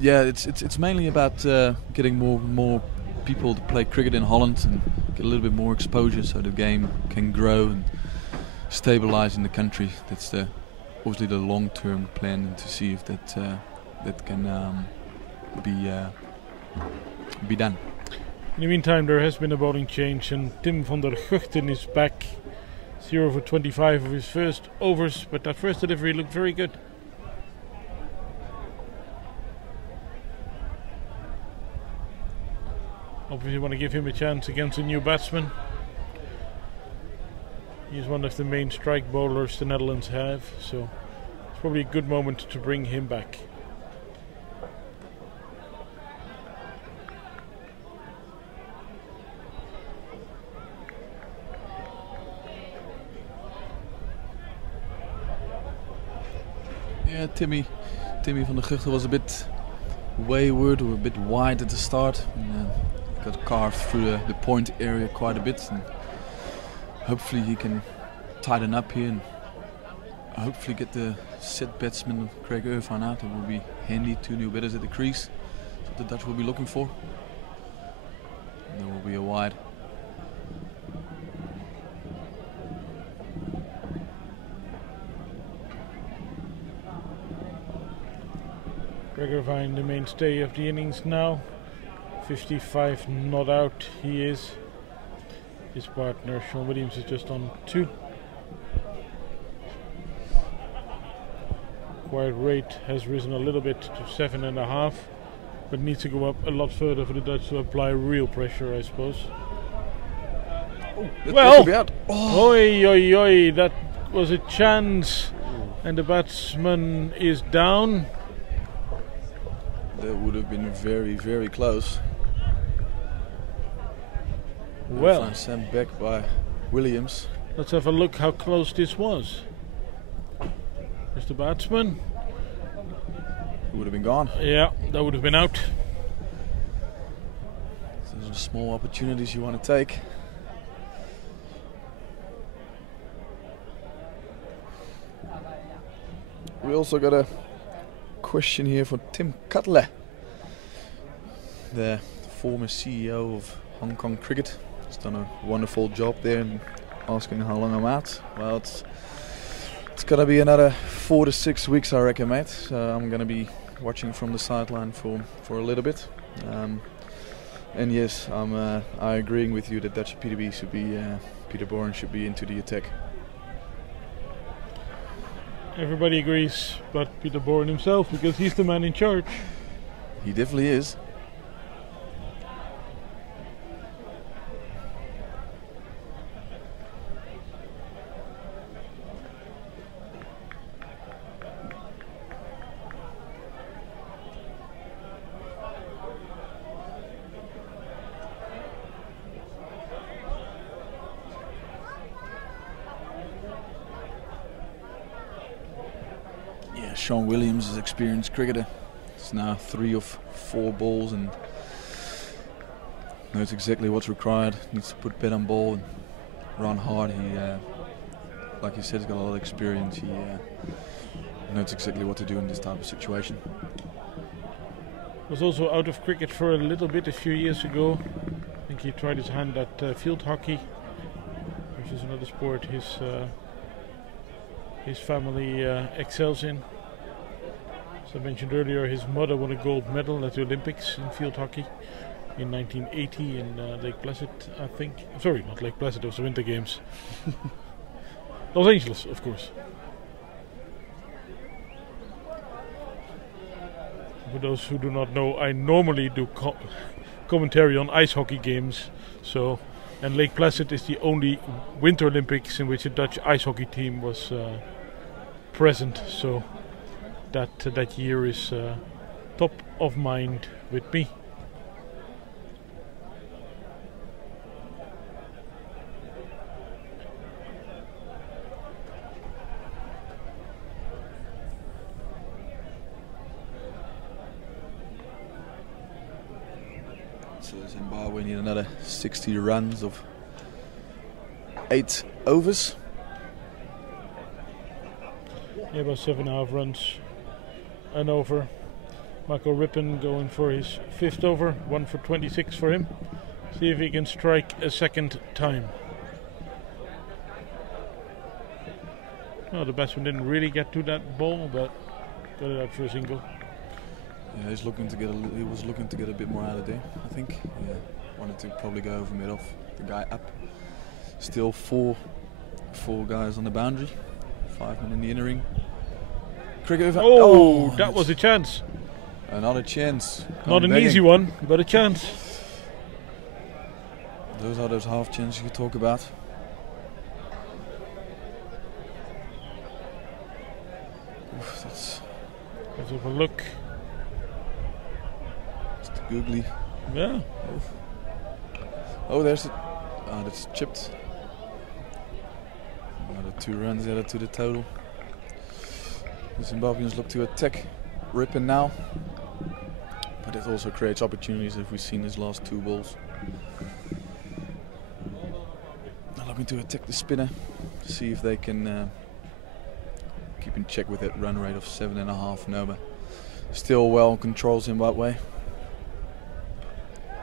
Yeah, it's mainly about getting more people to play cricket in Holland and get a little bit more exposure, so the game can grow and stabilize in the country. That's obviously the long-term plan, and to see if that can be done. In the meantime, there has been a bowling change, and Tim van der Guchten is back 0 for 25 of his first overs, but that first delivery looked very good. Obviously want to give him a chance against a new batsman. He's one of the main strike bowlers the Netherlands have, so it's probably a good moment to bring him back. Yeah, Timmy van der Guchten was a bit wayward or a bit wide at the start. And, got carved through the point area quite a bit. And hopefully he can tighten up here and hopefully get the set batsman Craig Irvine out. That will be handy. 2 new batters at the crease. That's what the Dutch will be looking for. And there will be a wide. Craig Irvine, the mainstay of the innings now. 55 not out he is. His partner Sean Williams is just on 2. Quiet rate has risen a little bit to 7.5, but needs to go up a lot further for the Dutch to apply real pressure, I suppose. Well, oi, oi, oi, that was a chance, and the batsman is down. That would have been very, very close. Well, sent back by Williams. Let's have a look how close this was. There's the batsman. It would have been gone. Yeah, that would have been out. So those are the small opportunities you want to take. We also got a question here for Tim Cutler, the former CEO of Hong Kong Cricket. He's done a wonderful job there, and asking how long I'm out. Well, it's gonna be another 4 to 6 weeks, I reckon, mate. So I'm gonna be watching from the sideline for a little bit. And yes, I'm agreeing with you that Dutch PDB should be Peter Bourne should be into the attack. Everybody agrees, but Peter Bourne himself, because he's the man in charge. He definitely is. Sean Williams is an experienced cricketer. He's now 3 of 4 balls and knows exactly what's required. Needs to put bat on ball and run hard. He, like you said, he's got a lot of experience. He knows exactly what to do in this type of situation. Was also out of cricket for a little bit a few years ago. I think he tried his hand at field hockey, which is another sport his family excels in. As I mentioned earlier, his mother won a gold medal at the Olympics in field hockey in 1980 in Lake Placid, I think. Sorry, not Lake Placid, it was the Winter Games. Los Angeles, of course. For those who do not know, I normally do commentary on ice hockey games, and Lake Placid is the only Winter Olympics in which a Dutch ice hockey team was present, so that year is top of mind with me. So Zimbabwe need another 60 runs of 8 overs. Yeah, about 7.5 runs. An over. Michael Rippon going for his 5th over. 1 for 26 for him. See if he can strike a second time. Oh, the batsman didn't really get to that ball, but got it out for a single. Yeah, he was looking to get a bit more out of there, I think. Yeah, wanted to probably go over mid off the guy up. Still 4 4 guys on the boundary, 5 men in the inner ring. Cricket. Oh, that was a chance. Another chance. Not an easy one, but a chance. Those are those half chances you talk about. Oof, let's have a look. It's googly. Yeah. Oof. Oh, there's it. Ah, that's chipped. Another 2 runs added to the total. The Zimbabweans look to attack Ripon now. But it also creates opportunities, if we've seen his last 2 balls. They're looking to attack the spinner, see if they can keep in check with that run rate of 7.5 Nova. Still well controlled Zimbabwe.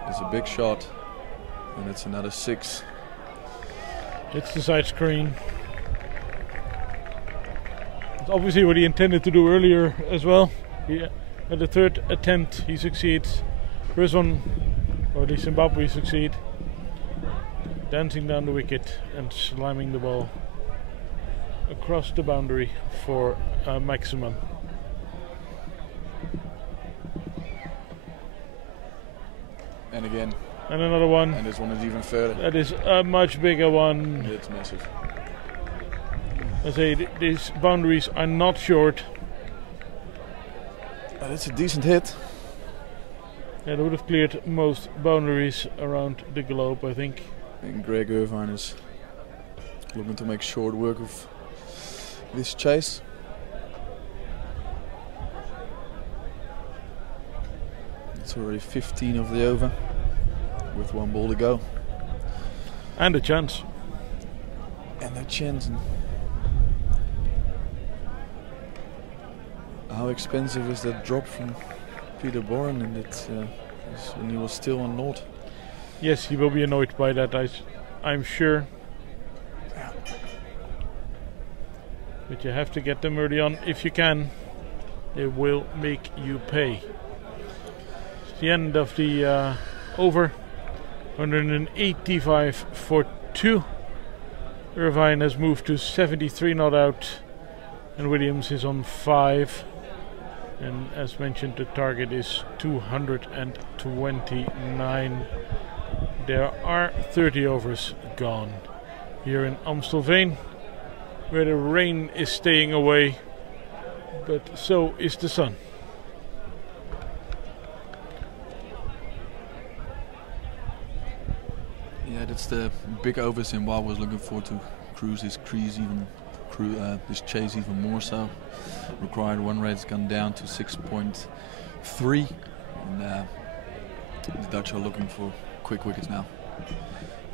It's a big shot, and it's another 6. It's the side screen. It's obviously what he intended to do earlier as well. At the 3rd attempt he succeeds. First one, or the Zimbabwe succeed. Dancing down the wicket and slamming the ball across the boundary for a maximum. And again. And another one. And this one is even further. That is a much bigger one. It's massive. I say these boundaries are not short. That's a decent hit. Yeah, they would have cleared most boundaries around the globe, I think. And Greg Irvine is looking to make short work of this chase. It's already 15 of the over with 1 ball to go. And a chance. And a chance. How expensive is that drop from Peter Bourne, and it's when he was still on Lord? Yes, he will be annoyed by that, I'm sure. But you have to get them early on if you can. They will make you pay. It's the end of the over. 185 for 2. Irvine has moved to 73 not out, and Williams is on 5. And as mentioned, the target is 229. There are 30 overs gone here in Amstelveen, where the rain is staying away, but so is the sun. Yeah, that's the big over Zimbabwe was looking for, to cruise his crease even. This chase even more so. Required 1 rate's gone down to 6.3, and the Dutch are looking for quick wickets now,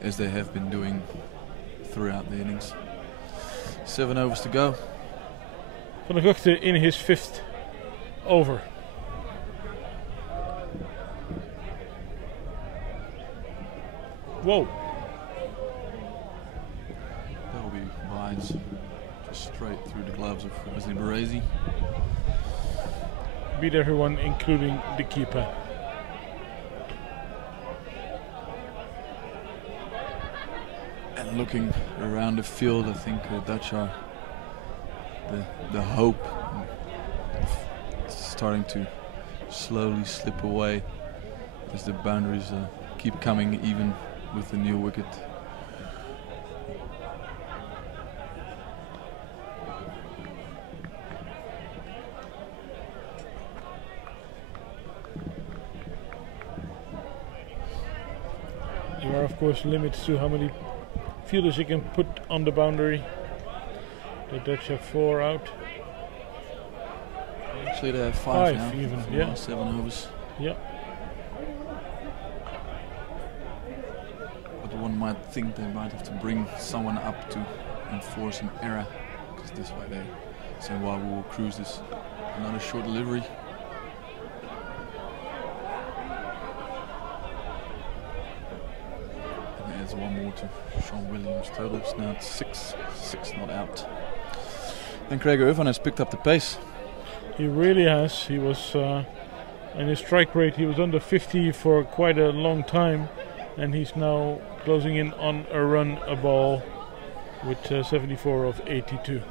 as they have been doing throughout the innings. 7 overs to go. Van der Guchte in his 5th over. Whoa. That will be wides. Straight through the gloves of Wesley Baresi. Beat everyone, including the keeper. And looking around the field, I think Dutch are the hope starting to slowly slip away as the boundaries keep coming, even with the new wicket. There are of course limits to how many fielders you can put on the boundary. The Dutch have 4 out. Actually, they have 5 now. Even, from yeah. 7 overs. Yeah. But one might think they might have to bring someone up to enforce an error, because this way they say, well, we will cruise this. Another short delivery. And adds 1 more to Sean Williams' totals. Now it's 6 not out. And Craig Irvine has picked up the pace. He really has. He was in his strike rate, he was under 50 for quite a long time, and he's now closing in on a run a ball. with 74 of 82.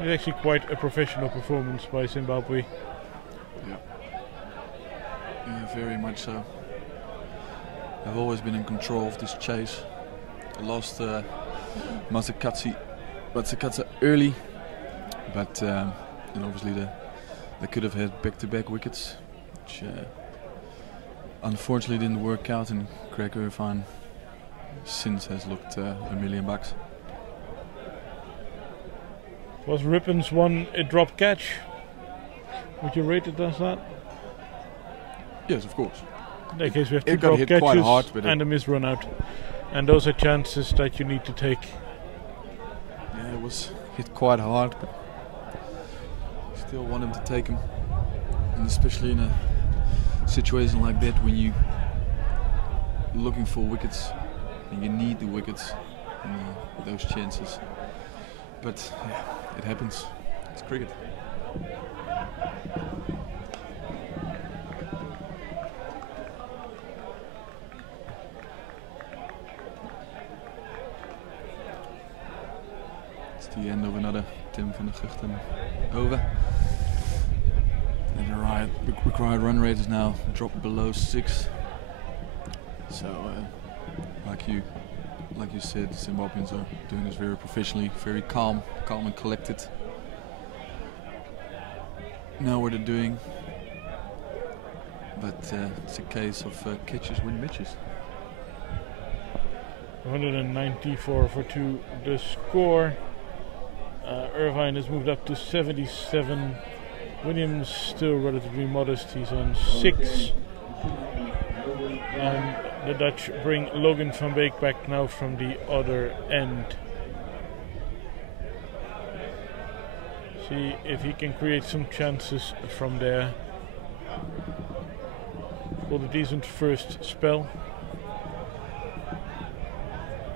It's actually quite a professional performance by Zimbabwe. Yeah, very much so. I've always been in control of this chase. I lost Masakatsi early, but and obviously they could have had back-to-back wickets, which unfortunately didn't work out, and Craig Irvine since has looked $1 million. Was Rippon's one a drop catch? Would you rate it as that? Yes, of course. In that case, we have two It got drop hit catches quite hard, but and a miss run out. And those are chances that you need to take. Yeah, it was hit quite hard, but still want him to take him. And especially in a situation like that when you're looking for wickets and you need the wickets and those chances. But yeah, it happens. It's cricket. It's the end of another Tim van der Guchten over. And the required run rate is now dropped below 6. So, like you said, Zimbabweans are doing this very professionally, very calm and collected. Know what they're doing, but it's a case of catches win matches. 194 for 2 the score. Irvine has moved up to 77. Williams still relatively modest, he's on 6. And the Dutch bring Logan van Beek back now from the other end. See if he can create some chances from there. Got a decent first spell.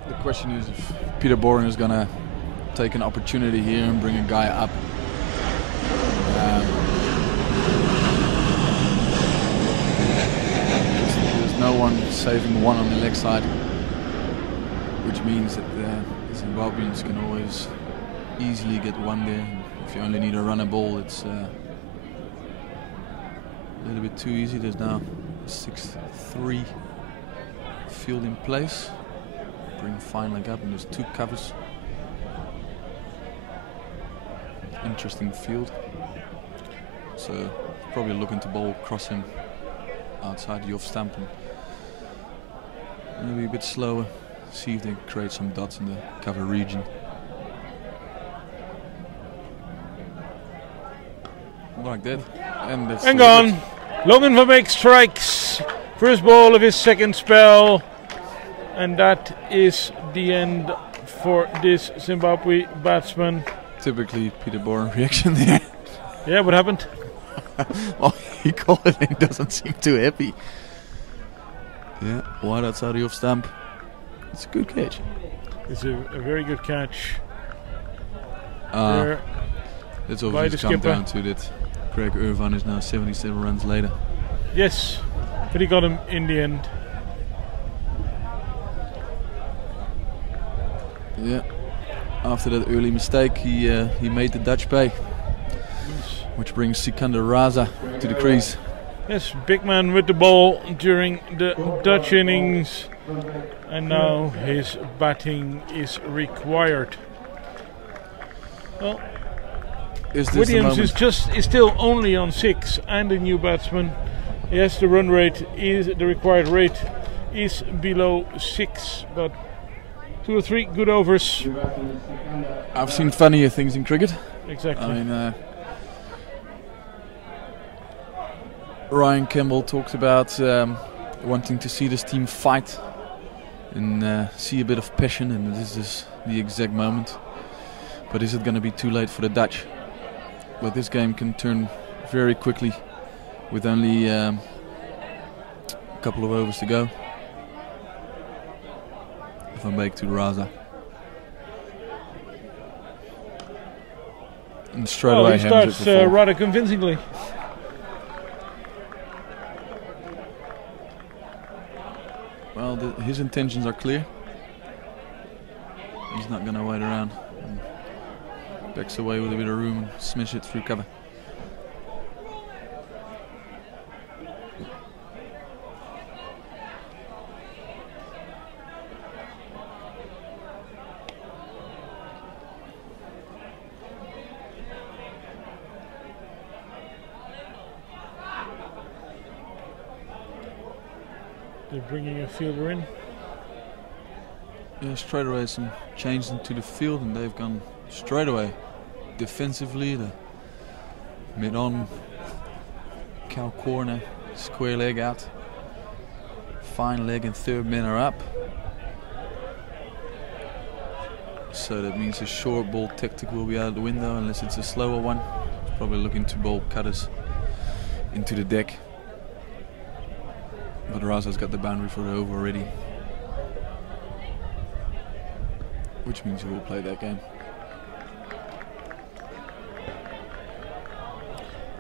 The question is if Peter Boren is gonna take an opportunity here and bring a guy up. There's no one saving one on the leg side, which means that the Zimbabweans can always easily get one there. If you only need a runner ball, it's a little bit too easy. There's now 6-3 field in place. Bring fine leg up, and there's 2 covers. Interesting field. So probably looking to bowl cross him outside the off stump and maybe a bit slower. See if they create some dots in the cover region. Like that. And that's and gone. Logan van Beek strikes. First ball of his second spell. And that is the end for this Zimbabwe batsman. Typically Peter Boren reaction there. Yeah, what happened? Well, he called it and doesn't seem too happy. Yeah, wide outside the off stump. It's a good catch. It's a very good catch. It's obviously come down to that Craig Irvine is now 77 runs later. Yes, but he got him in the end. Yeah, after that early mistake, he made the Dutch pay, which brings Sikander Raza to the crease. Yes, big man with the ball during the Dutch innings, and now his batting is required. Well, Williams is still only on 6 and a new batsman. Yes, the run rate is the required rate is below 6, but 2 or 3 good overs. I've seen funnier things in cricket. Exactly. I mean, Ryan Campbell talked about wanting to see this team fight and see a bit of passion, and this is the exact moment. But is it going to be too late for the Dutch? But this game can turn very quickly with only a couple of overs to go. Van Beek to Raza. And straight well, away he hammers it starts for 4. rather convincingly. Well, his intentions are clear. He's not going to wait around. Backs away with a bit of room and smash it through cover. They're bringing a fielder in. Yeah, straight away some change into the field, and they've gone straight away defensively. The mid-on, cow corner, square leg out, fine leg, and third men are up. So that means a short ball tactic will be out of the window unless it's a slower one. It's probably looking to bowl cutters into the deck. But Raza's got the boundary for the over already, which means he will play that game.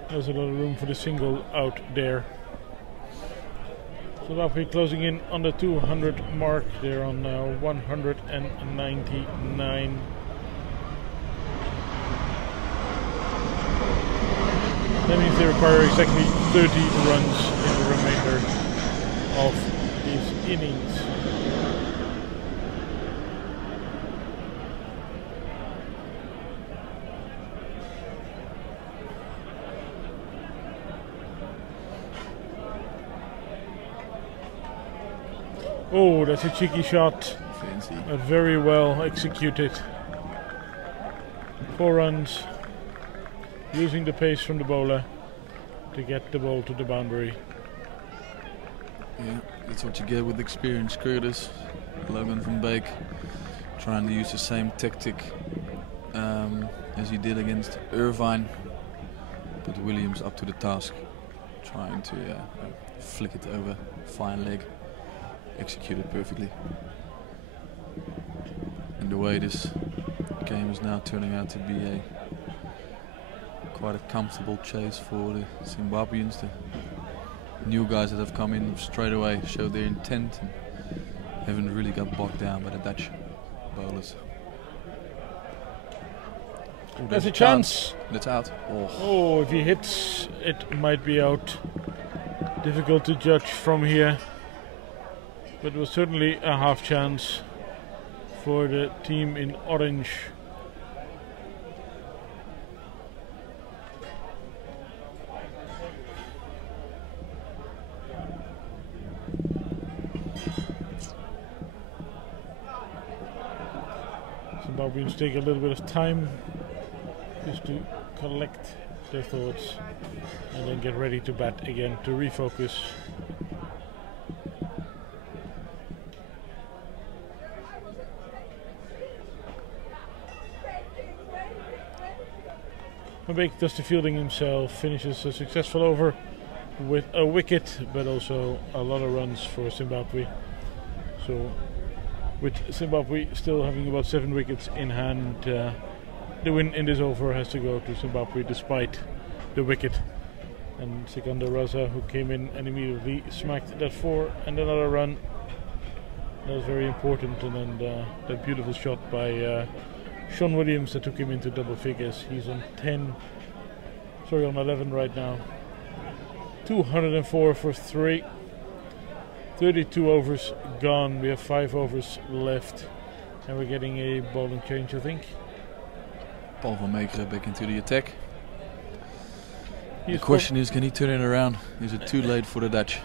There's a lot of room for the single out there. Zimbabwe closing in on the 200 mark. They're on 199. That means they require exactly 30 runs in the remainder of these innings. Oh, that's a cheeky shot. Fancy. But very well executed. 4 runs. Using the pace from the bowler to get the ball to the boundary. Yeah, that's what you get with experienced cricketers. Logan van Beek trying to use the same tactic as he did against Irvine. But Williams up to the task, trying to flick it over, fine leg, executed perfectly. And the way this game is now turning out to be quite a comfortable chase for the Zimbabweans. The new guys that have come in straight away showed their intent and haven't really got bogged down by the Dutch bowlers. Ooh, there's a chance. That's out. Oh, if he hits, it might be out. Difficult to judge from here. But it was certainly a half chance for the team in orange. Zimbabweans take a little bit of time just to collect their thoughts and then get ready to bat again to refocus. Van Beek does the fielding himself, finishes a successful over with a wicket, but also a lot of runs for Zimbabwe. So with Zimbabwe still having about 7 wickets in hand, the win in this over has to go to Zimbabwe despite the wicket. And Sikandar Raza, who came in and immediately smacked that 4 and another run. That was very important. And then that beautiful shot by Sean Williams that took him into double figures. He's on 11 right now. 204 for 3. 32 overs gone. We have 5 overs left. And we're getting a bowling change, I think. Paul van Meekeren back into the attack. The question is, can he turn it around? Is it too late for the Dutch?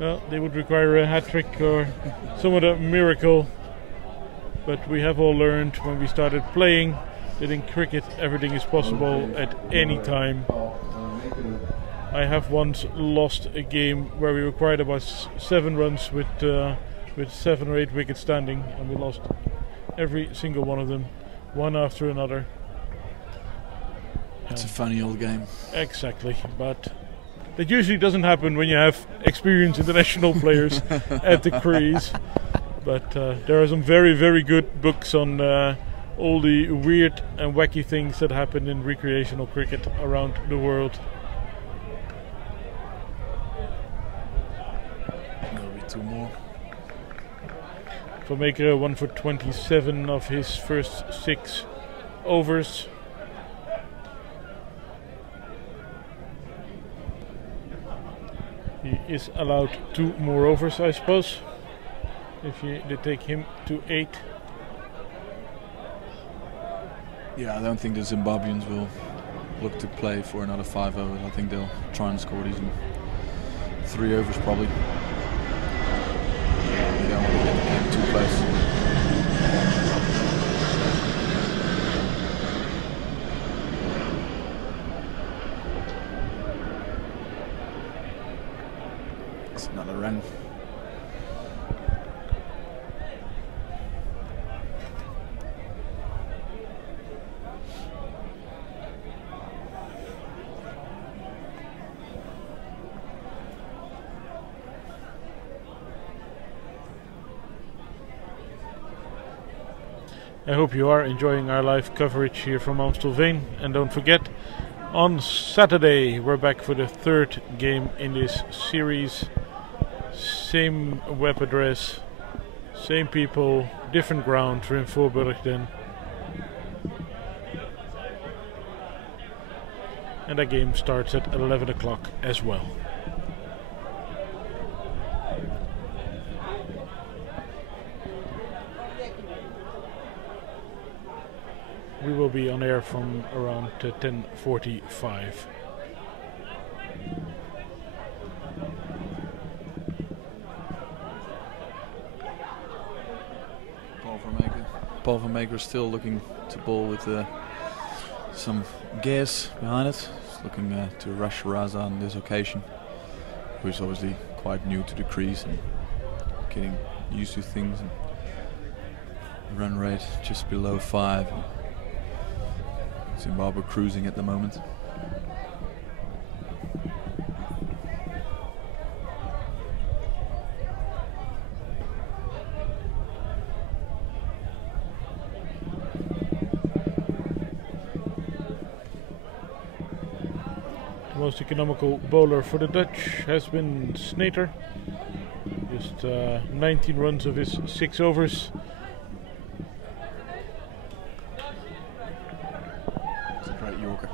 Well, they would require a hat-trick or somewhat a miracle. But we have all learned when we started playing that in cricket everything is possible at any time. I have once lost a game where we required about 7 runs with 7 or 8 wickets standing, and we lost every single one of them, one after another. It's a funny old game. Exactly, but that usually doesn't happen when you have experienced international players at the crease. But there are some very, very good books on all the weird and wacky things that happen in recreational cricket around the world. There'll be 2 more. Van Meekeren 1 for 27 of his first 6 overs. He is allowed 2 more overs, I suppose, if they take him to 8. Yeah, I don't think the Zimbabweans will look to play for another 5 overs. I think they'll try and score these in 3 overs probably. They don't want to get the game too close. It's another run. I hope you are enjoying our live coverage here from Amstelveen, and don't forget, on Saturday we're back for the 3rd game in this series. Same web address, same people, different ground, we're in Voorburgten. And that game starts at 11 o'clock as well. We will be on air from around 10:45. Paul van Meekeren still looking to bowl with some gas behind it. He's looking to rush Raza on this occasion, who is obviously quite new to the crease and getting used to things. And run rate just below 5. Zimbabwe cruising at the moment. The most economical bowler for the Dutch has been Snater. Just 19 runs of his 6 overs. Yorker.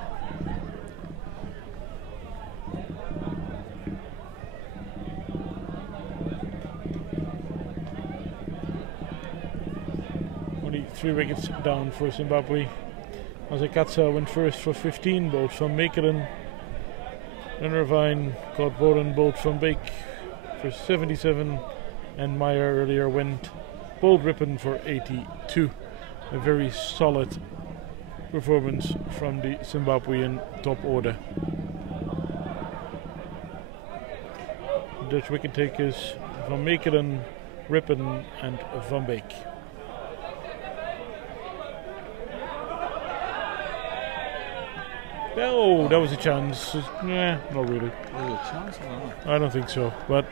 Only 3 wickets down for Zimbabwe. Azekatsa went first for 15, bowled Van Meekeren. Irvine caught Boren, bowled Van Beek for 77, and Meyer earlier went, bowled Rippon for 82. A very solid performance from the Zimbabwean top order. Dutch wicket takers Van Meekeren, Rippon and Van Beek. Oh, that was a chance. Nah, not really. I don't think so, but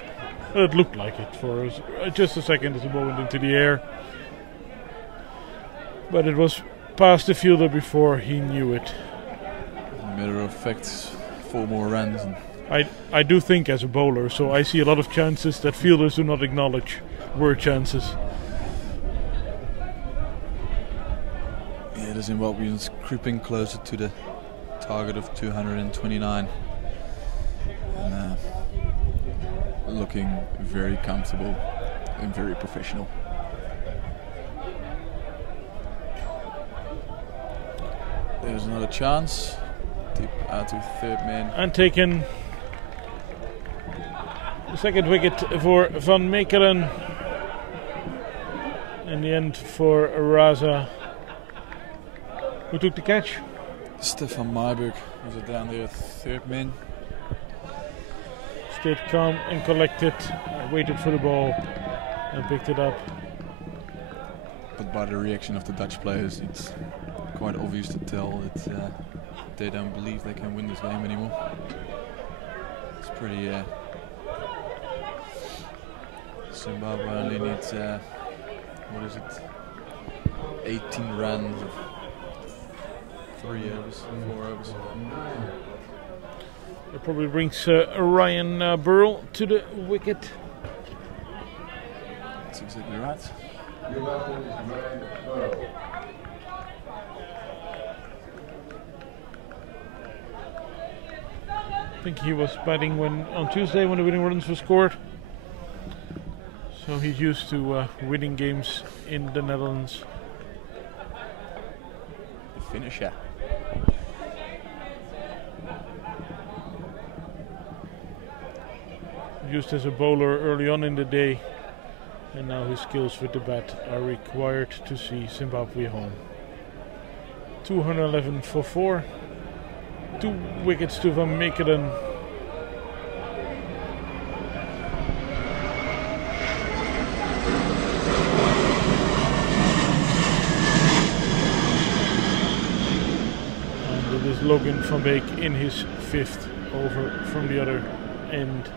it looked like it for us. Just a second as the ball went into the air. But it was past the fielder before he knew it. Matter of fact, 4 more runs. And I do think as a bowler, so I see a lot of chances that fielders do not acknowledge were chances. Yeah, the Zimbabweans creeping closer to the target of 229. And looking very comfortable and very professional. There's another chance. Deep out to 3rd man. And taken. The 2nd wicket for Van Meekeren. In the end for Raza. Who took the catch? Stefan Myburg was it down there, 3rd man. Stayed calm and collected. Waited for the ball and picked it up. But by the reaction of the Dutch players, it's quite obvious to tell that they don't believe they can win this game anymore. It's pretty. Zimbabwe only needs what is it? 18 runs, 3 overs, 4 overs. It probably brings Ryan Burrell to the wicket. That's exactly right. I think he was batting on Tuesday when the winning runs were scored. So he's used to winning games in the Netherlands. The finisher. Used as a bowler early on in the day, and now his skills with the bat are required to see Zimbabwe home. 211 for 4. 2 wickets to Van Meekeren. And it is Logan van Beek in his 5th over from the other end.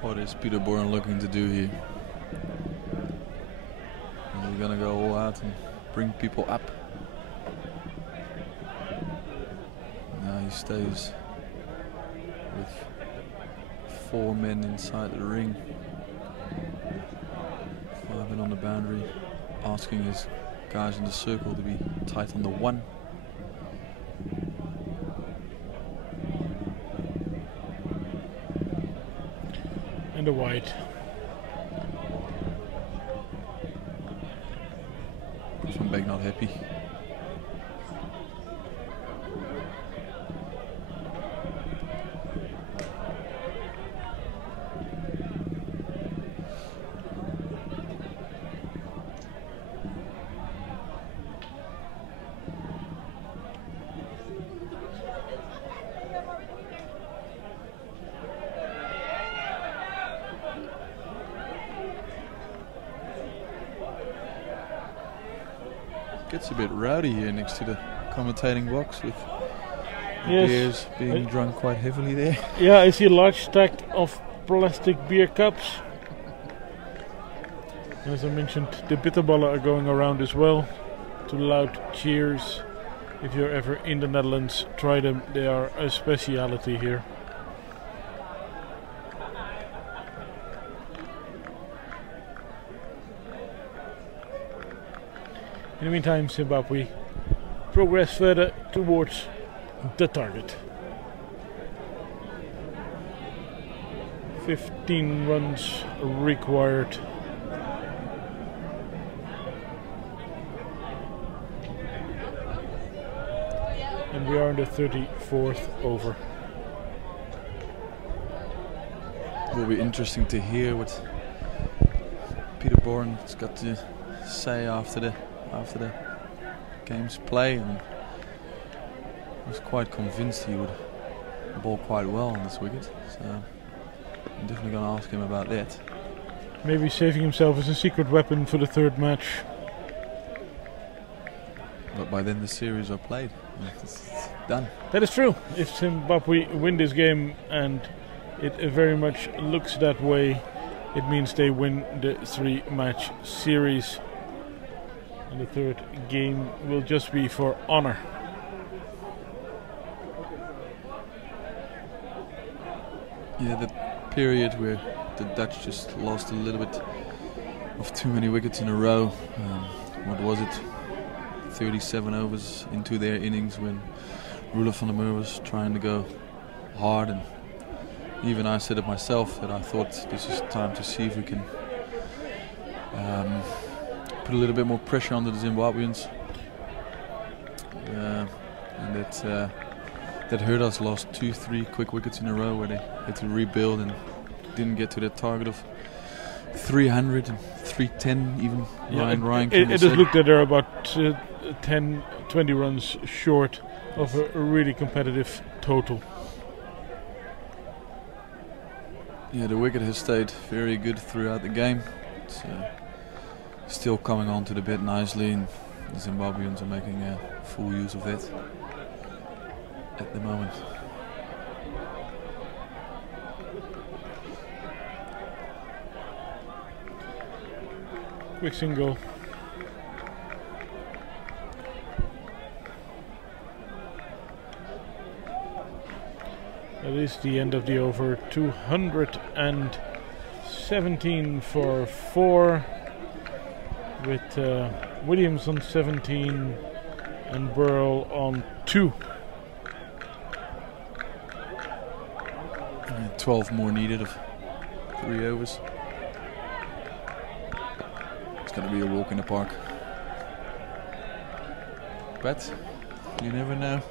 What is Peter Bourne looking to do here? Is he gonna go all out and bring people up? Now he stays with 4 men inside the ring. 5 men on the boundary, asking his guys in the circle to be tight on the 1. And a wide. Van Beek not happy. Gets a bit rowdy here next to the commentating box with the beers being drunk quite heavily there. Yeah, I see a large stack of plastic beer cups. And as I mentioned, the bitterballen are going around as well. To loud cheers. If you're ever in the Netherlands, try them. They are a speciality here. In the meantime, Zimbabwe progress further towards the target. 15 runs required. And we are in the 34th over. It will be interesting to hear what Peter Bourne's got to say after the game's play, and I was quite convinced he would bowl quite well on this wicket, so I'm definitely going to ask him about that. Maybe saving himself as a secret weapon for the 3rd match. But by then the series are played. It's done. That is true. If Zimbabwe win this game, and it very much looks that way, it means they win the 3-match series. And the 3rd game will just be for honor. Yeah, the period where the Dutch just lost a little bit of too many wickets in a row. What was it? 37 overs into their innings when Roelof van der Meer was trying to go hard, and even I said it myself that I thought this is time to see if we can put a little bit more pressure on the Zimbabweans, and that hurt us. Lost 2-3 quick wickets in a row where they had to rebuild and didn't get to their target of 300 and 310 even. Yeah, Ryan it just looked that they're about 10-20 runs short of a really competitive total. Yeah, the wicket has stayed very good throughout the game. It's still coming onto the bat nicely, and the Zimbabweans are making full use of that at the moment. Quick single. That is the end of the over. 217 for 4, with Williams on 17 and Burrell on 2. 12 more needed of 3 overs. It's going to be a walk in the park. But you never know.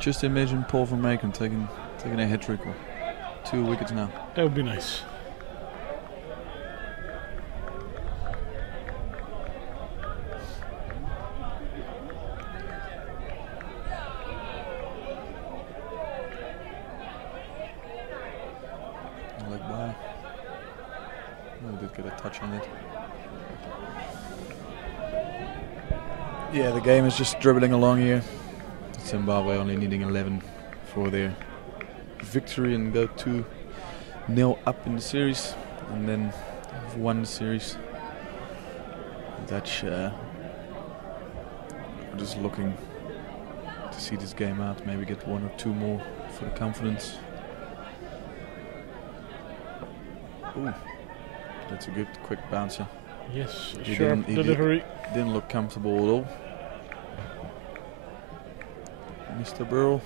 Just imagine Paul van Macon taking a hat trick or 2 wickets now. That would be nice. Leg by. Oh, did get a touch on it. Yeah, the game is just dribbling along here. Zimbabwe only needing 11 for their victory and go 2-0 up in the series, and then have won the series. The Dutch are just looking to see this game out, maybe get 1 or 2 more for the confidence. Ooh, that's a good quick bouncer. Yes, sharp delivery. Didn't look comfortable at all. Mr. Burrell.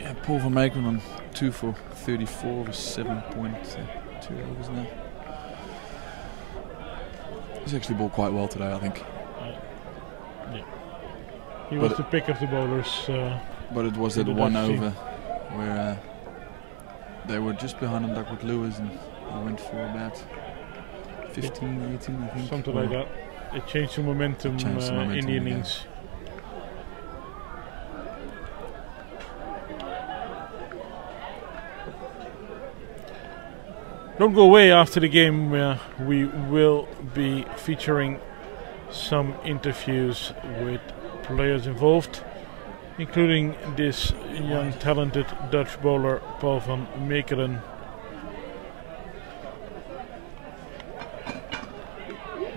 Yeah, Paul van Macon on 2 for 34 with 7.2 overs now. He's actually bowled quite well today, I think. Yeah. He was the pick of the bowlers. But it was that 1 over where they were just behind on Duckworth Lewis, and he went for about 15, 18, I think. Something like that. It changed the momentum, in the innings. Don't go away. After the game, we will be featuring some interviews with players involved, including this young talented Dutch bowler Paul van Macon,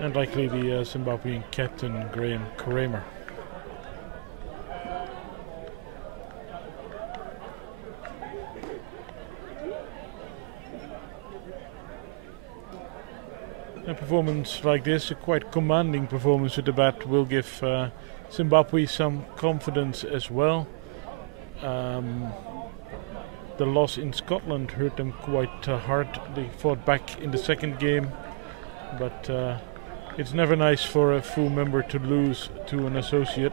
and likely the Zimbabwean captain Graham Kramer. A performance like this, a quite commanding performance with the bat, will give Zimbabwe some confidence as well. The loss in Scotland hurt them quite hard. They fought back in the second game, but it's never nice for a full member to lose to an associate,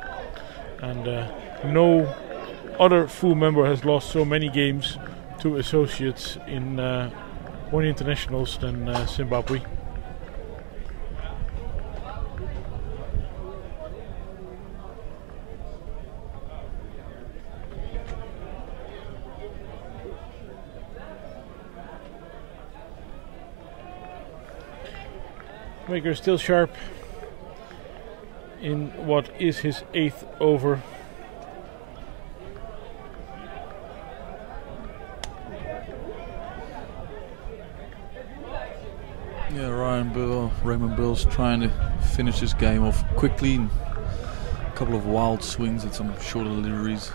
and no other full member has lost so many games to associates in one internationals than Zimbabwe. Maker still sharp in what is his 8th over. Yeah, Raymond Bill's trying to finish this game off quickly, and a couple of wild swings at some shorter deliveries.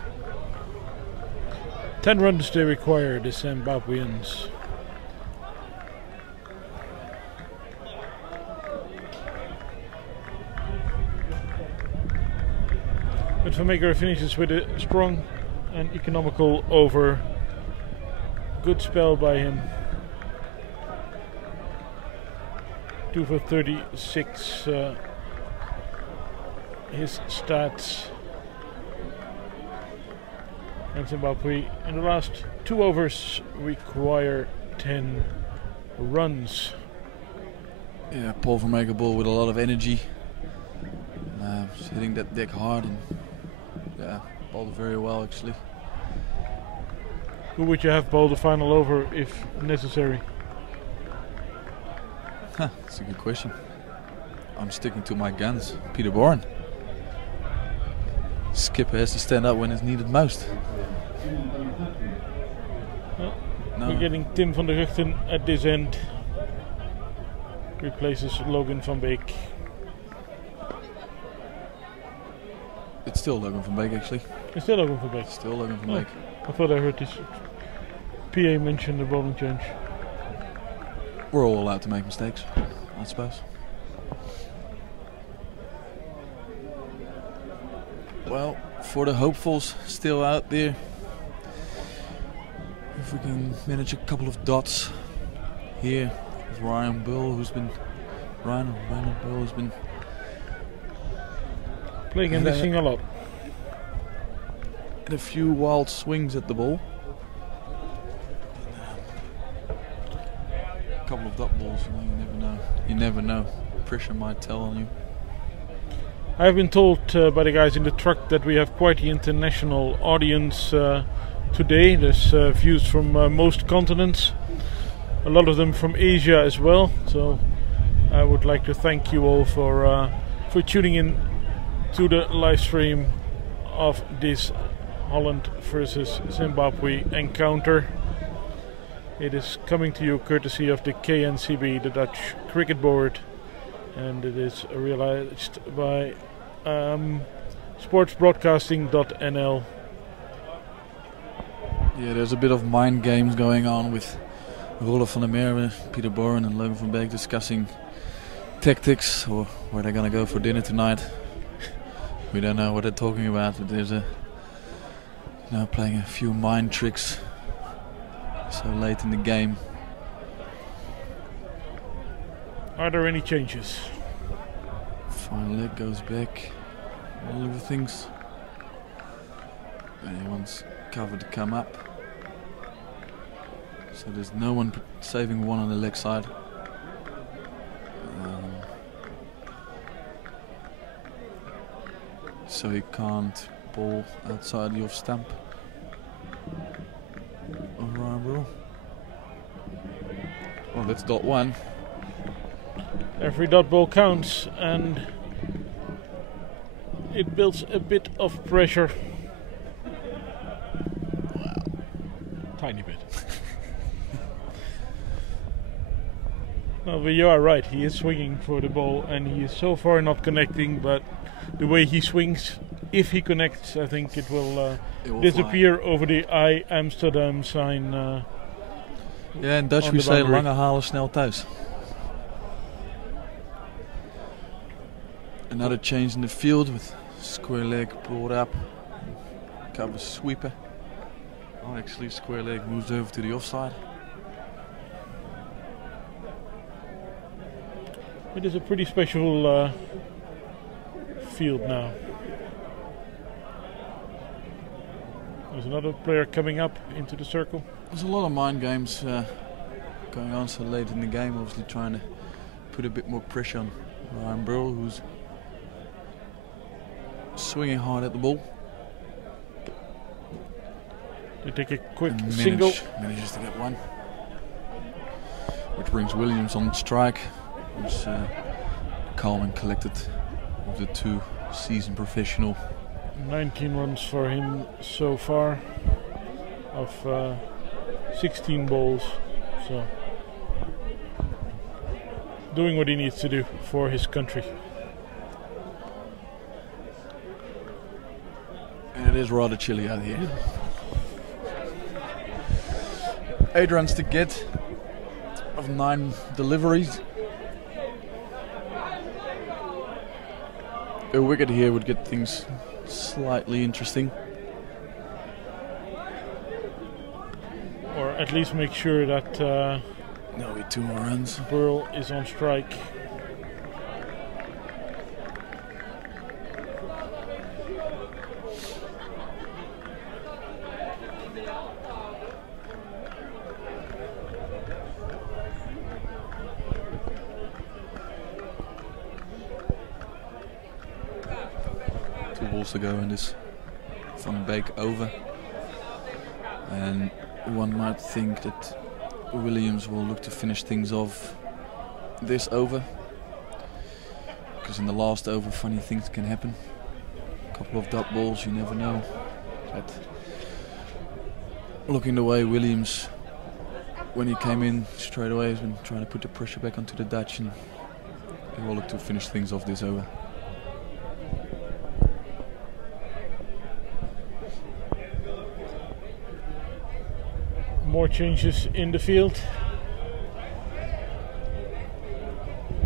10 runs they require, the Zimbabweans. But Vermeer finishes with a strong and economical over. Good spell by him. 2 for 36. His stats. And Zimbabwe in the last 2 overs require 10 runs. Yeah, Paul Vermeer ball with a lot of energy. Hitting that deck hard and yeah, bowled it very well actually. Who would you have bowl the final over if necessary? That's a good question. I'm sticking to my guns. Peter Bourne. Skipper has to stand up when it's needed most. No. We're getting Tim van der Rugten at this end. Replaces Logan van Beek. It's still Logan van Beek actually. It's still Logan van Beek. Still Logan van Beek. I thought I heard this PA mention the bowling change. We're all allowed to make mistakes, I suppose. Well, for the hopefuls still out there, if we can manage a couple of dots here with Ryan Bull, who's been playing and missing a lot. Had a few wild swings at the ball. A couple of dot balls, you never know. You never know. Pressure might tell on you. I have been told by the guys in the truck that we have quite the international audience today. There's views from most continents, a lot of them from Asia as well. So I would like to thank you all for tuning in to the live stream of this Holland versus Zimbabwe encounter. It is coming to you courtesy of the KNCB, the Dutch Cricket Board, and it is realized by sportsbroadcasting.nl. Yeah, there's a bit of mind games going on with Roelof van der Merwe, Peter Bourne and Logan van Beek discussing tactics or where they're gonna go for dinner tonight. We don't know what they're talking about, but there's now playing a few mind tricks so late in the game. Are there any changes? Final leg goes back. All of the things. Anyone's covered to come up. So there's no one saving one on the leg side. So he can't ball outside the off stump of Ryan Brill. Well, that's dot one. Every dot ball counts, and it builds a bit of pressure. Wow. Tiny bit. No, but you are right. He is swinging for the ball, and he is so far not connecting, but the way he swings, if he connects, I think it will disappear fly over the I Amsterdam sign. Yeah, in Dutch we say lange halen snel thuis. Another change in the field with square leg brought up, cover sweeper. Oh, actually square leg moves over to the offside. It is a pretty special field now. There's another player coming up into the circle. There's a lot of mind games going on so late in the game, obviously trying to put a bit more pressure on Ryan Brill, who's swinging hard at the ball. They take a quick single. Manages to get one. Which brings Williams on strike. Who's calm and collected of the two seasoned professional. 19 runs for him so far of 16 balls. So doing what he needs to do for his country. And it is rather chilly out here. 8 runs to get of 9 deliveries. A wicket here would get things slightly interesting. Or at least make sure that no, with 2 more runs. Burl is on strike. To go in this Van Beek over, and one might think that Williams will look to finish things off this over, because in the last over funny things can happen. A couple of dot balls, you never know. But looking the way Williams, when he came in straight away, has been trying to put the pressure back onto the Dutch, and he will look to finish things off this over. More changes in the field.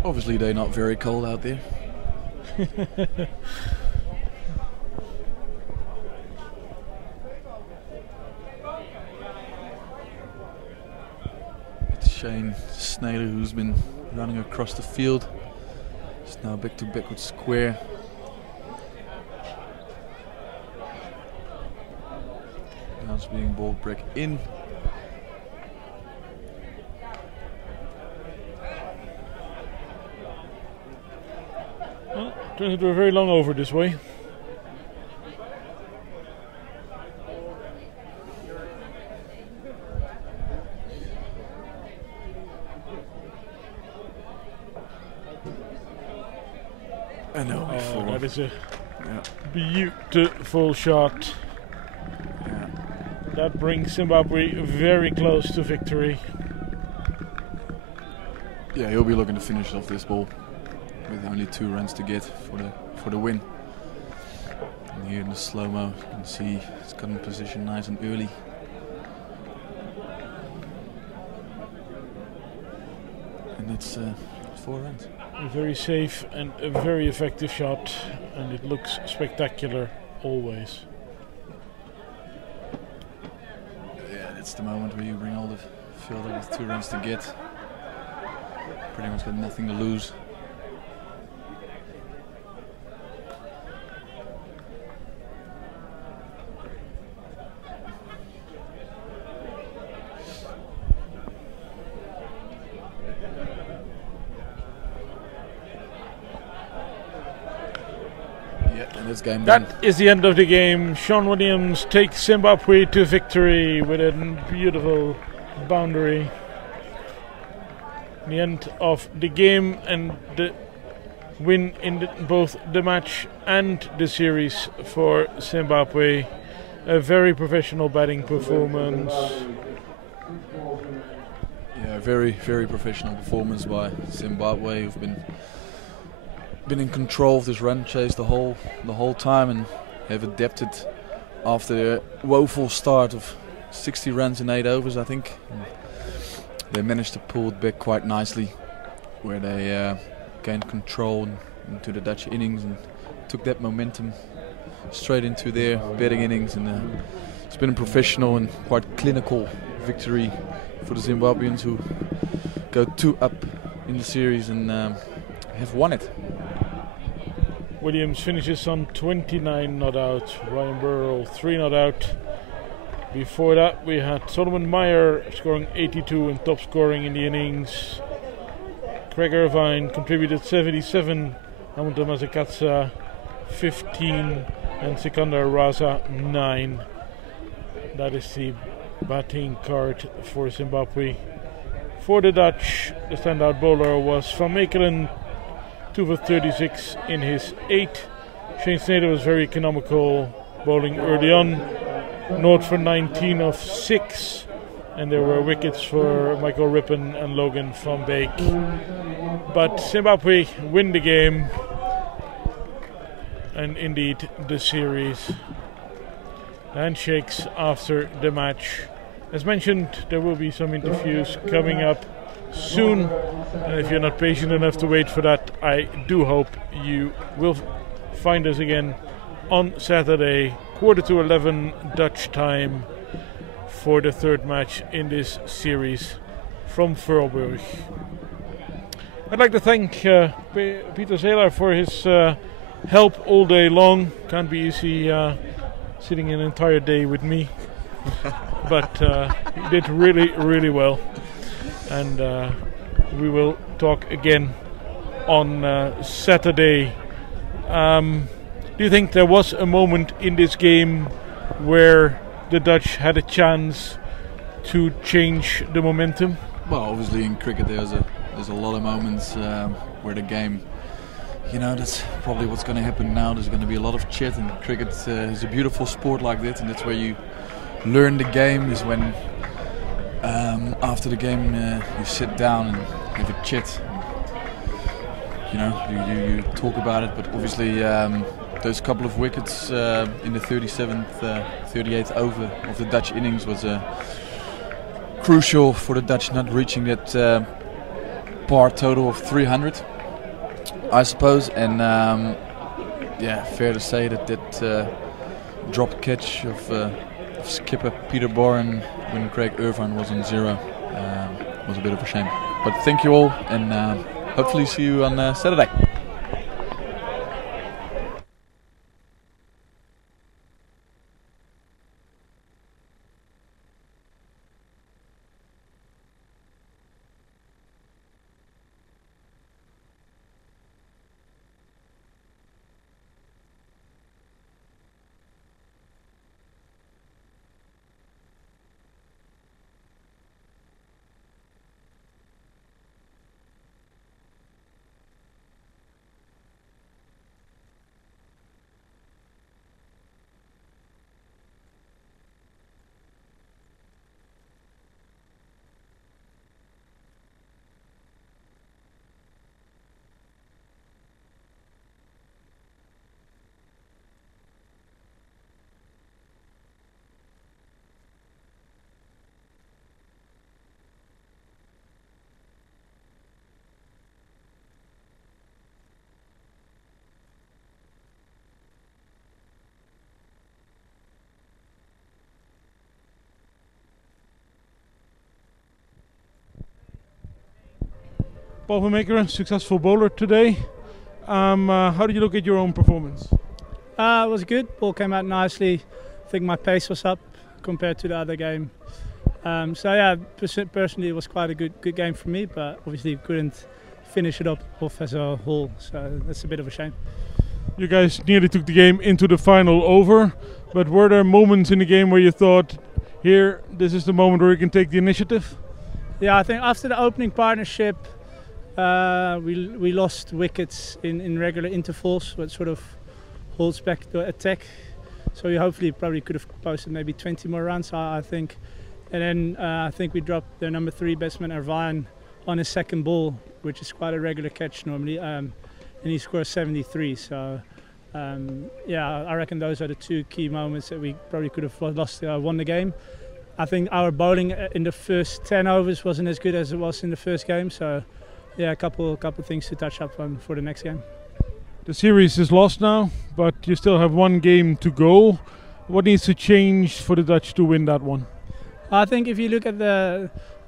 Obviously they're not very cold out there. It's Shane Snyder who's been running across the field. It's now back to backward square. Now it's being balled back in. Turns into a very long over this way. I know. That is a beautiful shot. Yeah. That brings Zimbabwe very close to victory. Yeah, he'll be looking to finish off this ball with only 2 runs to get for the win. And here in the slow-mo, you can see it's got in position nice and early. And it's 4 runs. A very safe and a very effective shot, and it looks spectacular always. Yeah, that's the moment where you bring all the fielder with 2 runs to get. Pretty much got nothing to lose. Game that done. Is the end of the game. Sean Williams takes Zimbabwe to victory with a beautiful boundary. The end of the game and the win in both the match and the series for Zimbabwe. A very professional batting performance. Yeah, very, very professional performance by Zimbabwe, who've been in control of this run chase the whole time and have adapted after their woeful start of 60 runs in 8 overs, I think. And they managed to pull it back quite nicely, where they gained control into the Dutch innings and took that momentum straight into their batting innings. And it's been a professional and quite clinical victory for the Zimbabweans, who go 2 up in the series and have won it. Williams finishes on 29 not out. Ryan Burrell 3 not out. Before that we had Solomon Meyer scoring 82 and top scoring in the innings. Craig Irvine contributed 77. Hamilton Mazakatsa 15 and Sikandar Raza 9. That is the batting card for Zimbabwe. For the Dutch, the standout bowler was Van Meekeren, 2 for 36 in his 8. Shane Snyder was very economical, bowling early on. Noord for 19 of 6. And there were wickets for Michael Rippon and Logan van Beek. But Zimbabwe win the game. And indeed the series. Handshakes after the match. As mentioned, there will be some interviews coming up soon, and if you're not patient enough to wait for that, I do hope you will find us again on Saturday, 11:15 Dutch time, for the third match in this series from Voorburg. I'd like to thank Peter Zeelaar for his help all day long. Can't be easy sitting an entire day with me, but he did really, really well. And we will talk again on Saturday. Do you think there was a moment in this game where the Dutch had a chance to change the momentum? Well, obviously in cricket there's a lot of moments where the game, that's probably what's going to happen now. There's going to be a lot of chat, and cricket is a beautiful sport like that, and that's where you learn the game, is when after the game you sit down and have a chat. You talk about it, but obviously those couple of wickets in the 38th over of the Dutch innings was crucial for the Dutch not reaching that par total of 300, I suppose. And fair to say that drop catch of skipper Peter Boren when Craig Irvine was on 0 was a bit of a shame. But thank you all, and hopefully see you on Saturday. Paul van Meekeren, successful bowler today. How did you look at your own performance? It was good. Ball came out nicely. I think my pace was up compared to the other game. Personally it was quite a good game for me, but obviously couldn't finish it off as a whole. So that's a bit of a shame. You guys nearly took the game into the final over, but were there moments in the game where you thought, here, this is the moment where you can take the initiative? Yeah, I think after the opening partnership, we lost wickets in regular intervals, what sort of holds back the attack. So we hopefully probably could have posted maybe 20 more runs, I think. And then I think we dropped their number 3 batsman Irvine on his second ball, which is quite a regular catch normally, and he scored 73. So I reckon those are the 2 key moments that we probably could have won the game. I think our bowling in the first 10 overs wasn't as good as it was in the first game. So yeah, a couple things to touch up on for the next game. The series is lost now, but you still have 1 game to go. What needs to change for the Dutch to win that one? I think if you look at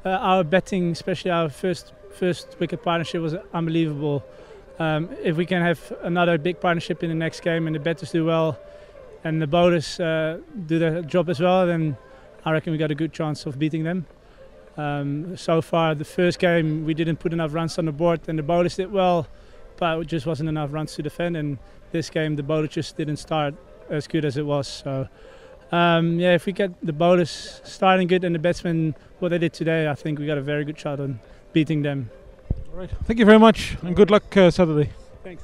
our batting, especially our first wicket partnership, was unbelievable. If we can have another big partnership in the next game and the batters do well and the bowlers do their job as well, then I reckon we got a good chance of beating them. So far, the first game we didn't put enough runs on the board and the bowlers did well, but it just wasn't enough runs to defend. And this game, the bowlers just didn't start as good as it was. So if we get the bowlers starting good and the batsmen what they did today, I think we got a very good shot on beating them. All right. Thank you very much, and good luck Saturday. Thanks.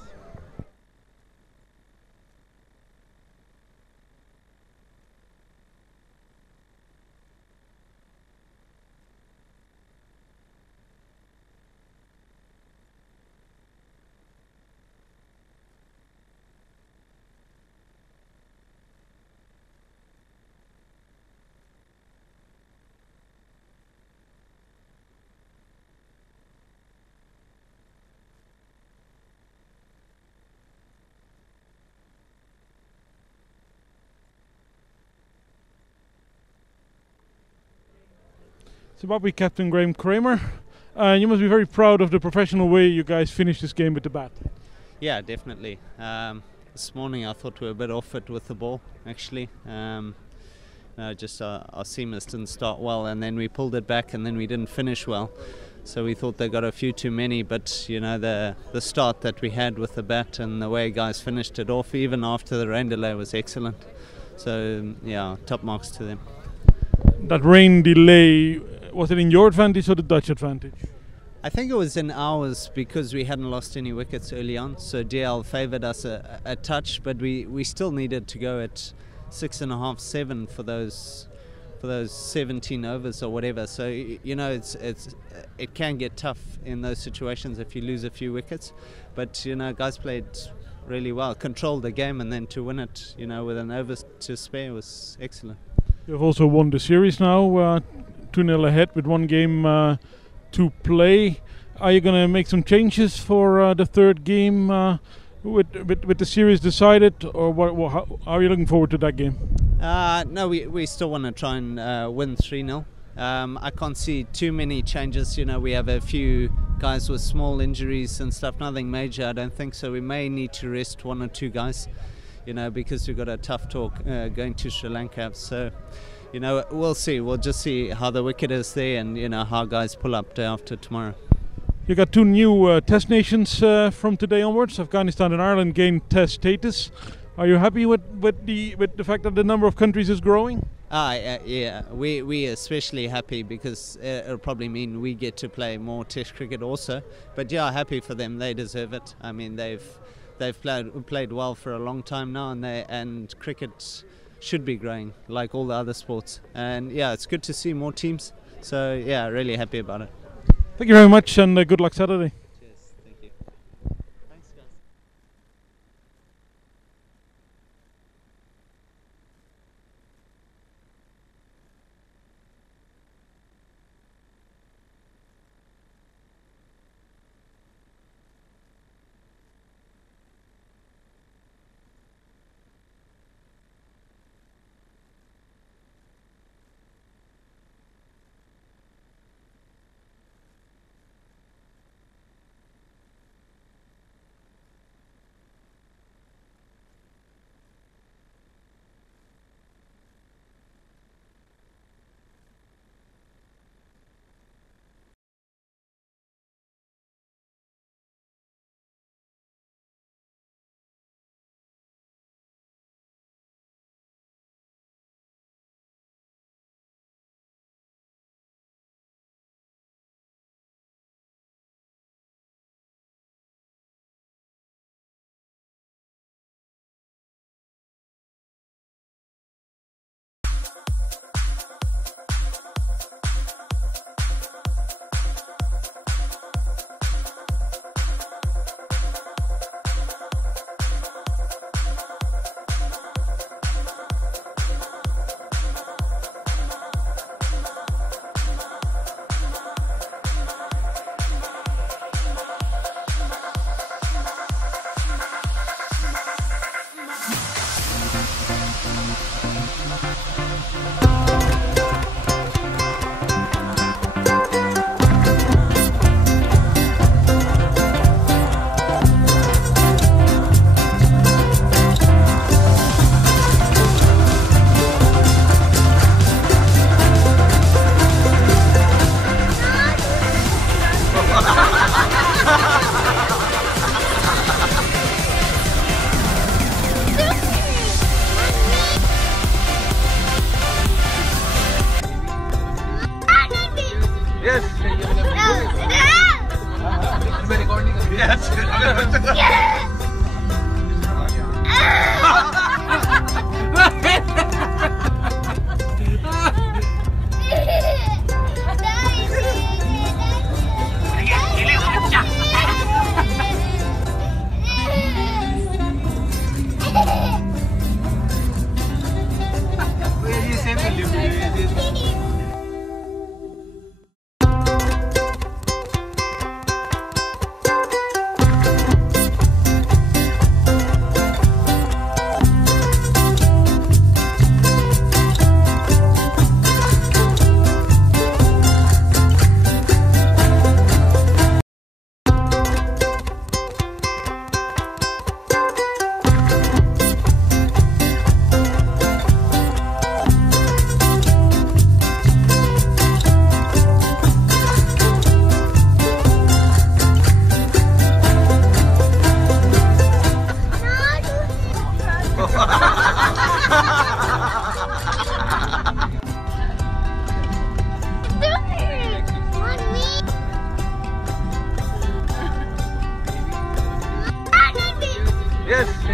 Zimbabwe captain Graham Kramer. You must be very proud of the professional way you guys finished this game with the bat. Yeah, definitely. This morning I thought we were a bit off it with the ball, actually. Just our seamers didn't start well, and then we pulled it back, and then we didn't finish well. So we thought they got a few too many, but you know, the start that we had with the bat and the way guys finished it off, even after the rain delay, was excellent. So yeah, top marks to them. That rain delay, was it in your advantage or the Dutch advantage? I think it was in ours because we hadn't lost any wickets early on, so DL favoured us a touch, but we still needed to go at 6.5, 7 for those 17 overs or whatever. So you know, it can get tough in those situations if you lose a few wickets. But you know, guys played really well, controlled the game, and then to win it, you know, with an over to spare was excellent. You've also won the series now, 2-0 ahead with one game to play. Are you going to make some changes for the third game with the series decided, or how are you looking forward to that game? No, we still want to try and win 3-0. I can't see too many changes. You know, we have a few guys with small injuries and stuff, nothing major, I don't think, so we may need to rest 1 or 2 guys, you know, because we've got a tough talk going to Sri Lanka. So, you know, we'll see. We'll just see how the wicket is there, and you know, how guys pull up day after tomorrow. You got 2 new test nations from today onwards. Afghanistan and Ireland gained test status. Are you happy with the fact that the number of countries is growing? Yeah, we especially happy because it'll probably mean we get to play more test cricket also. But yeah, happy for them. They deserve it. I mean, they've played well for a long time now, and cricket should be growing like all the other sports. And yeah, it's good to see more teams. So yeah, really happy about it. Thank you very much, and good luck Saturday. Cheers. Thank you. Thanks, guys. Yes.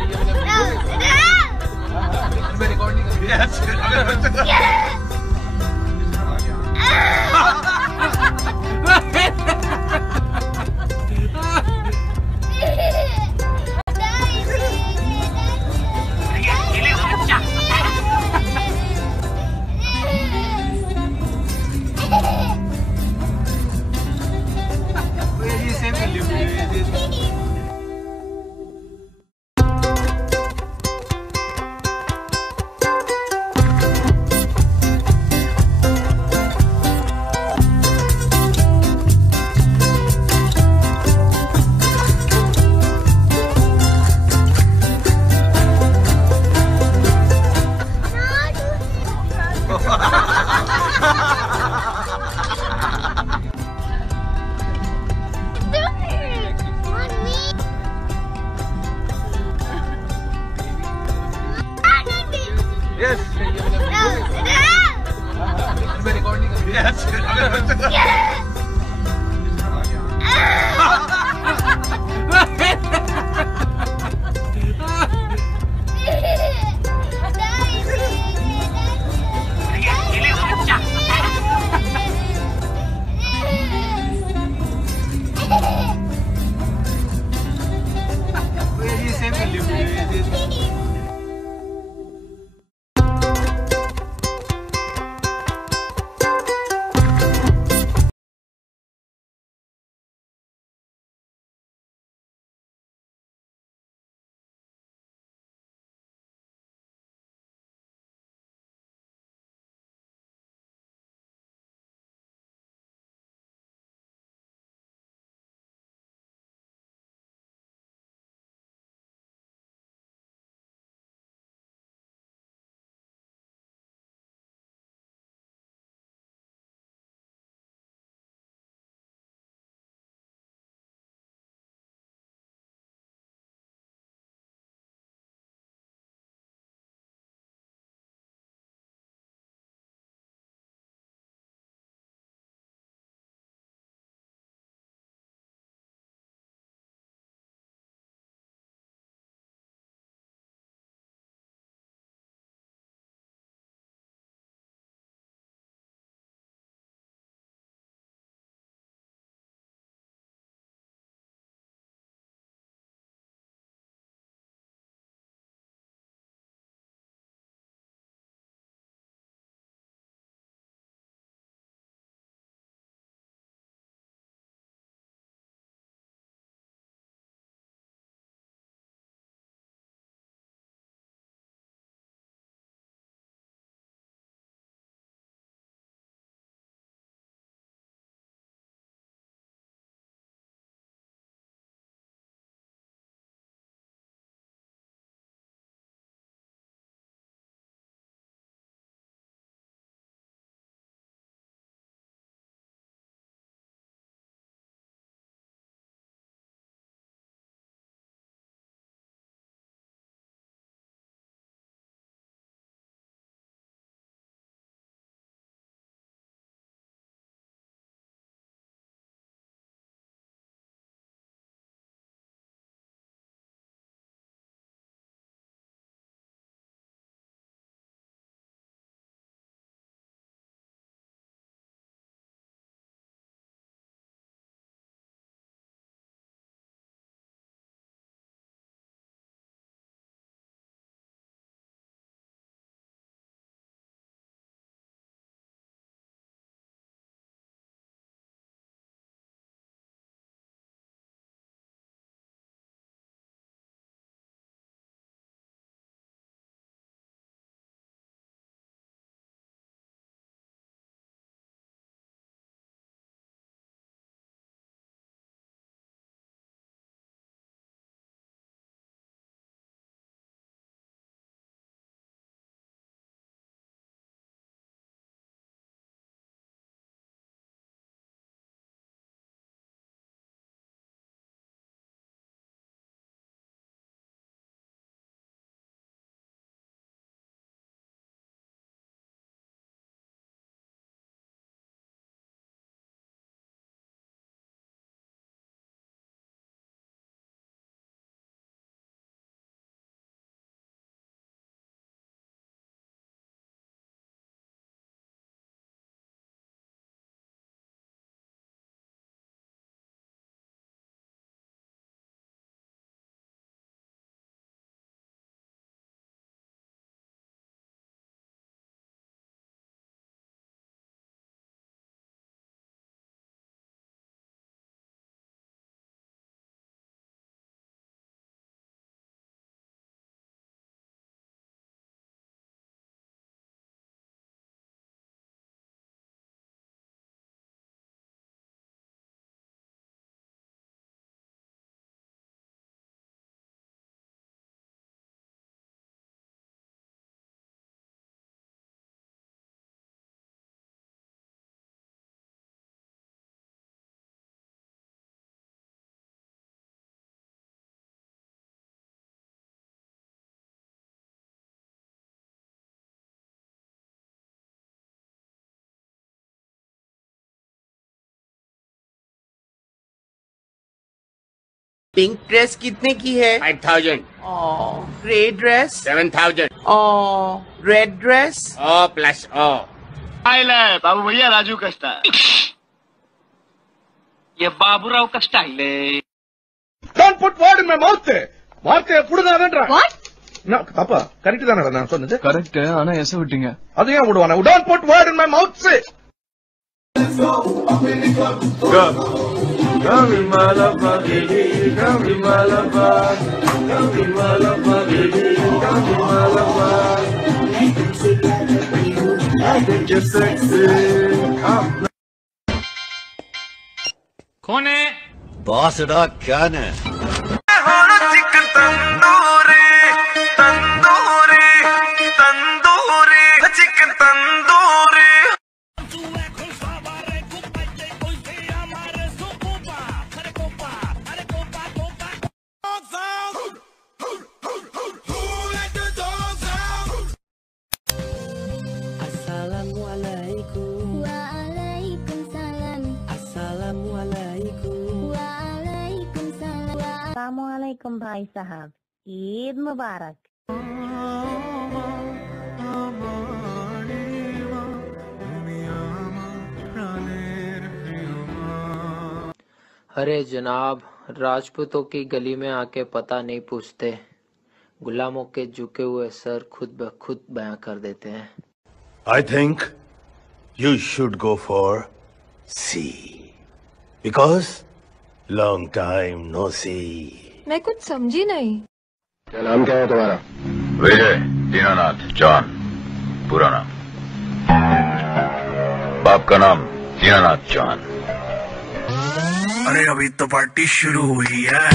Pink dress कितने की है? 5,000. Grey dress? 7,000. Red dress? Plus. बाबू भैया राजू का style. ये बाबूराव का style है. Don't put word in my mouth. வார்த்தையை புடுங்காதன்றா. What? நான் தப்பா கரெக்ட் தானடா நான் சொன்னது? கரெக்ட் ஆனா எச விட்டீங்க. அது ஏன் விடுவானே? Don't put word in my mouth. कौन है? बॉस डा क्या ने? Chicken tandoori tandoori tandoori chicken tandoori. Assalamualaikum. Waalaikumsalam. Assalamualaikum. Waalaikumsalam. Assalamualaikum भाई साहब. ईद मुबारक. अरे जनाब, राजपूतों की गली में आके पता नहीं पूछते, गुलामों के झुके हुए सर खुद ब खुद बयां कर देते हैं. I think you should go for C. Because long time no see. मैं कुछ समझी नहीं. क्या नाम क्या है तुम्हारा? विजय दीनानाथ जॉन. पूरा नाम? बाप का नाम दीनानाथ जॉन. अरे अभी तो पार्टी शुरू हुई है.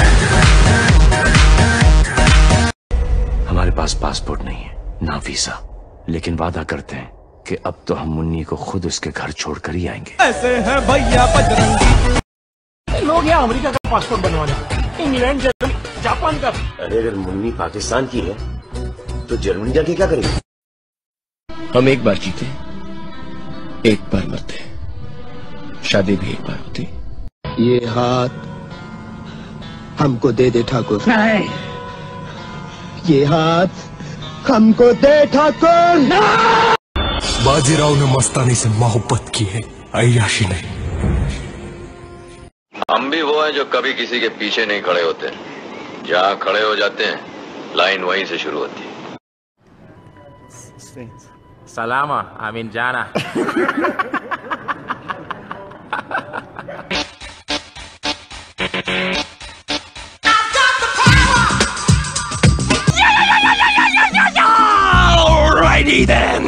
हमारे पास पासपोर्ट नहीं है, ना वीजा, लेकिन वादा करते हैं कि अब तो हम मुन्नी को खुद उसके घर छोड़कर ही आएंगे. ऐसे है भैया बजरंगी. लोग यहाँ अमेरिका का पासपोर्ट बनवाने, इंग्लैंड, जर्मनी, जापान का. अरे अगर मुन्नी पाकिस्तान की है तो जर्मनी जाके क्या करेगी? हम एक बार जीते, एक बार मरते, शादी भी एक बार होती. ये हाथ हमको दे दे ठाकुर. नहीं, ये हाथ हमको दे ठाकुर. बाजीराव ने मस्तानी से मोहब्बत की है, अय्याशी नहीं. हम भी वो हैं जो कभी किसी के पीछे नहीं खड़े होते. जहाँ खड़े हो जाते हैं लाइन वहीं से शुरू होती है. सलामा आमीन जाना. Alrighty then.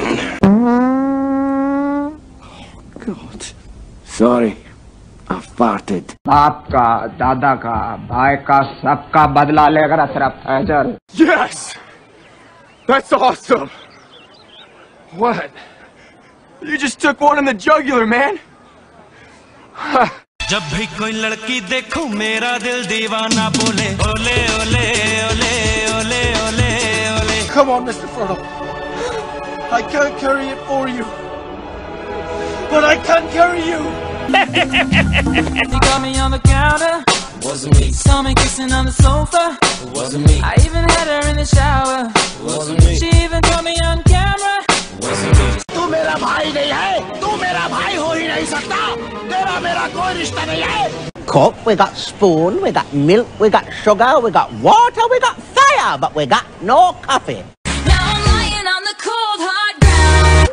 God, sorry, I farted. बाप का, दादा का, भाई का, सबका बदला लेकर Ashraf Faizal. Yes! That's awesome! What? You just took one in the jugular, man! जब भी कोई लड़की देखूं मेरा दिल दीवाना बोले ओले ओले ओले ओले ओले ओले. Come on, Mr. Furtle. I can't carry it for you, but I can carry you. You got me on the counter. Wasn't me. Saw me kissing on the sofa. Wasn't me. I even had her in the shower. Wasn't me. She even caught me on camera. Wasn't me. तू मेरा भाई नहीं है, तू मेरा भाई हो ही नहीं सकता. तेरा मेरा कोई रिश्ता नहीं है. Coke, we got spoon, we got milk, we got sugar, we got water, we got fire, but we got no coffee. Now I'm lying on the cold hard ground.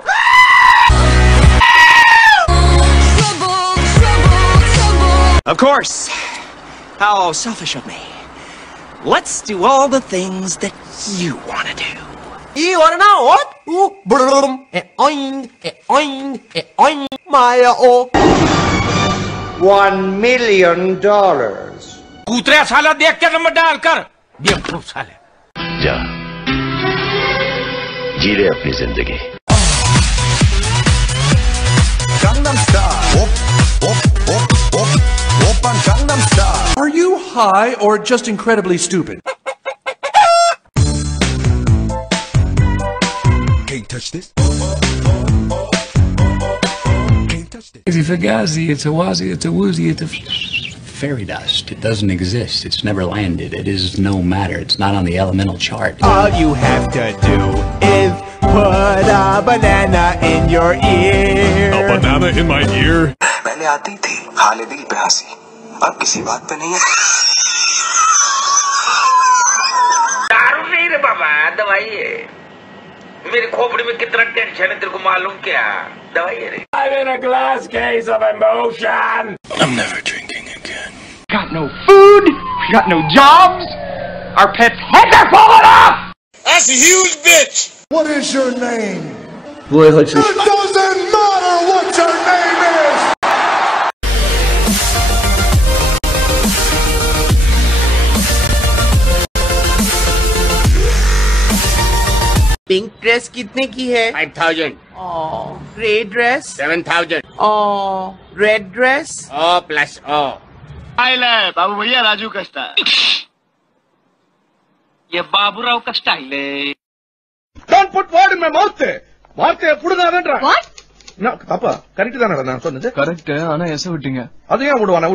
Trouble, trouble, trouble. Of course. How selfish of me. Let's do all the things that you want to do. You wanna know what? Ooh, brum, oing, oing, oing. My $1 million. कूतरे साला देख के number डाल कर. बेवकूफ साले. जा, जी ले अपनी जिंदगी. Gangnam Style. Oppan Gangnam Style. Are you high or just incredibly stupid? Can't touch this. It's a fugazi, it's a wazi, it's a woozy, it's a fairy dust. It doesn't exist. It's never landed. It is no matter. It's not on the elemental chart. All you have to do is put a banana in your ear. A banana in my ear? पहले आती थी हाले दिल पे हंसी अब किसी बात पे नहीं है दारू नहीं रे बाबा दवाई है मेरी खोपड़ी में कितना टेंशन है तेरे को मालूम क्या दवाई है रे I'm in a glass case of emotion. I'm never drinking again. Got no food. We got no jobs. Our pets' heads are falling off. That's a huge bitch. What is your name? It doesn't matter what your name is. Pink dress कितने की है 5000 grey dress 7000 red dress plus आइले बाबू भैया राजू का style ये बाबूराव का style है Don't put word in my mouth. வார்த்தையை புடுங்காதன்றா. What? பாப்பா கரெக்ட் தானடா நான் சொன்னது? கரெக்ட். ஆனா எச விட்டீங்க. அது ஏன் விடுவானே?